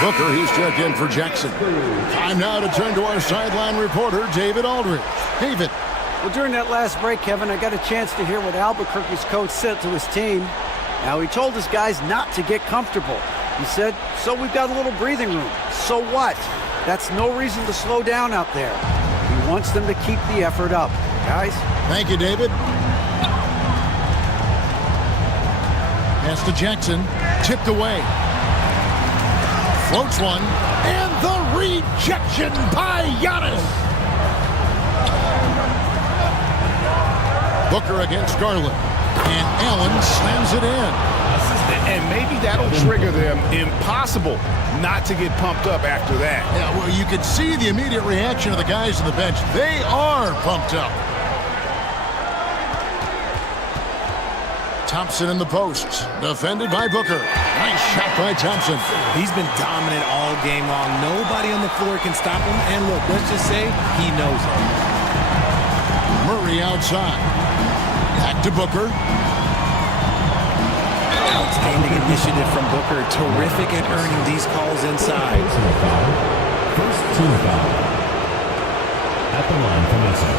Booker, he's checked in for Jackson. Time now to turn to our sideline reporter, David Aldridge. David. Well, during that last break, Kevin, I got a chance to hear what Albuquerque's coach said to his team. Now, he told his guys not to get comfortable. He said, so we've got a little breathing room. So what? That's no reason to slow down out there. He wants them to keep the effort up. Guys? Thank you, David. Pass to Jackson. Tipped away. Floats one. And the rejection by Giannis. Booker against Garland. And Allen slams it in. And maybe that'll trigger them. Impossible not to get pumped up after that. Yeah, well, you can see the immediate reaction of the guys on the bench. They are pumped up. Thompson in the post. Defended by Booker. Nice shot by Thompson. He's been dominant all game long. Nobody on the floor can stop him. And look, let's just say he knows it. Murray outside. Back to Booker. Outstanding initiative from Booker. Terrific at earning these calls inside. First team foul. At the line for Mesa,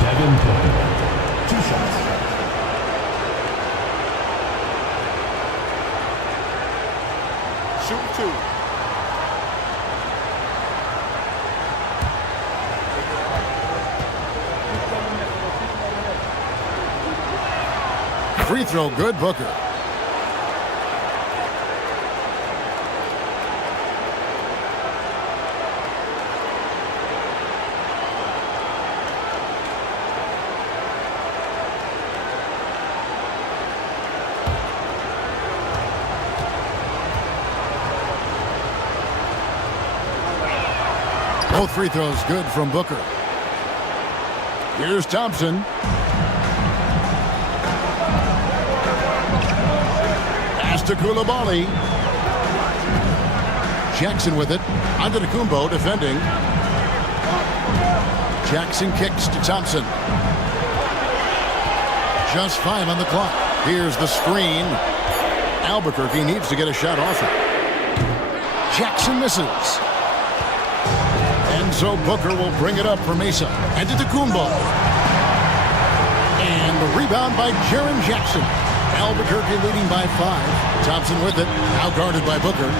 Devin Booker. 2 shots. Shoot 2. Free throw good, Booker. Both free throws good from Booker. Here's Thompson. Pass to Koulibaly. Jackson with it. Antetokounmpo defending. Jackson kicks to Thompson. Just 5 on the clock. Here's the screen. Albuquerque needs to get a shot off it. Jackson misses. And so Booker will bring it up for Mesa. Antetokounmpo. And the rebound by Jaren Jackson. Albuquerque leading by 5. Thompson with it. Now guarded by Booker.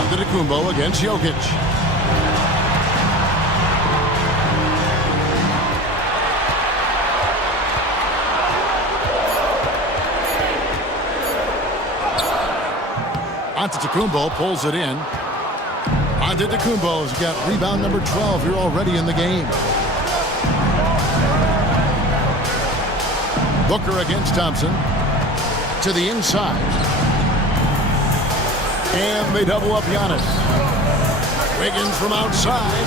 Antetokounmpo against Jokic. Antetokounmpo pulls it in. Antetokounmpo's got rebound number 12 here already in the game. Booker against Thompson. To the inside. And they double up Giannis. Wiggins from outside.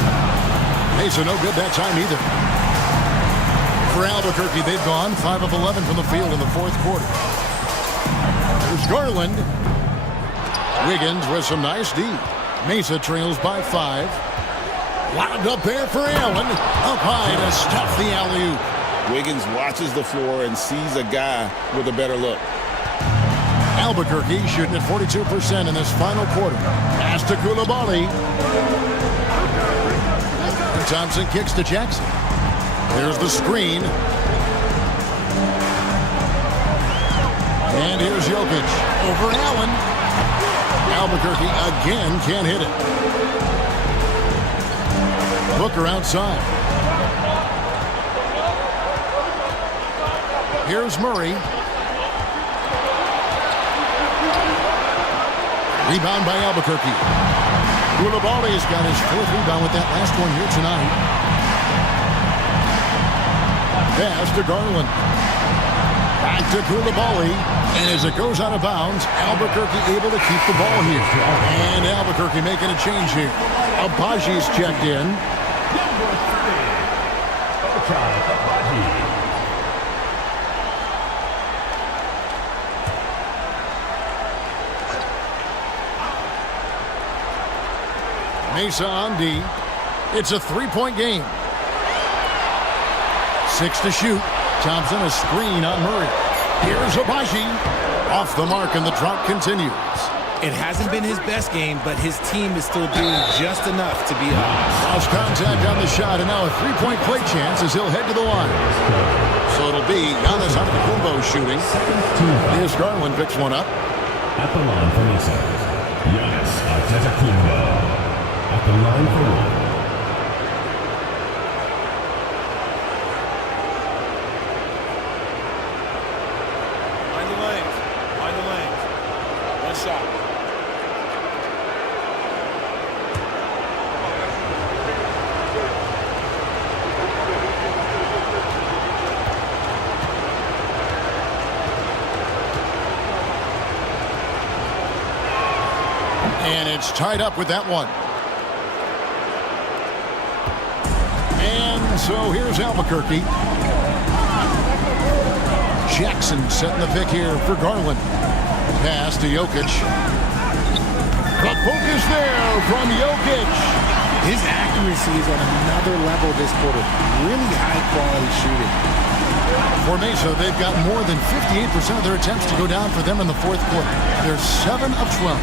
Mesa no good that time either. For Albuquerque, they've gone 5 of 11 from the field in the fourth quarter. There's Garland. Wiggins with some nice D. Mesa trails by 5. Lobbed up there for Allen. Up high to stuff the alley-oop. Wiggins watches the floor and sees a guy with a better look. Albuquerque shooting at 42% in this final quarter. Pass to Koulibaly. And Thompson kicks to Jackson. There's the screen. And here's Jokic over Allen. Albuquerque again can't hit it. Booker outside. Here's Murray. Rebound by Albuquerque. Koulibaly's got his 4th rebound with that last one here tonight. Pass to Garland. Back to Koulibaly. And as it goes out of bounds, Albuquerque able to keep the ball here. And Albuquerque making a change here. Abaji's checked in. Number 3, Abaji. Mesa on D. It's a 3-point game. 6 to shoot. Thompson a screen on Murray. Here's Abaji. Off the mark and the drought continues. It hasn't been his best game, but his team is still doing just enough to be up. Lost contact on the shot, and now a three-point play chance as he'll head to the line. So it'll be Giannis Antetokounmpo shooting. Here's Garland, picks one up. At the line for Mesa, Giannis Antetokounmpo. At the line for one. Mind the lanes. Mind the lanes. One shot. And it's tied up with that one. And so here's Albuquerque. Jackson setting the pick here for Garland. Pass to Jokic. The focus there from Jokic. His accuracy is on another level this quarter. Really high-quality shooting. For Mesa, they've got more than 58% of their attempts to go down for them in the fourth quarter. They're 7 of 12.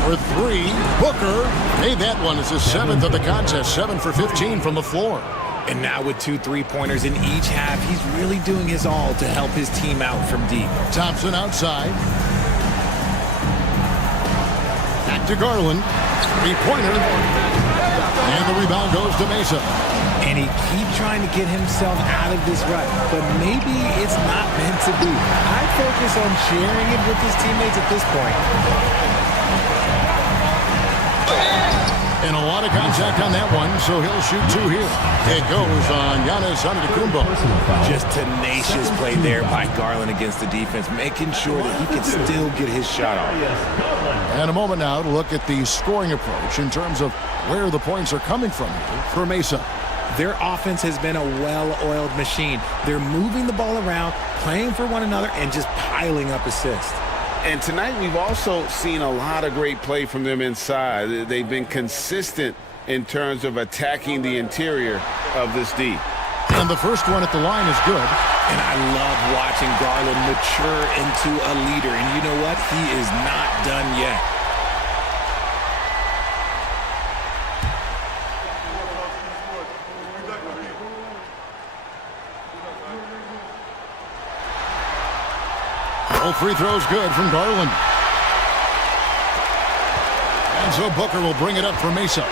For three, Booker made that one as his 7th of the contest, 7 for 15 from the floor. And now with 2 3-pointers in each half, he's really doing his all to help his team out from deep. Thompson outside. Back to Garland. Three-pointer. And the rebound goes to Mesa. And he keeps trying to get himself out of this rut, but maybe it's not meant to be. I focus on sharing it with his teammates at this point. And a lot of contact on that one, so he'll shoot 2 here. It goes on Giannis Antetokounmpo. Just tenacious play there by Garland against the defense, making sure that he can still get his shot off. And a moment now to look at the scoring approach in terms of where the points are coming from for Mesa. Their offense has been a well-oiled machine. They're moving the ball around, playing for one another, and just piling up assists. And tonight we've also seen a lot of great play from them inside. They've been consistent in terms of attacking the interior of this D. And the first one at the line is good. And I love watching Garland mature into a leader. And you know what? He is not done yet. All free throws good from Garland. And so Booker will bring it up for Mesa.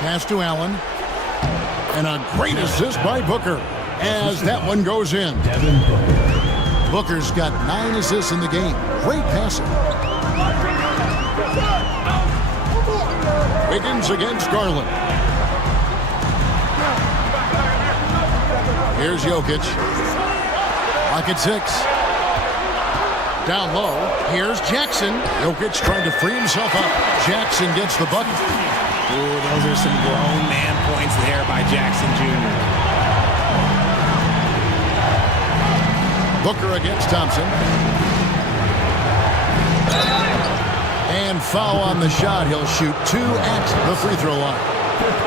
Pass to Allen. And a great assist by Booker as that one goes in. Booker's got 9 assists in the game. Great passing. Wiggins against Garland. Here's Jokic. Lock at 6. Down low. Here's Jackson. Jokic trying to free himself up. Jackson gets the bucket. Ooh, those are some grown man points there by Jackson Jr. Booker against Thompson. And foul on the shot. He'll shoot 2 at the free throw line.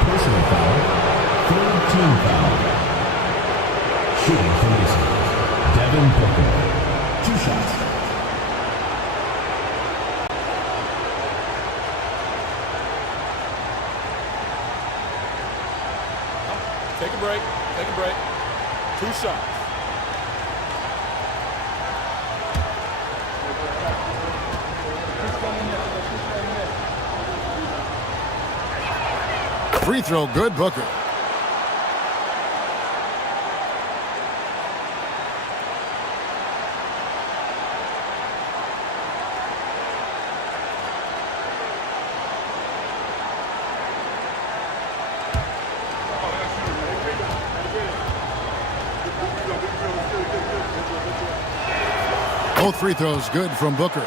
Personal foul. 3rd team foul. Shooting for Mason, Devin Booker. 2 shots. Take a break. Take a break. 2 shots. Free throw good, Booker. Both free throws good from Booker.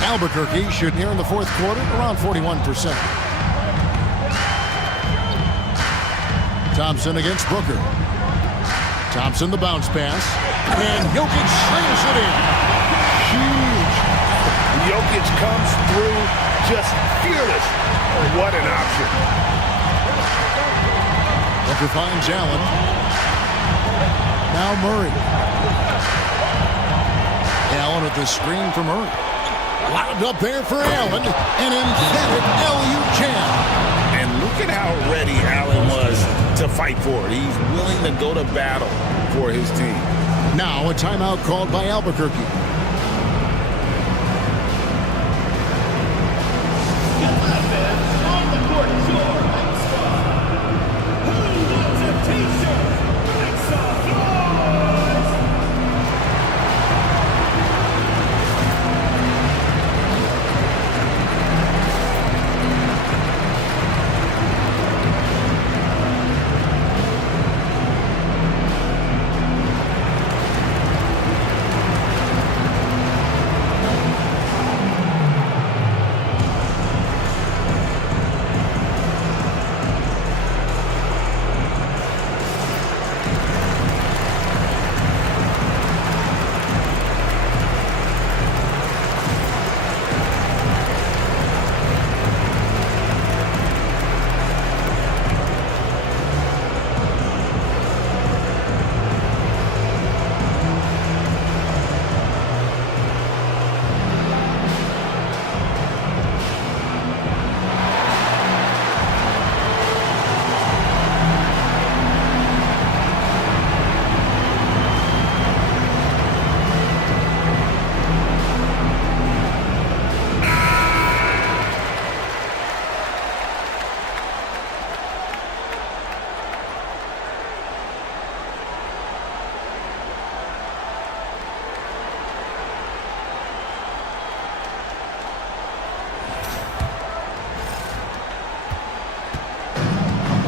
Albuquerque should near in the fourth quarter around 41%. Thompson against Booker. Thompson the bounce pass. And Jokic slams it in. Huge. Jokic comes through just fearless. What an option. Booker finds Allen. Now Murray. Allen with the screen for Murray. Lobbed up there for Allen. An emphatic LU jam. And look at how ready Allen was to fight for it. He's willing to go to battle for his team. Now a timeout called by Albuquerque. On the court, your high squad. Who wants a t-shirt? Make some noise!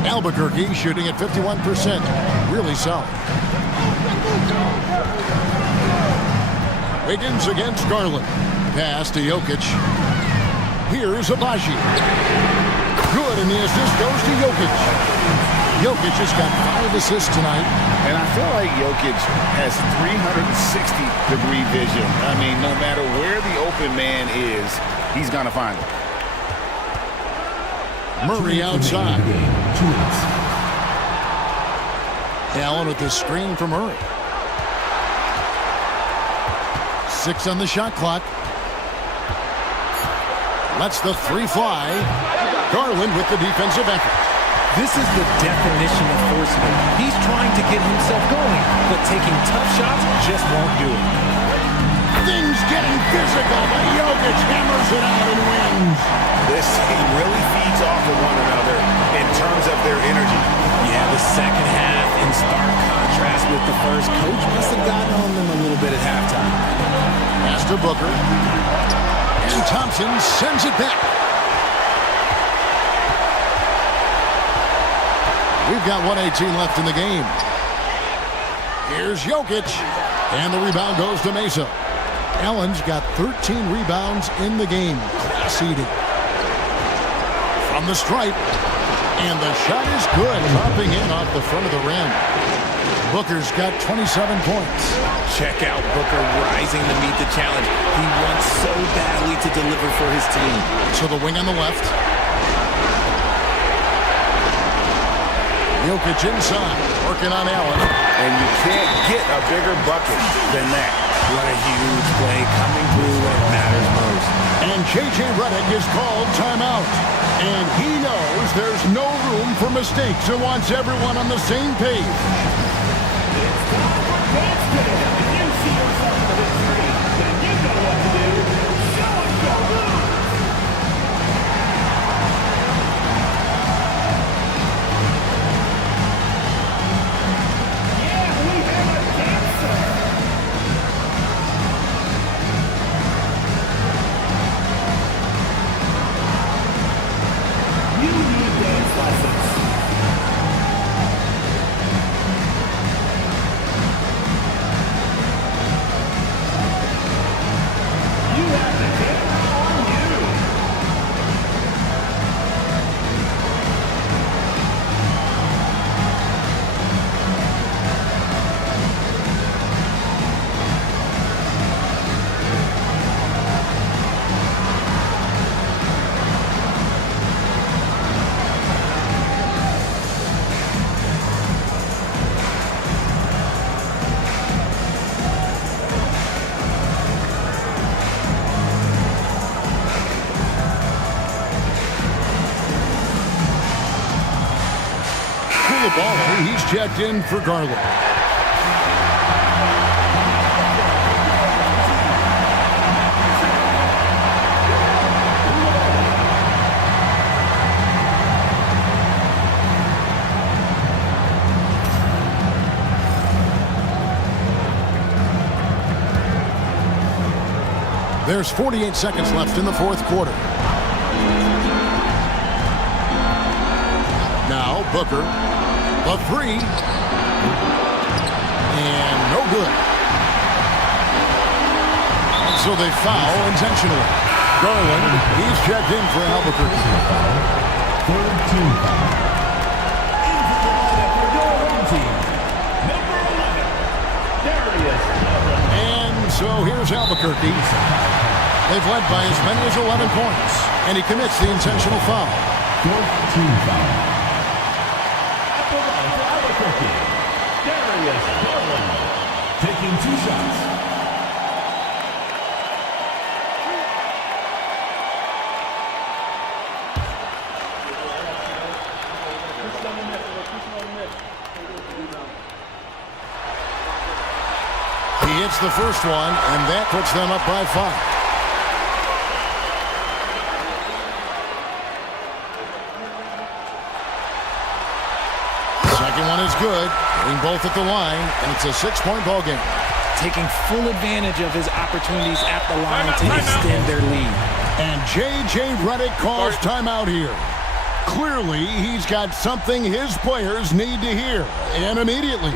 Albuquerque shooting at 51%. Really solid. Wiggins against Garland. Pass to Jokic. Here's Abaji. Good, and the assist goes to Jokic. Jokic has got 5 assists tonight. And I feel like Jokic has 360-degree vision. I mean, no matter where the open man is, he's going to find it. Murray outside. Allen with the screen for Murray. 6 on the shot clock. Lets the 3 fly. Garland with the defensive effort. This is the definition of forceful. He's trying to get himself going, but taking tough shots just won't do it. Things getting physical, but Jokic hammers it out and wins. This team really feeds off of one another in terms of their energy. Yeah, the second half in stark contrast with the first. Coach must have gotten on them a little bit at halftime. Pass to Booker. And Thompson sends it back. We've got 1:18 left in the game. Here's Jokic. And the rebound goes to Mesa. Allen's got 13 rebounds in the game. Class eating. From the stripe. And the shot is good. Dropping in off the front of the rim. Booker's got 27 points. Check out Booker rising to meet the challenge. He wants so badly to deliver for his team. So the wing on the left. Jokic inside, working on Allen. And you can't get a bigger bucket than that. What a huge play coming through when it matters most. And J.J. Redick is called timeout. And he knows there's no room for mistakes and wants everyone on the same page. It's time for dance day. If you see yourself on the screen, then you know what to do. Show us your moves. Yeah, we have a dancer. You need dance lessons. Iguodala, he's checked in for Garland. There's 48 seconds left in the fourth quarter. Now Booker, the three, and no good. And so they foul intentionally. Garland, he's checked in for Albuquerque. Third team foul. Into the lineup for your home team, number 11, Darius. And so here's Albuquerque. They've led by as many as 11 points, and he commits the intentional foul. Fourth team foul. At the line for Albuquerque, Darius Garland, taking 2 shots. He hits the first one, and that puts them up by 5. Second one is good. Hitting both at the line, and it's a 6-point ball game. Taking full advantage of his opportunities at the line to extend their lead. And J.J. Redick calls timeout here. Clearly, he's got something his players need to hear, and immediately.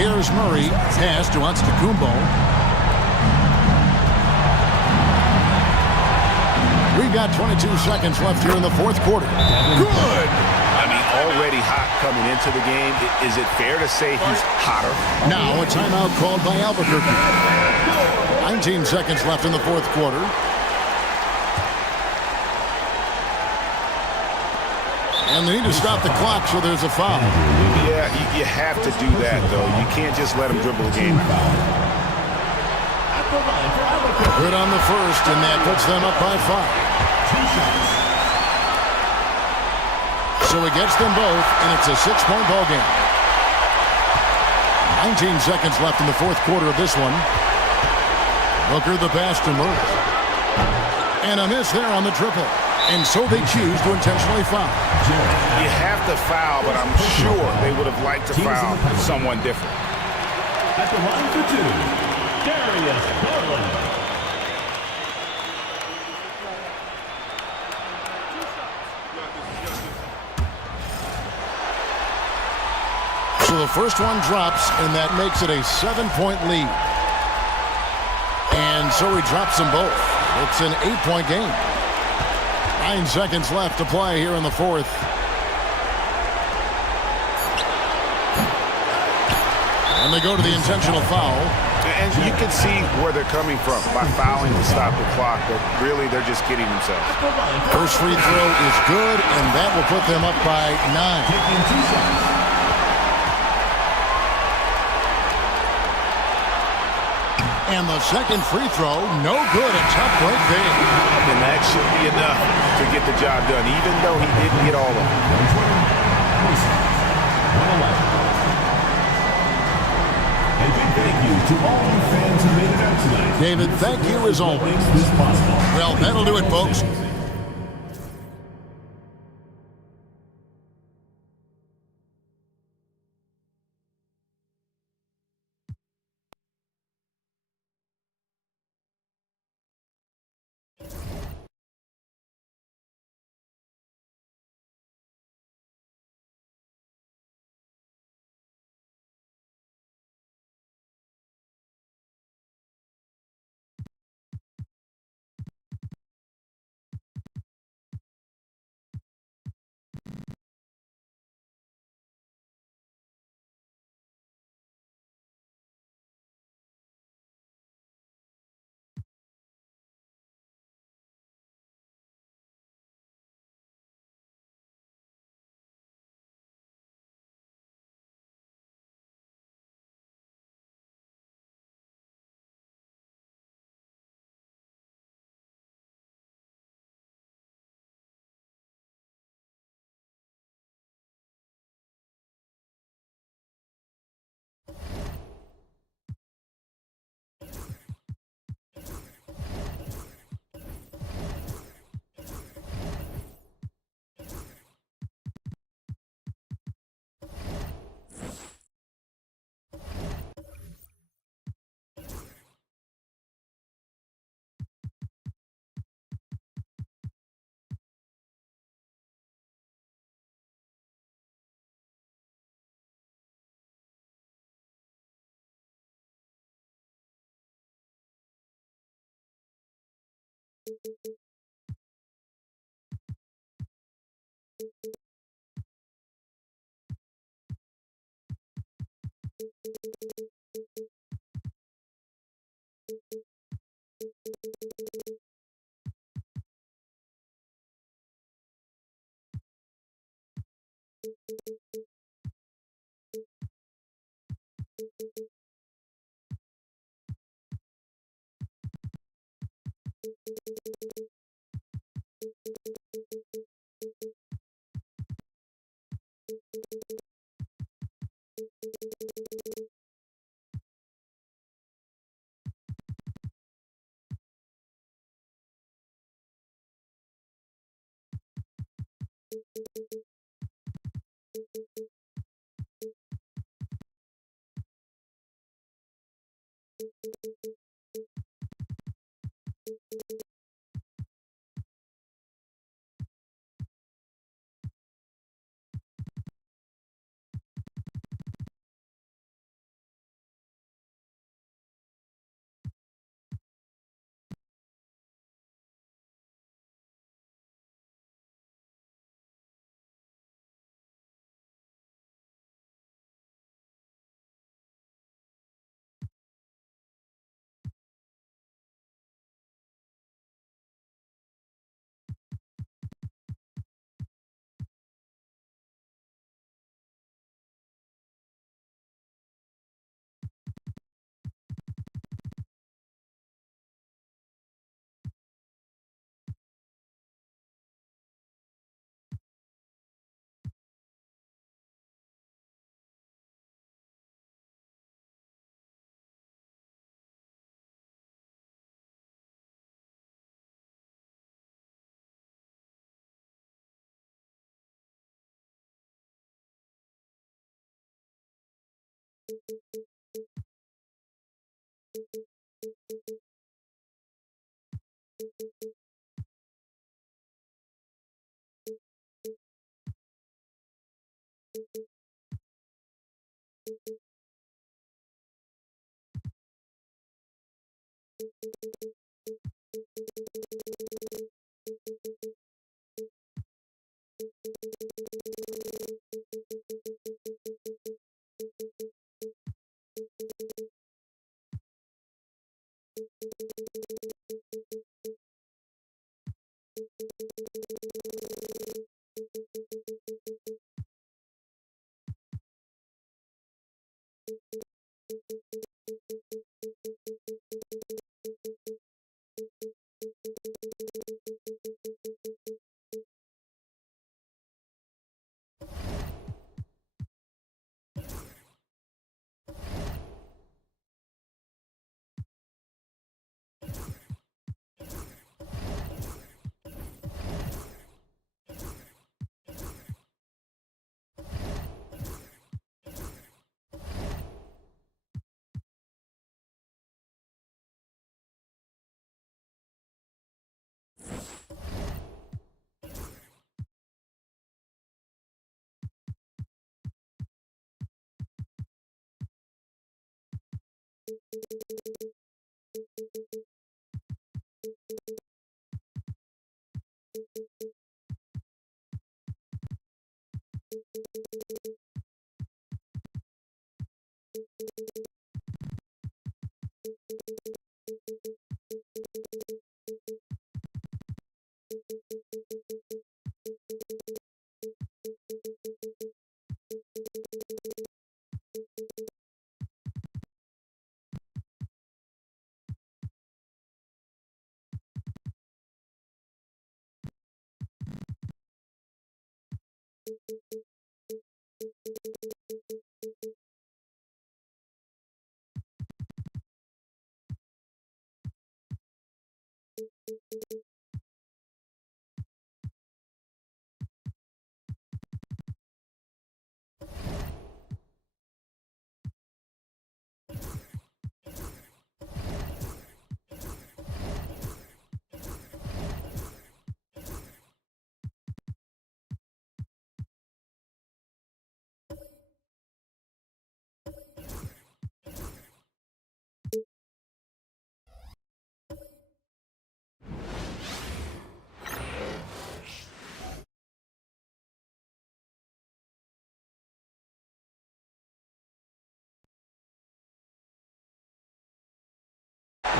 Here's Murray. Pass to Antetokounmpo. We've got 22 seconds left here in the fourth quarter. Good! I mean, already hot coming into the game. Is it fair to say he's hotter? Now a timeout called by Albuquerque. 19 seconds left in the fourth quarter. And they need to stop the clock, so there's a foul. Yeah, you have to do that, though. You can't just let him dribble the game out. Good on the first, and that puts them up by 5. So he gets them both, and it's a 6-point ball game. 19 seconds left in the fourth quarter of this one. Booker the pass to Murray. And a miss there on the triple. And so they choose to intentionally foul. You have to foul, but I'm sure they would have liked to foul someone different. At the line for 2, Darius Garland. So the first one drops, and that makes it a 7-point lead. And so he drops them both. It's an 8-point game. 9 seconds left to play here in the fourth. And they go to the intentional foul. And you can see where they're coming from by fouling to stop the clock, but really they're just kidding themselves. First free throw is good, and that will put them up by 9. And the second free throw, no good. A tough break there. And that should be enough to get the job done, even though he didn't get all of them. And big thank you to all you fans who made it out tonight. David, thank you as always. Well, that'll do it, folks.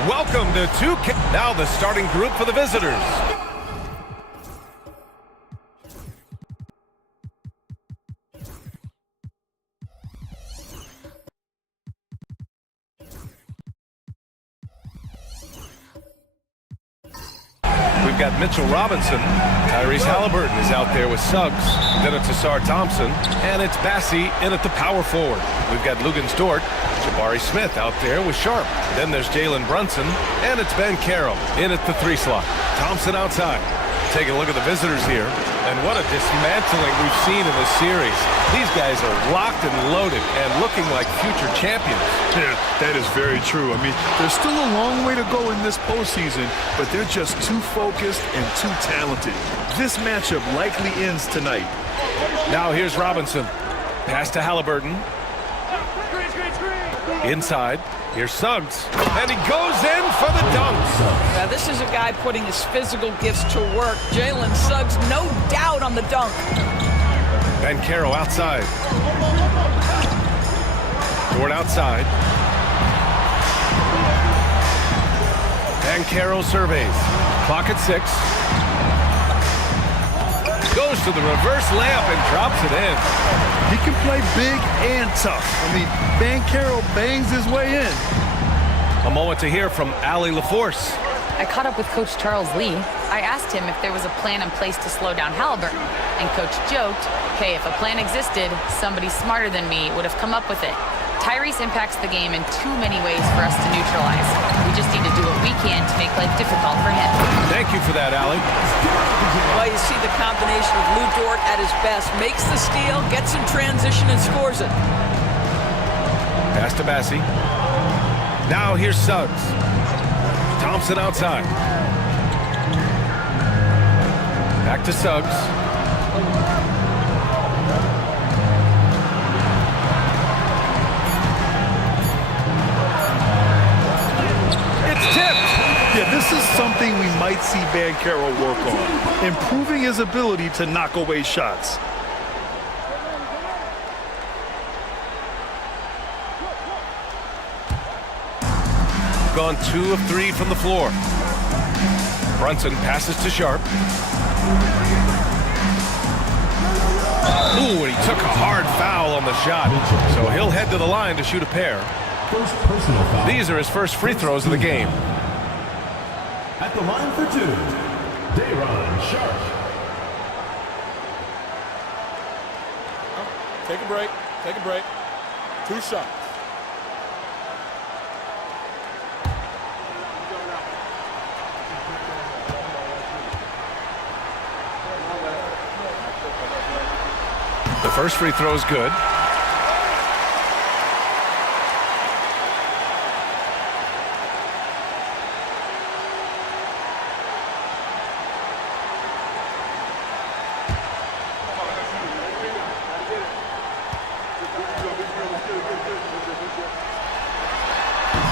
Welcome to 2K. Now the starting group for the visitors. We've got Mitchell Robinson. Tyrese Halliburton is out there with Suggs. Then it's Asar Thompson. And it's Bassie in at the power forward. We've got Lugans Dort. Jabari Smith out there with Sharp. Then there's Jalen Brunson. And it's Ben Carroll in at the 3 slot. Thompson outside. Taking a look at the visitors here. And what a dismantling we've seen in this series. These guys are locked and loaded and looking like future champions. Yeah, that is very true. I mean, there's still a long way to go in this postseason, but they're just too focused and too talented. This matchup likely ends tonight. Now here's Robinson. Pass to Halliburton. Inside. Here's Suggs. And he goes in for the dunk. Now, this is a guy putting his physical gifts to work. Jalen Suggs, no doubt on the dunk. Ben Carroll outside. Dort outside. Ben Carroll surveys. Clock at 6. Goes to the reverse layup and drops it in. He can play big and tough. I mean, Ben Carroll bangs his way in. A moment to hear from Allie LaForce. I caught up with Coach Charles Lee. I asked him if there was a plan in place to slow down Halliburton. And Coach joked, hey, if a plan existed, somebody smarter than me would have come up with it. Tyrese impacts the game in too many ways for us to neutralize. We just need to do what we can to make life difficult for him. Thank you for that, Allie. Well, you see the combination of Lou Dort at his best. Makes the steal, gets in transition, and scores it. Pass to Bassie. Now here's Suggs. Thompson outside. Back to Suggs. Yeah, this is something we might see Ben Carroll work on, improving his ability to knock away shots. Gone 2 of 3 from the floor. Brunson passes to Sharp. Ooh, and he took a hard foul on the shot, so he'll head to the line to shoot a pair. These are his first free throws of the game. At the line for 2, Dayron Sharp. Take a break. Take a break. 2 shots. The first free throw is good.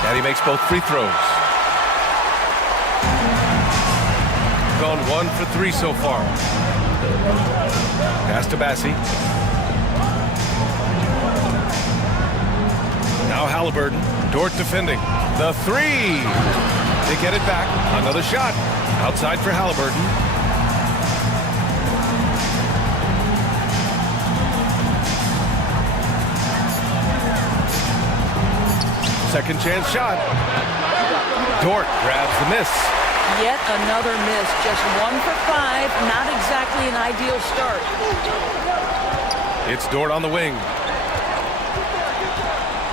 And he makes both free throws. Gone 1 for 3 so far. Pass to Bassi. Now Halliburton. Dort defending. The 3. They get it back. Another shot. Outside for Halliburton. Second chance shot. Dort grabs the miss. Yet another miss. Just 1 for 5. Not exactly an ideal start. It's Dort on the wing.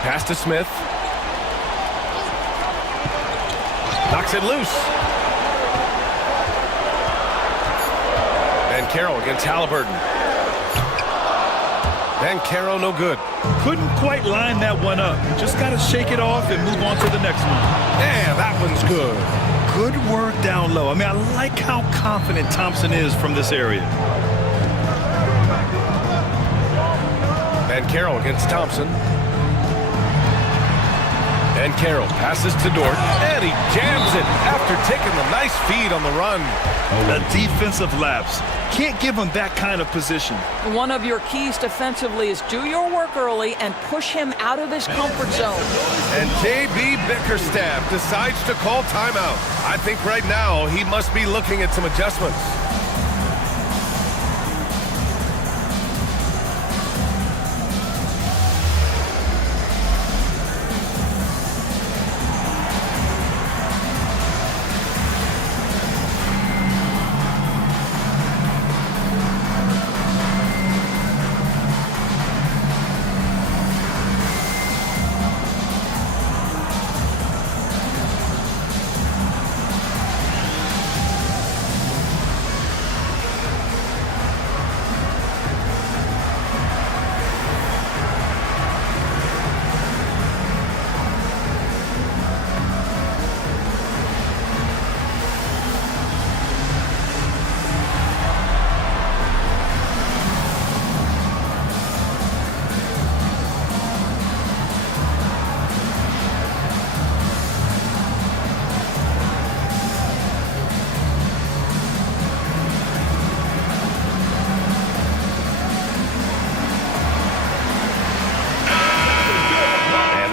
Pass to Smith. Knocks it loose. Banchero against Halliburton. Banchero no good. Couldn't quite line that one up. Just got to shake it off and move on to the next one. Yeah, that one's good. Good work down low. I mean, I like how confident Thompson is from this area. Banchero against Thompson. Banchero passes to Dort, and he jams it after taking the nice feed on the run. A defensive lapse. Can't give him that kind of position. One of your keys defensively is do your work early and push him out of his comfort zone. And J.B. Bickerstaff decides to call timeout. I think right now he must be looking at some adjustments.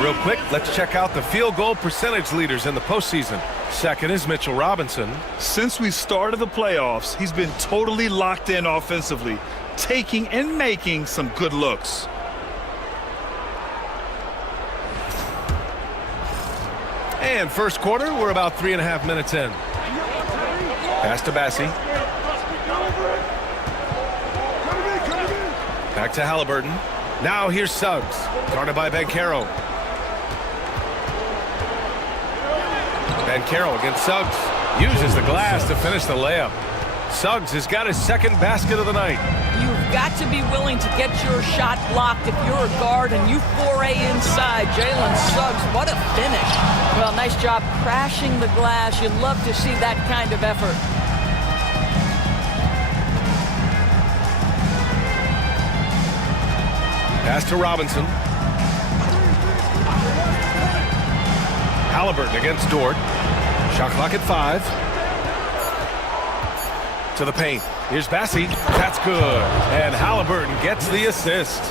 Real quick, let's check out the field goal percentage leaders in the postseason. Second is Mitchell Robinson. Since we started the playoffs, he's been totally locked in offensively, taking and making some good looks. And first quarter, we're about 3.5 minutes in. Pass to Bassi. Back to Halliburton. Now here's Suggs, guarded by Banchero. Banchero against Suggs. Uses the glass to finish the layup. Suggs has got his second basket of the night. You've got to be willing to get your shot blocked if you're a guard and you foray inside. Jalen Suggs, what a finish. Well, nice job crashing the glass. You'd love to see that kind of effort. Pass to Robinson. Halliburton against Dort. Shot clock at 5. To the paint. Here's Bassi. That's good. And Halliburton gets the assist.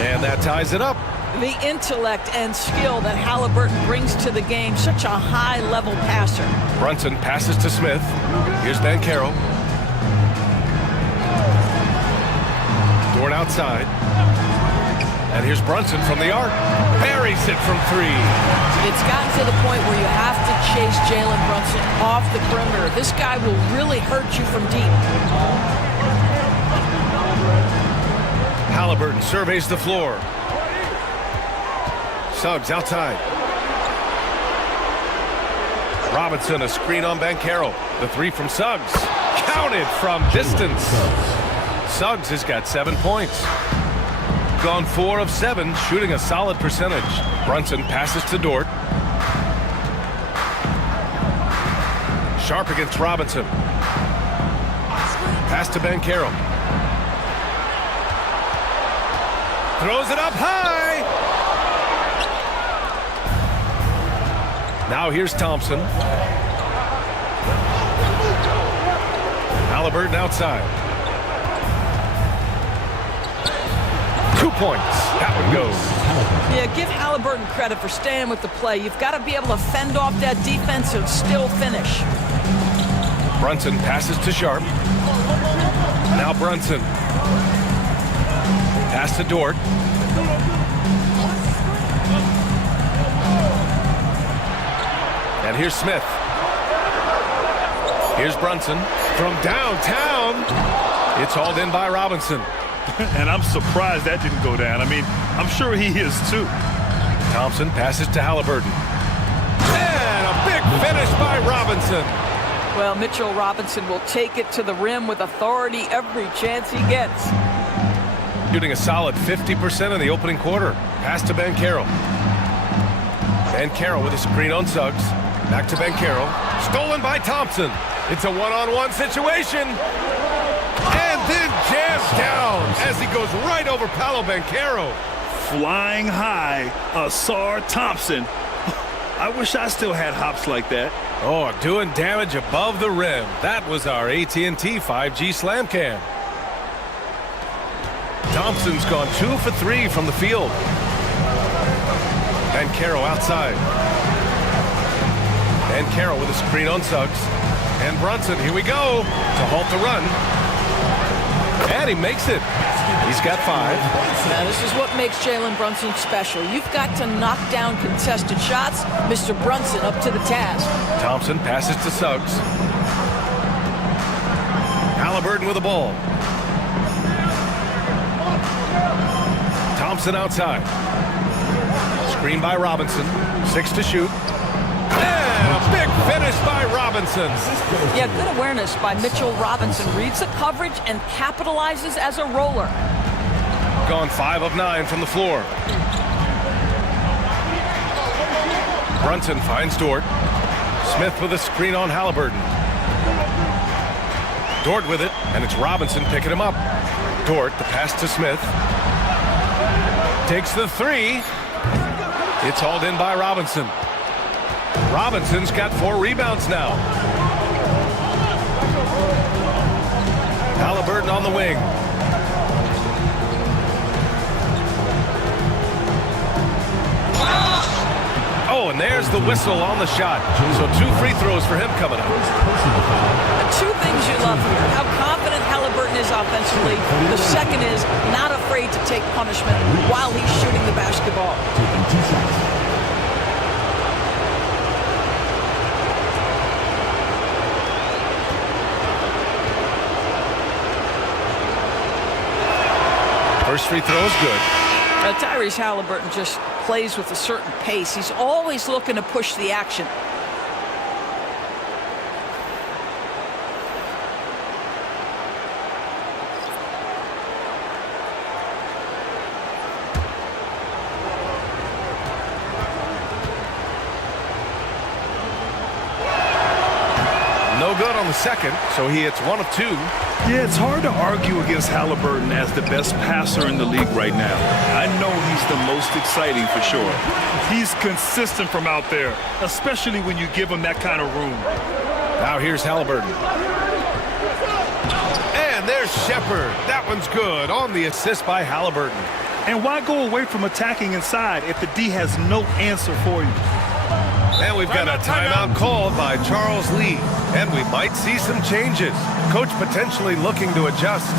And that ties it up. The intellect and skill that Halliburton brings to the game. Such a high-level passer. Brunson passes to Smith. Here's Banchero. Dort outside. And here's Brunson from the arc. Buries it from 3. It's gotten to the point where you have to chase Jalen Brunson off the perimeter. This guy will really hurt you from deep. Halliburton surveys the floor. Suggs outside. Robinson, a screen on Banchero. The 3 from Suggs. Counted from distance. Suggs has got 7 points. Gone 4 of 7, shooting a solid percentage. Brunson passes to Dort. Sharp against Robinson. Pass to Banchero. Throws it up high. Now here's Thompson. Halliburton outside. 2 points. That one goes. Yeah, give Halliburton credit for staying with the play. You've got to be able to fend off that defense and still finish. Brunson passes to Sharp. Now Brunson. Pass to Dort. And here's Smith. Here's Brunson from downtown. It's hauled in by Robinson. And I'm surprised that didn't go down. I mean, I'm sure he is too. Thompson passes to Halliburton. And a big finish by Robinson. Well, Mitchell Robinson will take it to the rim with authority every chance he gets. Shooting a solid 50% in the opening quarter. Pass to Banchero. Banchero with a screen on Suggs. Back to Banchero. Stolen by Thompson. It's a one-on-one situation. And then jams down as he goes right over Paolo Banchero. Flying high, Asar Thompson. I wish I still had hops like that. Oh, doing damage above the rim. That was our AT&T 5G slam cam. Thompson's gone 2 for 3 from the field. Banchero outside. Banchero with a screen on Suggs. And Brunson, here we go, to halt the run. And he makes it. He's got 5. Now, this is what makes Jalen Brunson special. You've got to knock down contested shots. Mr. Brunson up to the task. Thompson passes to Suggs. Halliburton with the ball. Thompson outside. Screen by Robinson. 6 to shoot. And a big finish by Robinson. Yeah, good awareness by Mitchell Robinson. Reads the coverage and capitalizes as a roller. Gone 5 of 9 from the floor. Brunson finds Dort. Smith with a screen on Halliburton. Dort with it, and it's Robinson picking him up. Dort, the pass to Smith. Takes the 3. It's hauled in by Robinson. Robinson's got 4 rebounds now. Halliburton on the wing. Oh, and there's the whistle on the shot. So 2 free throws for him coming up. 2 things you love here. How confident Halliburton is offensively. The second is not afraid to take punishment while he's shooting the basketball. First free throw is good. Tyrese Halliburton just plays with a certain pace. He's always looking to push the action. No good on the second, so he hits 1 of 2. Yeah, it's hard to argue against Halliburton as the best passer in the league right now. I know he's the most exciting for sure. He's consistent from out there, especially when you give him that kind of room. Now here's Halliburton. And there's Shepard. That one's good on the assist by Halliburton. And why go away from attacking inside if the D has no answer for you? And we've got a timeout called by Charles Lee. And we might see some changes. Coach potentially looking to adjust.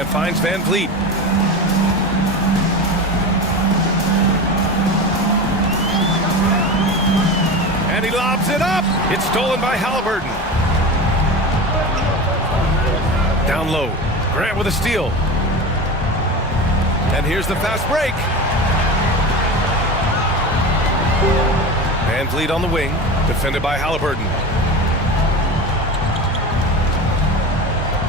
Grant finds Van Vliet. And he lobs it up. It's stolen by Halliburton. Down low. Grant with a steal. And here's the fast break. Van Vliet on the wing, defended by Halliburton.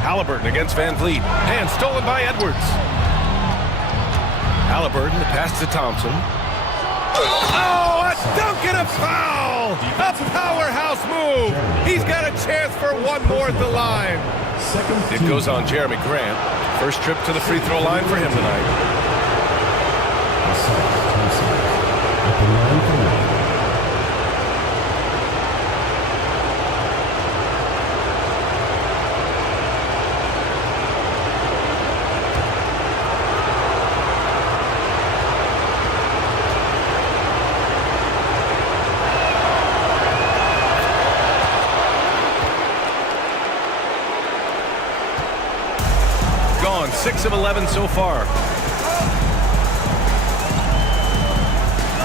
Halliburton against Van Vliet, and stolen by Edwards. Halliburton, the pass to Thompson. Oh, a dunk and a foul! A powerhouse move! He's got a chance for one more at the line. It goes on Jeremy Grant. First trip to the free throw line for him tonight. Gone 6 of 11 so far.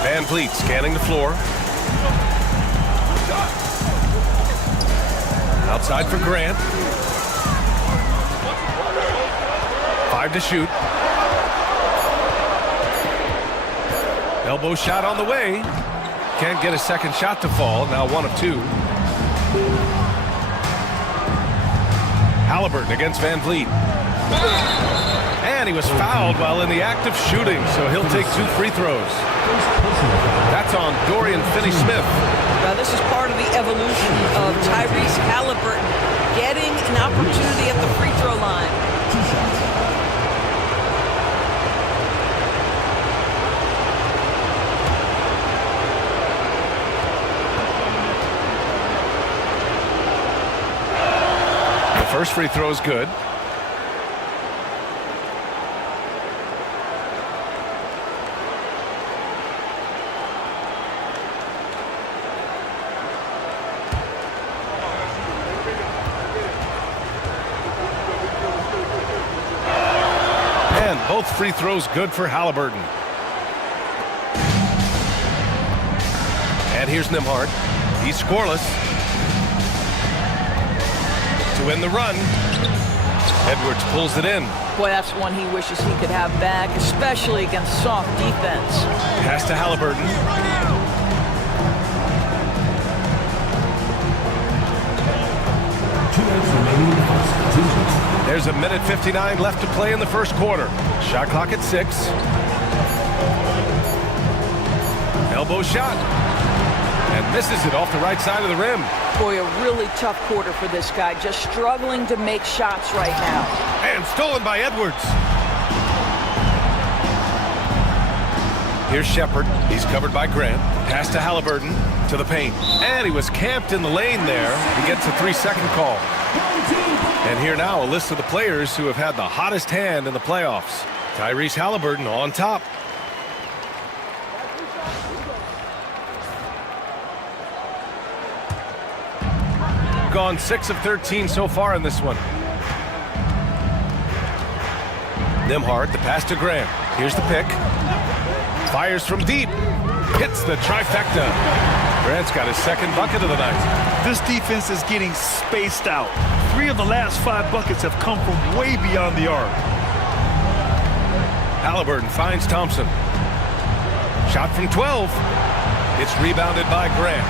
Van Vliet scanning the floor. Outside for Grant. 5 to shoot. Elbow shot on the way. Can't get a second shot to fall. Now 1 of 2. Halliburton against Van Vliet. And he was fouled while in the act of shooting, so he'll take 2 free throws. That's on Dorian Finney-Smith. Now, this is part of the evolution of Tyrese Halliburton getting an opportunity at the free throw line. The first free throw is good. Both free throws good for Halliburton. And here's Nembhard. He's scoreless. To win the run. Edwards pulls it in. Boy, that's one he wishes he could have back, especially against soft defense. Pass to Halliburton. There's a minute 59 left to play in the first quarter. Shot clock at 6. Elbow shot. And misses it off the right side of the rim. Boy, a really tough quarter for this guy. Just struggling to make shots right now. And stolen by Edwards. Here's Shepard. He's covered by Grant. Pass to Halliburton. To the paint. And he was camped in the lane there. He gets a 3-second call. And here now a list of the players who have had the hottest hand in the playoffs. Tyrese Halliburton on top. Gone 6 of 13 so far in this one. Nembhard, the pass to Grant. Here's the pick. Fires from deep. Hits the trifecta. Grant's got his second bucket of the night. This defense is getting spaced out. 3 of the last 5 buckets have come from way beyond the arc. Halliburton finds Thompson. Shot from 12. It's rebounded by Grant.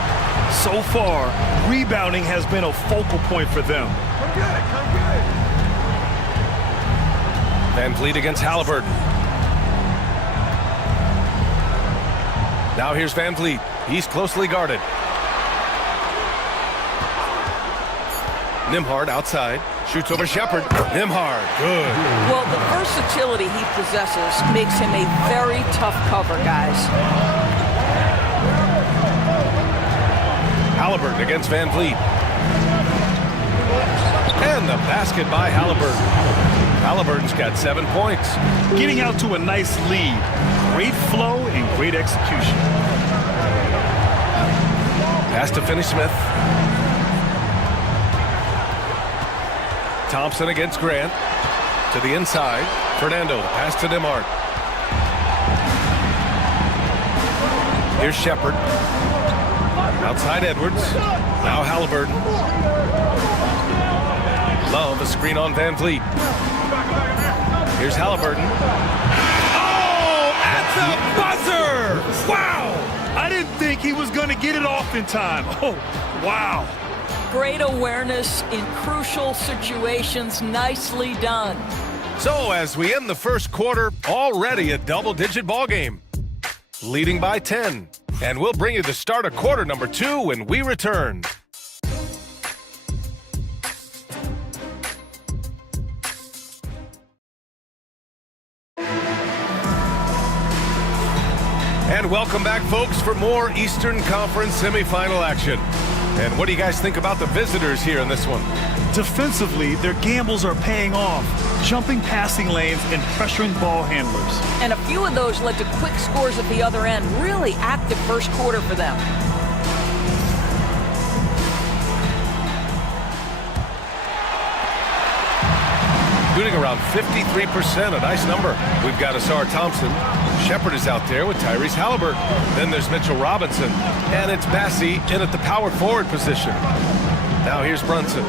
So far, rebounding has been a focal point for them. Come get it, come get it. Van Vliet against Halliburton. Now here's Van Vliet. He's closely guarded. Nembhard outside. Shoots over Shepard. Nembhard. Good. Well, the versatility he possesses makes him a very tough cover, guys. Halliburton against Van Vliet. And the basket by Halliburton. Halliburton's got 7 points. Getting out to a nice lead. Great flow and great execution. Pass to Finney-Smith. Thompson against Grant. To To the inside. Fernando, the pass to Nembhard. Here's Shepard. Outside Edwards. Now Halliburton. Love, a screen on Van Vliet. Here's Halliburton. Oh, at the buzzer! Wow! I didn't think he was going to get it off in time. Oh, wow. Great awareness in crucial situations. Nicely done. So as we end the first quarter, already a double-digit ball game. Leading by 10. And we'll bring you the start of quarter number 2 when we return. And welcome back, folks, for more Eastern Conference semifinal action. And what do you guys think about the visitors here in this one? Defensively, their gambles are paying off, jumping passing lanes and pressuring ball handlers. And a few of those led to quick scores at the other end. Really active first quarter for them. Shooting around 53%, a nice number. We've got Asar Thompson. Shepard is out there with Tyrese Halliburton. Then there's Mitchell Robinson. And it's Bassey in at the power forward position. Now here's Brunson.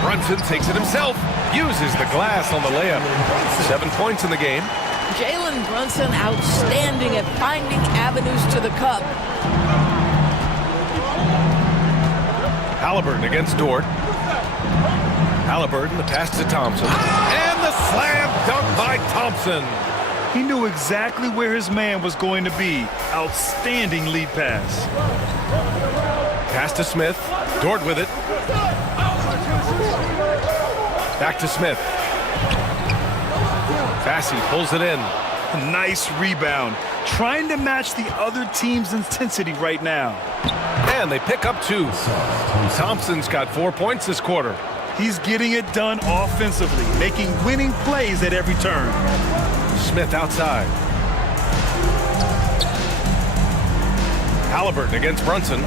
Brunson takes it himself. Uses the glass on the layup. 7 points in the game. Jalen Brunson outstanding at finding avenues to the cup. Halliburton against Dort. Halliburton, the pass to Thompson. And the slam dunk by Thompson. He knew exactly where his man was going to be. Outstanding lead pass. Pass to Smith. Dort with it. Back to Smith. Bassey pulls it in. Nice rebound. Trying to match the other team's intensity right now. And they pick up 2. Thompson's got 4 points this quarter. He's getting it done offensively, making winning plays at every turn. Smith outside. Halliburton against Brunson.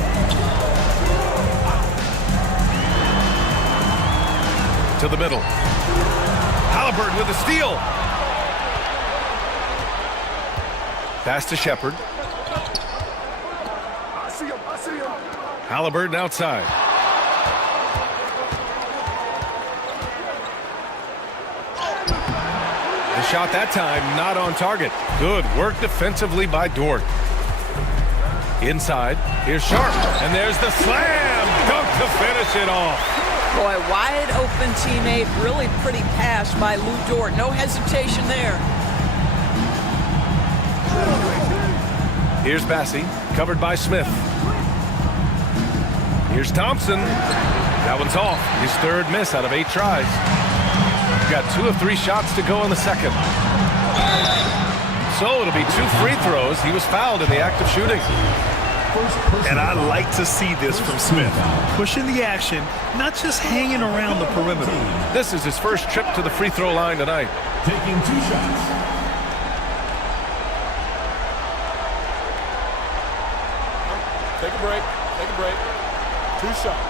To the middle. Halliburton with a steal. Pass to Shepard. Halliburton outside. The shot that time not on target. Good work defensively by Dort. Inside, here's Sharp, and there's the slam dunk to finish it off. Boy, wide open teammate, really pretty pass by Lou Dort. No hesitation there. Here's Bassey, covered by Smith. Here's Thompson. That one's off. His third miss out of 8 tries. Got 2 of 3 shots to go in the second. So it'll be 2 free throws. He was fouled in the act of shooting. And I like to see this from Smith. Pushing the action, not just hanging around the perimeter. This is his first trip to the free throw line tonight. Taking 2 shots. Take a break. Take a break. 2 shots.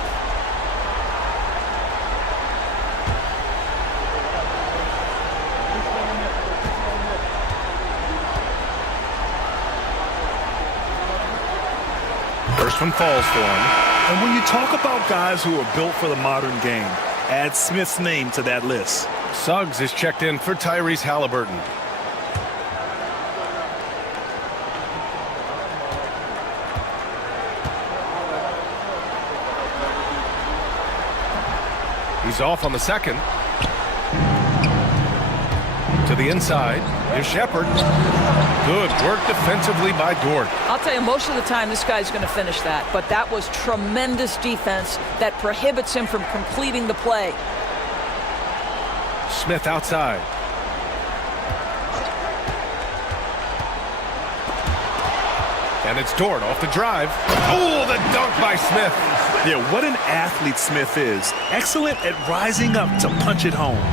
First one falls for him. And when you talk about guys who are built for the modern game, add Smith's name to that list. Suggs is checked in for Tyrese Halliburton. He's off on the second. To the inside. Here's Shepard. Good work defensively by Dort. I'll tell you, most of the time this guy's going to finish that, but that was tremendous defense that prohibits him from completing the play. Smith outside. And it's Dort off the drive. Oh, the dunk by Smith. Yeah, what an athlete Smith is. Excellent at rising up to punch it home.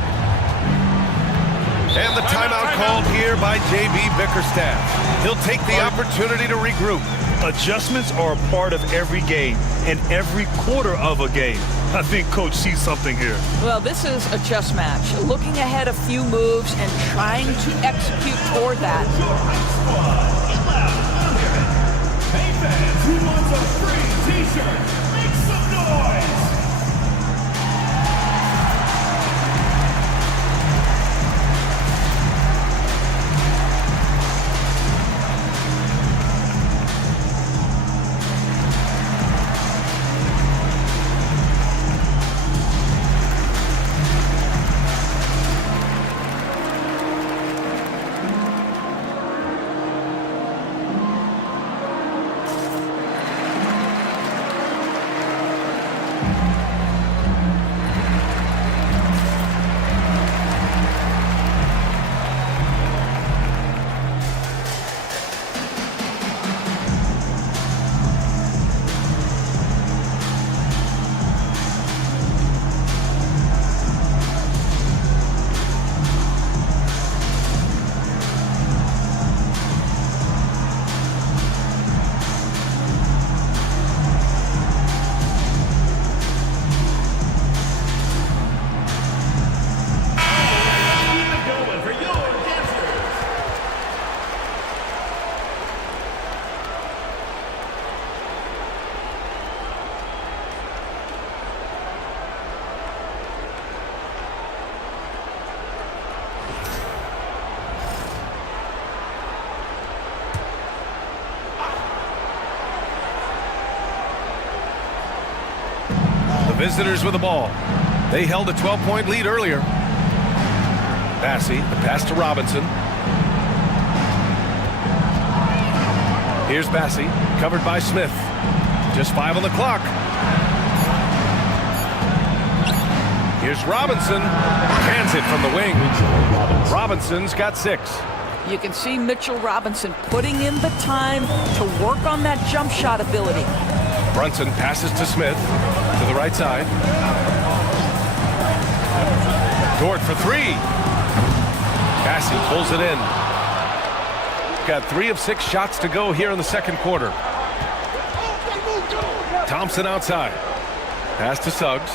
And the timeout called here by J.B. Bickerstaff. He'll take the opportunity to regroup. Adjustments are a part of every game and every quarter of a game. I think Coach sees something here. Well, this is a chess match. Looking ahead a few moves and trying to execute toward that. Hey fans, who wants a free t-shirt? Make some noise! Visitors with the ball. They held a 12-point lead earlier. Bassey, the pass to Robinson. Here's Bassey, covered by Smith. Just 5 on the clock. Here's Robinson. Cans it from the wing. Robinson's got 6. You can see Mitchell Robinson putting in the time to work on that jump shot ability. Brunson passes to Smith, to the right side. Dort for 3. Bassey pulls it in. Got 3 of 6 shots to go here in the second quarter. Thompson outside. Pass to Suggs.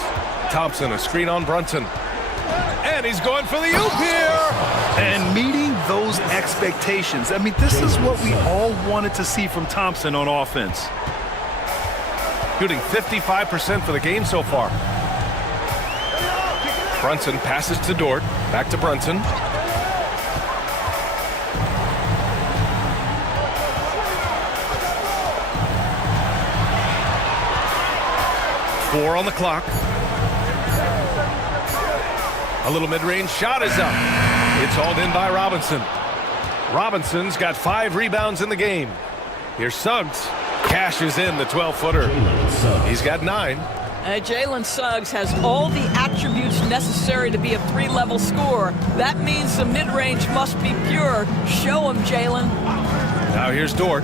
Thompson, a screen on Brunson. And he's going for the oop here! And meeting those expectations. I mean, this is what we all wanted to see from Thompson on offense. Shooting 55% for the game so far. Brunson passes to Dort. Back to Brunson. Four on the clock. A little mid-range shot is up. It's hauled in by Robinson. Robinson's got 5 rebounds in the game. Here's Suggs. Cashes in the 12-footer. He's got 9. Jalen Suggs has all the attributes necessary to be a 3-level scorer. That means the mid-range must be pure. Show him, Jalen. Now here's Dort.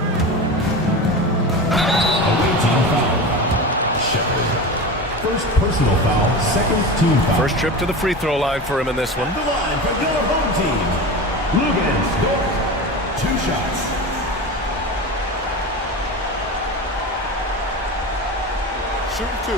First personal foul, second team foul. First trip to the free throw line for him in this one. The line for your home team. Lugans, Dort. 2 shots. Shoot 2.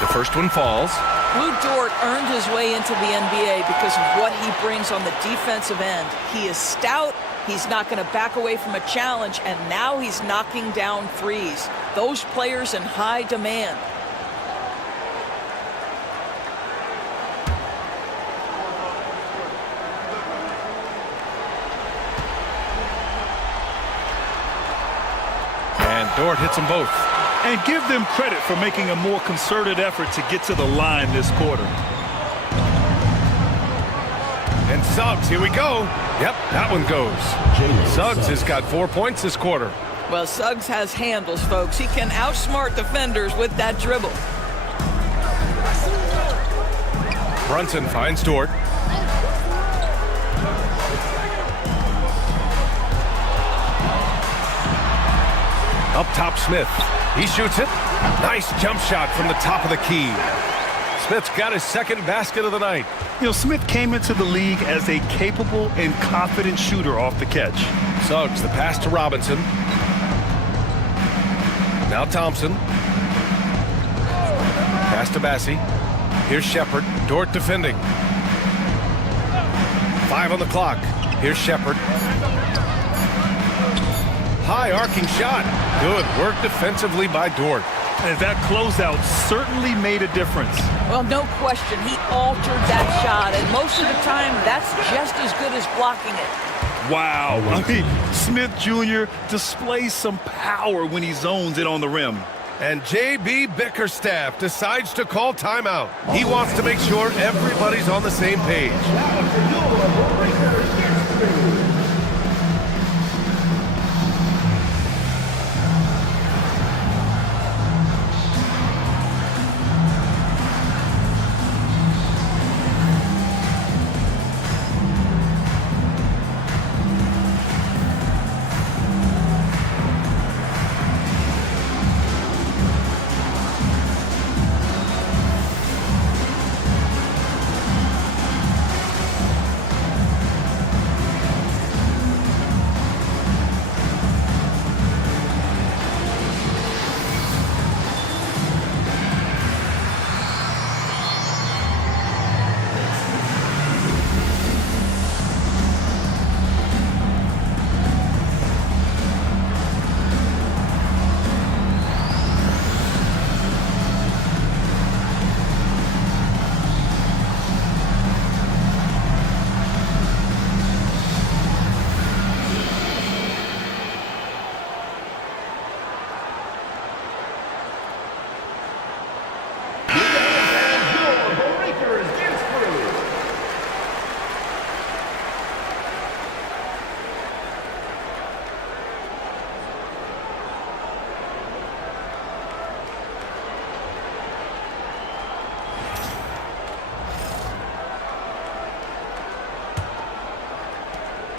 The first one falls. Lou Dort earned his way into the NBA because of what he brings on the defensive end. He is stout. He's not going to back away from a challenge, and now he's knocking down threes. Those players in high demand. And Dort hits them both. And give them credit for making a more concerted effort to get to the line this quarter. And Suggs, here we go. Yep, that one goes. Suggs has got 4 points this quarter. Well, Suggs has handles, folks. He can outsmart defenders with that dribble. Brunson finds Dort. Up top, Smith. He shoots it. Nice jump shot from the top of the key. Smith's got his second basket of the night. You know, Smith came into the league as a capable and confident shooter off the catch. Suggs, the pass to Robinson. Now Thompson. Pass to Bassey. Here's Shepard. Dort defending. 5 on the clock. Here's Shepard. High arcing shot. Good work defensively by Dort. And that closeout certainly made a difference. Well, no question. He altered that shot, and most of the time, that's just as good as blocking it. Wow. I mean, Smith Jr. displays some power when he zones it on the rim. And J.B. Bickerstaff decides to call timeout. He wants to make sure everybody's on the same page.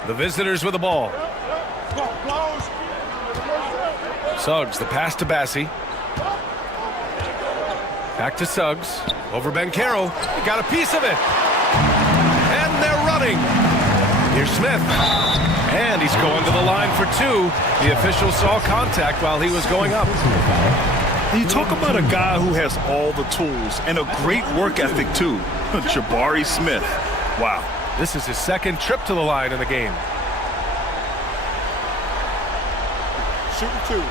The visitors with the ball. Suggs, the pass to Bassey. Back to Suggs. Over Bencaro. Got a piece of it. And they're running. Here's Smith. And he's going to the line for 2. The official saw contact while he was going up. You talk about a guy who has all the tools and a great work ethic, too. Jabari Smith. Wow. This is his second trip to the line in the game. Shooting 2.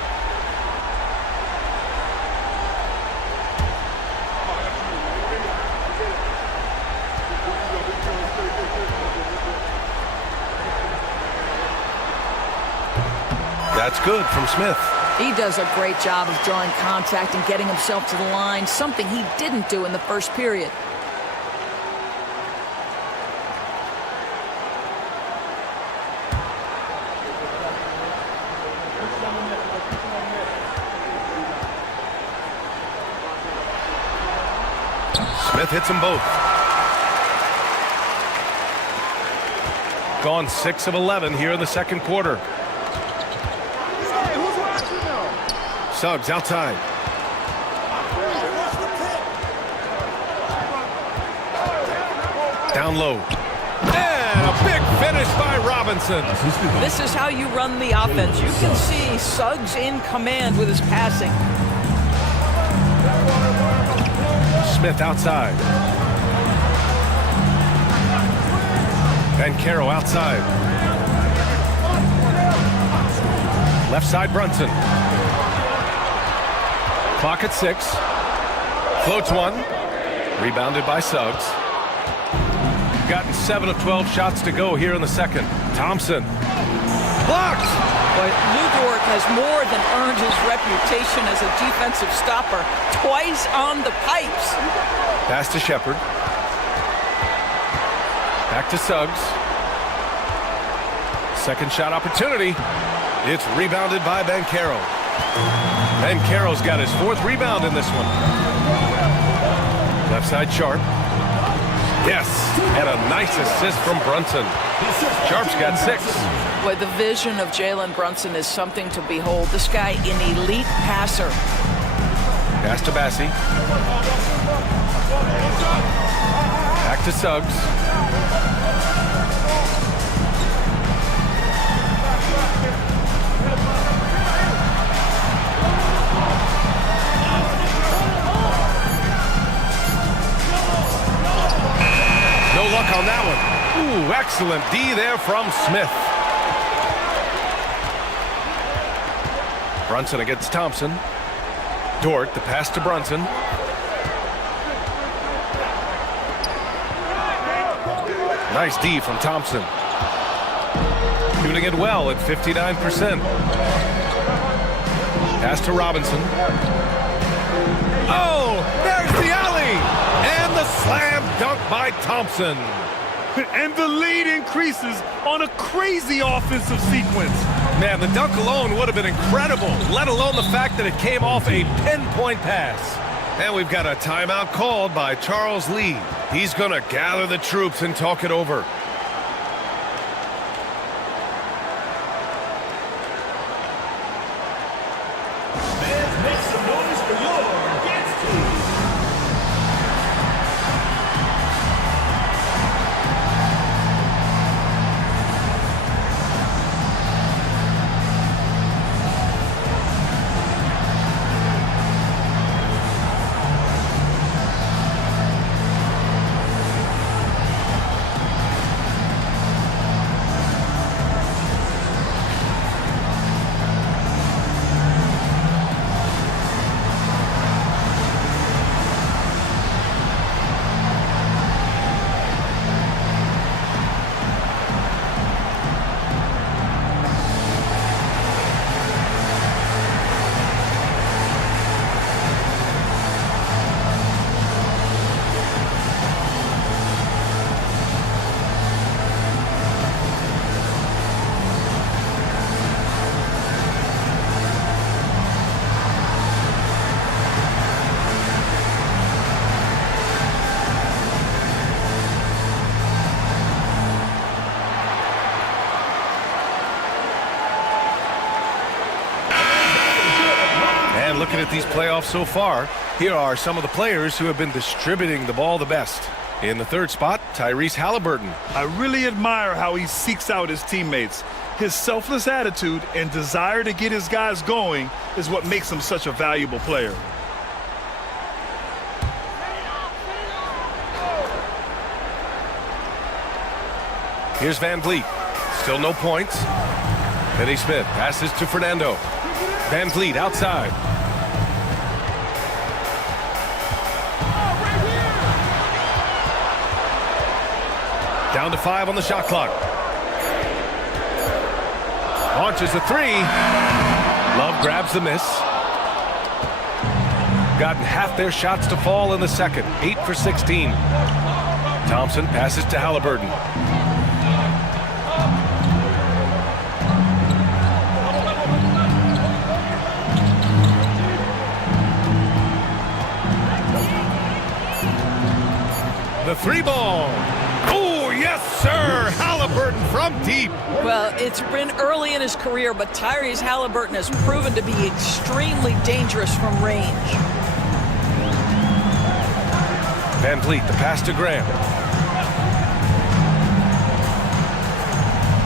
That's good from Smith. He does a great job of drawing contact and getting himself to the line, something he didn't do in the first period. Smith hits them both. Gone 6 of 11 here in the second quarter. Suggs outside. Down low. And a big finish by Robinson. This is how you run the offense. You can see Suggs in command with his passing. Smith outside. Bencaro outside. Left side Brunson. Clock at 6. Floats one. Rebounded by Suggs. Gotten 7 of 12 shots to go here in the second. Thompson. Blocked! But Lou Dort has more than earned his reputation as a defensive stopper. Twice on the pipes. Pass to Shepard. Back to Suggs. Second shot opportunity. It's rebounded by Bencaro. Bencaro's got his 4th rebound in this one. Left side Sharp. Yes, and a nice assist from Brunson. Sharp's got 6. Boy, the vision of Jalen Brunson is something to behold. This guy, an elite passer. Pass to Bassey. Back to Suggs. No luck on that one. Ooh, excellent D there from Smith. Brunson against Thompson. Dort, the pass to Brunson. Nice D from Thompson. Shooting it well at 59%. Pass to Robinson. Oh, there's the alley! And the slam dunk by Thompson. And the lead increases on a crazy offensive sequence. Man, the dunk alone would have been incredible, let alone the fact that it came off a pinpoint pass. And we've got a timeout called by Charles Lee. He's going to gather the troops and talk it over. Make some noise for your dance team. Looking at these playoffs so far, here are some of the players who have been distributing the ball the best. In the third spot, Tyrese Halliburton. I really admire how he seeks out his teammates. His selfless attitude and desire to get his guys going is what makes him such a valuable player. Here's Van Vliet. Still no points. Finney Smith passes to Fernando. Van Vliet outside. Down to 5 on the shot clock. Launches a 3. Love grabs the miss. Gotten half their shots to fall in the second. 8 for 16. Thompson passes to Halliburton. The 3 ball. Oh, yes, sir. Halliburton from deep. Well, it's been early in his career, but Tyrese Halliburton has proven to be extremely dangerous from range. Van Vliet, the pass to Graham.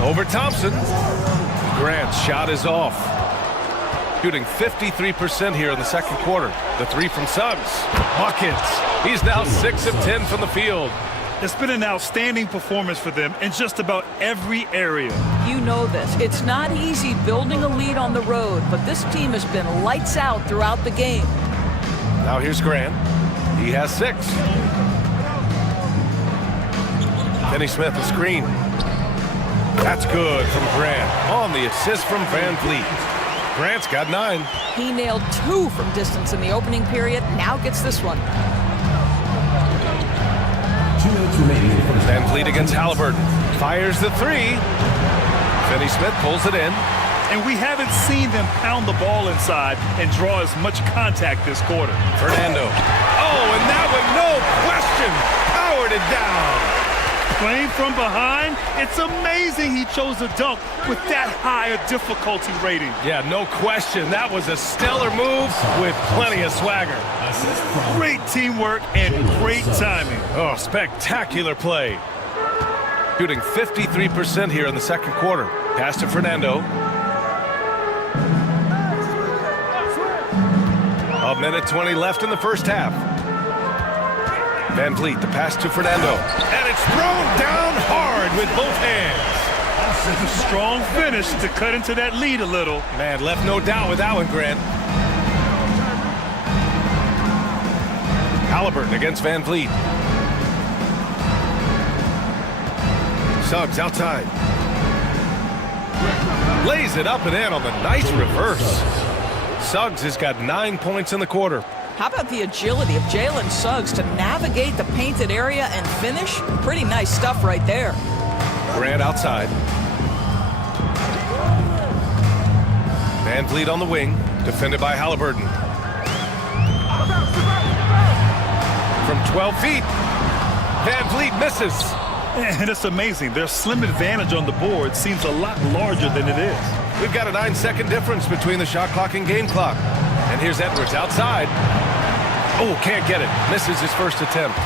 Over Thompson. Grant's shot is off. Shooting 53% here in the second quarter. The 3 from Suggs. Buckets. He's now 6 of 10 from the field. It's been an outstanding performance for them in just about every area. You know this. It's not easy building a lead on the road, but this team has been lights out throughout the game. Now here's Grant. He has 6. Finney Smith, a screen. That's good from Grant. On the assist from Van Vliet. Grant's got 9. He nailed 2 from distance in the opening period. Now gets this one. 2 minutes remaining in the first. Van Vliet against Halliburton. Fires the 3. Finney Smith pulls it in. And we haven't seen them pound the ball inside and draw as much contact this quarter. Fernando. Oh, and that one, no question, powered it down. Playing from behind It's amazing he chose a dunk with that high a difficulty rating. Yeah, no question. That was a stellar move with plenty of swagger. Great teamwork and great timing. Oh, spectacular play. Shooting 53% here in the second quarter. Pass to Fernando. A minute 20 left in the first half. Van Vliet, the pass to Fernando. And it's thrown down hard with both hands. It's a strong finish to cut into that lead a little. Man, left no doubt with that one, Grant. Halliburton against Van Vliet. Suggs outside. Lays it up and in on the nice reverse. Suggs has got 9 points in the quarter. How about the agility of Jalen Suggs to navigate the painted area and finish? Pretty nice stuff right there. Grant outside. Van Vliet on the wing, defended by Halliburton. From 12 feet, Van Vliet misses. And it's amazing. Their slim advantage on the board seems a lot larger than it is. We've got a 9-second difference between the shot clock and game clock. And here's Edwards outside. Oh, can't get it. Misses his first attempt.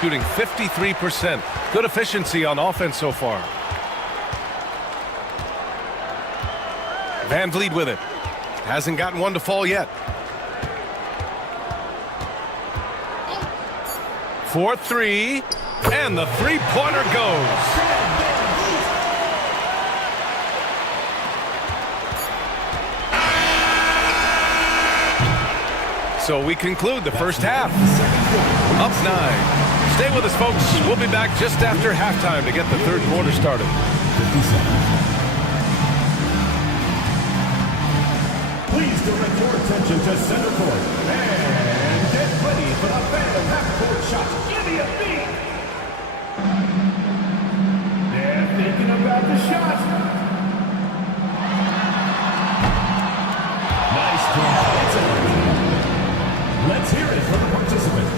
Shooting 53%. Good efficiency on offense so far. Van Vliet with it. Hasn't gotten one to fall yet. 4-3. And the three-pointer goes. So we conclude the first half. Up 9. Stay with us, folks. We'll be back just after halftime to get the third quarter started. Please direct your attention to center court. And get ready for the Phantom half-court shot. Give me a beat. They're thinking about the shot. Nice play. Let's hear it from the participants.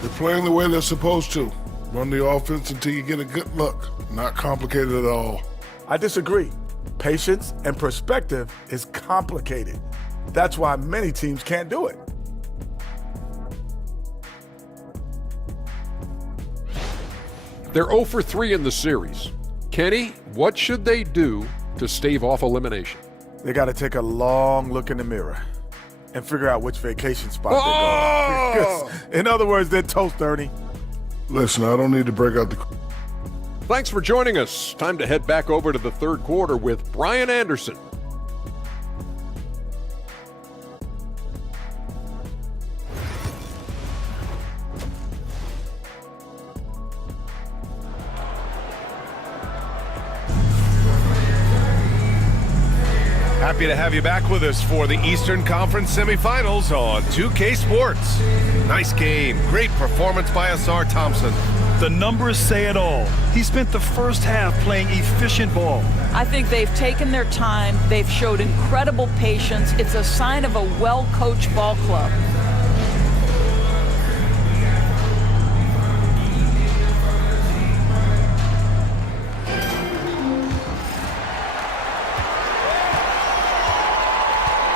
They're playing the way they're supposed to. Run the offense until you get a good look. Not complicated at all. I disagree. Patience and perspective is complicated. That's why many teams can't do it. They're 0 for 3 in the series. Kenny, what should they do to stave off elimination? They got to take a long look in the mirror and figure out which vacation spot they're going. In other words, they're toast, Ernie. Listen, I don't need to break out the... Thanks for joining us. Time to head back over to the third quarter with Brian Anderson. Happy to have you back with us for the Eastern Conference semifinals on 2K Sports. Nice game. Great performance by Asar Thompson. The numbers say it all. He spent the first half playing efficient ball. I think they've taken their time. They've showed incredible patience. It's a sign of a well-coached ball club.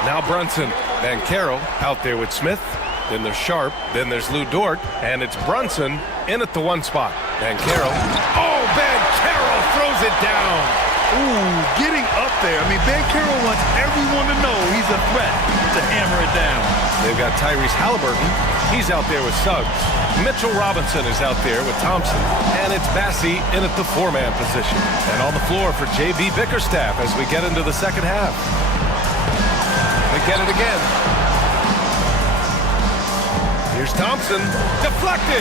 Now Brunson. Banchero out there with Smith. Then there's Sharp. Then there's Lou Dort. And it's Brunson in at the one spot. Banchero. Oh, Banchero throws it down. Ooh, getting up there. I mean, Banchero wants everyone to know he's a threat to hammer it down. They've got Tyrese Halliburton. He's out there with Suggs. Mitchell Robinson is out there with Thompson. And it's Bassie in at the four-man position. And on the floor for J.B. Bickerstaff as we get into the second half. They get it again. Here's Thompson. Deflected.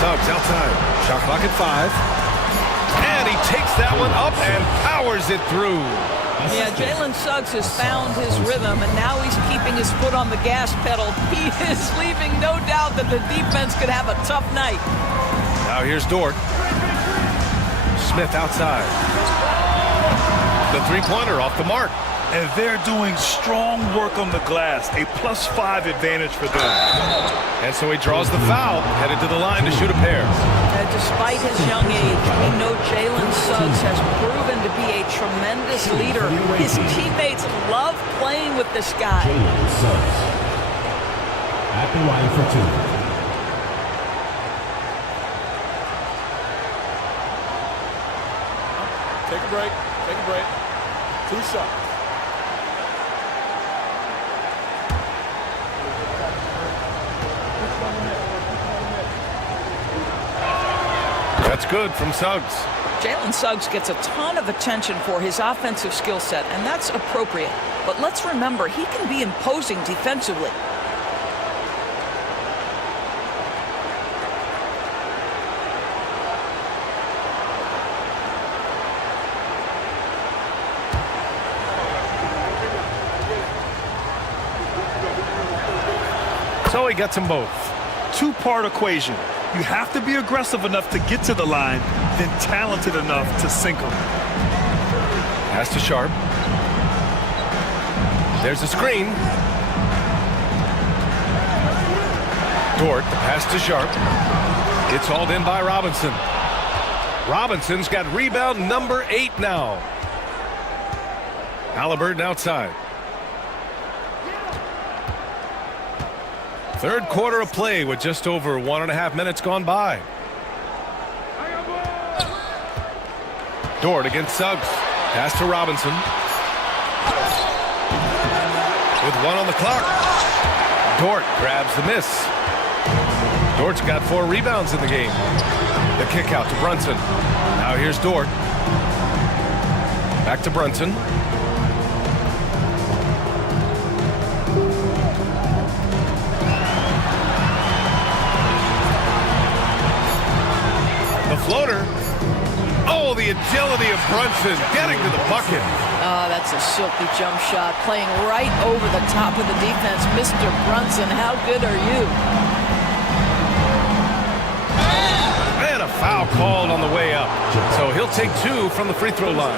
Suggs outside. Shot clock at 5. And he takes that one up and powers it through. Yeah, Jalen Suggs has found his rhythm, and now he's keeping his foot on the gas pedal. He is leaving no doubt that the defense could have a tough night. Now here's Dort. Smith outside. The three-pointer off the mark. And they're doing strong work on the glass, a +5 advantage for them. And so he draws the foul, headed to the line to shoot a pair. Despite his young age, we know Jalen Suggs has proven to be a tremendous leader. His teammates love playing with this guy. Jalen Suggs at the line for two. Take a break. Take a break. 2 shots. That's good from Suggs. Jalen Suggs gets a ton of attention for his offensive skill set, and that's appropriate. But let's remember, he can be imposing defensively. So he gets them both. Two-part equation. You have to be aggressive enough to get to the line, then talented enough to sink them. Pass to Sharp. There's a screen. Dort, the pass to Sharp. It's hauled in by Robinson. Robinson's got rebound number 8 now. Halliburton outside. Third quarter of play with just over 1.5 minutes gone by. Dort against Suggs. Pass to Robinson. With 1 on the clock. Dort grabs the miss. Dort's got 4 rebounds in the game. The kick out to Brunson. Now here's Dort. Back to Brunson. Floater. Oh, the agility of Brunson getting to the bucket. Oh, that's a silky jump shot, playing right over the top of the defense. Mr. Brunson, how good are you? And a foul called on the way up. So he'll take 2 from the free throw line.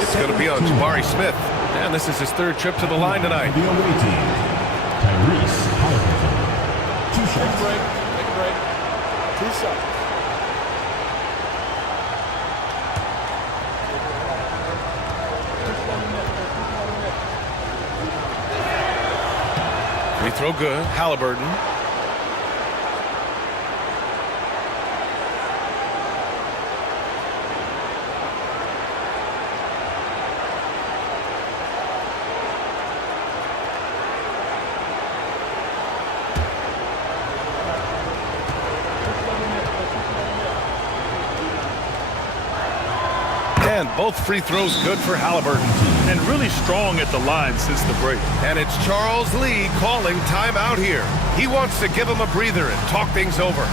It's going to be on Jabari Smith. And this is his 3rd trip to the line tonight. The away team, Tyrese Halliburton. 2 shots. Take a break. Take a break. 2 shots. Free throw good. Halliburton. And both free throws good for Halliburton. And really strong at the line since the break. And it's Charles Lee calling timeout here. He wants to give him a breather and talk things over.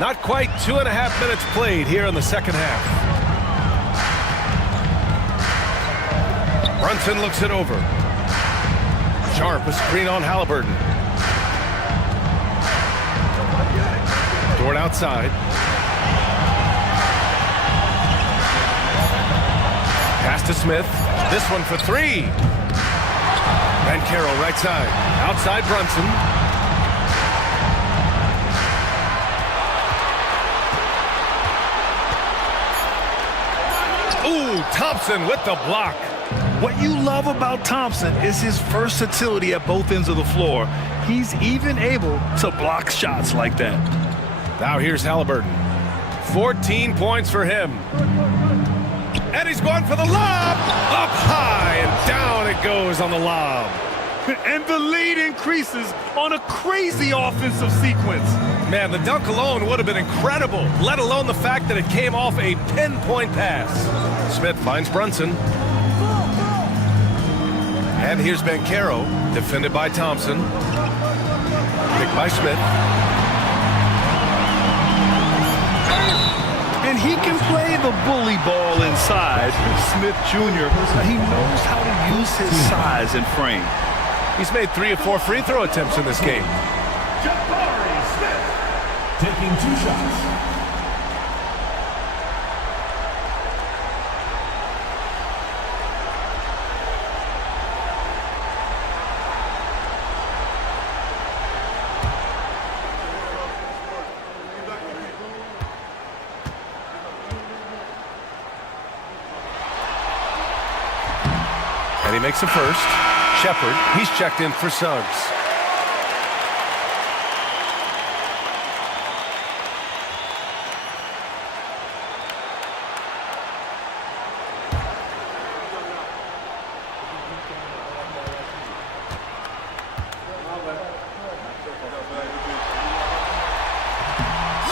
Not quite 2.5 minutes played here in the second half. Brunson looks it over. Sharp, a screen on Halliburton. Dort outside. Pass to Smith. This one for three. Banchero right side. Outside Brunson. Ooh, Thompson with the block. What you love about Thompson is his versatility at both ends of the floor. He's even able to block shots like that. Now here's Halliburton. 14 points for him. And he's going for the lob. Up high and down it goes on the lob. And the lead increases on a crazy offensive sequence. Man, the dunk alone would have been incredible, let alone the fact that it came off a pinpoint pass. Smith finds Brunson. And here's Banchero, defended by Thompson. Picked by Smith. And he can play the bully ball inside. Smith Jr., he knows how to use his size and frame. He's made 3 or 4 free throw attempts in this game. Smith taking 2 shots. And he makes a first. Shepard, he's checked in for Suggs.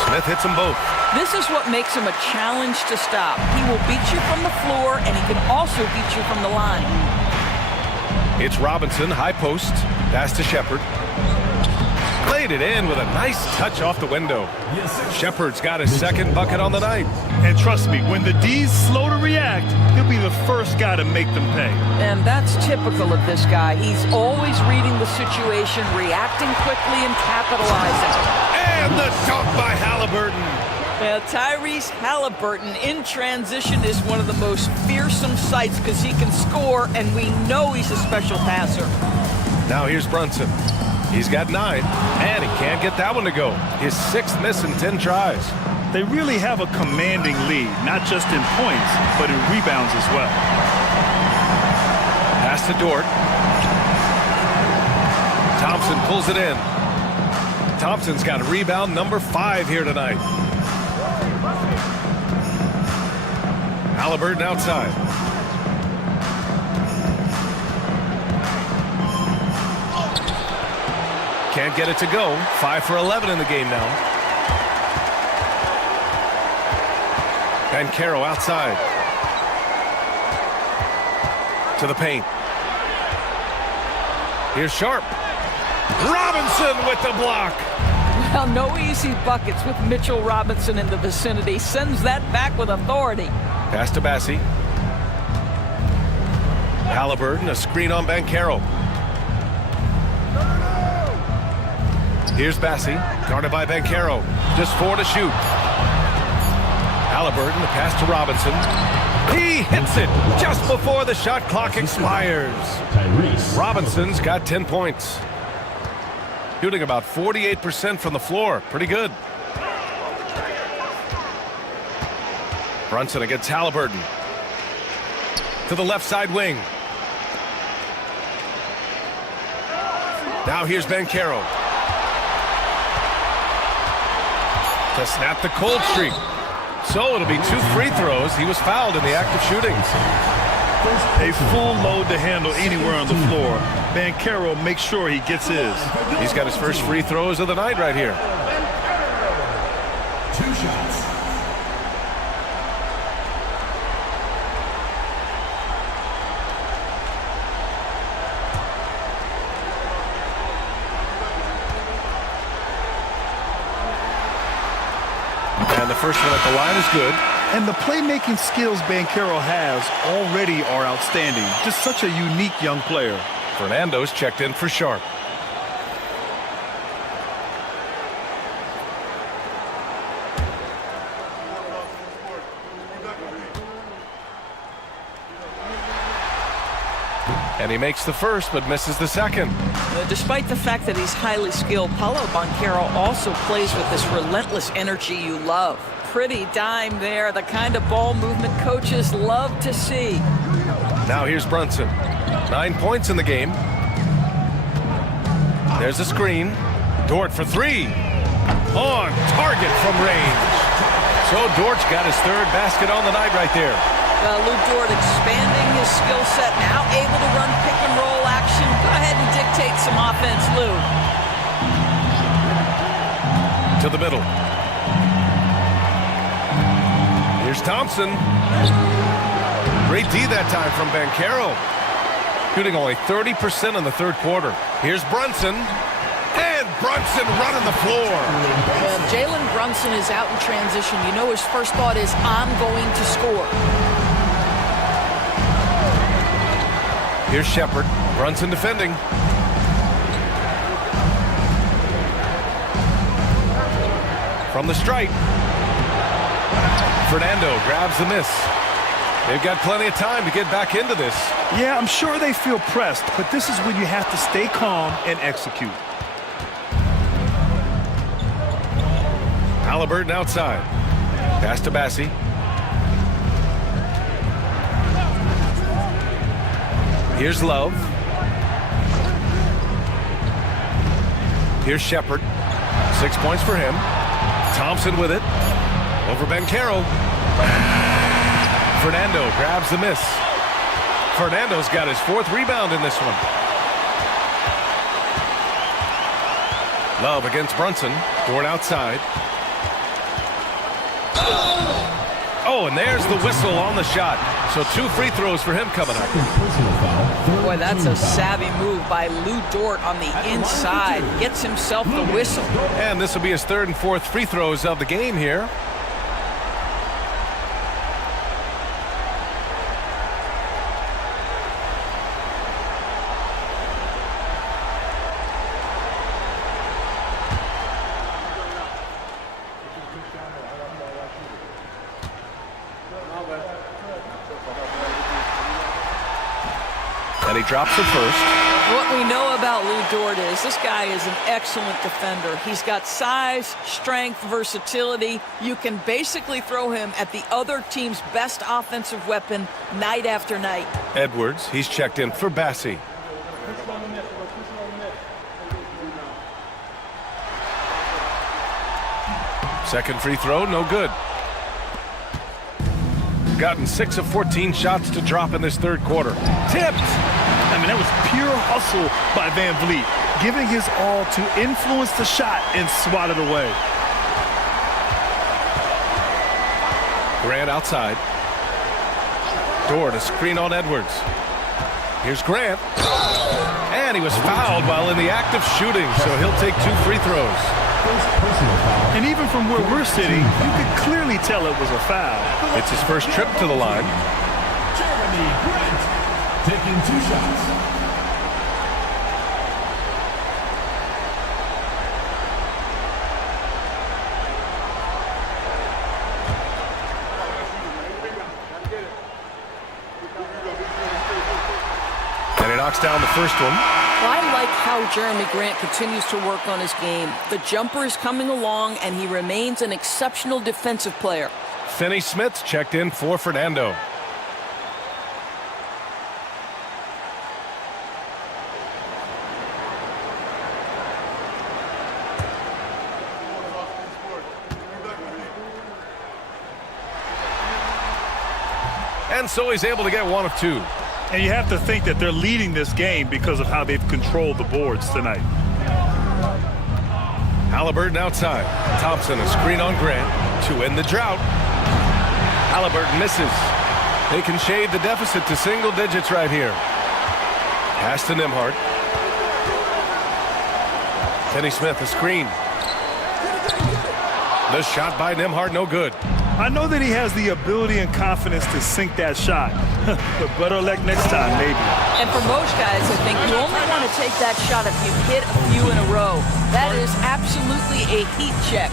Smith hits them both. This is what makes him a challenge to stop. He will beat you from the floor, and he can also beat you from the line. It's Robinson, high post. Pass to Shepard. Played it in with a nice touch off the window. Shepard's got his second bucket on the night. And trust me, when the D's slow to react, he'll be the first guy to make them pay. And that's typical of this guy. He's always reading the situation, reacting quickly, and capitalizing. And the dunk by Halliburton. Well, Tyrese Halliburton in transition is one of the most fearsome sights because he can score, and we know he's a special passer. Now here's Brunson. He's got 9, and he can't get that one to go. His 6th miss in 10 tries. They really have a commanding lead, not just in points, but in rebounds as well. Pass to Dort. Thompson pulls it in. Thompson's got rebound number 5 here tonight. Halliburton outside. Can't get it to go. 5 for 11 in the game now. Banchero outside. To the paint. Here's Sharp. Robinson with the block. Well, no easy buckets with Mitchell Robinson in the vicinity. Sends that back with authority. Pass to Bassi. Halliburton, a screen on Banchero. Here's Bassi, guarded by Banchero. Just 4 to shoot. Halliburton, the pass to Robinson. He hits it just before the shot clock expires. Robinson's got 10 points. Shooting about 48% from the floor. Pretty good. Brunson against Halliburton. To the left side wing. Now here's Banchero. To snap the cold streak. So it'll be 2 free throws. He was fouled in the act of shooting. A full load to handle anywhere on the floor. Banchero makes sure he gets his. He's got his first free throws of the night right here. 2 shots. the first one at the line is good. And the playmaking skills Banchero has already are outstanding. Just such a unique young player. Fernando's checked in for Sharp. And he makes the first, but misses the second. Despite the fact that he's highly skilled, Paulo Banchero also plays with this relentless energy you love. Pretty dime there, the kind of ball movement coaches love to see. Now here's Brunson. 9 points in the game. There's a screen. Dort for three. On target from range. So Dort's got his third basket on the night right there. Lou Dort expanding his skill set, now able to run pick and roll action. Go ahead and dictate some offense, Lou. To the middle. Here's Thompson. Great D that time from Banchero. Shooting only 30% in the third quarter. Here's Brunson. And Brunson running the floor. Well, Jalen Brunson is out in transition. You know his first thought is, I'm going to score. Here's Shepard. Brunson defending. From the stripe. Fernando grabs the miss. They've got plenty of time to get back into this. Yeah, I'm sure they feel pressed, but this is when you have to stay calm and execute. Halliburton outside. Pass to Bassi. Here's Love. Here's Shepard. 6 points for him. Thompson with it. Over Banchero. Fernando grabs the miss. Fernando's got his fourth rebound in this one. Love against Brunson. Dort outside. Oh, and there's the whistle on the shot. So 2 free throws for him coming up. Boy, that's a savvy move by Lou Dort on the inside. Gets himself the whistle. And this will be his third and fourth free throws of the game here. And he drops it first. What we know about Lou Dort is this guy is an excellent defender. He's got size, strength, versatility. You can basically throw him at the other team's best offensive weapon night after night. Edwards, he's checked in for Bassi. Second free throw, no good. Gotten 6 of 14 shots to drop in this third quarter. Tipped! I mean, that was pure hustle by Van Vliet, giving his all to influence the shot and swat it away. Grant outside. Dort, a screen on Edwards. Here's Grant. And he was fouled while in the act of shooting, so he'll take 2 free throws. And even from where we're sitting, you could clearly tell it was a foul. It's his first trip to the line. Jeremy Grant taking 2 shots. And he knocks down the first one. Well, I like how Jeremy Grant continues to work on his game. The jumper is coming along, and he remains an exceptional defensive player. Finney Smith's checked in for Fernando. And so he's able to get 1 of 2. And you have to think that they're leading this game because of how they've controlled the boards tonight. Halliburton outside. Thompson a screen on Grant to end the drought. Halliburton misses. They can shade the deficit to single digits right here. Pass to Nembhard. Finney Smith a screen. The shot by Nembhard, no good. I know that he has the ability and confidence to sink that shot, but better luck next time, maybe. And for most guys, I think you only want to take that shot if you've hit a few in a row. That is absolutely a heat check.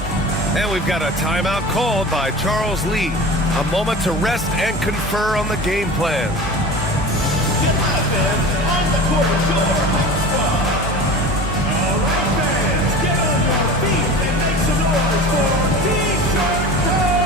And we've got a timeout called by Charles Lee. A moment to rest and confer on the game plan. Get offense on the court, your high squad. All right, fans, get on your feet and make some noise for T-shirt Press!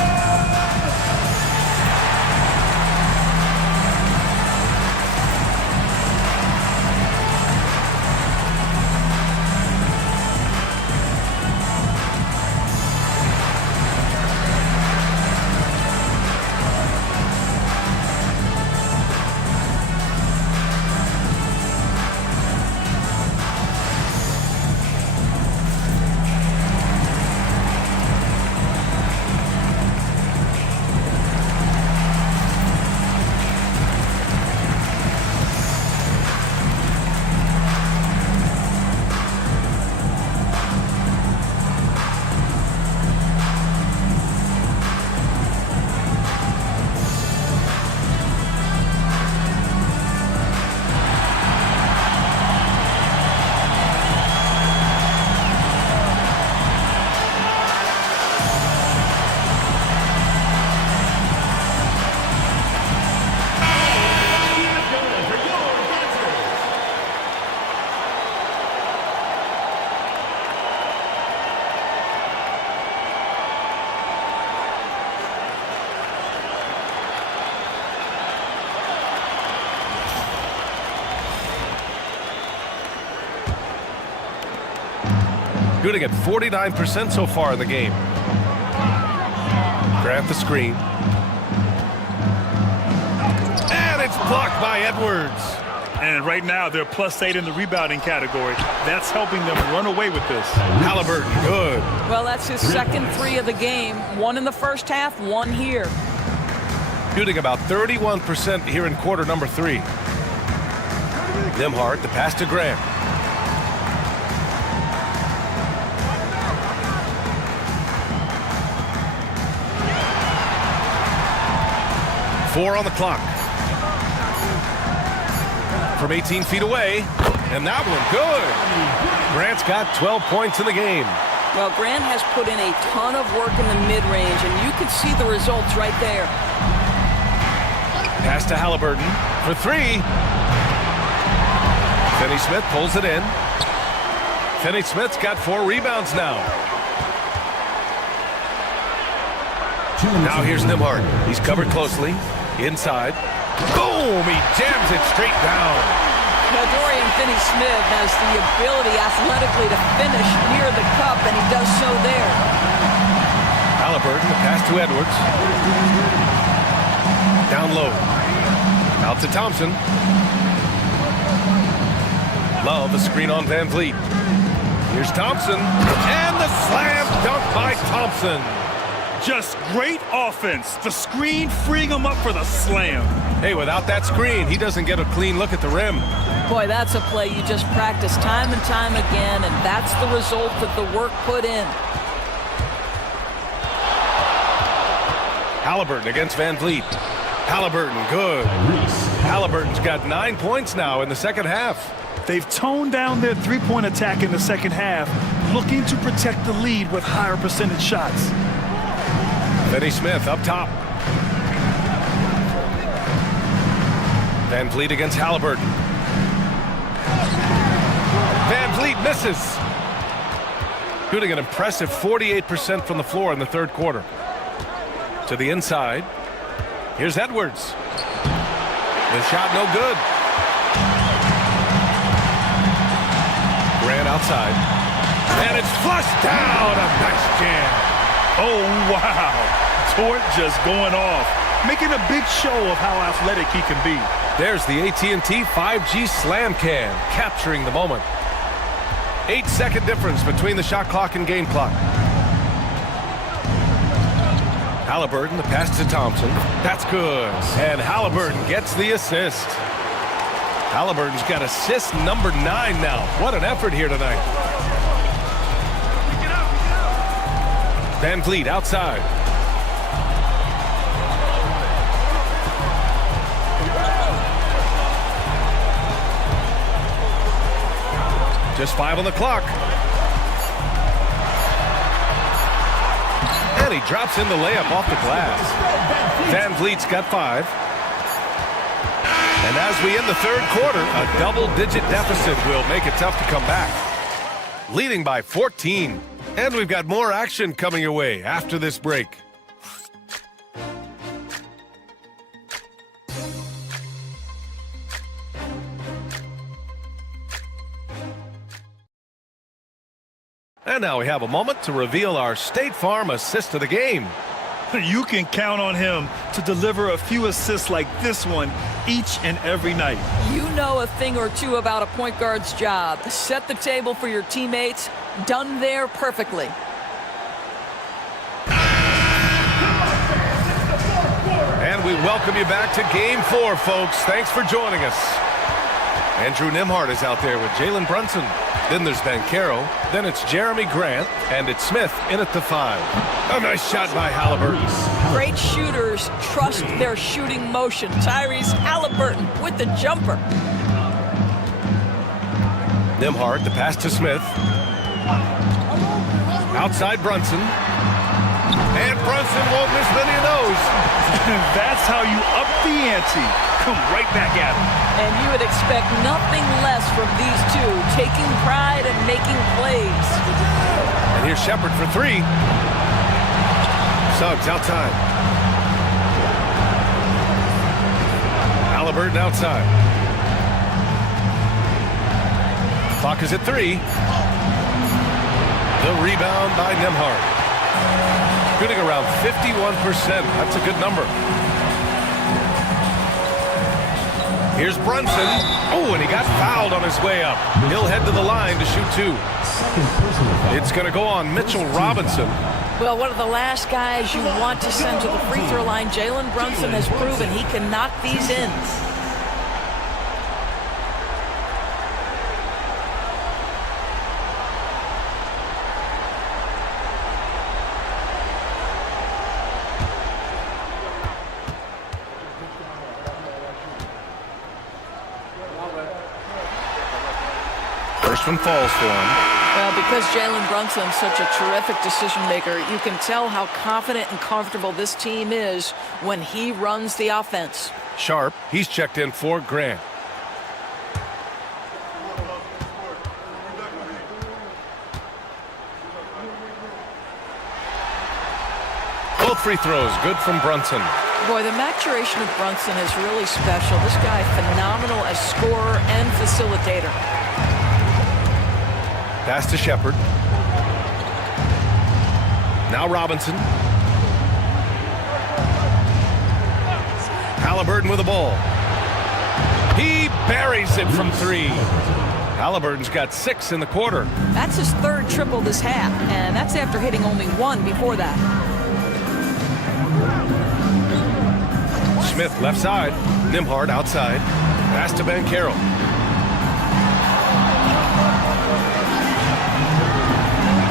Shooting at 49% so far in the game. Grant the screen. And it's blocked by Edwards. And right now, they're +8 in the rebounding category. That's helping them run away with this. Halliburton, good. Well, that's his second 3 of the game. 1 in the first half, 1 here. Shooting about 31% here in quarter number 3. Nembhard, the pass to Grant. Four on the clock. From 18 feet away, and that one good. Grant's got 12 points in the game. Well, Grant has put in a ton of work in the mid-range, and you can see the results right there. Pass to Halliburton for 3. Finney-Smith pulls it in. Finney-Smith's got 4 rebounds now. Now here's Nembhard. He's covered closely. Inside. Boom! He jams it straight down. Now, Dorian Finney-Smith has the ability athletically to finish near the cup, and he does so there. Halliburton, the pass to Edwards. Down low. Out to Thompson. Love, a screen on Van Vliet. Here's Thompson. And the slam dunk by Thompson. Just great offense. The screen freeing him up for the slam. Hey, without that screen, he doesn't get a clean look at the rim. Boy, that's a play you just practice time and time again, and that's the result of the work put in. Halliburton against Van Vliet. Halliburton, good. Halliburton's got 9 points now in the second half. They've toned down their three-point attack in the second half, looking to protect the lead with higher percentage shots. Finney-Smith up top. Van Vliet against Halliburton. Van Vliet misses. Shooting an impressive 48% from the floor in the third quarter. To the inside. Here's Edwards. The shot no good. Grant outside. And it's flushed down. A nice jam. Oh, wow. Tort just going off, making a big show of how athletic he can be. There's the AT&T 5G Slam Cam, capturing the moment. 8-second difference between the shot clock and game clock. Halliburton, the pass to Thompson. That's good. And Halliburton gets the assist. Halliburton's got assist number 9 now. What an effort here tonight. Van Vliet outside. Just 5 on the clock. And he drops in the layup off the glass. Van Vliet's got 5. And as we end the third quarter, a double-digit deficit will make it tough to come back. Leading by 14. And we've got more action coming your way after this break. And now we have a moment to reveal our State Farm assist of the game. You can count on him to deliver a few assists like this one each and every night. You know a thing or two about a point guard's job. Set the table for your teammates. Done there perfectly. And we welcome you back to Game 4, folks. Thanks for joining us. Andrew Nembhard is out there with Jalen Brunson. Then there's Banchero. Then it's Jeremy Grant. And it's Smith in at the 5. A nice shot by Halliburton. Great shooters trust their shooting motion. Tyrese Halliburton with the jumper. Nembhard, the pass to Smith. Outside Brunson. And Brunson won't miss many of those. That's how you up the ante. Come right back at him. And you would expect nothing less from these two, taking pride and making plays. And here's Shepard for 3. Suggs outside. Halliburton outside. Clock is at 3. The rebound by Nembhard. Shooting around 51%. That's a good number. Here's Brunson. Oh, and he got fouled on his way up. He'll head to the line to shoot 2. It's going to go on Mitchell Robinson. Well, one of the last guys you want to send to the free throw line. Jalen Brunson has proven he can knock these in. First one falls for him. Well, because Jalen Brunson's such a terrific decision maker, you can tell how confident and comfortable this team is when he runs the offense. Sharp, he's checked in for Grant. Both free throws, good from Brunson. Boy, the maturation of Brunson is really special. This guy, phenomenal as scorer and facilitator. Pass to Shepard. Now Robinson. Halliburton with the ball. He buries it from 3. Halliburton's got 6 in the quarter. That's his 3rd triple this half, and that's after hitting only 1 before that. Smith left side. Nembhard outside. Pass to Banchero.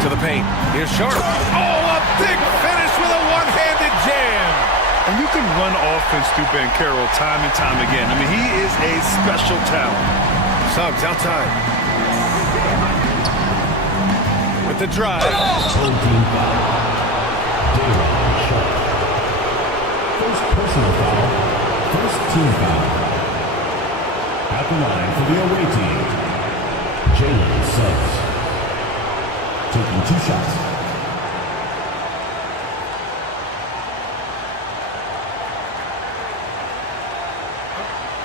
To the paint. Here's Sharp. Oh, a big finish with a one-handed jam. And you can run offense through Banchero time and time again. I mean, he is a special talent. Suggs outside. With the drive. First personal foul. First team foul. At the line for the away team, Jalen Suggs. Taking 2 shots.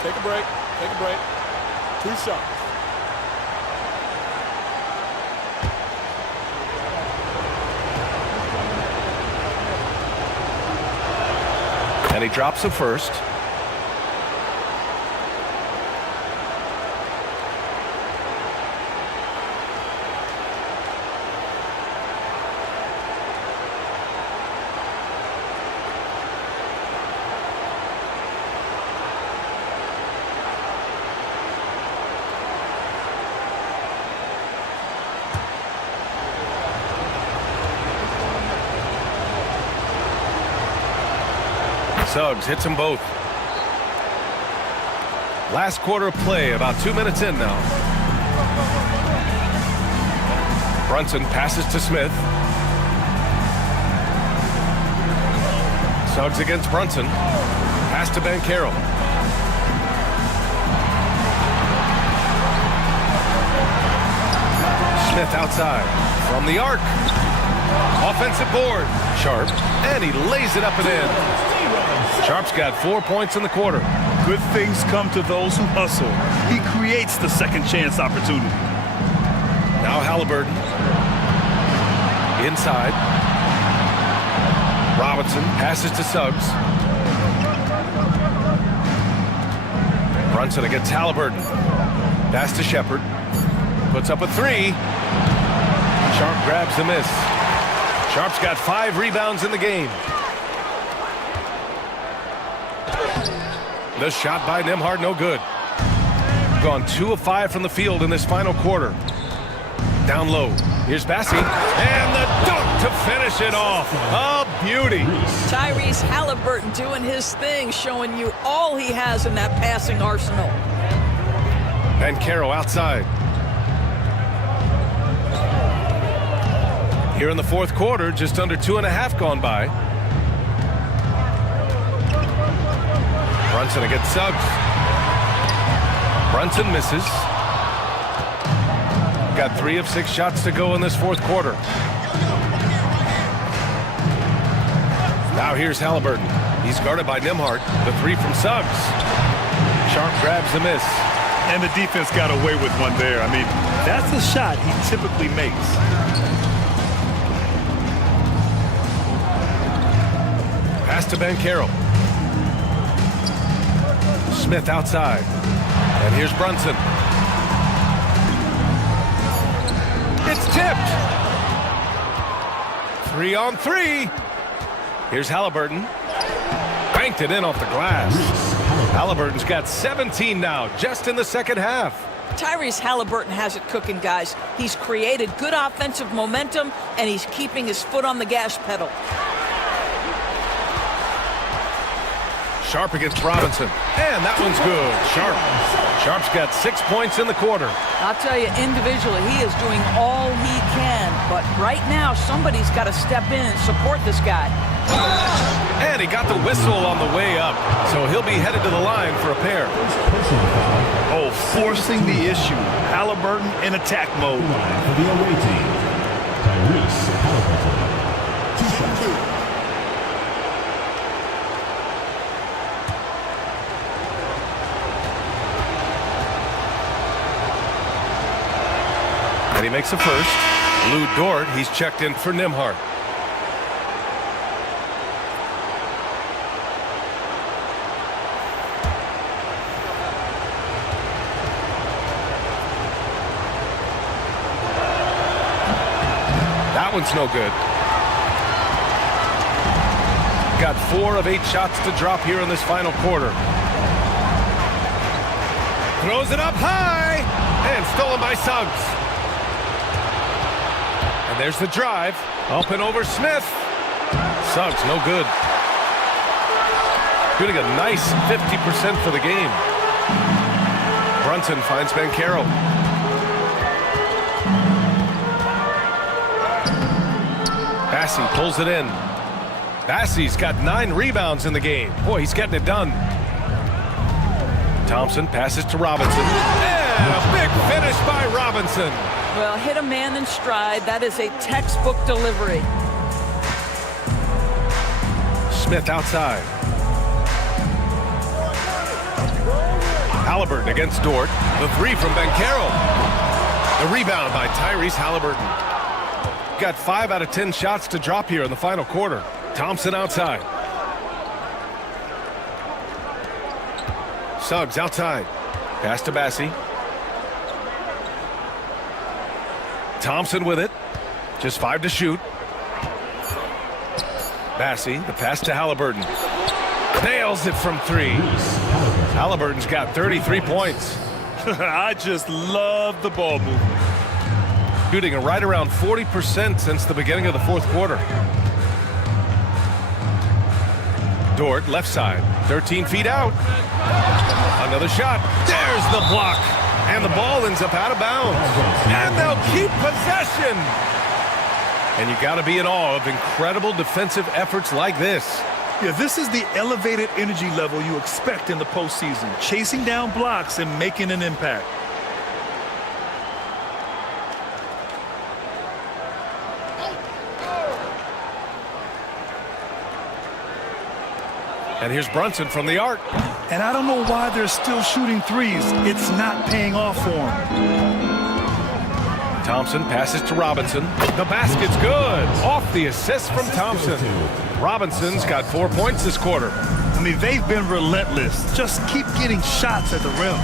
Take a break. Take a break. 2 shots. And he drops the first. Suggs hits them both. Last quarter of play, about 2 minutes in now. Brunson passes to Smith. Suggs against Brunson. Pass to Banchero. Smith outside. From the arc. Offensive board. Sharp. And he lays it up and in. Sharp's got 4 points in the quarter. Good things come to those who hustle. He creates the second chance opportunity. Now Halliburton. Inside. Robinson passes to Suggs. Brunson against Halliburton. Pass to Shepard. Puts up a three. Sharp grabs the miss. Sharp's got 5 rebounds in the game. The shot by Nembhard, no good. Gone 2 of 5 from the field in this final quarter. Down low. Here's Bassey. And the dunk to finish it off. A beauty. Tyrese Halliburton doing his thing, showing you all he has in that passing arsenal. Banchero outside. Here in the fourth quarter, just under 2.5 gone by. Brunson against Suggs. Brunson misses. Got 3 of 6 shots to go in this fourth quarter. Now here's Halliburton. He's guarded by Nembhard. The 3 from Suggs. Sharp grabs the miss. And the defense got away with one there. I mean, that's a shot he typically makes. Pass to Banchero. Smith outside. And here's Brunson. It's tipped. 3 on 3. Here's Halliburton. Banked it in off the glass. Halliburton's got 17 now, just in the second half. Tyrese Halliburton has it cooking, guys. He's created good offensive momentum, and he's keeping his foot on the gas pedal. Sharp against Robinson. And that one's good. Sharp's got 6 points in the quarter. I'll tell you, individually, he is doing all he can. But right now, somebody's got to step in and support this guy. And he got the whistle on the way up. So he'll be headed to the line for a pair. Oh, forcing the issue. Halliburton in attack mode. For the away team, Tyrese Halliburton. 2 shots. And he makes a first. Lou Dort, he's checked in for Nembhard. That one's no good. Got 4 of 8 shots to drop here in this final quarter. Throws it up high. And stolen by Suggs. And there's the drive. Up and over Smith. Suggs, no good. Shooting a nice 50% for the game. Brunson finds Banchero. Bassey pulls it in. Bassey's got 9 rebounds in the game. Boy, he's getting it done. Thompson passes to Robinson. And a big finish by Robinson. Well, hit a man in stride. That is a textbook delivery. Smith outside. Halliburton against Dort. The 3 from Banchero. The rebound by Tyrese Halliburton. Got 5 out of 10 shots to drop here in the final quarter. Thompson outside. Suggs outside. Pass to Bassey. Thompson with it. Just 5 to shoot. Bassey, the pass to Halliburton. Nails it from 3. Halliburton's got 33 points. I just love the ball movement. Shooting right around 40% since the beginning of the fourth quarter. Dort, left side, 13 feet out. Another shot. There's the block. And the ball ends up out of bounds. And they'll keep possession. And you got to be in awe of incredible defensive efforts like this. Yeah, this is the elevated energy level you expect in the postseason, chasing down blocks and making an impact. And here's Brunson from the arc. And I don't know why they're still shooting threes. It's not paying off for them. Thompson passes to Robinson. The basket's good. Off the assist from Thompson. Robinson's got 4 points this quarter. I mean, they've been relentless. Just keep getting shots at the rim.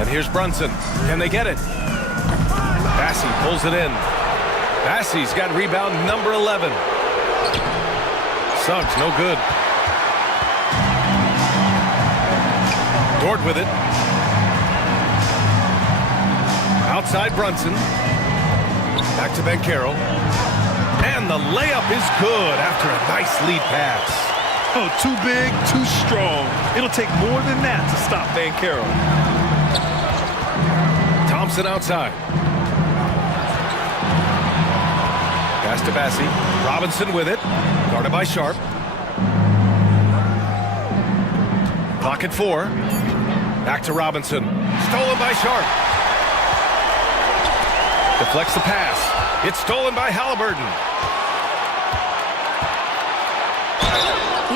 And here's Brunson. Can they get it? Bassey pulls it in. Bassey's got rebound number 11. Suggs, no good. Dort with it. Outside Brunson. Back to Banchero. And the layup is good after a nice lead pass. Oh, too big, too strong. It'll take more than that to stop Banchero. Thompson outside. Pass to Bassey. Robinson with it. Guarded by Sharp. Clock at 4. Back to Robinson. Stolen by Sharp. Deflects the pass. It's stolen by Halliburton.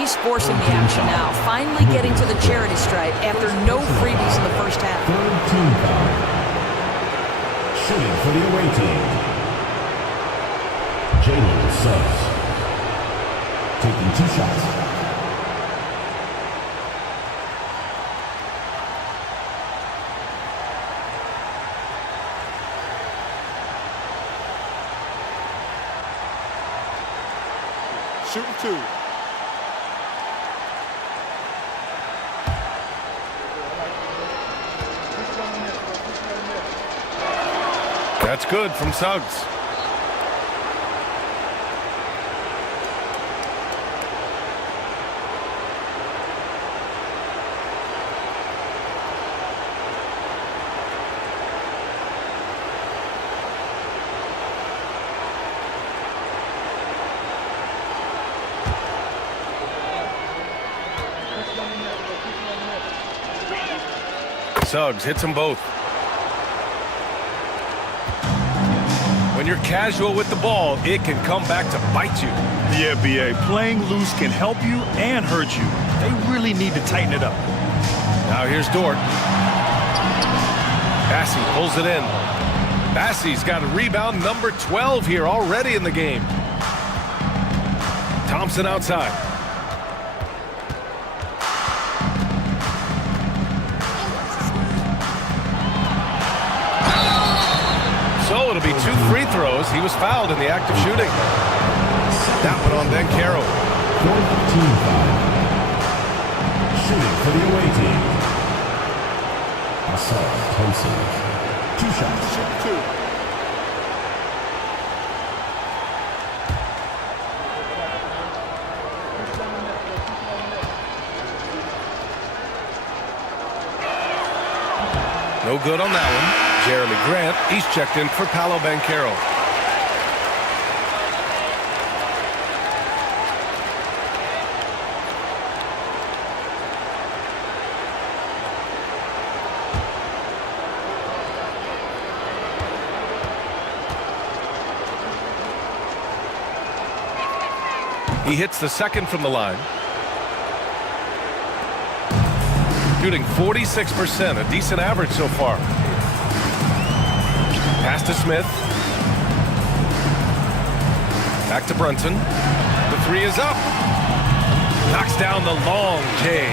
He's forcing the action now, finally getting to the charity stripe after no freebies in the first half. Third team foul. Shooting for the away team. Jalen Suggs. Taking 2 shots. Shooting 2. That's good from Suggs. Suggs hits them both. When you're casual with the ball, it can come back to bite you. Yeah, B.A., playing loose can help you and hurt you. They really need to tighten it up. Now here's Dort. Bassey pulls it in. Bassey's got a rebound number 12 here already in the game. Thompson outside. So it'll be 2 free throws. He was fouled in the act of shooting. That one on Banchero. Fourth team foul. Shooting for the away team. Assault Thompson. 2 shots. Shooting 2. No good on that one. Jeremy Grant, he's checked in for Paolo Banchero. He hits the second from the line. Shooting 46%, a decent average so far. Pass to Smith. Back to Brunson. The 3 is up. Knocks down the long J.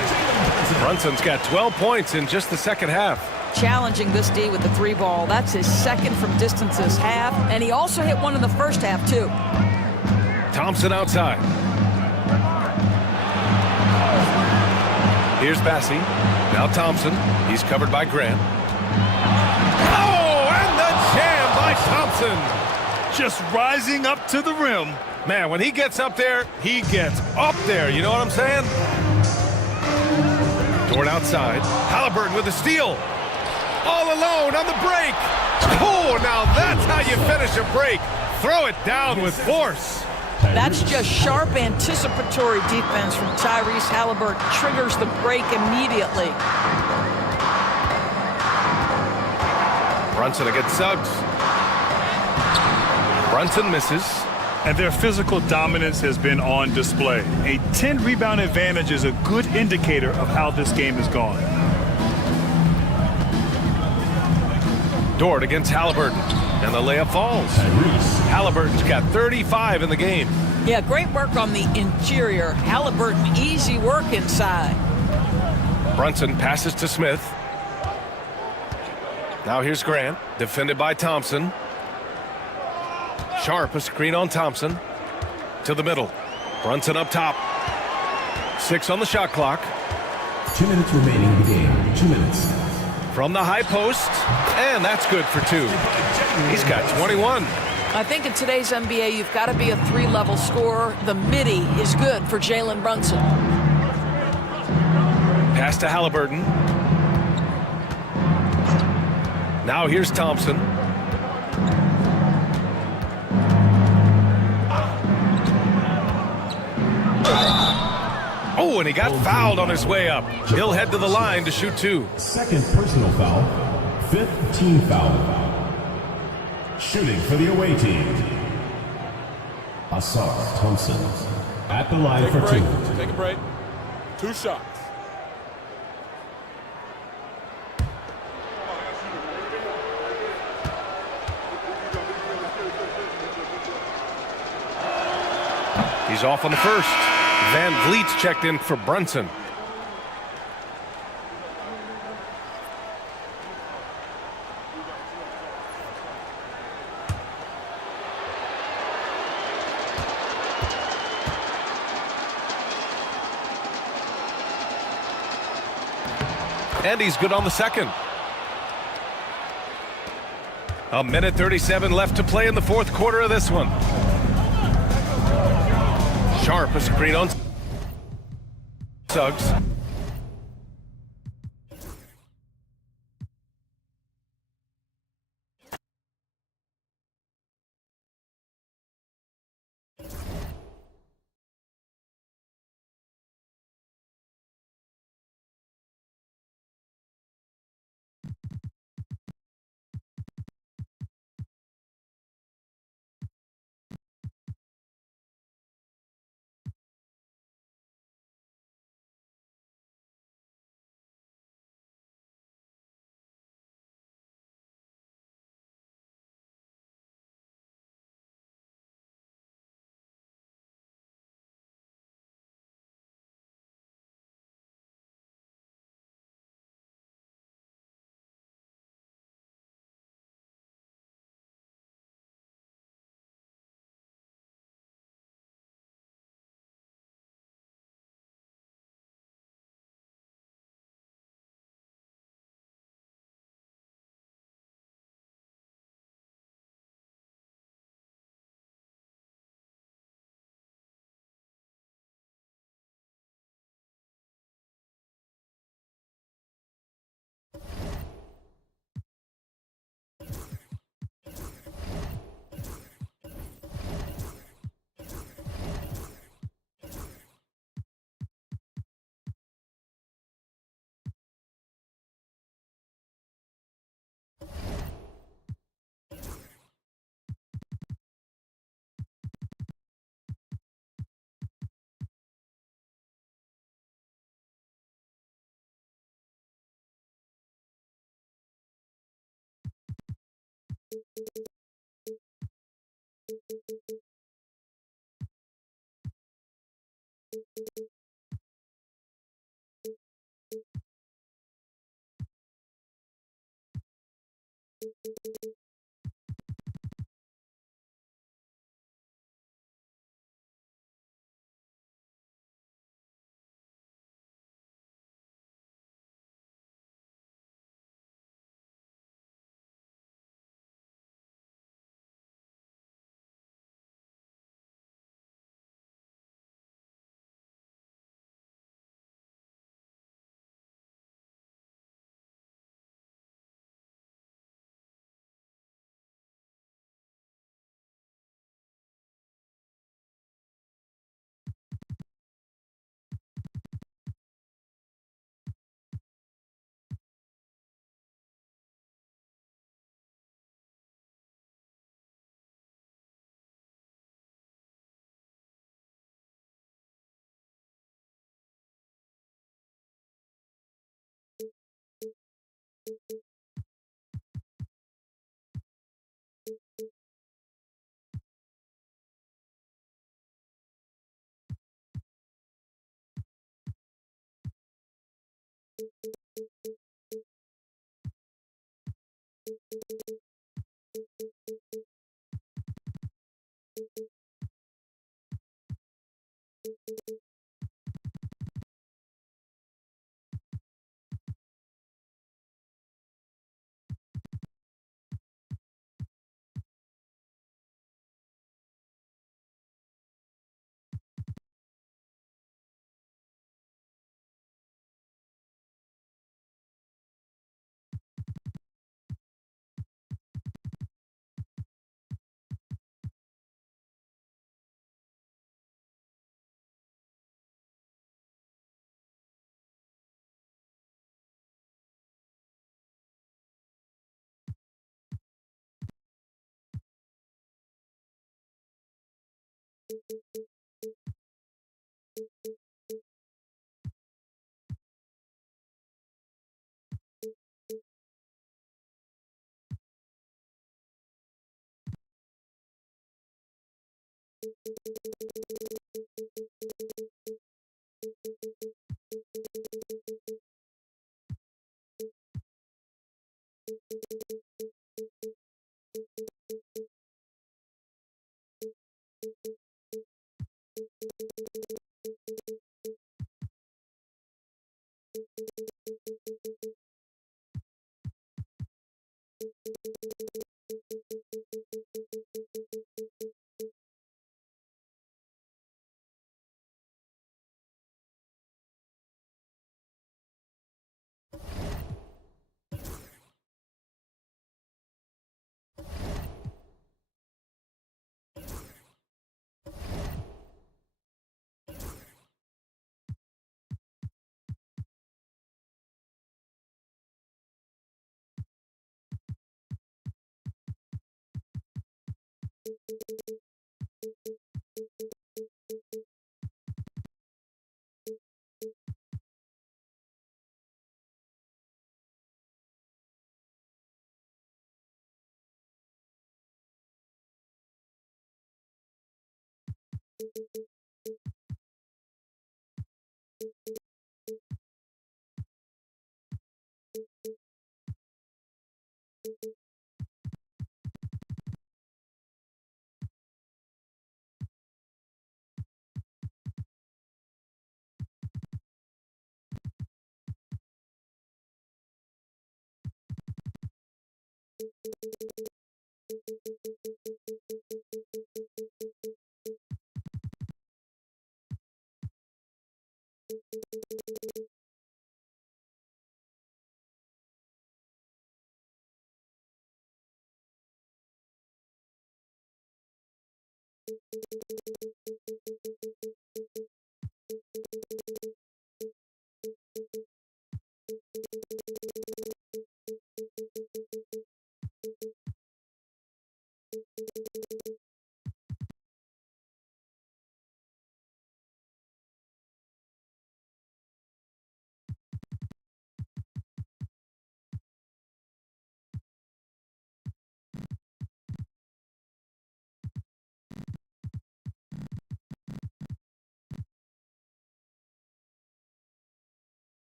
Brunson's got 12 points in just the second half. Challenging this D with the 3 ball. That's his second from distance this half. And he also hit one in the first half, too. Thompson outside. Here's Bassey. Now Thompson. He's covered by Grant. Thompson just rising up to the rim. Man, when he gets up there, he gets up there. You know what I'm saying? Dort outside. Halliburton with the steal. All alone on the break. Oh, now that's how you finish a break. Throw it down with force. That's just sharp anticipatory defense from Tyrese Halliburton. Triggers the break immediately. Brunson against Suggs. Brunson misses. And their physical dominance has been on display. A 10-rebound advantage is a good indicator of how this game has gone. Dort against Halliburton. And the layup falls. Halliburton's got 35 in the game. Yeah, great work on the interior. Halliburton, easy work inside. Brunson passes to Smith. Now here's Grant, defended by Thompson. Sharp, a screen on Thompson. To the middle. Brunson up top. 6 on the shot clock. 2 minutes remaining in the game. 2 minutes. From the high post. And that's good for 2. He's got 21. I think in today's NBA, you've got to be a 3-level scorer. The midi is good for Jalen Brunson. Pass to Halliburton. Now here's Thompson. Oh, and he got fouled on his way up. He'll head to the line to shoot 2. Second personal foul. 5th team foul. Shooting for the away team. Asar Thompson at the line for 2. Take a break. 2 shots. He's off on the first. Van Vliet's checked in for Brunson. And he's good on the second. A minute 37 left to play in the fourth quarter of this one. Sharp, a screen on Suggs.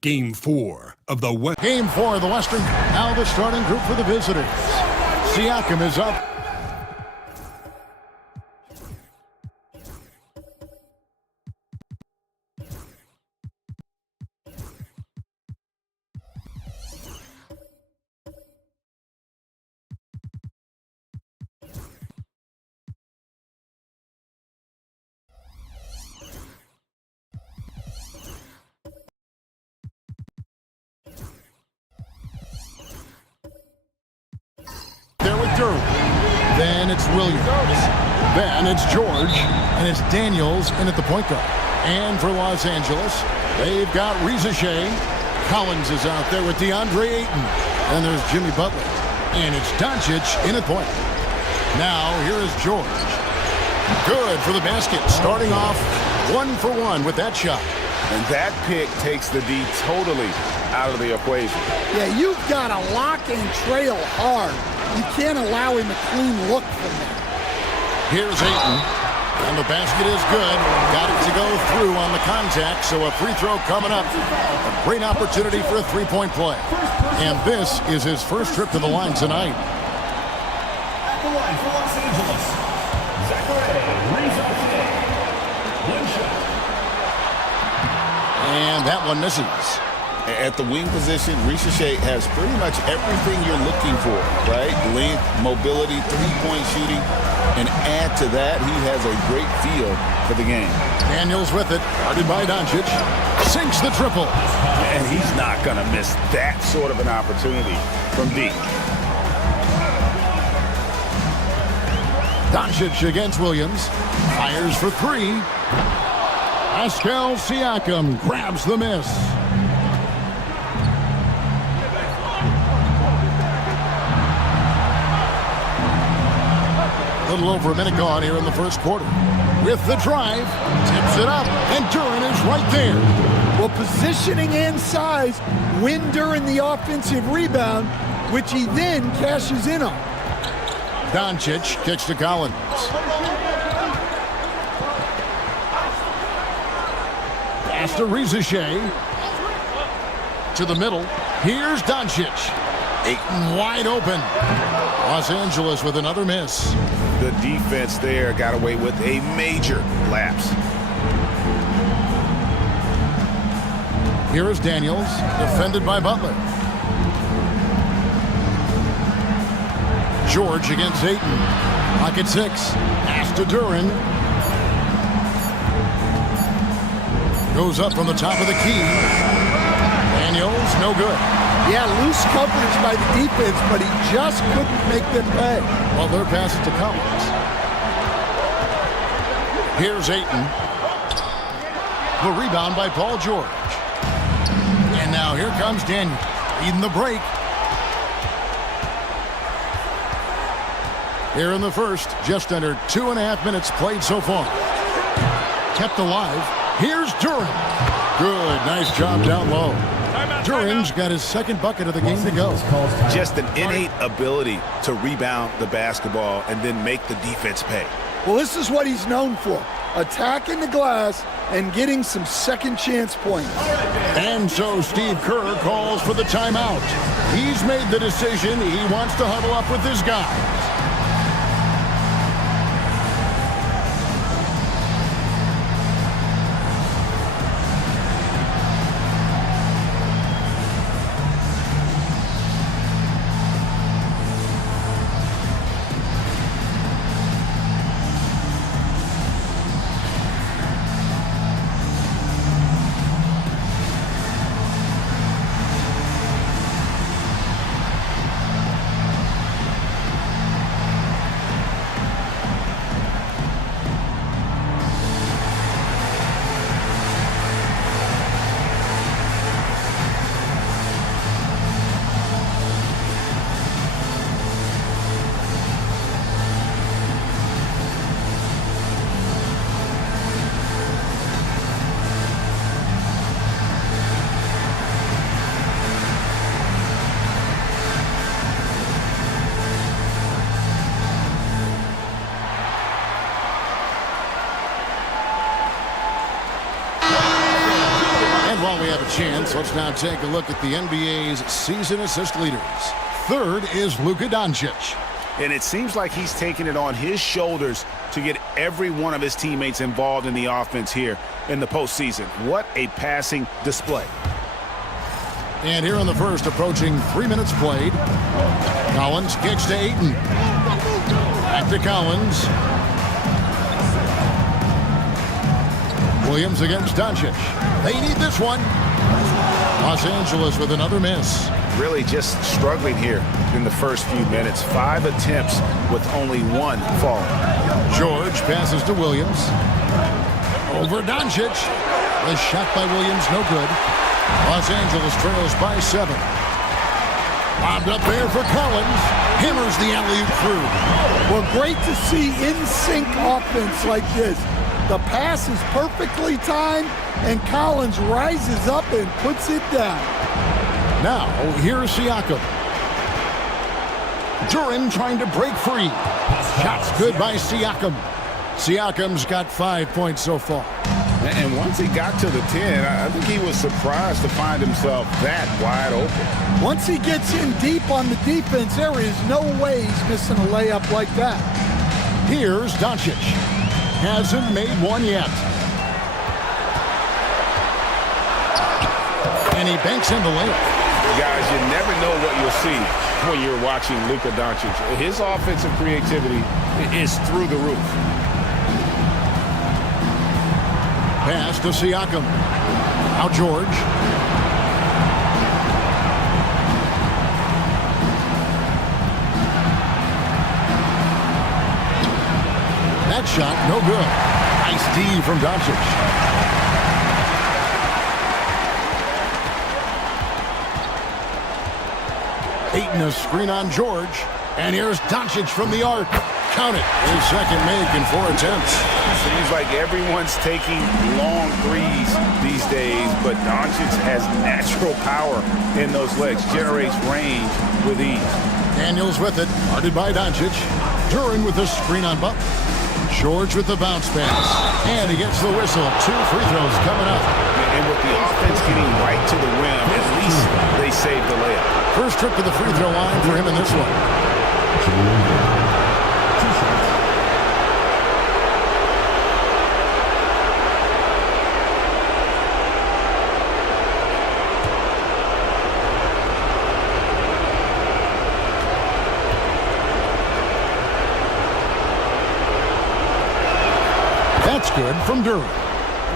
Game 4 of the West. Game 4 of the Western. Now the starting group for the visitors. Siakam is up. Then it's Williams. Then it's George. And it's Daniels in at the point guard. And for Los Angeles, they've got Rizachet. Collins is out there with DeAndre Ayton. And there's Jimmy Butler. And it's Doncic in at point. Now here is George. Good for the basket. Starting off 1 for 1 with that shot. And that pick takes the D totally out of the equation. Yeah, you've got to lock and trail hard. You can't allow him a clean look from there. Here's Ayton. And the basket is good. Got it to go through on the contact, so a free throw coming up. A great opportunity for a three-point play. And this is his first trip to the line tonight. At the line for Los Angeles, one shot. And that one misses. At the wing position, Ricochet has pretty much everything you're looking for, right? Length, mobility, three-point shooting. And add to that, he has a great feel for the game. Daniels with it, guarded by Doncic. Sinks the triple. And he's not going to miss that sort of an opportunity from deep. Doncic against Williams. Fires for three. Pascal Siakam grabs the miss. A little over a minute gone here in the first quarter. With the drive, tips it up, and Duren is right there. Well, positioning and size win Duren the offensive rebound, which he then cashes in on. Doncic kicks to Collins. Pass to Ricochet. To the middle. Here's Doncic. Ayton wide open. Los Angeles with another miss. The defense there got away with a major lapse. Here is Daniels, defended by Butler. George against Ayton. Pocket 6. Pass to Duren. Goes up from the top of the key. Daniels, no good. Yeah, loose coverage by the defense, but he just couldn't make them pay. Well, their pass it to Collins. Here's Ayton. The rebound by Paul George. And now here comes Daniels, leading the break. Here in the first, just under 2.5 minutes played so far. Kept alive. Here's Duren. Good, nice job down low. Duren's got his second bucket of the game to go. Just an innate ability to rebound the basketball and then make the defense pay. Well, this is what he's known for. Attacking the glass and getting some second chance points. And so Steve Kerr calls for the timeout. He's made the decision. He wants to huddle up with his guys. While we have a chance, let's now take a look at the NBA's season assist leaders. Third is Luka Doncic. And it seems like he's taking it on his shoulders to get every one of his teammates involved in the offense here in the postseason. What a passing display. And here in the first, approaching 3 minutes played. Collins kicks to Ayton. Back to Collins. Williams against Doncic. They need this one. Los Angeles with another miss. Really just struggling here in the first few minutes. 5 attempts with only 1 fall. George passes to Williams. Over Doncic. The shot by Williams, no good. Los Angeles trails by 7. Bobbed up there for Collins. Hammers the alley-oop through. Well, great to see in-sync offense like this. The pass is perfectly timed, and Collins rises up and puts it down. Now, here's Siakam. Duran trying to break free. Shots good by Siakam. Siakam's got 5 points so far. And once he got to the 10, I think he was surprised to find himself that wide open. Once he gets in deep on the defense, there is no way he's missing a layup like that. Here's Doncic. Hasn't made one yet. And he banks in the layup. Guys, you never know what you'll see when you're watching Luka Doncic. His offensive creativity is through the roof. Pass to Siakam. Now George. That shot, no good. Nice D from Doncic. Aiton a screen on George. And here's Doncic from the arc. Count it. His second make in 4 attempts. Seems like everyone's taking long threes these days, but Doncic has natural power in those legs, generates range with ease. Daniels with it, guarded by Doncic. Duran with the screen on Butler. George with the bounce pass. And he gets the whistle. 2 free throws coming up. And with the offense getting right to the rim, at least they saved the layup. First trip to the free throw line for him in this one. That's good from Duran.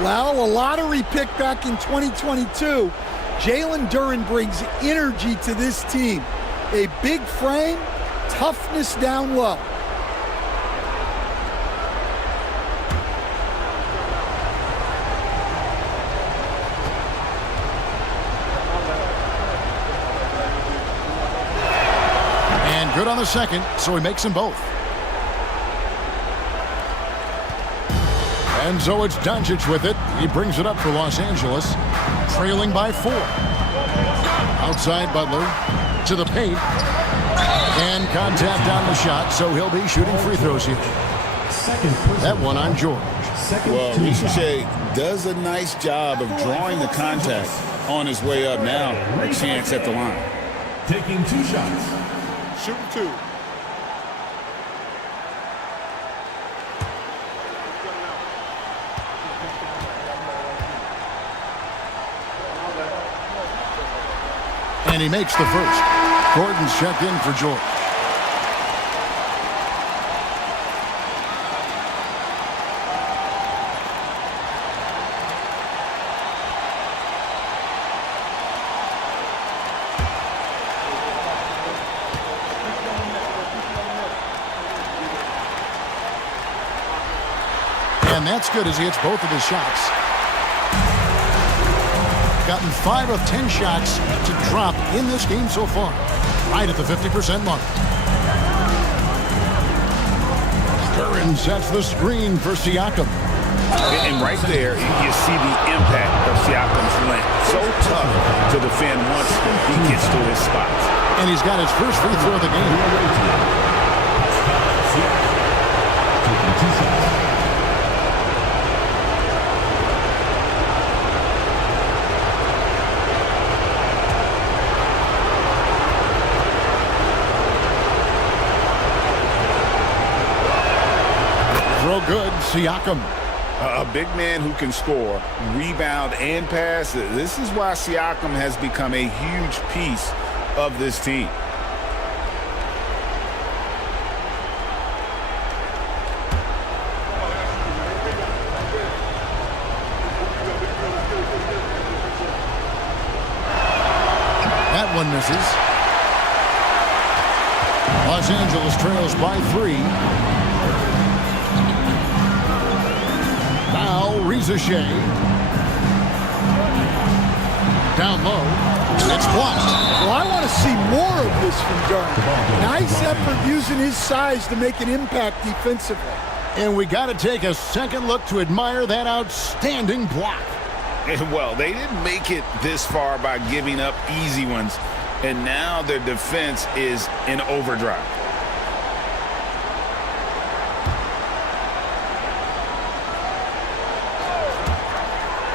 Well, a lottery pick back in 2022. Jalen Duran brings energy to this team. A big frame, toughness down low. And good on the second, so he makes them both. And so it's Doncic with it. He brings it up for Los Angeles, trailing by 4. Outside Butler to the paint. And contact on the shot, so he'll be shooting free throws here. That one on George. Well, Riche does a nice job of drawing the contact on his way up. Now a chance at the line. Taking 2 shots. Shooting 2. And he makes the first. Gordon's checked in for George. And that's good as he hits both of his shots. Gotten 5 of 10 shots to drop in this game so far. Right at the 50% mark. Duran sets the screen for Siakam. And right there, you see the impact of Siakam's length. So tough to defend once he gets to his spots. And he's got his first free throw of the game. Taking 2 shots. Throw good, Siakam. A big man who can score, rebound, and pass. This is why Siakam has become a huge piece of this team. That one misses. Los Angeles trails by 3. Now, Riche. Down low. It's blocked. Well, I want to see more of this from Duran. Nice effort using his size to make an impact defensively. And we got to take a second look to admire that outstanding block. And well, they didn't make it this far by giving up easy ones. And now their defense is in overdrive.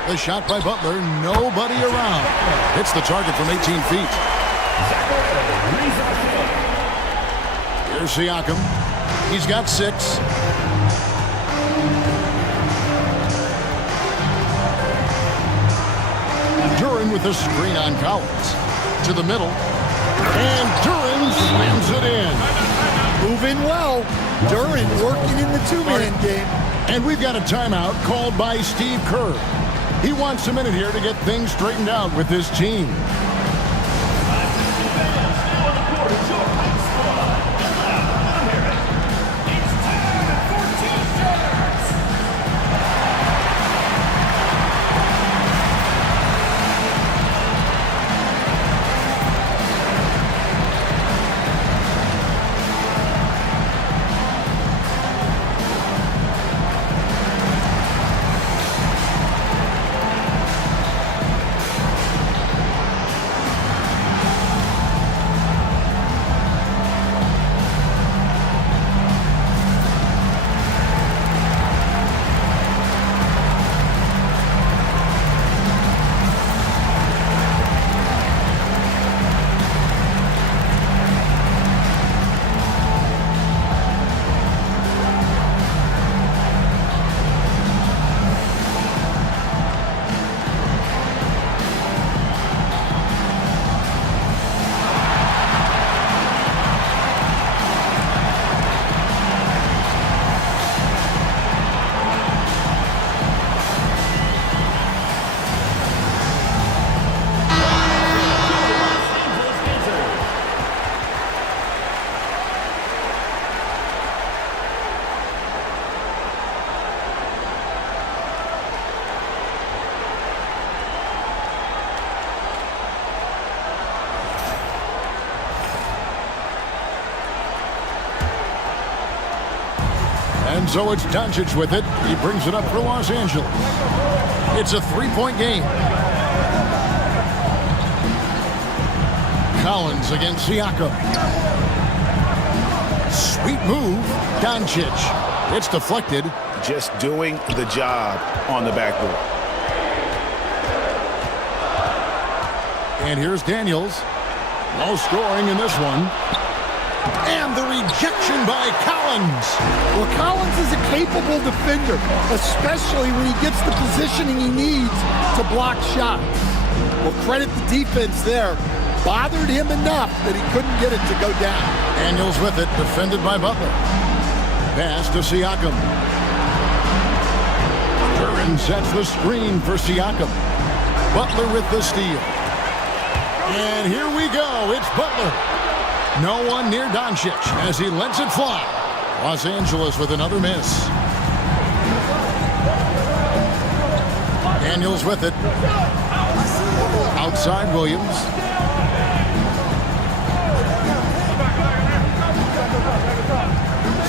The shot by Butler, nobody around. Hits the target from 18 feet. Here's Siakam. He's got 6. Duran with the screen on Collins. To the middle. And Duran slams it in. Moving well. Duran working in the two-man game. And we've got a timeout called by Steve Kerr. He wants a minute here to get things straightened out with his team. And so it's Doncic with it. He brings it up for Los Angeles. It's a 3-point game. Collins against Siakam. Sweet move. Doncic. It's deflected. Just doing the job on the backboard. And here's Daniels. No scoring in this one. And the rejection by Collins. Well, Collins is a capable defender, especially when he gets the positioning he needs to block shots. Well, credit the defense there. Bothered him enough that he couldn't get it to go down. Daniels with it, defended by Butler. Pass to Siakam. Duran sets the screen for Siakam. Butler with the steal. And here we go. It's Butler. No one near Doncic as he lets it fly. Los Angeles with another miss. Daniels with it. Outside Williams.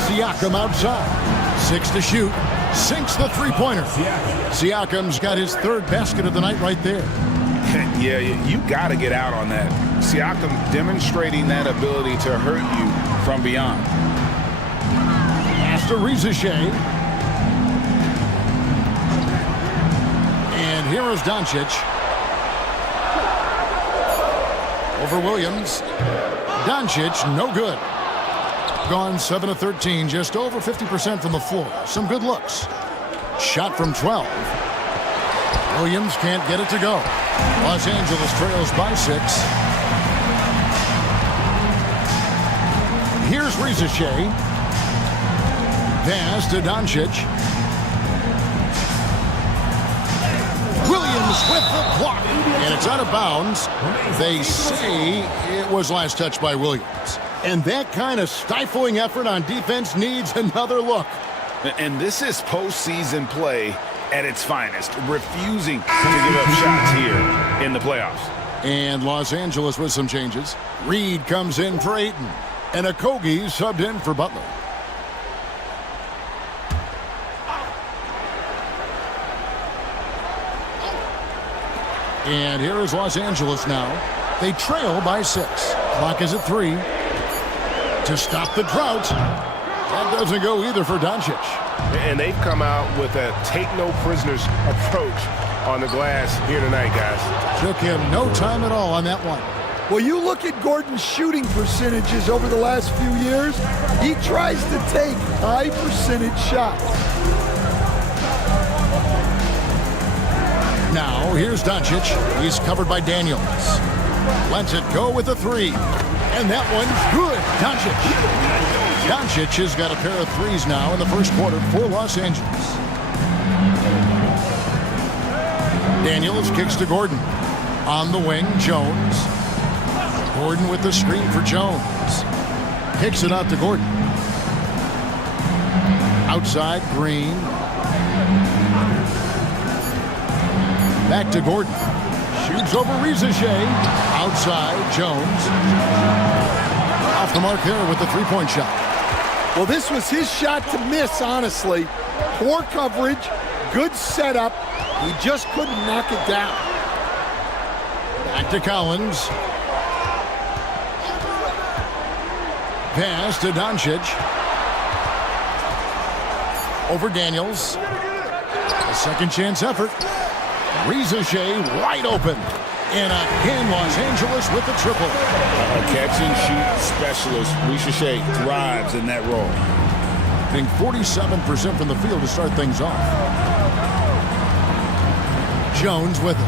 Siakam outside. 6 to shoot. Sinks the three-pointer. Siakam's got his third basket of the night right there. Yeah, you got to get out on that. Siakam demonstrating that ability to hurt you from beyond. Pass to Rizichet. And here is Doncic. Over Williams. Doncic, no good. Gone 7 of 13, just over 50% from the floor. Some good looks. Shot from 12. Williams can't get it to go. Los Angeles trails by 6. Here's Rizichet. Pass to Doncic. Williams with the block. And it's out of bounds. They say it was last touched by Williams. And that kind of stifling effort on defense needs another look. And this is postseason play at its finest, refusing to give up shots here in the playoffs. And Los Angeles with some changes. Reed comes in for Ayton, and Okogie subbed in for Butler. And here is Los Angeles now. They trail by 6. Clock is at 3. To stop the drought. That doesn't go either for Doncic. And they've come out with a take-no-prisoners approach on the glass here tonight, guys. Took him no time at all on that one. Well, you look at Gordon's shooting percentages over the last few years. He tries to take high percentage shots. Now, here's Doncic. He's covered by Daniels. Lets it go with a 3. And that one's good. Doncic has got a pair of 3s now in the first quarter for Los Angeles. Daniels kicks to Gordon. On the wing, Jones. Gordon with the screen for Jones. Kicks it out to Gordon. Outside, Green. Back to Gordon. Shoots over Rizachet. Outside, Jones. Off the mark there with the three-point shot. Well, this was his shot to miss, honestly. Poor coverage, good setup. He just couldn't knock it down. Back to Collins. Pass to Doncic. Over Daniels. A second chance effort. Rizachet wide open. And again, Los Angeles with the triple. A catch-and-shoot specialist. Rizachet thrives in that role. I think 47% from the field to start things off. Jones with it.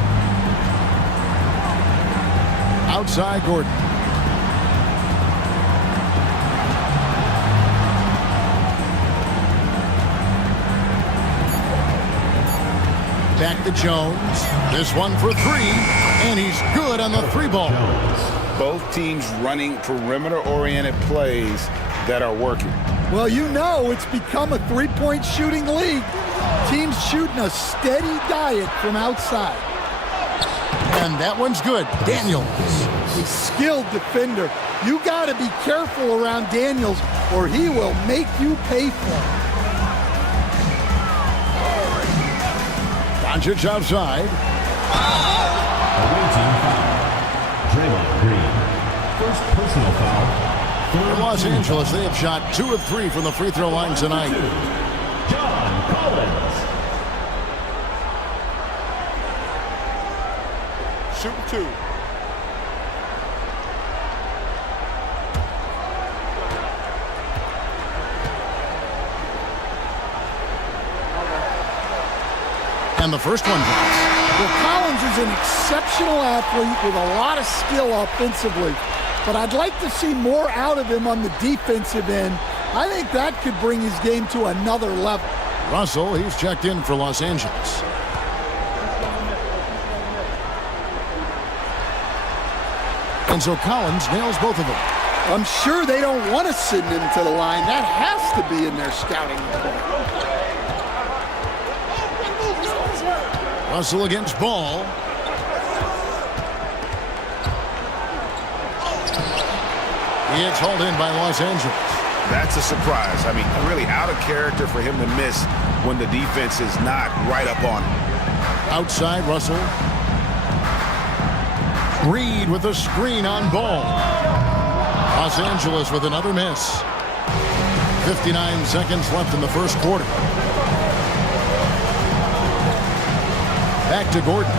Outside, Gordon. Back to Jones. This one for 3, and he's good on the 3-ball. Both teams running perimeter-oriented plays that are working. Well, you know it's become a three-point shooting league. Teams shooting a steady diet from outside. And that one's good. Daniels. A skilled defender. You got to be careful around Daniels or he will make you pay for it. Doncic outside. Away team foul. Draymond Green. First personal foul. For Los Angeles, they have shot 2 of 3 from the free throw line tonight. John Collins. Shooting 2. And the first one drops. Well, Collins is an exceptional athlete with a lot of skill offensively, but I'd like to see more out of him on the defensive end. I think that could bring his game to another level. Russell, he's checked in for Los Angeles. And so Collins nails both of them. I'm sure they don't want to send him to the line. That has to be in their scouting report. Russell against Ball. It's hauled in by Los Angeles. That's a surprise. I mean, really out of character for him to miss when the defense is not right up on him. Outside, Russell. Reed with a screen on Ball. Los Angeles with another miss. 59 seconds left in the first quarter. Back to Gordon.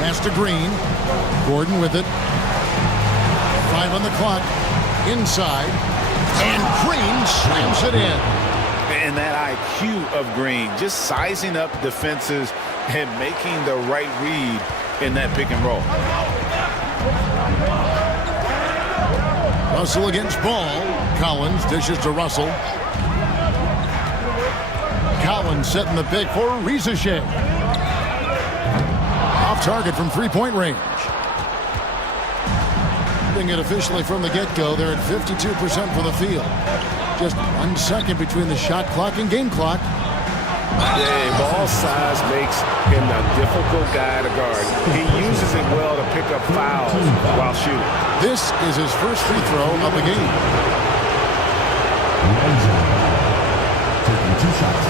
Pass to Green. Gordon with it. 5 on the clock. Inside. And Green slams it in. And that IQ of Green, just sizing up defenses and making the right read in that pick and roll. Russell against Ball. Collins dishes to Russell. Collins setting the pick for Rizachet. Off target from three-point range. Doing it officially from the get-go. They're at 52% for the field. Just 1 second between the shot clock and game clock. Yeah, ball size makes him a difficult guy to guard. He uses it well to pick up fouls while shooting. This is his first free throw of the game. Taking 2 shots.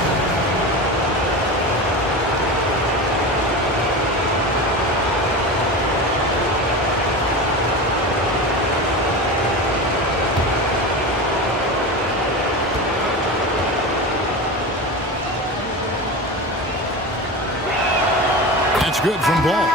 It's good from Ball.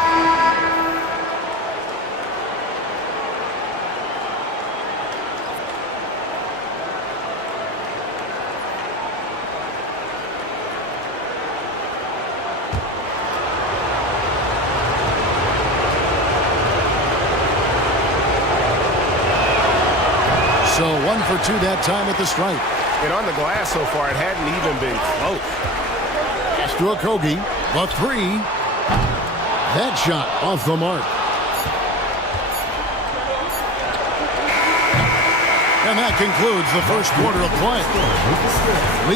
So 1 for 2 that time at the stripe. And on the glass so far, it hadn't even been close. Pass to Okogie. The 3. That shot off the mark. And that concludes the first quarter of play.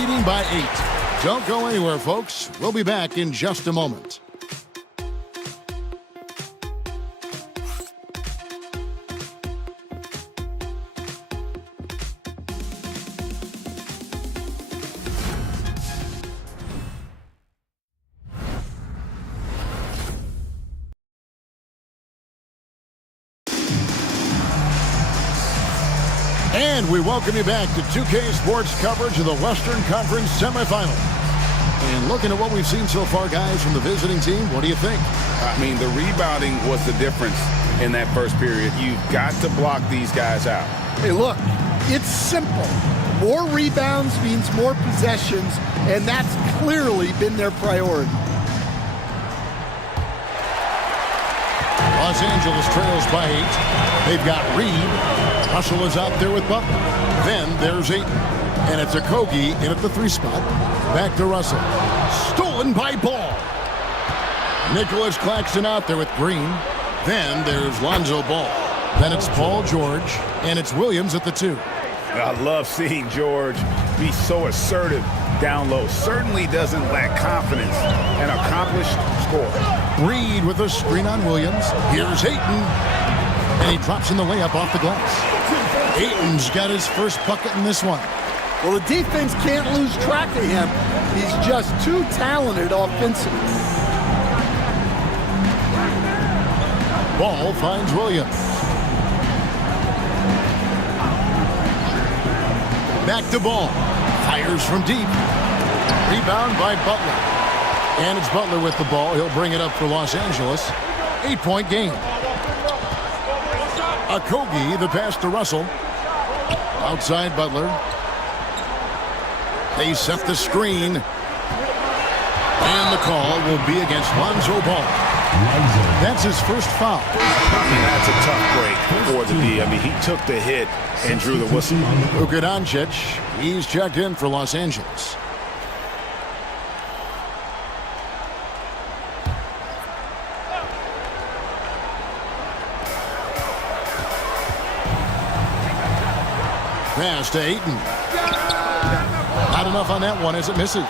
Leading by 8. Don't go anywhere, folks. We'll be back in just a moment. And we welcome you back to 2K Sports coverage of the Western Conference semifinals. And looking at what we've seen so far, guys, from the visiting team, what do you think? I mean, the rebounding was the difference in that first period. You've got to block these guys out. Hey, look, it's simple. More rebounds means more possessions, and that's clearly been their priority. Los Angeles trails by 8. They've got Reed. Russell is out there with Butler. Then there's Ayton. And it's Okogie in at the 3 spot. Back to Russell. Stolen by Ball. Nicholas Claxton out there with Green. Then there's Lonzo Ball. Then it's Paul George. And it's Williams at the 2. I love seeing George be so assertive down low. Certainly doesn't lack confidence. An accomplished scorer. Reed with a screen on Williams. Here's Ayton. And he drops in the layup off the glass. Ayton's got his first bucket in this one. Well, the defense can't lose track of him. He's just too talented offensively. Ball finds Williams. Back to Ball. Fires from deep. Rebound by Butler. And it's Butler with the ball. He'll bring it up for Los Angeles. 8-point game. Okogie, the pass to Russell. Outside Butler. They set the screen. And the call will be against Lonzo Ball. That's his first foul. I mean, that's a tough break for the D. I mean, he took the hit and drew the whistle. Luka Doncic, he's checked in for Los Angeles. Pass to Ayton. Not enough on that one as it misses.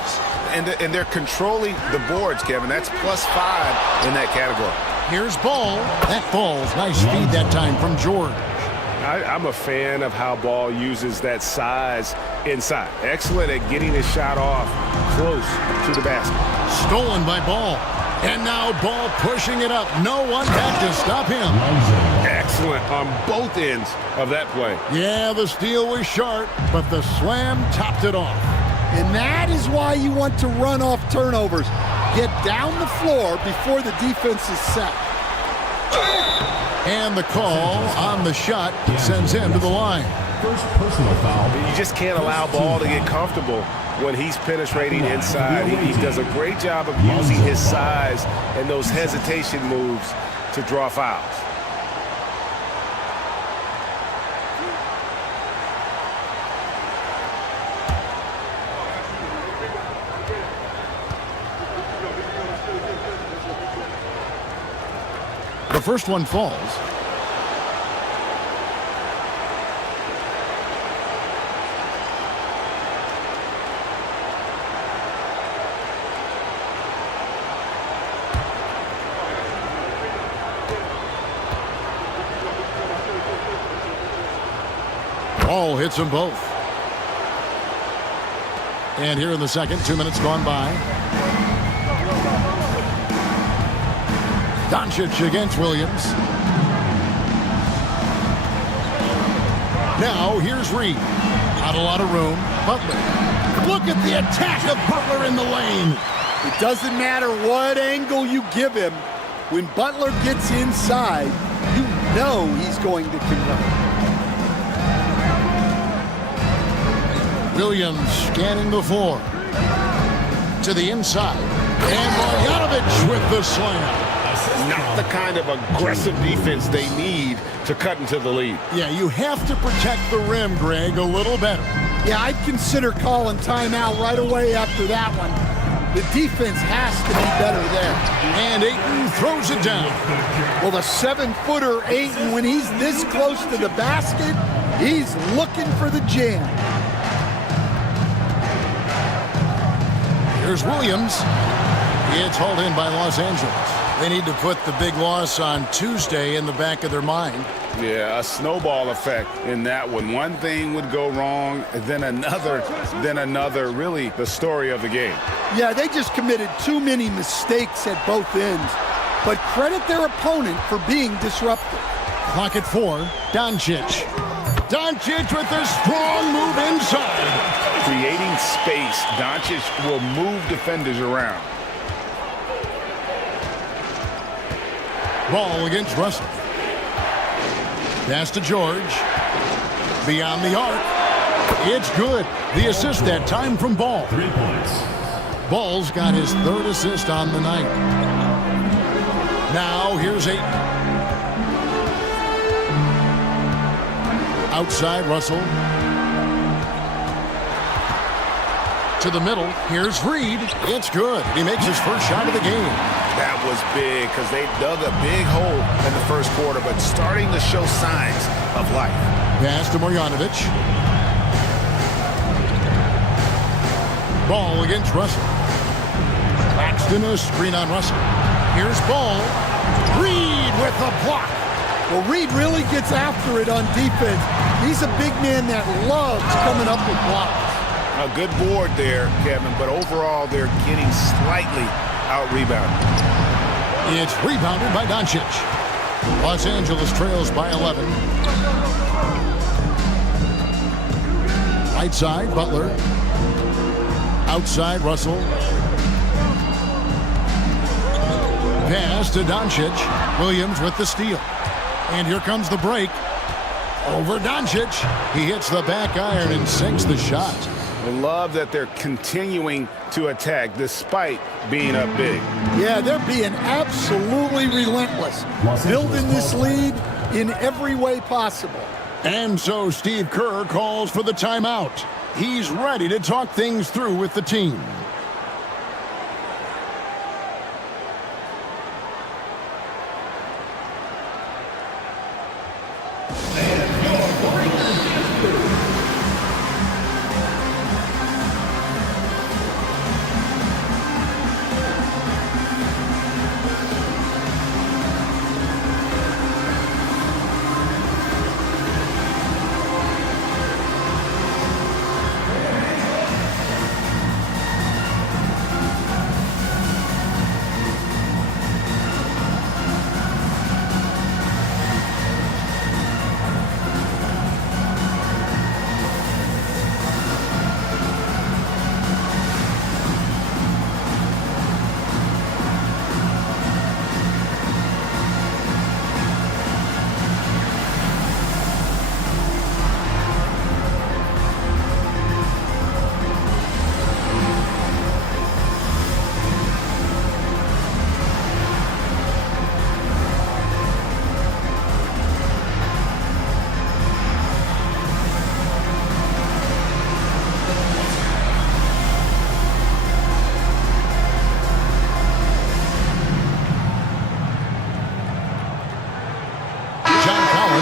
And they're controlling the boards, Kevin. That's +5 in that category. Here's Ball. That falls. Nice feed that time from George. I'm a fan of how Ball uses that size inside. Excellent at getting his shot off close to the basket. Stolen by Ball. And now Ball pushing it up. No one back to stop him. Excellent on both ends of that play. Yeah, the steal was sharp, but the slam topped it off. And that is why you want to run off turnovers. Get down the floor before the defense is set. And the call on the shot sends him to the line. First personal foul. You just can't allow Ball to get comfortable when he's penetrating inside. He does a great job of using his size and those hesitation moves to draw fouls. The first one falls. Ball hits them both. And here in the second, 2 minutes gone by. Doncic against Williams. Now here's Reed. Not a lot of room. Butler. Look at the attack of Butler in the lane. It doesn't matter what angle you give him. When Butler gets inside, you know he's going to convert. Williams scanning the floor. To the inside. And Bogdanovich with the slam. Not the kind of aggressive defense they need to cut into the lead. Yeah, you have to protect the rim, Greg, a little better. Yeah, I'd consider calling timeout right away after that one. The defense has to be better there. And Ayton throws it down. Well, the 7-footer Ayton, when he's this close to the basket, he's looking for the jam. Here's Williams. It's hauled in by Los Angeles. They need to put the big loss on Tuesday in the back of their mind. Yeah, a snowball effect in that one. One thing would go wrong, then another, really the story of the game. Yeah, they just committed too many mistakes at both ends. But credit their opponent for being disruptive. Clock at 4. Doncic. Doncic with a strong move inside. Creating space, Doncic will move defenders around. Ball against Russell. Pass to George. Beyond the arc. It's good. The assist that time from Ball. 3 points. Ball's got his 3rd assist on the night. Now here's Ayton. Outside Russell. To the middle. Here's Reed. It's good. He makes his first shot of the game. That was big because they dug a big hole in the first quarter, but starting to show signs of life. Pass to Marjanovic. Ball against Russell. Claxton a screen on Russell. Here's Ball. Reed with the block. Well, Reed really gets after it on defense. He's a big man that loves coming up with blocks. A good board there, Kevin, but overall they're getting slightly out-rebounded. It's rebounded by Doncic. Los Angeles trails by 11. Right side, Butler. Outside, Russell. Pass to Doncic. Williams with the steal. And here comes the break. Over Doncic. He hits the back iron and sinks the shot. I love that they're continuing to attack despite being up big. Yeah, they're being absolutely relentless, building this lead in every way possible. And so Steve Kerr calls for the timeout. He's ready to talk things through with the team.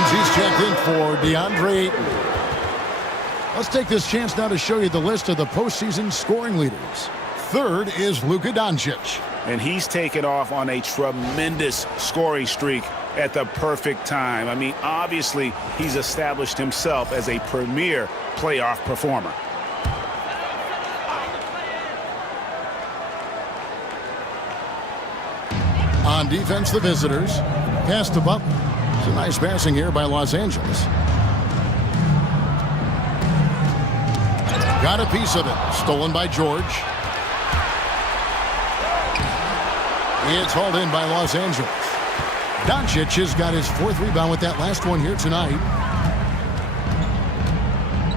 He's checked in for DeAndre Ayton. Let's take this chance now to show you the list of the postseason scoring leaders. 3rd is Luka Doncic. And he's taken off on a tremendous scoring streak at the perfect time. I mean, obviously, he's established himself as a premier playoff performer. On defense, the visitors. Pass to Butler. It's a nice passing here by Los Angeles. Got a piece of it. Stolen by George. It's hauled in by Los Angeles. Doncic has got his 4th rebound with that last one here tonight.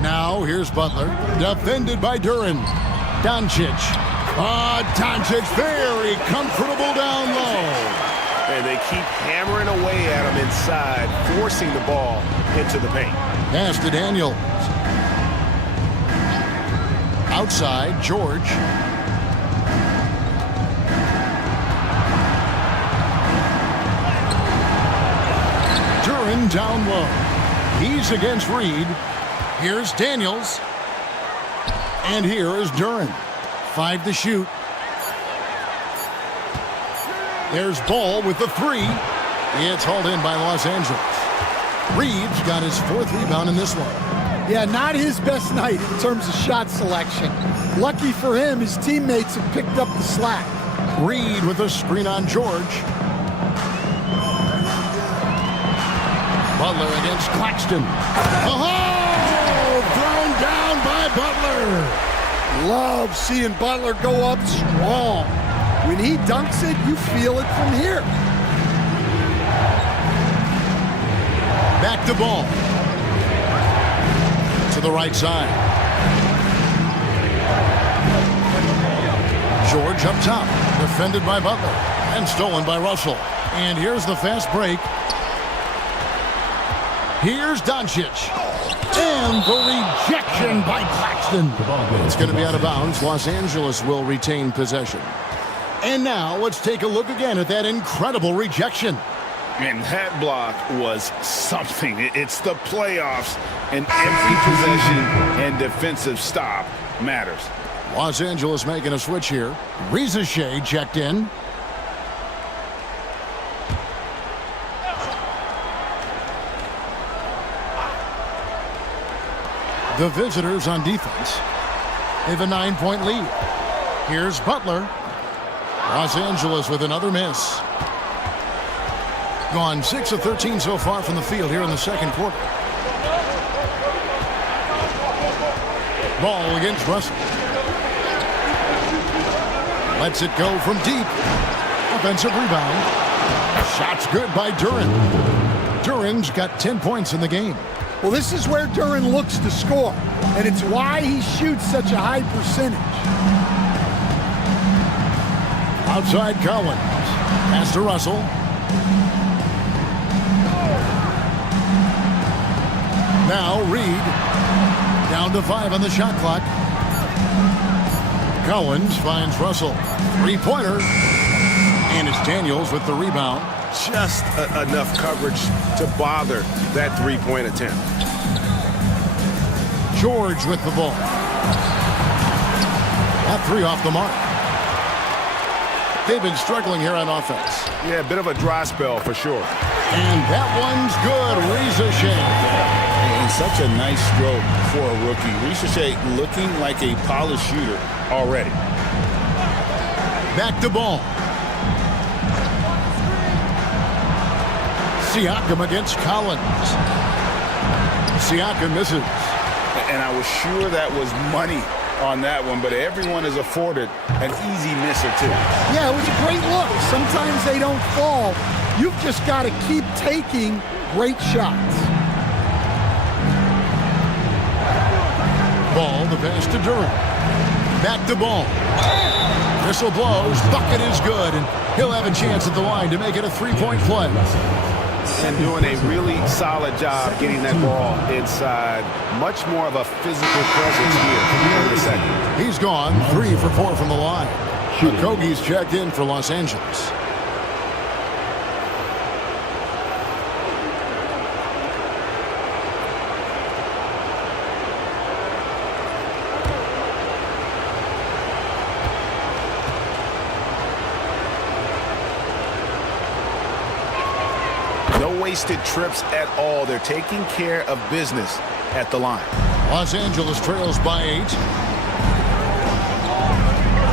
Now here's Butler, defended by Duren. Doncic. Doncic very comfortable down low. And they keep hammering away at him inside, forcing the ball into the paint. Pass to Daniels. Outside, George. Duren down low. He's against Reed. Here's Daniels. And here is Duren. 5 to shoot. There's Ball with the 3. It's hauled in by Los Angeles. Reed's got his 4th rebound in this one. Yeah, not his best night in terms of shot selection. Lucky for him, his teammates have picked up the slack. Reed with a screen on George. Butler against Claxton. Oh! Thrown down by Butler. Love seeing Butler go up strong. When he dunks it, you feel it from here. Back to Ball. To the right side. George up top. Defended by Butler. And stolen by Russell. And here's the fast break. Here's Doncic. And the rejection by Claxton. It's going to be out of bounds. Los Angeles will retain possession. And now let's take a look again at that incredible rejection. And that block was something. It's the playoffs, and every possession and defensive stop matters. Los Angeles making a switch here. Shea checked in. The visitors on defense. They have a 9-point lead. Here's Butler. Los Angeles with another miss. Gone 6 of 13 so far from the field here in the second quarter. Ball against Russell. Lets it go from deep. Offensive rebound. Shot's good by Duren. Duren's got 10 points in the game. Well, this is where Duren looks to score, and it's why he shoots such a high percentage. Outside Collins. Pass to Russell. Now Reed. Down to 5 on the shot clock. Collins finds Russell. 3-pointer. And it's Daniels with the rebound. Just enough coverage to bother that 3-point attempt. George with the ball. That 3 off the mark. They've been struggling here on offense. Yeah, a bit of a dry spell for sure. And that one's good. Shea. And such a nice stroke for a rookie. Shea looking like a polished shooter already. Back to Ball. Siakam against Collins. Siakam misses. And I was sure that was money on that one, but everyone is afforded an easy miss or 2. Yeah, it was a great look. Sometimes they don't fall. You've just got to keep taking great shots. Ball, the pass to Duren. Back to Ball. Whistle blows. Bucket is good, and he'll have a chance at the line to make it a 3-point play. And doing a really solid job getting that ball inside. Much more of a physical presence here in the second. He's gone 3 for 4 from the line. Okogie's checked in for Los Angeles. Wasted trips at all. They're taking care of business at the line. Los Angeles trails by 8.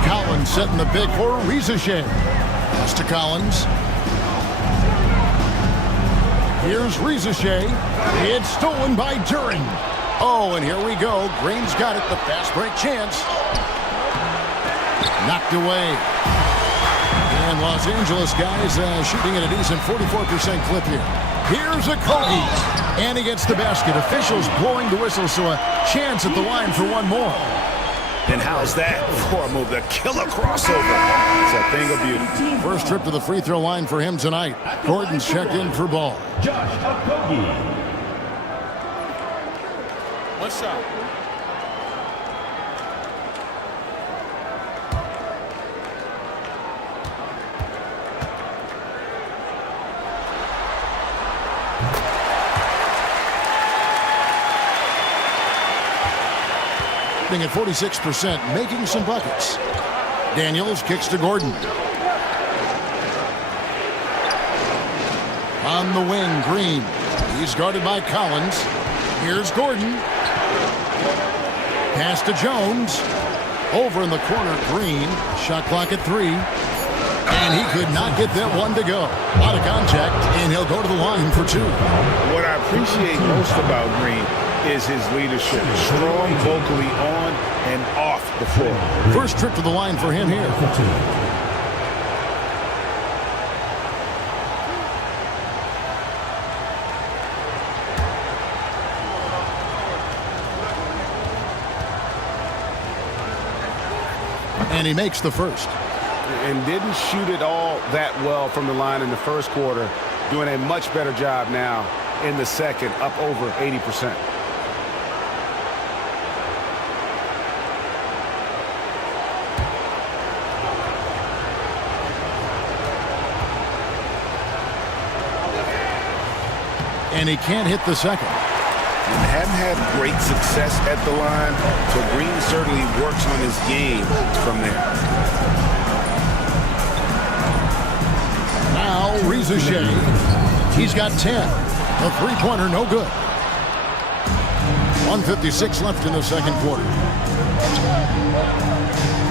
Collins setting the big for Shea. Pass to Collins. Here's Shea. It's stolen by Duren. Oh, and here we go. Green's got it. The fast break chance. Knocked away. And Los Angeles guys shooting at a decent 44% clip here. Here's a Kogi. And he gets the basket. Officials blowing the whistle, so a chance at the line for one more. And how's that for a move? The killer crossover. It's a thing of beauty. First trip to the free throw line for him tonight. Gordon's checked in for ball. Josh Okogie. One shot. At 46%, making some buckets. Daniels kicks to Gordon. On the wing, Green. He's guarded by Collins. Here's Gordon. Pass to Jones. Over in the corner, Green. Shot clock at 3. And he could not get that one to go. A lot of contact, and he'll go to the line for 2. What I appreciate most about Green is his leadership. Strong vocally on and off the floor. First trip to the line for him here. And he makes the first. And didn't shoot it all that well from the line in the first quarter. Doing a much better job now in the second, up over 80%. And he can't hit the second. And hadn't had great success at the line, so Green certainly works on his game from there. Now, Rizachet. He's got 10. A three-pointer, no good. 1:56 left in the second quarter.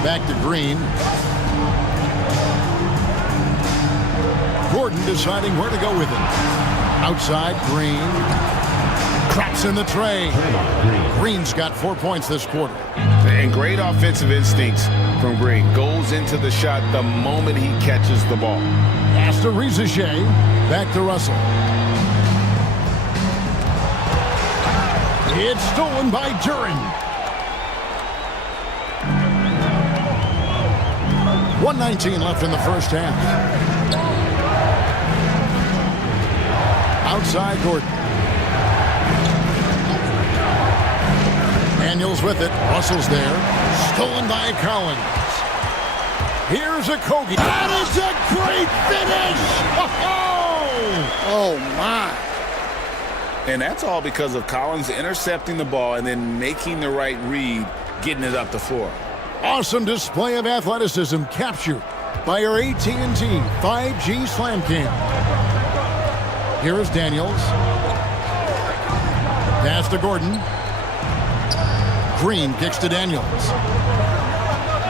Back to Green. Gordon deciding where to go with it. Outside, Green. Traps in the tray. Green's got 4 points this quarter. And great offensive instincts from Green. Goes into the shot the moment he catches the ball. Pass to Rizachet. Back to Russell. It's stolen by Duren. 1:19 left in the first half. Outside Gordon. Daniels with it. Russell's there. Stolen by Collins. Here's a Kogi. That is a great finish! Oh, my. And that's all because of Collins intercepting the ball and then making the right read, getting it up the floor. Awesome display of athleticism captured by our AT&T 5G Slam Cam. Here is Daniels. Pass to Gordon. Green kicks to Daniels.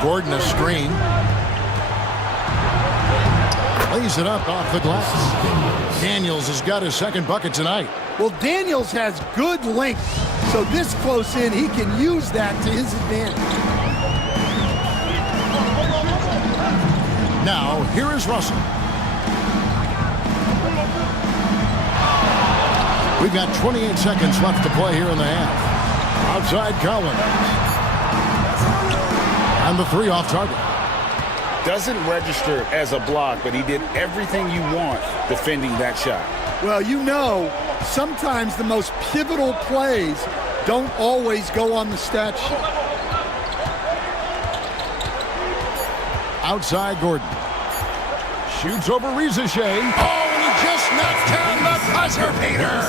Gordon a screen. Lays it up off the glass. Daniels has got his second bucket tonight. Well, Daniels has good length, so this close in, he can use that to his advantage. Now, here is Russell. We've got 28 seconds left to play here in the half. Outside Collins. And the three off target. Doesn't register as a block, but he did everything you want defending that shot. Well, you know, sometimes the most pivotal plays don't always go on the stat sheet. Outside Gordon. Shoots over Rizachet. Oh, and he just knocked down the buzzer beater.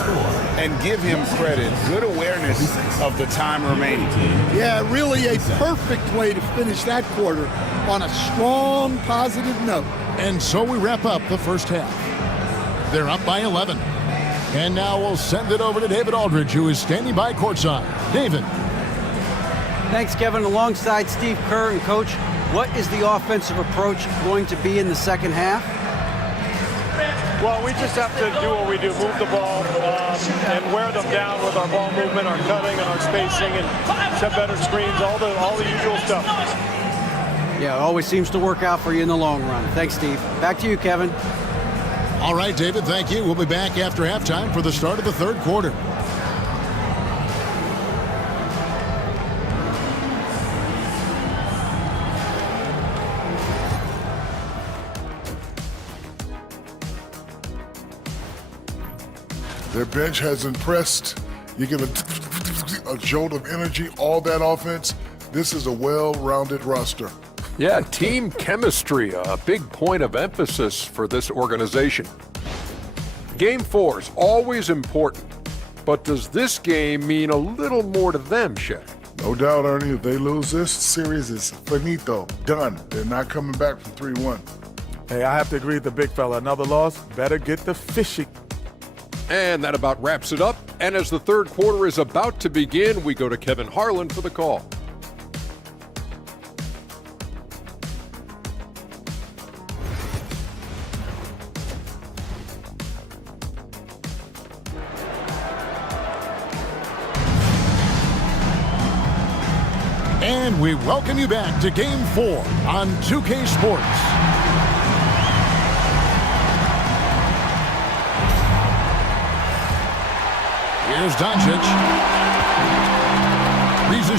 And give him credit. Good awareness of the time remaining. Yeah, really a perfect way to finish that quarter on a strong, positive note. And so we wrap up the first half. They're up by 11. And now we'll send it over to David Aldridge, who is standing by courtside. David. Thanks, Kevin. Alongside Steve Kerr and Coach, what is the offensive approach going to be in the second half? Well, we just have to do what we do, move the ball and wear them down with our ball movement, our cutting, and our spacing, and set better screens, all the usual stuff. Yeah, it always seems to work out for you in the long run. Thanks, Steve. Back to you, Kevin. All right, David, thank you. We'll be back after halftime for the start of the third quarter. Their bench has impressed. You get a jolt of energy, all that offense. This is a well-rounded roster. Yeah, team chemistry, a big point of emphasis for this organization. Game 4 is always important, but does this game mean a little more to them, Shaq? No doubt, Ernie. If they lose this series, is finito, done. They're not coming back from 3-1. Hey, I have to agree with the big fella. Another loss, better get the fishing. And that about wraps it up. And as the third quarter is about to begin, we go to Kevin Harlan for the call. And we welcome you back to Game 4 on 2K Sports. Here's Doncic. Riza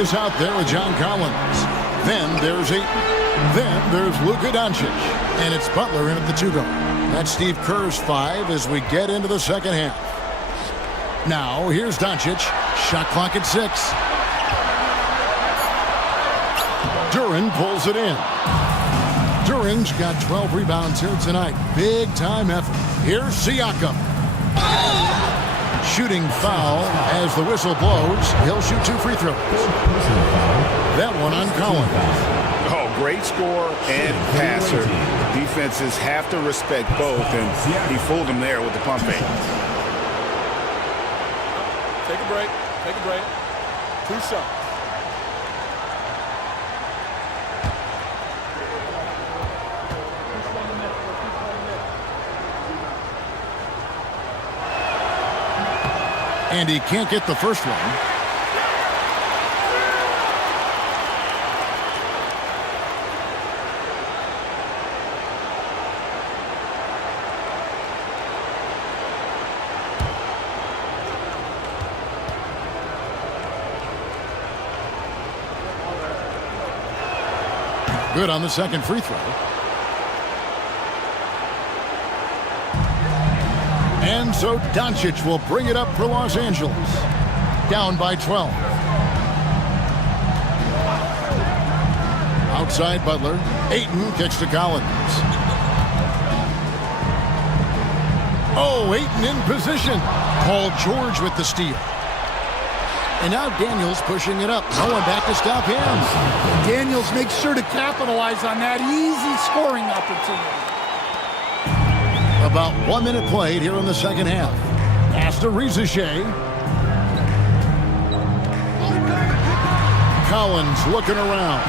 is out there with John Collins. Then there's Ayton. Then there's Luka Doncic. And it's Butler in at the 2 guard. That's Steve Kerr's 5 as we get into the second half. Now here's Doncic. Shot clock at 6. Duran pulls it in. Duran's got 12 rebounds here tonight. Big time effort. Here's Siakam. Shooting foul as the whistle blows. He'll shoot 2 free throws. That one on Collins. Oh, great scorer and passer. Defenses have to respect both, and he fooled them there with the pump fake. Take a break. Take a break. 2 shots. And he can't get the first one. Good on the second free throw. And so Doncic will bring it up for Los Angeles. Down by 12. Outside Butler. Ayton kicks to Collins. Oh, Ayton in position. Paul George with the steal. And now Daniels pushing it up. No one back to stop him. Daniels makes sure to capitalize on that easy scoring opportunity. About 1 minute played here in the second half. Pass to Riza. Collins looking around.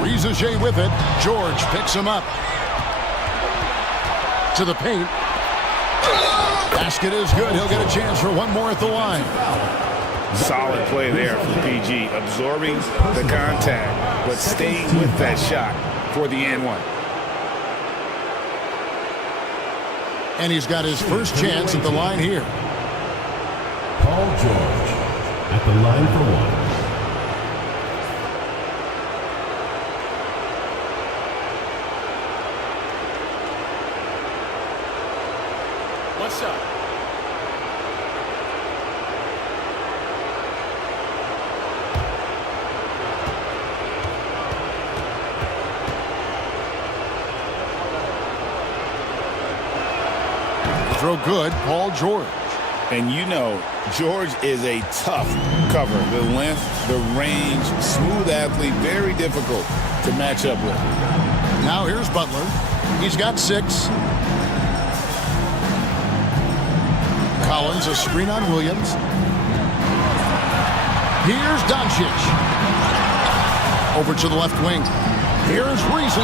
Riza with it. George picks him up. To the paint. Basket is good. He'll get a chance for one more at the line. Solid play there from PG. Absorbing the contact, but staying with that shot for the and one. And he's got his first chance at the line here. Paul George at the line for one. One shot. Throw good, Paul George. And you know, George is a tough cover. The length, the range, smooth athlete, very difficult to match up with. Now here's Butler. He's got 6. Collins, a screen on Williams. Here's Doncic. Over to the left wing. Here's Riza.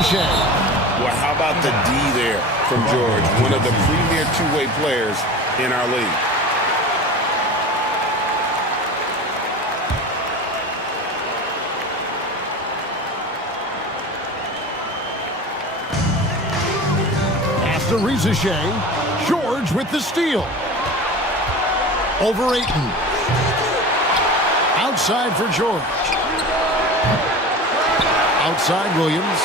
Well, how about the D there from George? One of the premier two-way players in our league. to Ricochet. George with the steal. Over Ayton. Outside for George. Outside Williams.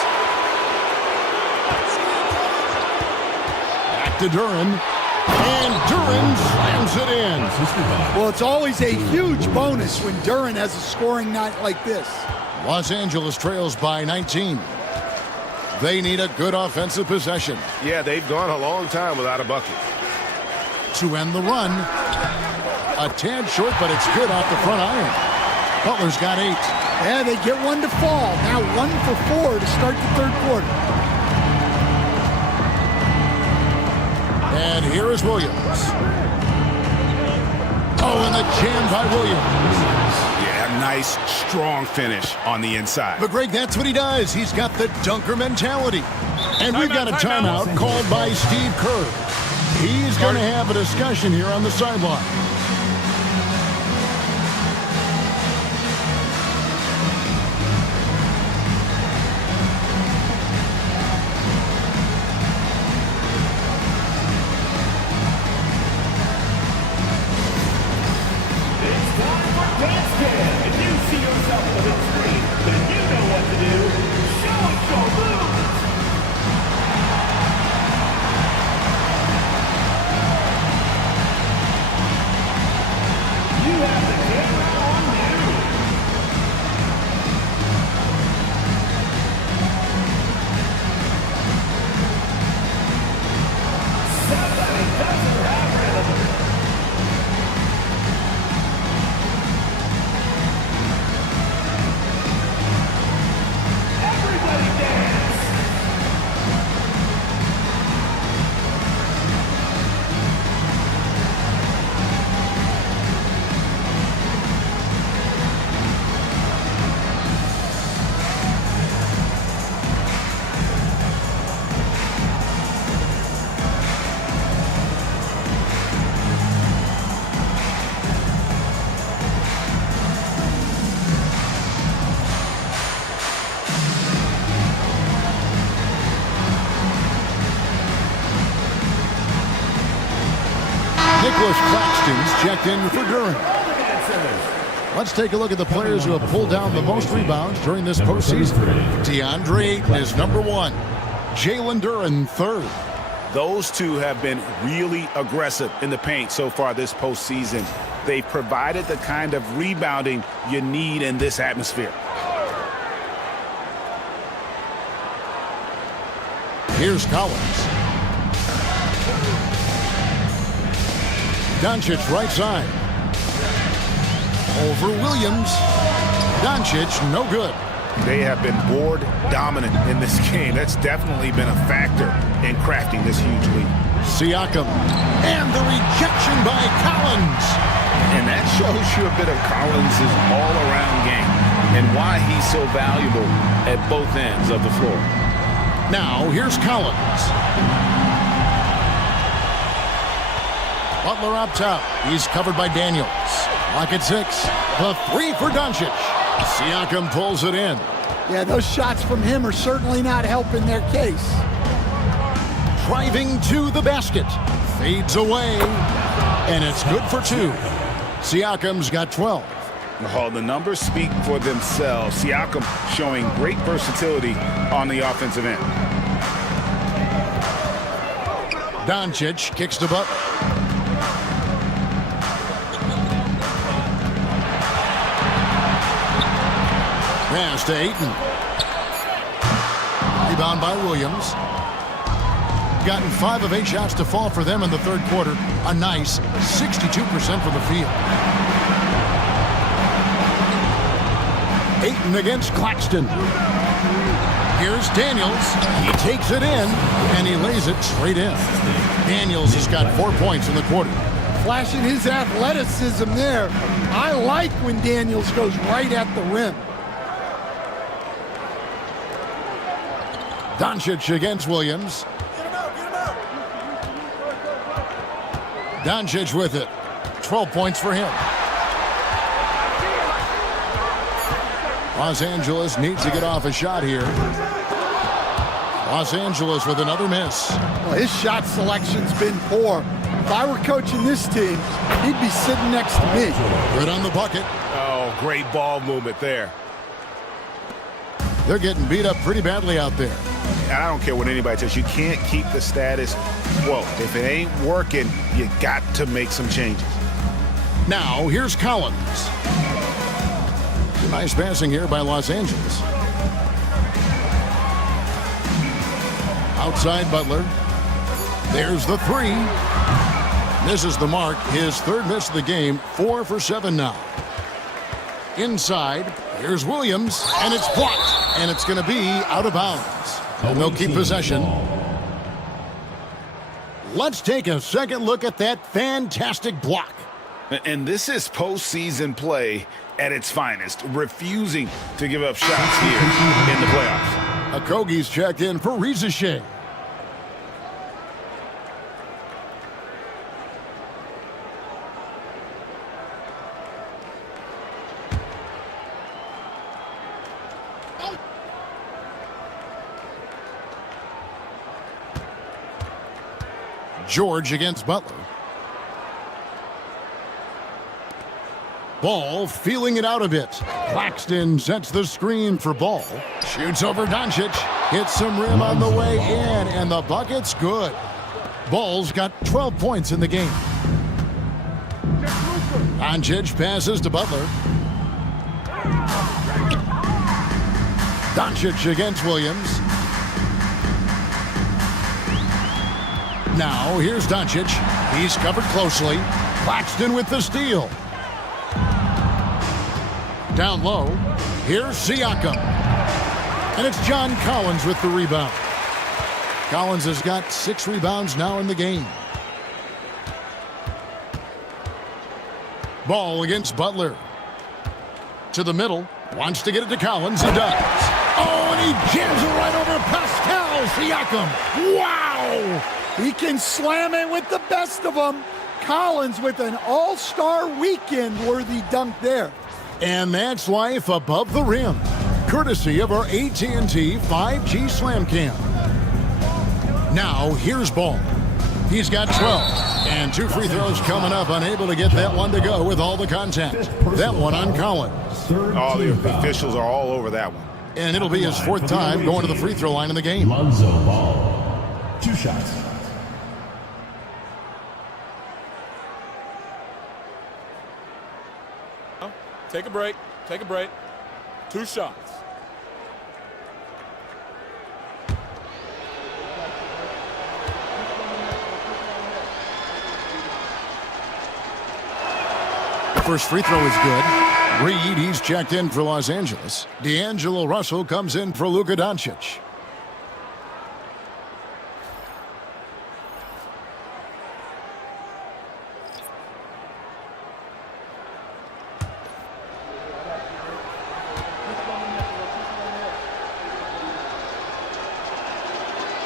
Back to Duren. And Duren slams it in. Well, it's always a huge bonus when Duren has a scoring night like this. Los Angeles trails by 19. They need a good offensive possession. Yeah, they've gone a long time without a bucket. To end the run. A tad short, but it's good off the front iron. Butler's got 8. Yeah, they get one to fall. Now 1 for 4 to start the third quarter. And here is Williams. Oh, and the jam by Williams. Yeah, nice, strong finish on the inside. But, Greg, that's what he does. He's got the dunker mentality. And we've got a timeout called by Steve Kerr. He's going to have a discussion here on the sideline. Claxton's checked in for Duren. Let's take a look at the players who have pulled down the most rebounds during this postseason. DeAndre Ayton is number 1. Jalen Duren, 3rd. Those two have been really aggressive in the paint so far this postseason. They've provided the kind of rebounding you need in this atmosphere. Here's Collins. Doncic right side. Over Williams. Doncic no good. They have been board dominant in this game. That's definitely been a factor in crafting this huge lead. Siakam. And the rejection by Collins. And that shows you a bit of Collins' all-around game and why he's so valuable at both ends of the floor. Now here's Collins. Butler up top. He's covered by Daniels. Lock at 6. The 3 for Doncic. Siakam pulls it in. Yeah, those shots from him are certainly not helping their case. Driving to the basket. Fades away. And it's good for 2. Siakam's got 12. Oh, the numbers speak for themselves. Siakam showing great versatility on the offensive end. Doncic kicks to Butler. Pass to Ayton. Rebound by Williams. Gotten 5 of 8 shots to fall for them in the third quarter. A nice 62% from the field. Ayton against Claxton. Here's Daniels. He takes it in, and he lays it straight in. Daniels has got 4 points in the quarter. Flashing his athleticism there. I like when Daniels goes right at the rim. Doncic against Williams. Doncic with it. 12 points for him. Los Angeles needs to get off a shot here. Los Angeles with another miss. Well, his shot selection's been poor. If I were coaching this team, he'd be sitting next to me. Good on the bucket. Oh, great ball movement there. They're getting beat up pretty badly out there. And I don't care what anybody says. You can't keep the status quo. If it ain't working, you got to make some changes. Now, here's Collins. Nice passing here by Los Angeles. Outside Butler. There's the three. Misses the mark. His third miss of the game. 4 for 7 now. Inside. Here's Williams. And it's blocked. And it's going to be out of bounds. And they'll keep possession. Let's take a second look at that fantastic block. And this is postseason play at its finest, refusing to give up shots here in the playoffs. Okogie's checked in for Reza Shea. George against Butler. Ball feeling it out a bit. Claxton sets the screen for Ball. Shoots over Doncic. Hits some rim on the way in, and the bucket's good. Ball's got 12 points in the game. Doncic passes to Butler. Doncic against Williams. Now, here's Doncic. He's covered closely. Claxton with the steal. Down low. Here's Siakam. And it's John Collins with the rebound. Collins has got 6 rebounds now in the game. Ball against Butler. To the middle. Wants to get it to Collins. He does. Oh, and he jams it right over Pascal Siakam. Wow! He can slam it with the best of them. Collins with an all-star weekend-worthy dunk there. And that's life above the rim. Courtesy of our AT&T 5G Slam Cam. Now, here's Ball. He's got 12. And 2 free throws coming up. Unable to get that one to go with all the contact. That one on Collins. Oh, the officials are all over that one. And it'll be his 4th time going to the free throw line in the game. Lonzo Ball. 2 shots. Take a break. Take a break. 2 shots. The first free throw is good. Reed, he's checked in for Los Angeles. D'Angelo Russell comes in for Luka Doncic.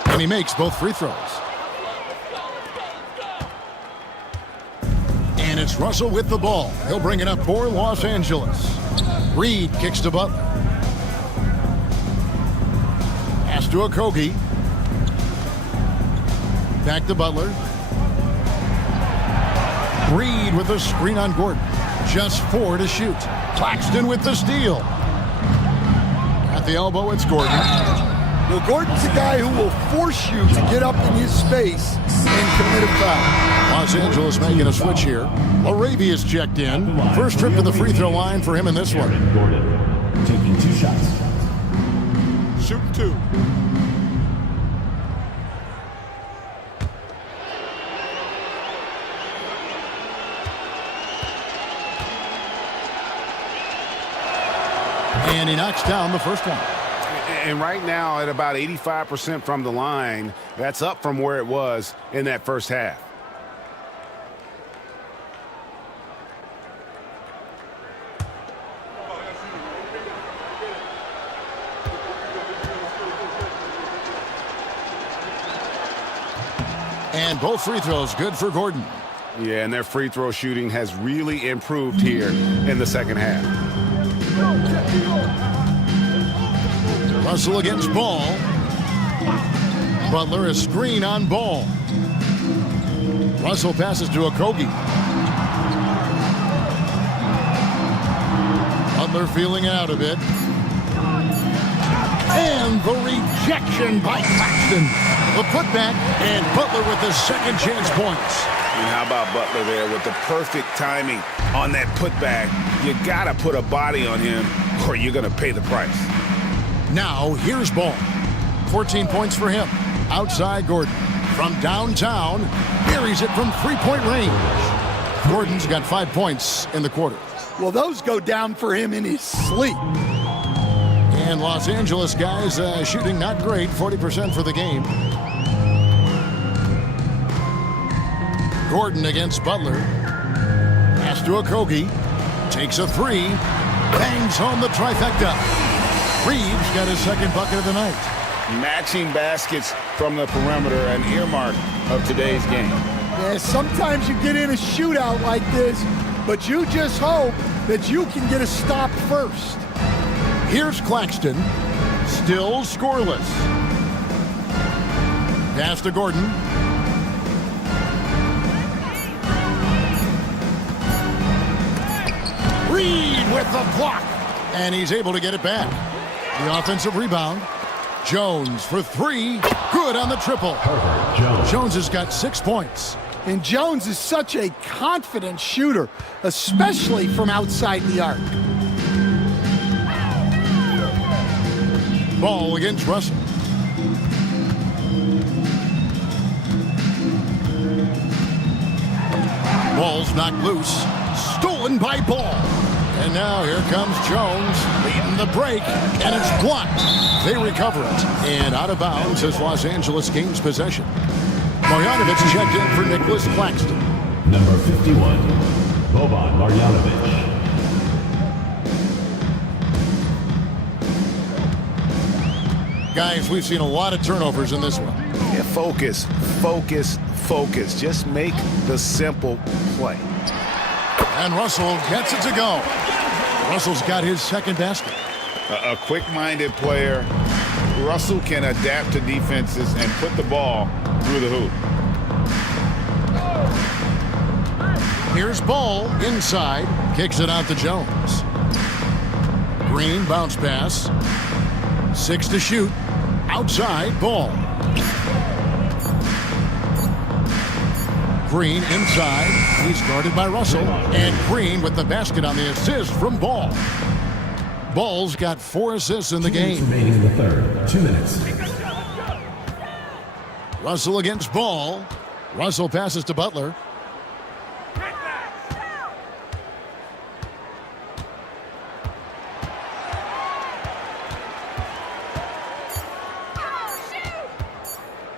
And he makes both free throws. And it's Russell with the ball. He'll bring it up for Los Angeles. Reed kicks to Butler. Pass to Okogie. Back to Butler. Reed with a screen on Gordon. Just 4 to shoot. Claxton with the steal. At the elbow, it's Gordon. Well, Gordon's a guy who will force you to get up in his space and commit a foul. Los Angeles making a switch here. Laravia's checked in. First trip to the free throw line for him in this one. Gordon taking 2 shots. Shooting 2. And he knocks down the first one. And right now at about 85% from the line, that's up from where it was in that first half. And both free throws good for Gordon. Yeah, and their free throw shooting has really improved here in the second half. Russell against Ball. Butler, a screen on Ball. Russell passes to Okogie. Butler feeling it out a bit. And the rejection by Claxton. The putback, and Butler with the second chance points. And how about Butler there with the perfect timing on that putback? You got to put a body on him or you're going to pay the price. Now, here's Ball. 14 points for him. Outside Gordon. From downtown, buries it from three-point range. Gordon's got 5 points in the quarter. Well, those go down for him in his sleep. And Los Angeles guys shooting not great, 40% for the game. Gordon against Butler. Pass to Okogie. Takes a three. Bangs home the trifecta. Reeves got his second bucket of the night. Matching baskets from the perimeter, an earmark of today's game. Yeah, sometimes you get in a shootout like this, but you just hope that you can get a stop first. Here's Claxton. Still scoreless. Pass to Gordon. Reed with the block. And he's able to get it back. The offensive rebound. Jones for three. Good on the triple. Jones has got 6 points. And Jones is such a confident shooter, especially from outside the arc. Ball against Russell. Ball's knocked loose. Stolen by Ball. And now here comes Jones leading the break, and it's blocked. They recover it. And out of bounds as Los Angeles gains possession. Marjanovic checked in for Nicholas Claxton. Number 51, Boban Marjanovic. Guys, we've seen a lot of turnovers in this one. Yeah, focus, focus, focus. Just make the simple play. And Russell gets it to go. Russell's got his second basket. A quick-minded player. Russell can adapt to defenses and put the ball through the hoop. Here's Ball inside. Kicks it out to Jones. Green bounce pass. 6 to shoot. Outside, Ball. Green inside. He's guarded by Russell. And Green with the basket on the assist from Ball. Ball's got 4 assists in the game. Remaining in the third. 2 minutes. Russell against Ball. Russell passes to Butler.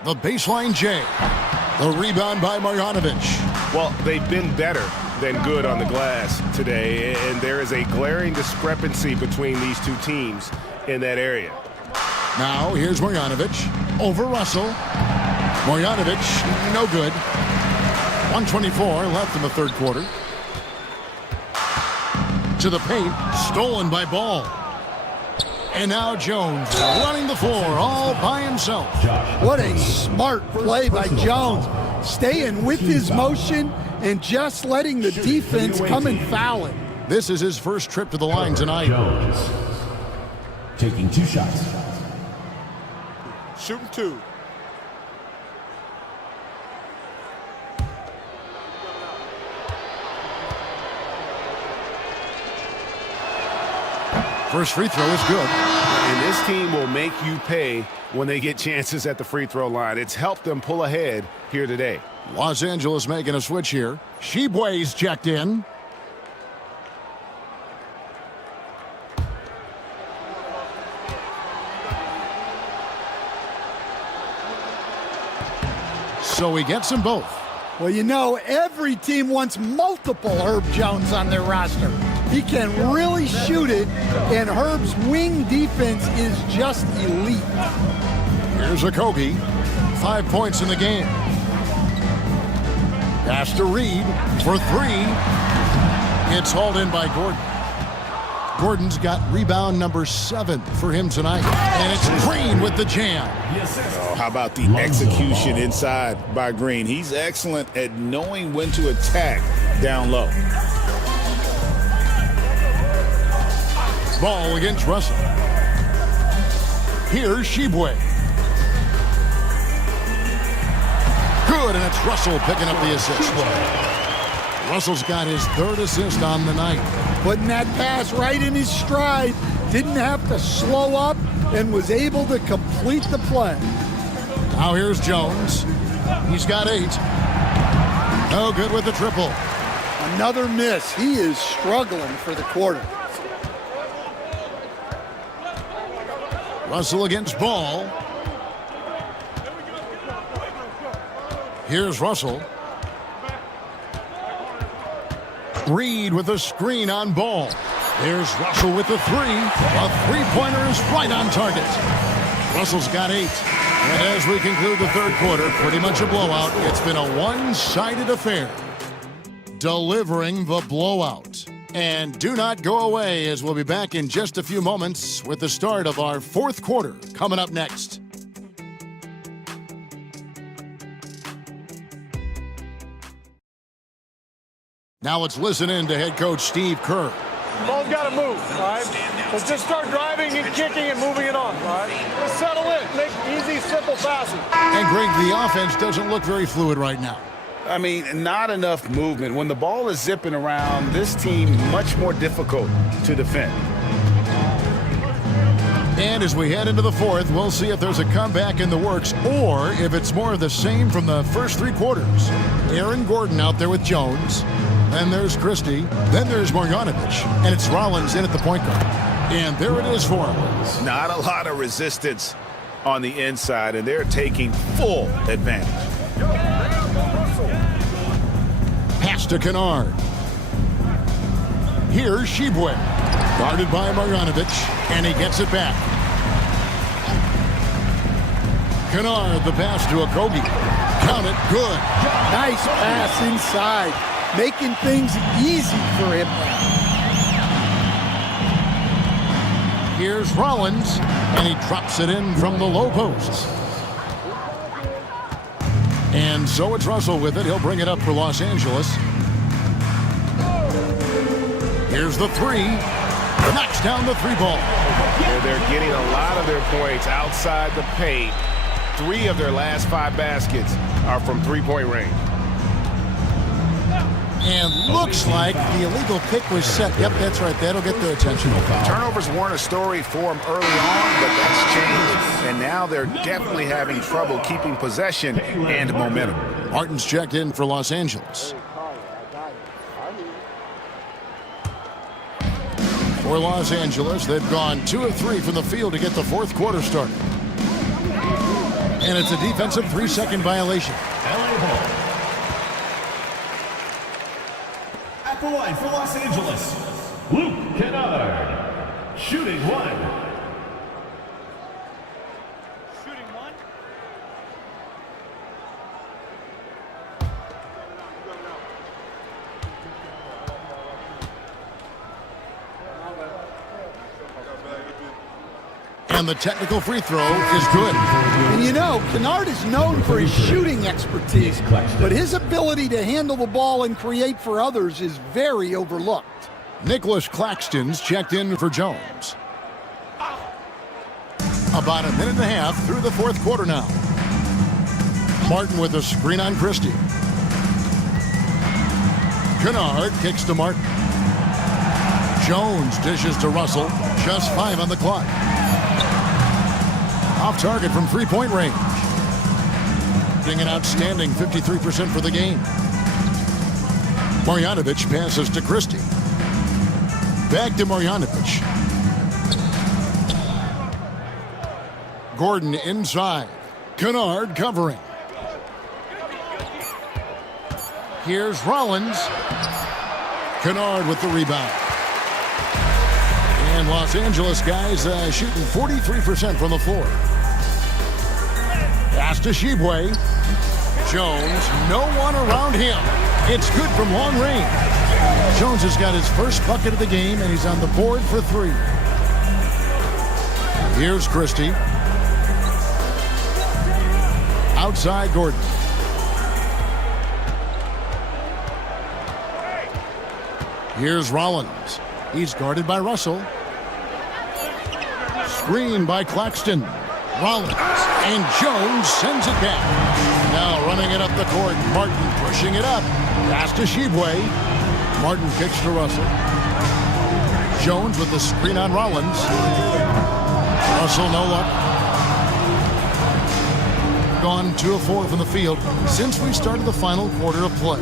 The baseline J. The rebound by Marjanovic. Well, they've been better than good on the glass today, and there is a glaring discrepancy between these two teams in that area. Now here's Marjanovic over Russell. Marjanovic, no good. 1:24 left in the third quarter. To the paint, stolen by Ball. And now Jones running the floor all by himself. What a smart play by Jones. Staying with his motion and just letting the defense come and foul him. This is his first trip to the line tonight. Jones taking 2 shots. Shooting 2. First free throw is good. And this team will make you pay when they get chances at the free throw line. It's helped them pull ahead here today. Los Angeles making a switch here. Sheboy's checked in. So he gets them both. Well, you know, every team wants multiple Herb Jones on their roster. He can really shoot it, and Herb's wing defense is just elite. Here's Okogie. 5 points in the game. Pass to Reed for 3. It's hauled in by Gordon. Gordon's got rebound number 7 for him tonight. And it's Green with the jam. Oh, how about the execution inside by Green? He's excellent at knowing when to attack down low. Ball against Russell. Here's Shibwe. Good, and it's Russell picking up the assist. Russell's got his 3rd assist on the night. Putting that pass right in his stride. Didn't have to slow up and was able to complete the play. Now here's Jones. He's got 8. No good with the triple. Another miss. He is struggling for the quarter. Russell against Ball. Here's Russell. Reed with a screen on Ball. Here's Russell with the 3. A three-pointer is right on target. Russell's got 8. And as we conclude the 3rd quarter, pretty much a blowout. It's been a one-sided affair. Delivering the blowout. And do not go away, as we'll be back in just a few moments with the start of our 4th quarter coming up next. Now let's listen in to head coach Steve Kerr. Ball's got to move, all right? Let's just start driving and kicking and moving it on, all right? Let's settle in. Make easy, simple passes. And Greg, the offense doesn't look very fluid right now. I mean, not enough movement. When the ball is zipping around, this team much more difficult to defend. And as we head into the 4th, we'll see if there's a comeback in the works or if it's more of the same from the first 3 quarters. Aaron Gordon out there with Jones. Then there's Christie. Then there's Marjanovic. And it's Rollins in at the point guard. And there it is for him. Not a lot of resistance on the inside, and they're taking full advantage. Pass to Kennard. Here's Shibwe. Guarded by Marjanovic, and he gets it back. Kennard, the pass to Okogie. Count it, good. Nice pass inside, making things easy for him. Here's Rollins, and he drops it in from the low post. And so it's Russell with it. He'll bring it up for Los Angeles. Here's the 3. Knocks down the 3 ball. They're getting a lot of their points outside the paint. 3 of their last 5 baskets are from 3-point range. And looks like the illegal pick was set. Yep, that's right. That'll get their attention. Turnovers weren't a story for them early on, but that's changed. And now they're definitely having trouble keeping possession and momentum. Martin's checked in for Los Angeles. For Los Angeles, they've gone 2 of 3 from the field to get the 4th quarter started. And it's a defensive 3-second violation. At the line for Los Angeles, Luke Kennard, shooting 1. And the technical free throw is good. And you know, Kennard is known for his shooting expertise, but his ability to handle the ball and create for others is very overlooked. Nicholas Claxton's checked in for Jones. About a minute and a half through the 4th quarter now. Martin with a screen on Christie. Kennard kicks to Martin. Jones dishes to Russell. Just 5 on the clock. Off target from 3-point range. Getting an outstanding 53% for the game. Marjanovic passes to Christie. Back to Marjanovic. Gordon inside. Kennard covering. Here's Rollins. Kennard with the rebound. And Los Angeles guys shooting 43% from the floor. Pass to Shibwe. Jones, no one around him. It's good from long range. Jones has got his first bucket of the game, and he's on the board for 3. Here's Christie. Outside Gordon. Here's Rollins. He's guarded by Russell. Screen by Claxton. Rollins. And Jones sends it back. Now running it up the court. Martin pushing it up. Pass to Shibwe. Martin kicks to Russell. Jones with the screen on Rollins. Russell no luck. Gone 2 of 4 from the field since we started the final quarter of play.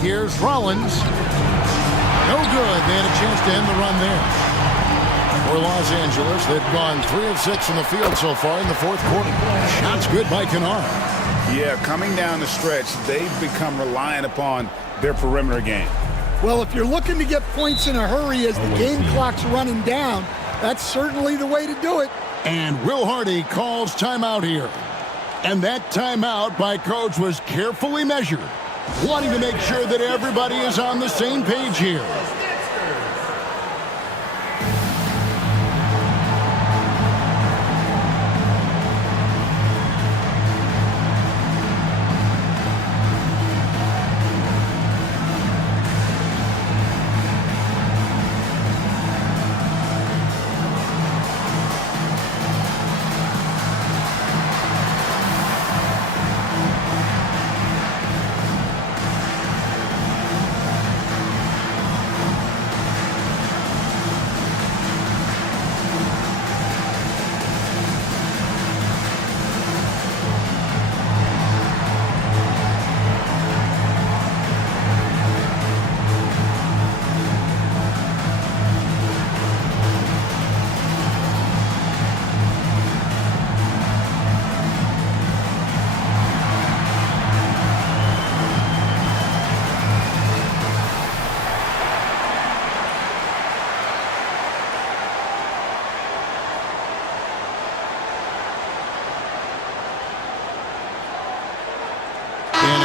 Here's Rollins. No good. They had a chance to end the run there. For Los Angeles, they've gone 3 of 6 from the field so far in the fourth quarter. Shots good by Kennard. Yeah, coming down the stretch, they've become reliant upon their perimeter game. Well, if you're looking to get points in a hurry as the game clock's running down, that's certainly the way to do it. And Will Hardy calls timeout here. And that timeout by Coach was carefully measured, wanting to make sure that everybody is on the same page here.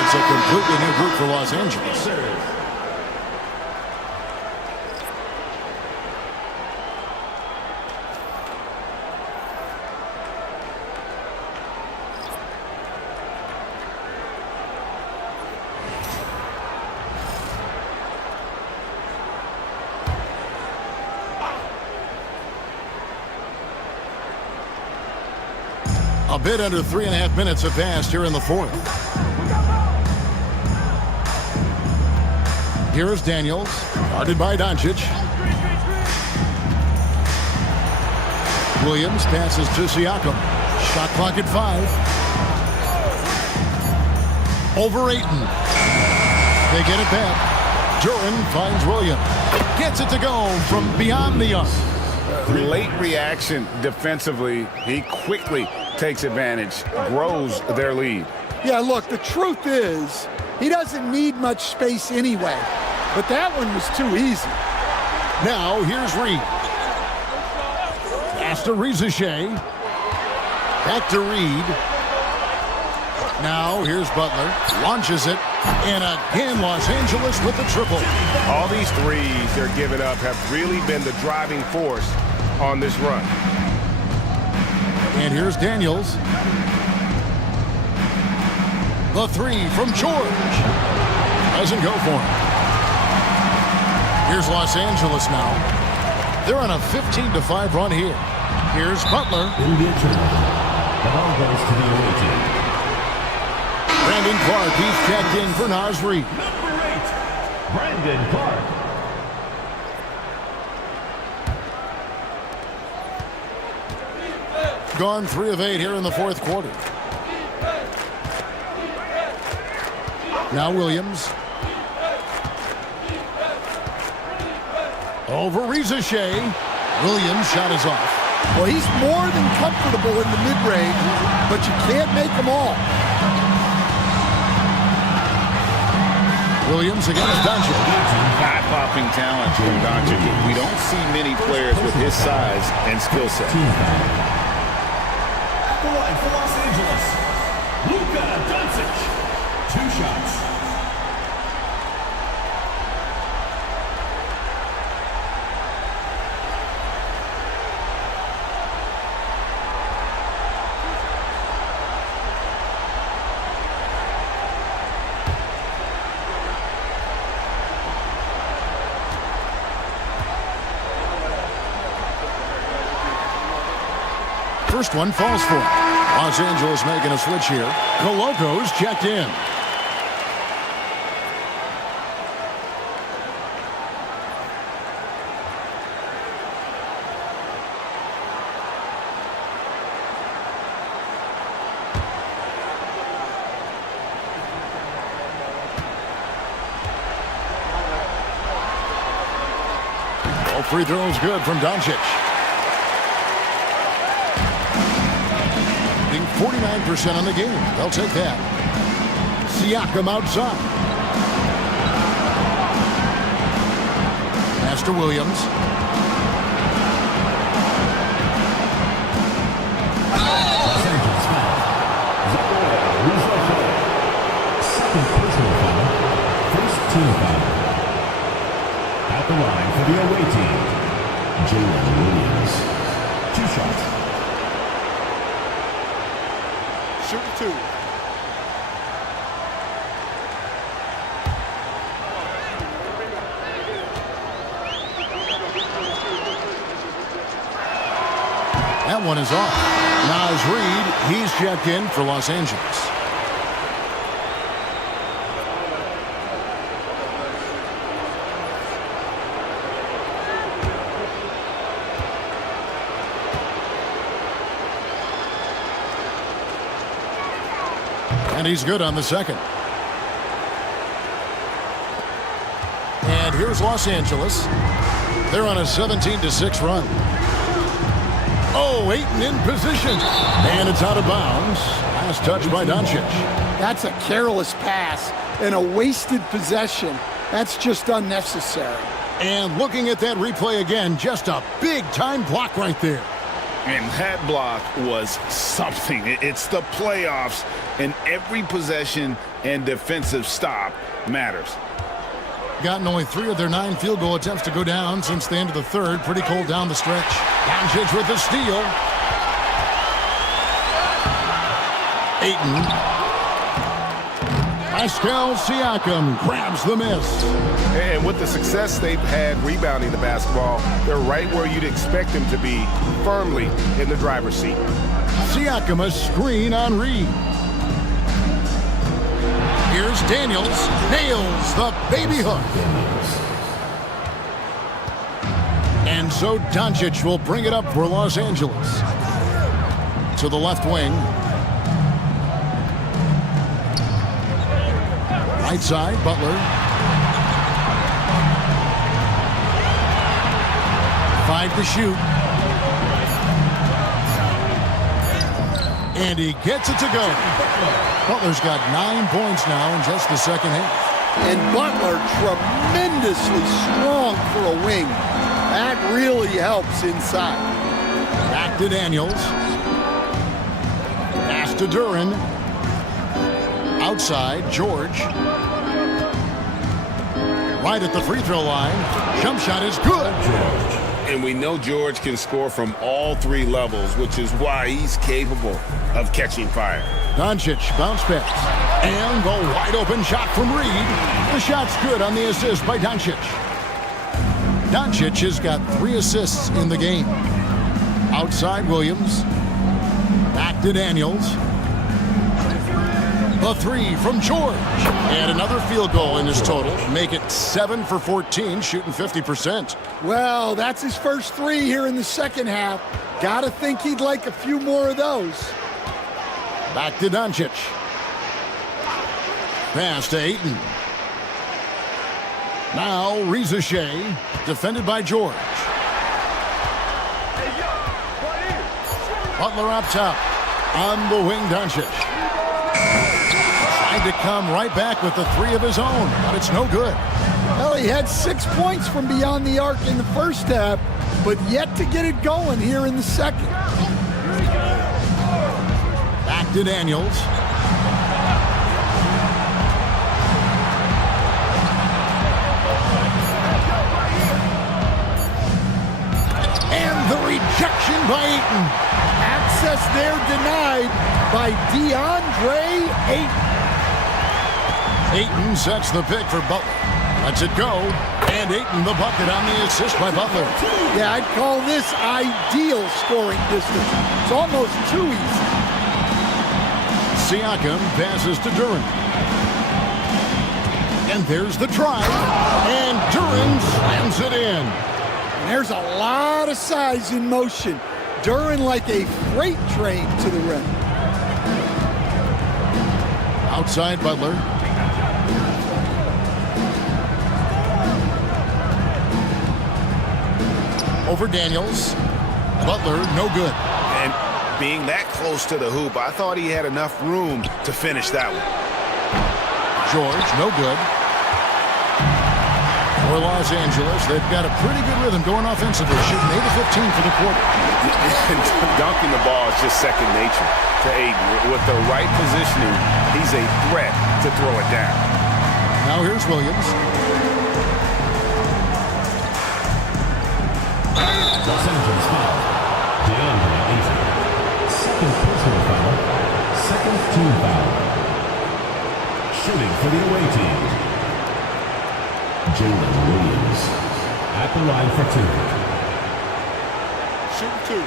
It's a completely new group for Los Angeles. A bit under 3.5 minutes have passed here in the fourth. Here is Daniels, guarded by Doncic. Williams passes to Siakam. Shot clock at 5. Over Ayton. They get it back. Duran finds Williams. Gets it to go from beyond the arc. Late reaction defensively. He quickly takes advantage, grows their lead. Yeah, look, the truth is, he doesn't need much space anyway. But that one was too easy. Now, here's Reed. Pass to Rizachet. Back to Reed. Now, here's Butler. Launches it. And again, Los Angeles with the triple. All these threes they're giving up have really been the driving force on this run. And here's Daniels. The 3 from George. Doesn't go for him. Here's Los Angeles now. They're on a 15-5 run here. Here's Butler. In the turnover. The ball goes to the away team. Brandon Clark, he's checked in for Naz Reid. Number 8, Brandon Clark. Gone 3 of 8 here in the fourth quarter. Now Williams. Over Rizachet. Williams' shot is off. Well, he's more than comfortable in the mid-range, but you can't make them all. Williams against Doncic. Eye-popping talent from Doncic. We don't see many players with his size and skill set. The line for Los Angeles, Luka Doncic. 2 shots. first one falls for him. Los Angeles making a switch here. Coloco's checked in. All free throws good from Doncic. 49% on the game. They'll take that. Siakam outside. Pass to Williams. Los Angeles foul. Second personal foul. First team foul. At the line for the away team, Jalen Williams. 2 shots. Shoot 2. That one is off. Naz Reid, he's checked in for Los Angeles. And he's good on the second. And here's Los Angeles. They're on a 17-6 run. Oh, Ayton in position. And it's out of bounds. Last touch by Doncic. That's a careless pass and a wasted possession. That's just unnecessary. And looking at that replay again, just a big-time block right there. And that block was something. It's the playoffs, and every possession and defensive stop matters. Gotten only 3 of their 9 field goal attempts to go down since the end of the third. Pretty cold down the stretch. Doncic with the steal. Ayton. Pascal Siakam grabs the miss. And with the success they've had rebounding the basketball, they're right where you'd expect them to be, firmly in the driver's seat. Siakam a screen on Reid. Here's Daniels. Nails the baby hook. And so Doncic will bring it up for Los Angeles. To the left wing. Right side, Butler. 5 to shoot. And he gets it to go. Butler's got 9 points now in just the second half. And Butler tremendously strong for a wing. That really helps inside. Back to Daniels. Pass to Duran. Outside, George. Right at the free throw line. Jump shot is good. And we know George can score from all 3 levels, which is why he's capable of catching fire. Doncic bounce pass. And the wide open shot from Reid. The shot's good on the assist by Doncic. Doncic has got 3 assists in the game. Outside Williams. Back to Daniels. A 3 from George. And another field goal in his total. Make it 7 for 14, shooting 50%. Well, that's his first 3 here in the second half. Gotta think he'd like a few more of those. Back to Doncic. Pass to Ayton. Now Reza Shea, defended by George. Butler up top. On the wing, Doncic. Tried to come right back with the 3 of his own, but it's no good. Well, he had 6 points from beyond the arc in the first half, but yet to get it going here in the second. Back to Daniels. And the rejection by Ayton. Access there denied by DeAndre Ayton. Ayton sets the pick for Butler. Lets it go. And Ayton the bucket on the assist by Butler. Yeah, I'd call this ideal scoring distance. It's almost too easy. Siakam passes to Duren. And there's the try. And Duren slams it in. And there's a lot of size in motion. Duren like a freight train to the rim. Outside Butler. Over Daniels. Butler, no good. And being that close to the hoop, I thought he had enough room to finish that one. George, no good. For Los Angeles, they've got a pretty good rhythm going offensively, shooting 8 of 15 for the quarter. Dunking the ball is just second nature to Ayton. With the right positioning, he's a threat to throw it down. Now here's Williams. Los Angeles foul. DeAndre Ayton. Second personal foul. Second team foul. Shooting for the away team. Jalen Williams at the line for two. Shoot two.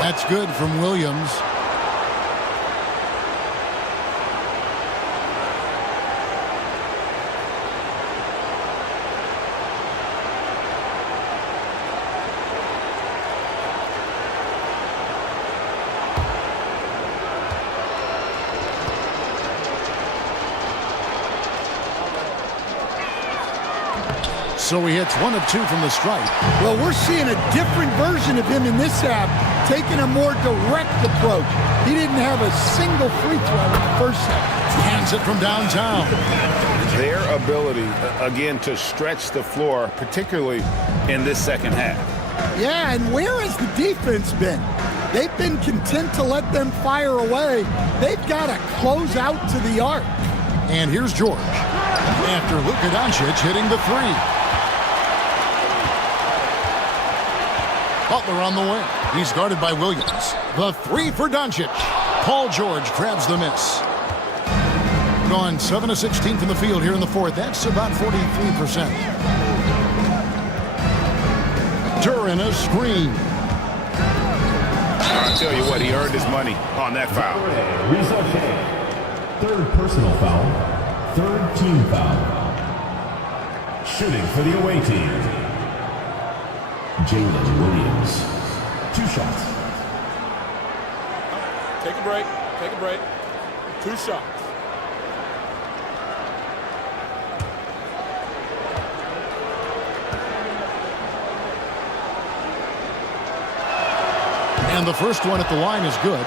That's good from Williams. So he hits 1 of 2 from the stripe. Well, we're seeing a different version of him in this half, taking a more direct approach. He didn't have a single free throw in the first half. Hands it from downtown. Their ability, again, to stretch the floor, particularly in this second half. Yeah, and where has the defense been? They've been content to let them fire away. They've got to close out to the arc. And here's George. After Luka Doncic hitting the three. Butler on the wing. He's guarded by Williams. The three for Doncic. Paul George grabs the miss. Gone 7 of 16 from the field here in the fourth. That's about 43%. Duren a screen. I'll tell you what, he earned his money on that foul. Third personal foul. Third team foul. Shooting for the away team. Jalen Williams. 2 shots. Take a break. Take a break. 2 shots. And the first one at the line is good.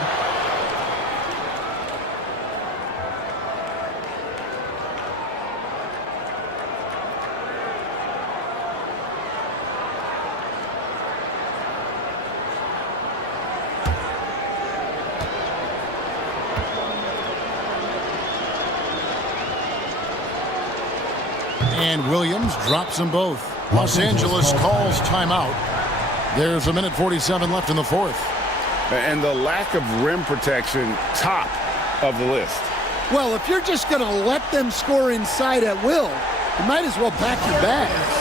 And Williams drops them both. Los Angeles calls timeout. There's 1:47 left in the fourth. And the lack of rim protection, top of the list. Well, if you're just going to let them score inside at will, you might as well pack your bags.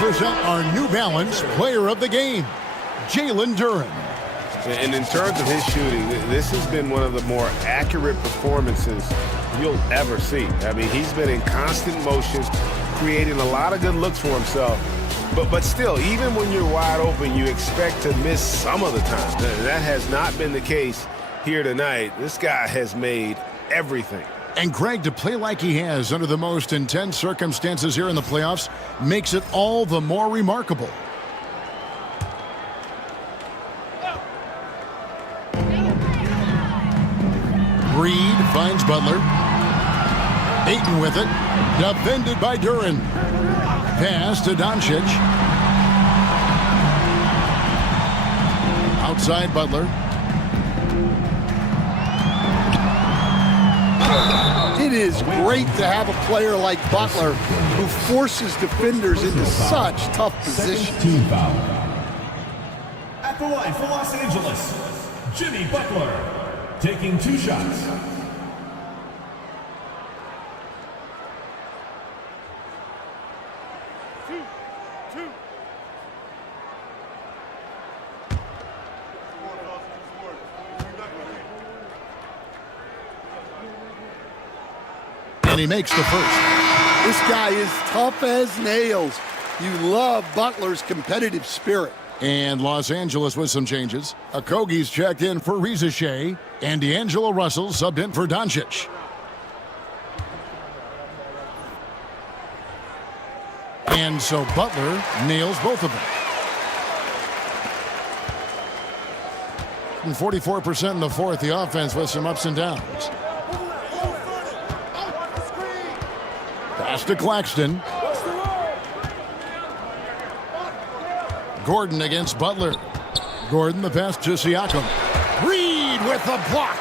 present our New Balance Player of the Game, Jalen Duren. And in terms of his shooting, this has been one of the more accurate performances you'll ever see. I mean, he's been in constant motion, creating a lot of good looks for himself. But still, even when you're wide open, you expect to miss some of the time. That has not been the case here tonight. This guy has made everything. And Greg, to play like he has under the most intense circumstances here in the playoffs makes it all the more remarkable. Reed finds Butler. Ayton with it. Defended by Duren. Pass to Doncic. Outside Butler. It is great to have a player like Butler who forces defenders into such tough positions. Team foul. At the line for Los Angeles, Jimmy Butler, taking 2 shots. And he makes the first. This guy is tough as nails. You love Butler's competitive spirit. And Los Angeles with some changes. Okogie's checked in for Reza Shea, and D'Angelo Russell subbed in for Doncic. And so Butler nails both of them. And 44% in the fourth, the offense with some ups and downs. Pass to Claxton. Gordon against Butler. Gordon the pass to Siakam. Reed with the block.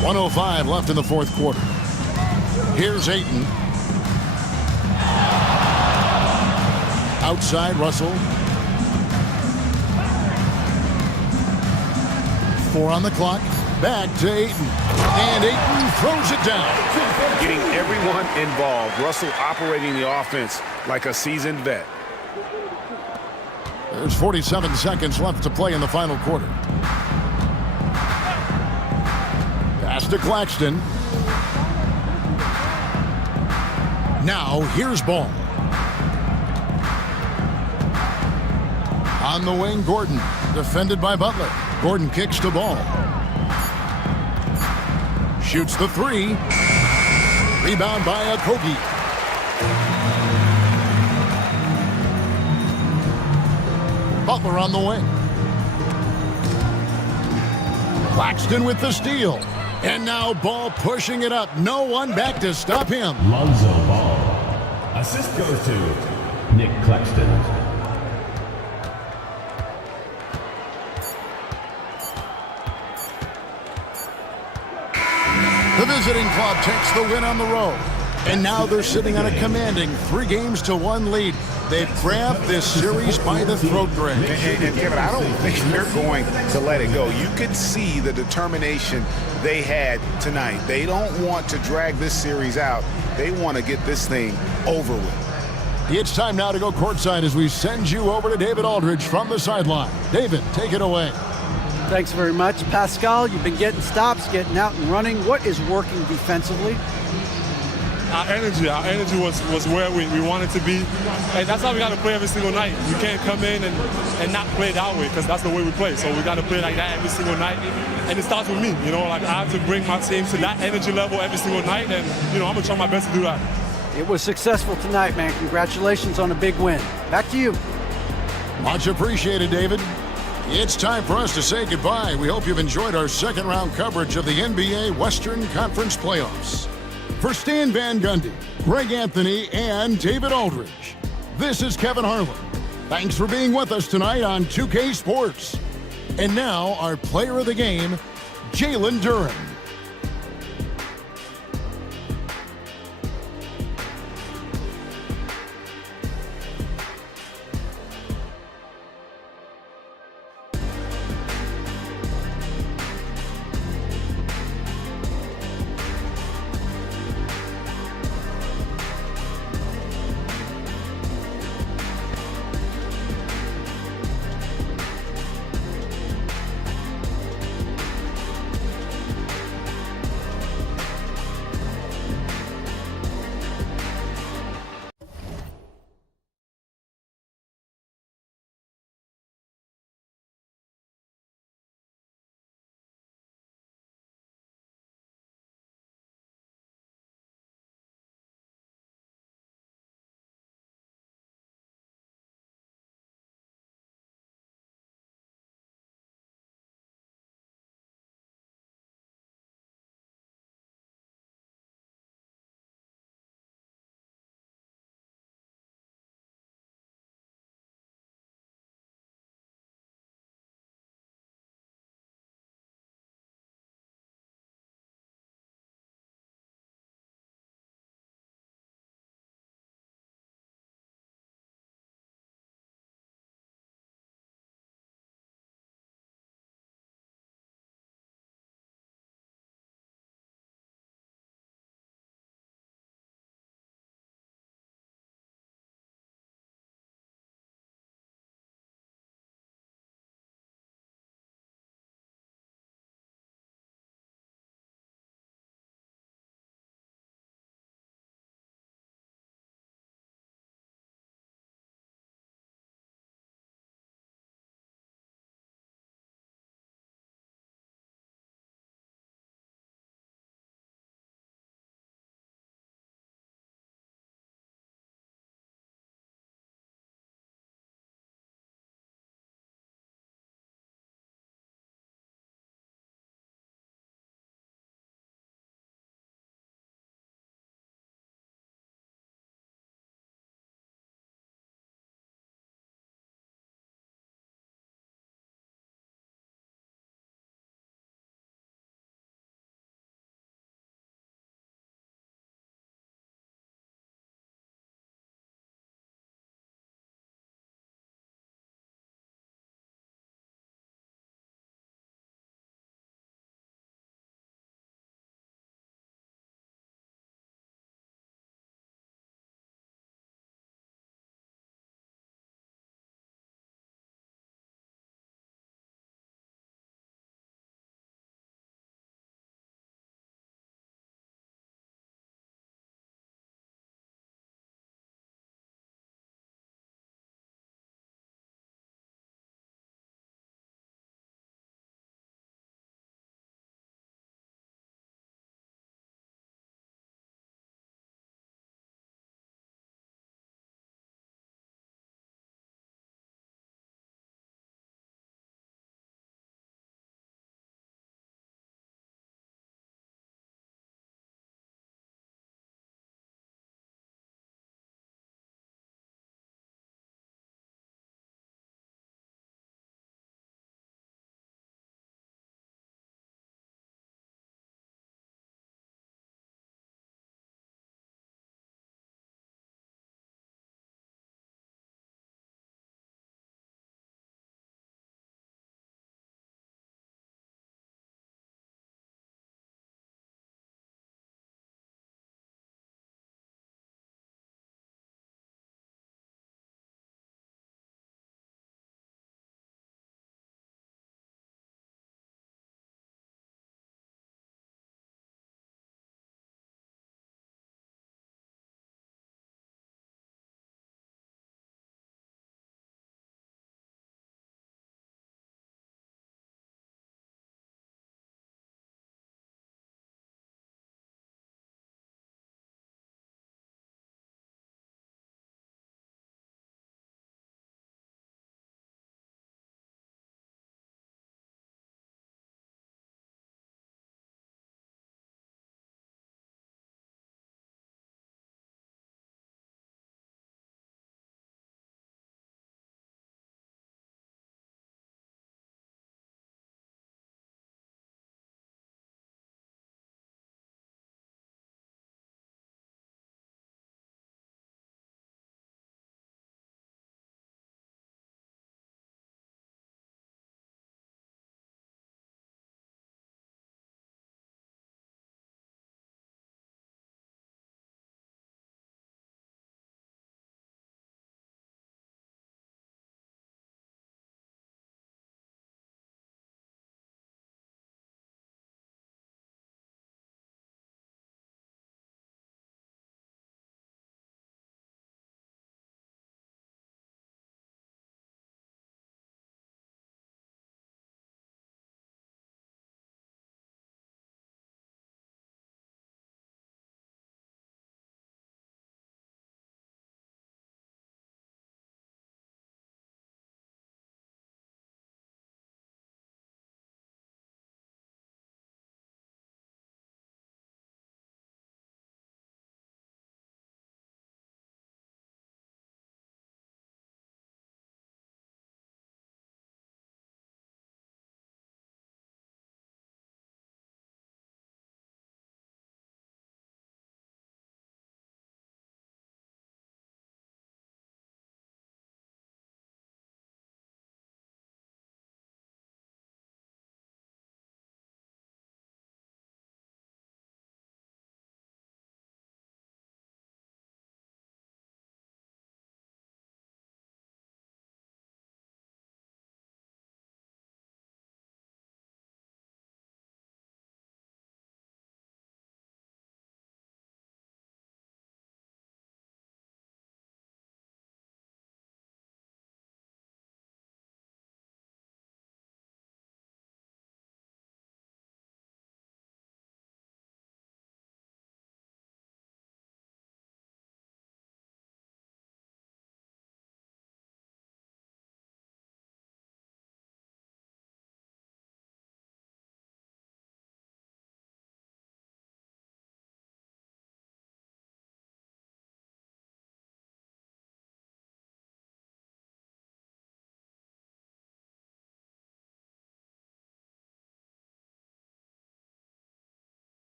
.105 left in the fourth quarter. Here's Ayton. Outside Russell. 4 on the clock. Back to Ayton. And Ayton throws it down. Getting everyone involved. Russell operating the offense like a seasoned vet. There's 47 seconds left to play in the final quarter. Pass to Claxton. Now here's Ball. On the wing, Gordon. Defended by Butler. Gordon kicks to Ball. Shoots the 3. Rebound by Okogie. Butler on the wing. Claxton with the steal. And now Ball pushing it up. No one back to stop him. Lonzo Ball. Assist goes to Nick Claxton. The visiting club takes the win on the road. And now they're sitting on a commanding 3-1 lead. They've grabbed this series by the throat, Greg. And Kevin, I don't think they're going to let it go. You could see the determination they had tonight. They don't want to drag this series out. They want to get this thing over with. It's time now to go courtside as we send you over to David Aldridge from the sideline. David, take it away. Thanks very much. Pascal, you've been getting stops, getting out and running. What is working defensively? Our energy was where we wanted to be. And that's how we got to play every single night. You can't come in and not play that way because that's the way we play. So we got to play like that every single night. And it starts with me. You know, like I have to bring my team to that energy level every single night. And, you know, I'm going to try my best to do that. It was successful tonight, man. Congratulations on a big win. Back to you. Much appreciated, David. It's time for us to say goodbye. We hope you've enjoyed our second round coverage of the NBA Western Conference Playoffs. For Stan Van Gundy, Greg Anthony, and David Aldridge, this is Kevin Harlan. Thanks for being with us tonight on 2K Sports. And now, our player of the game, Jalen Duren.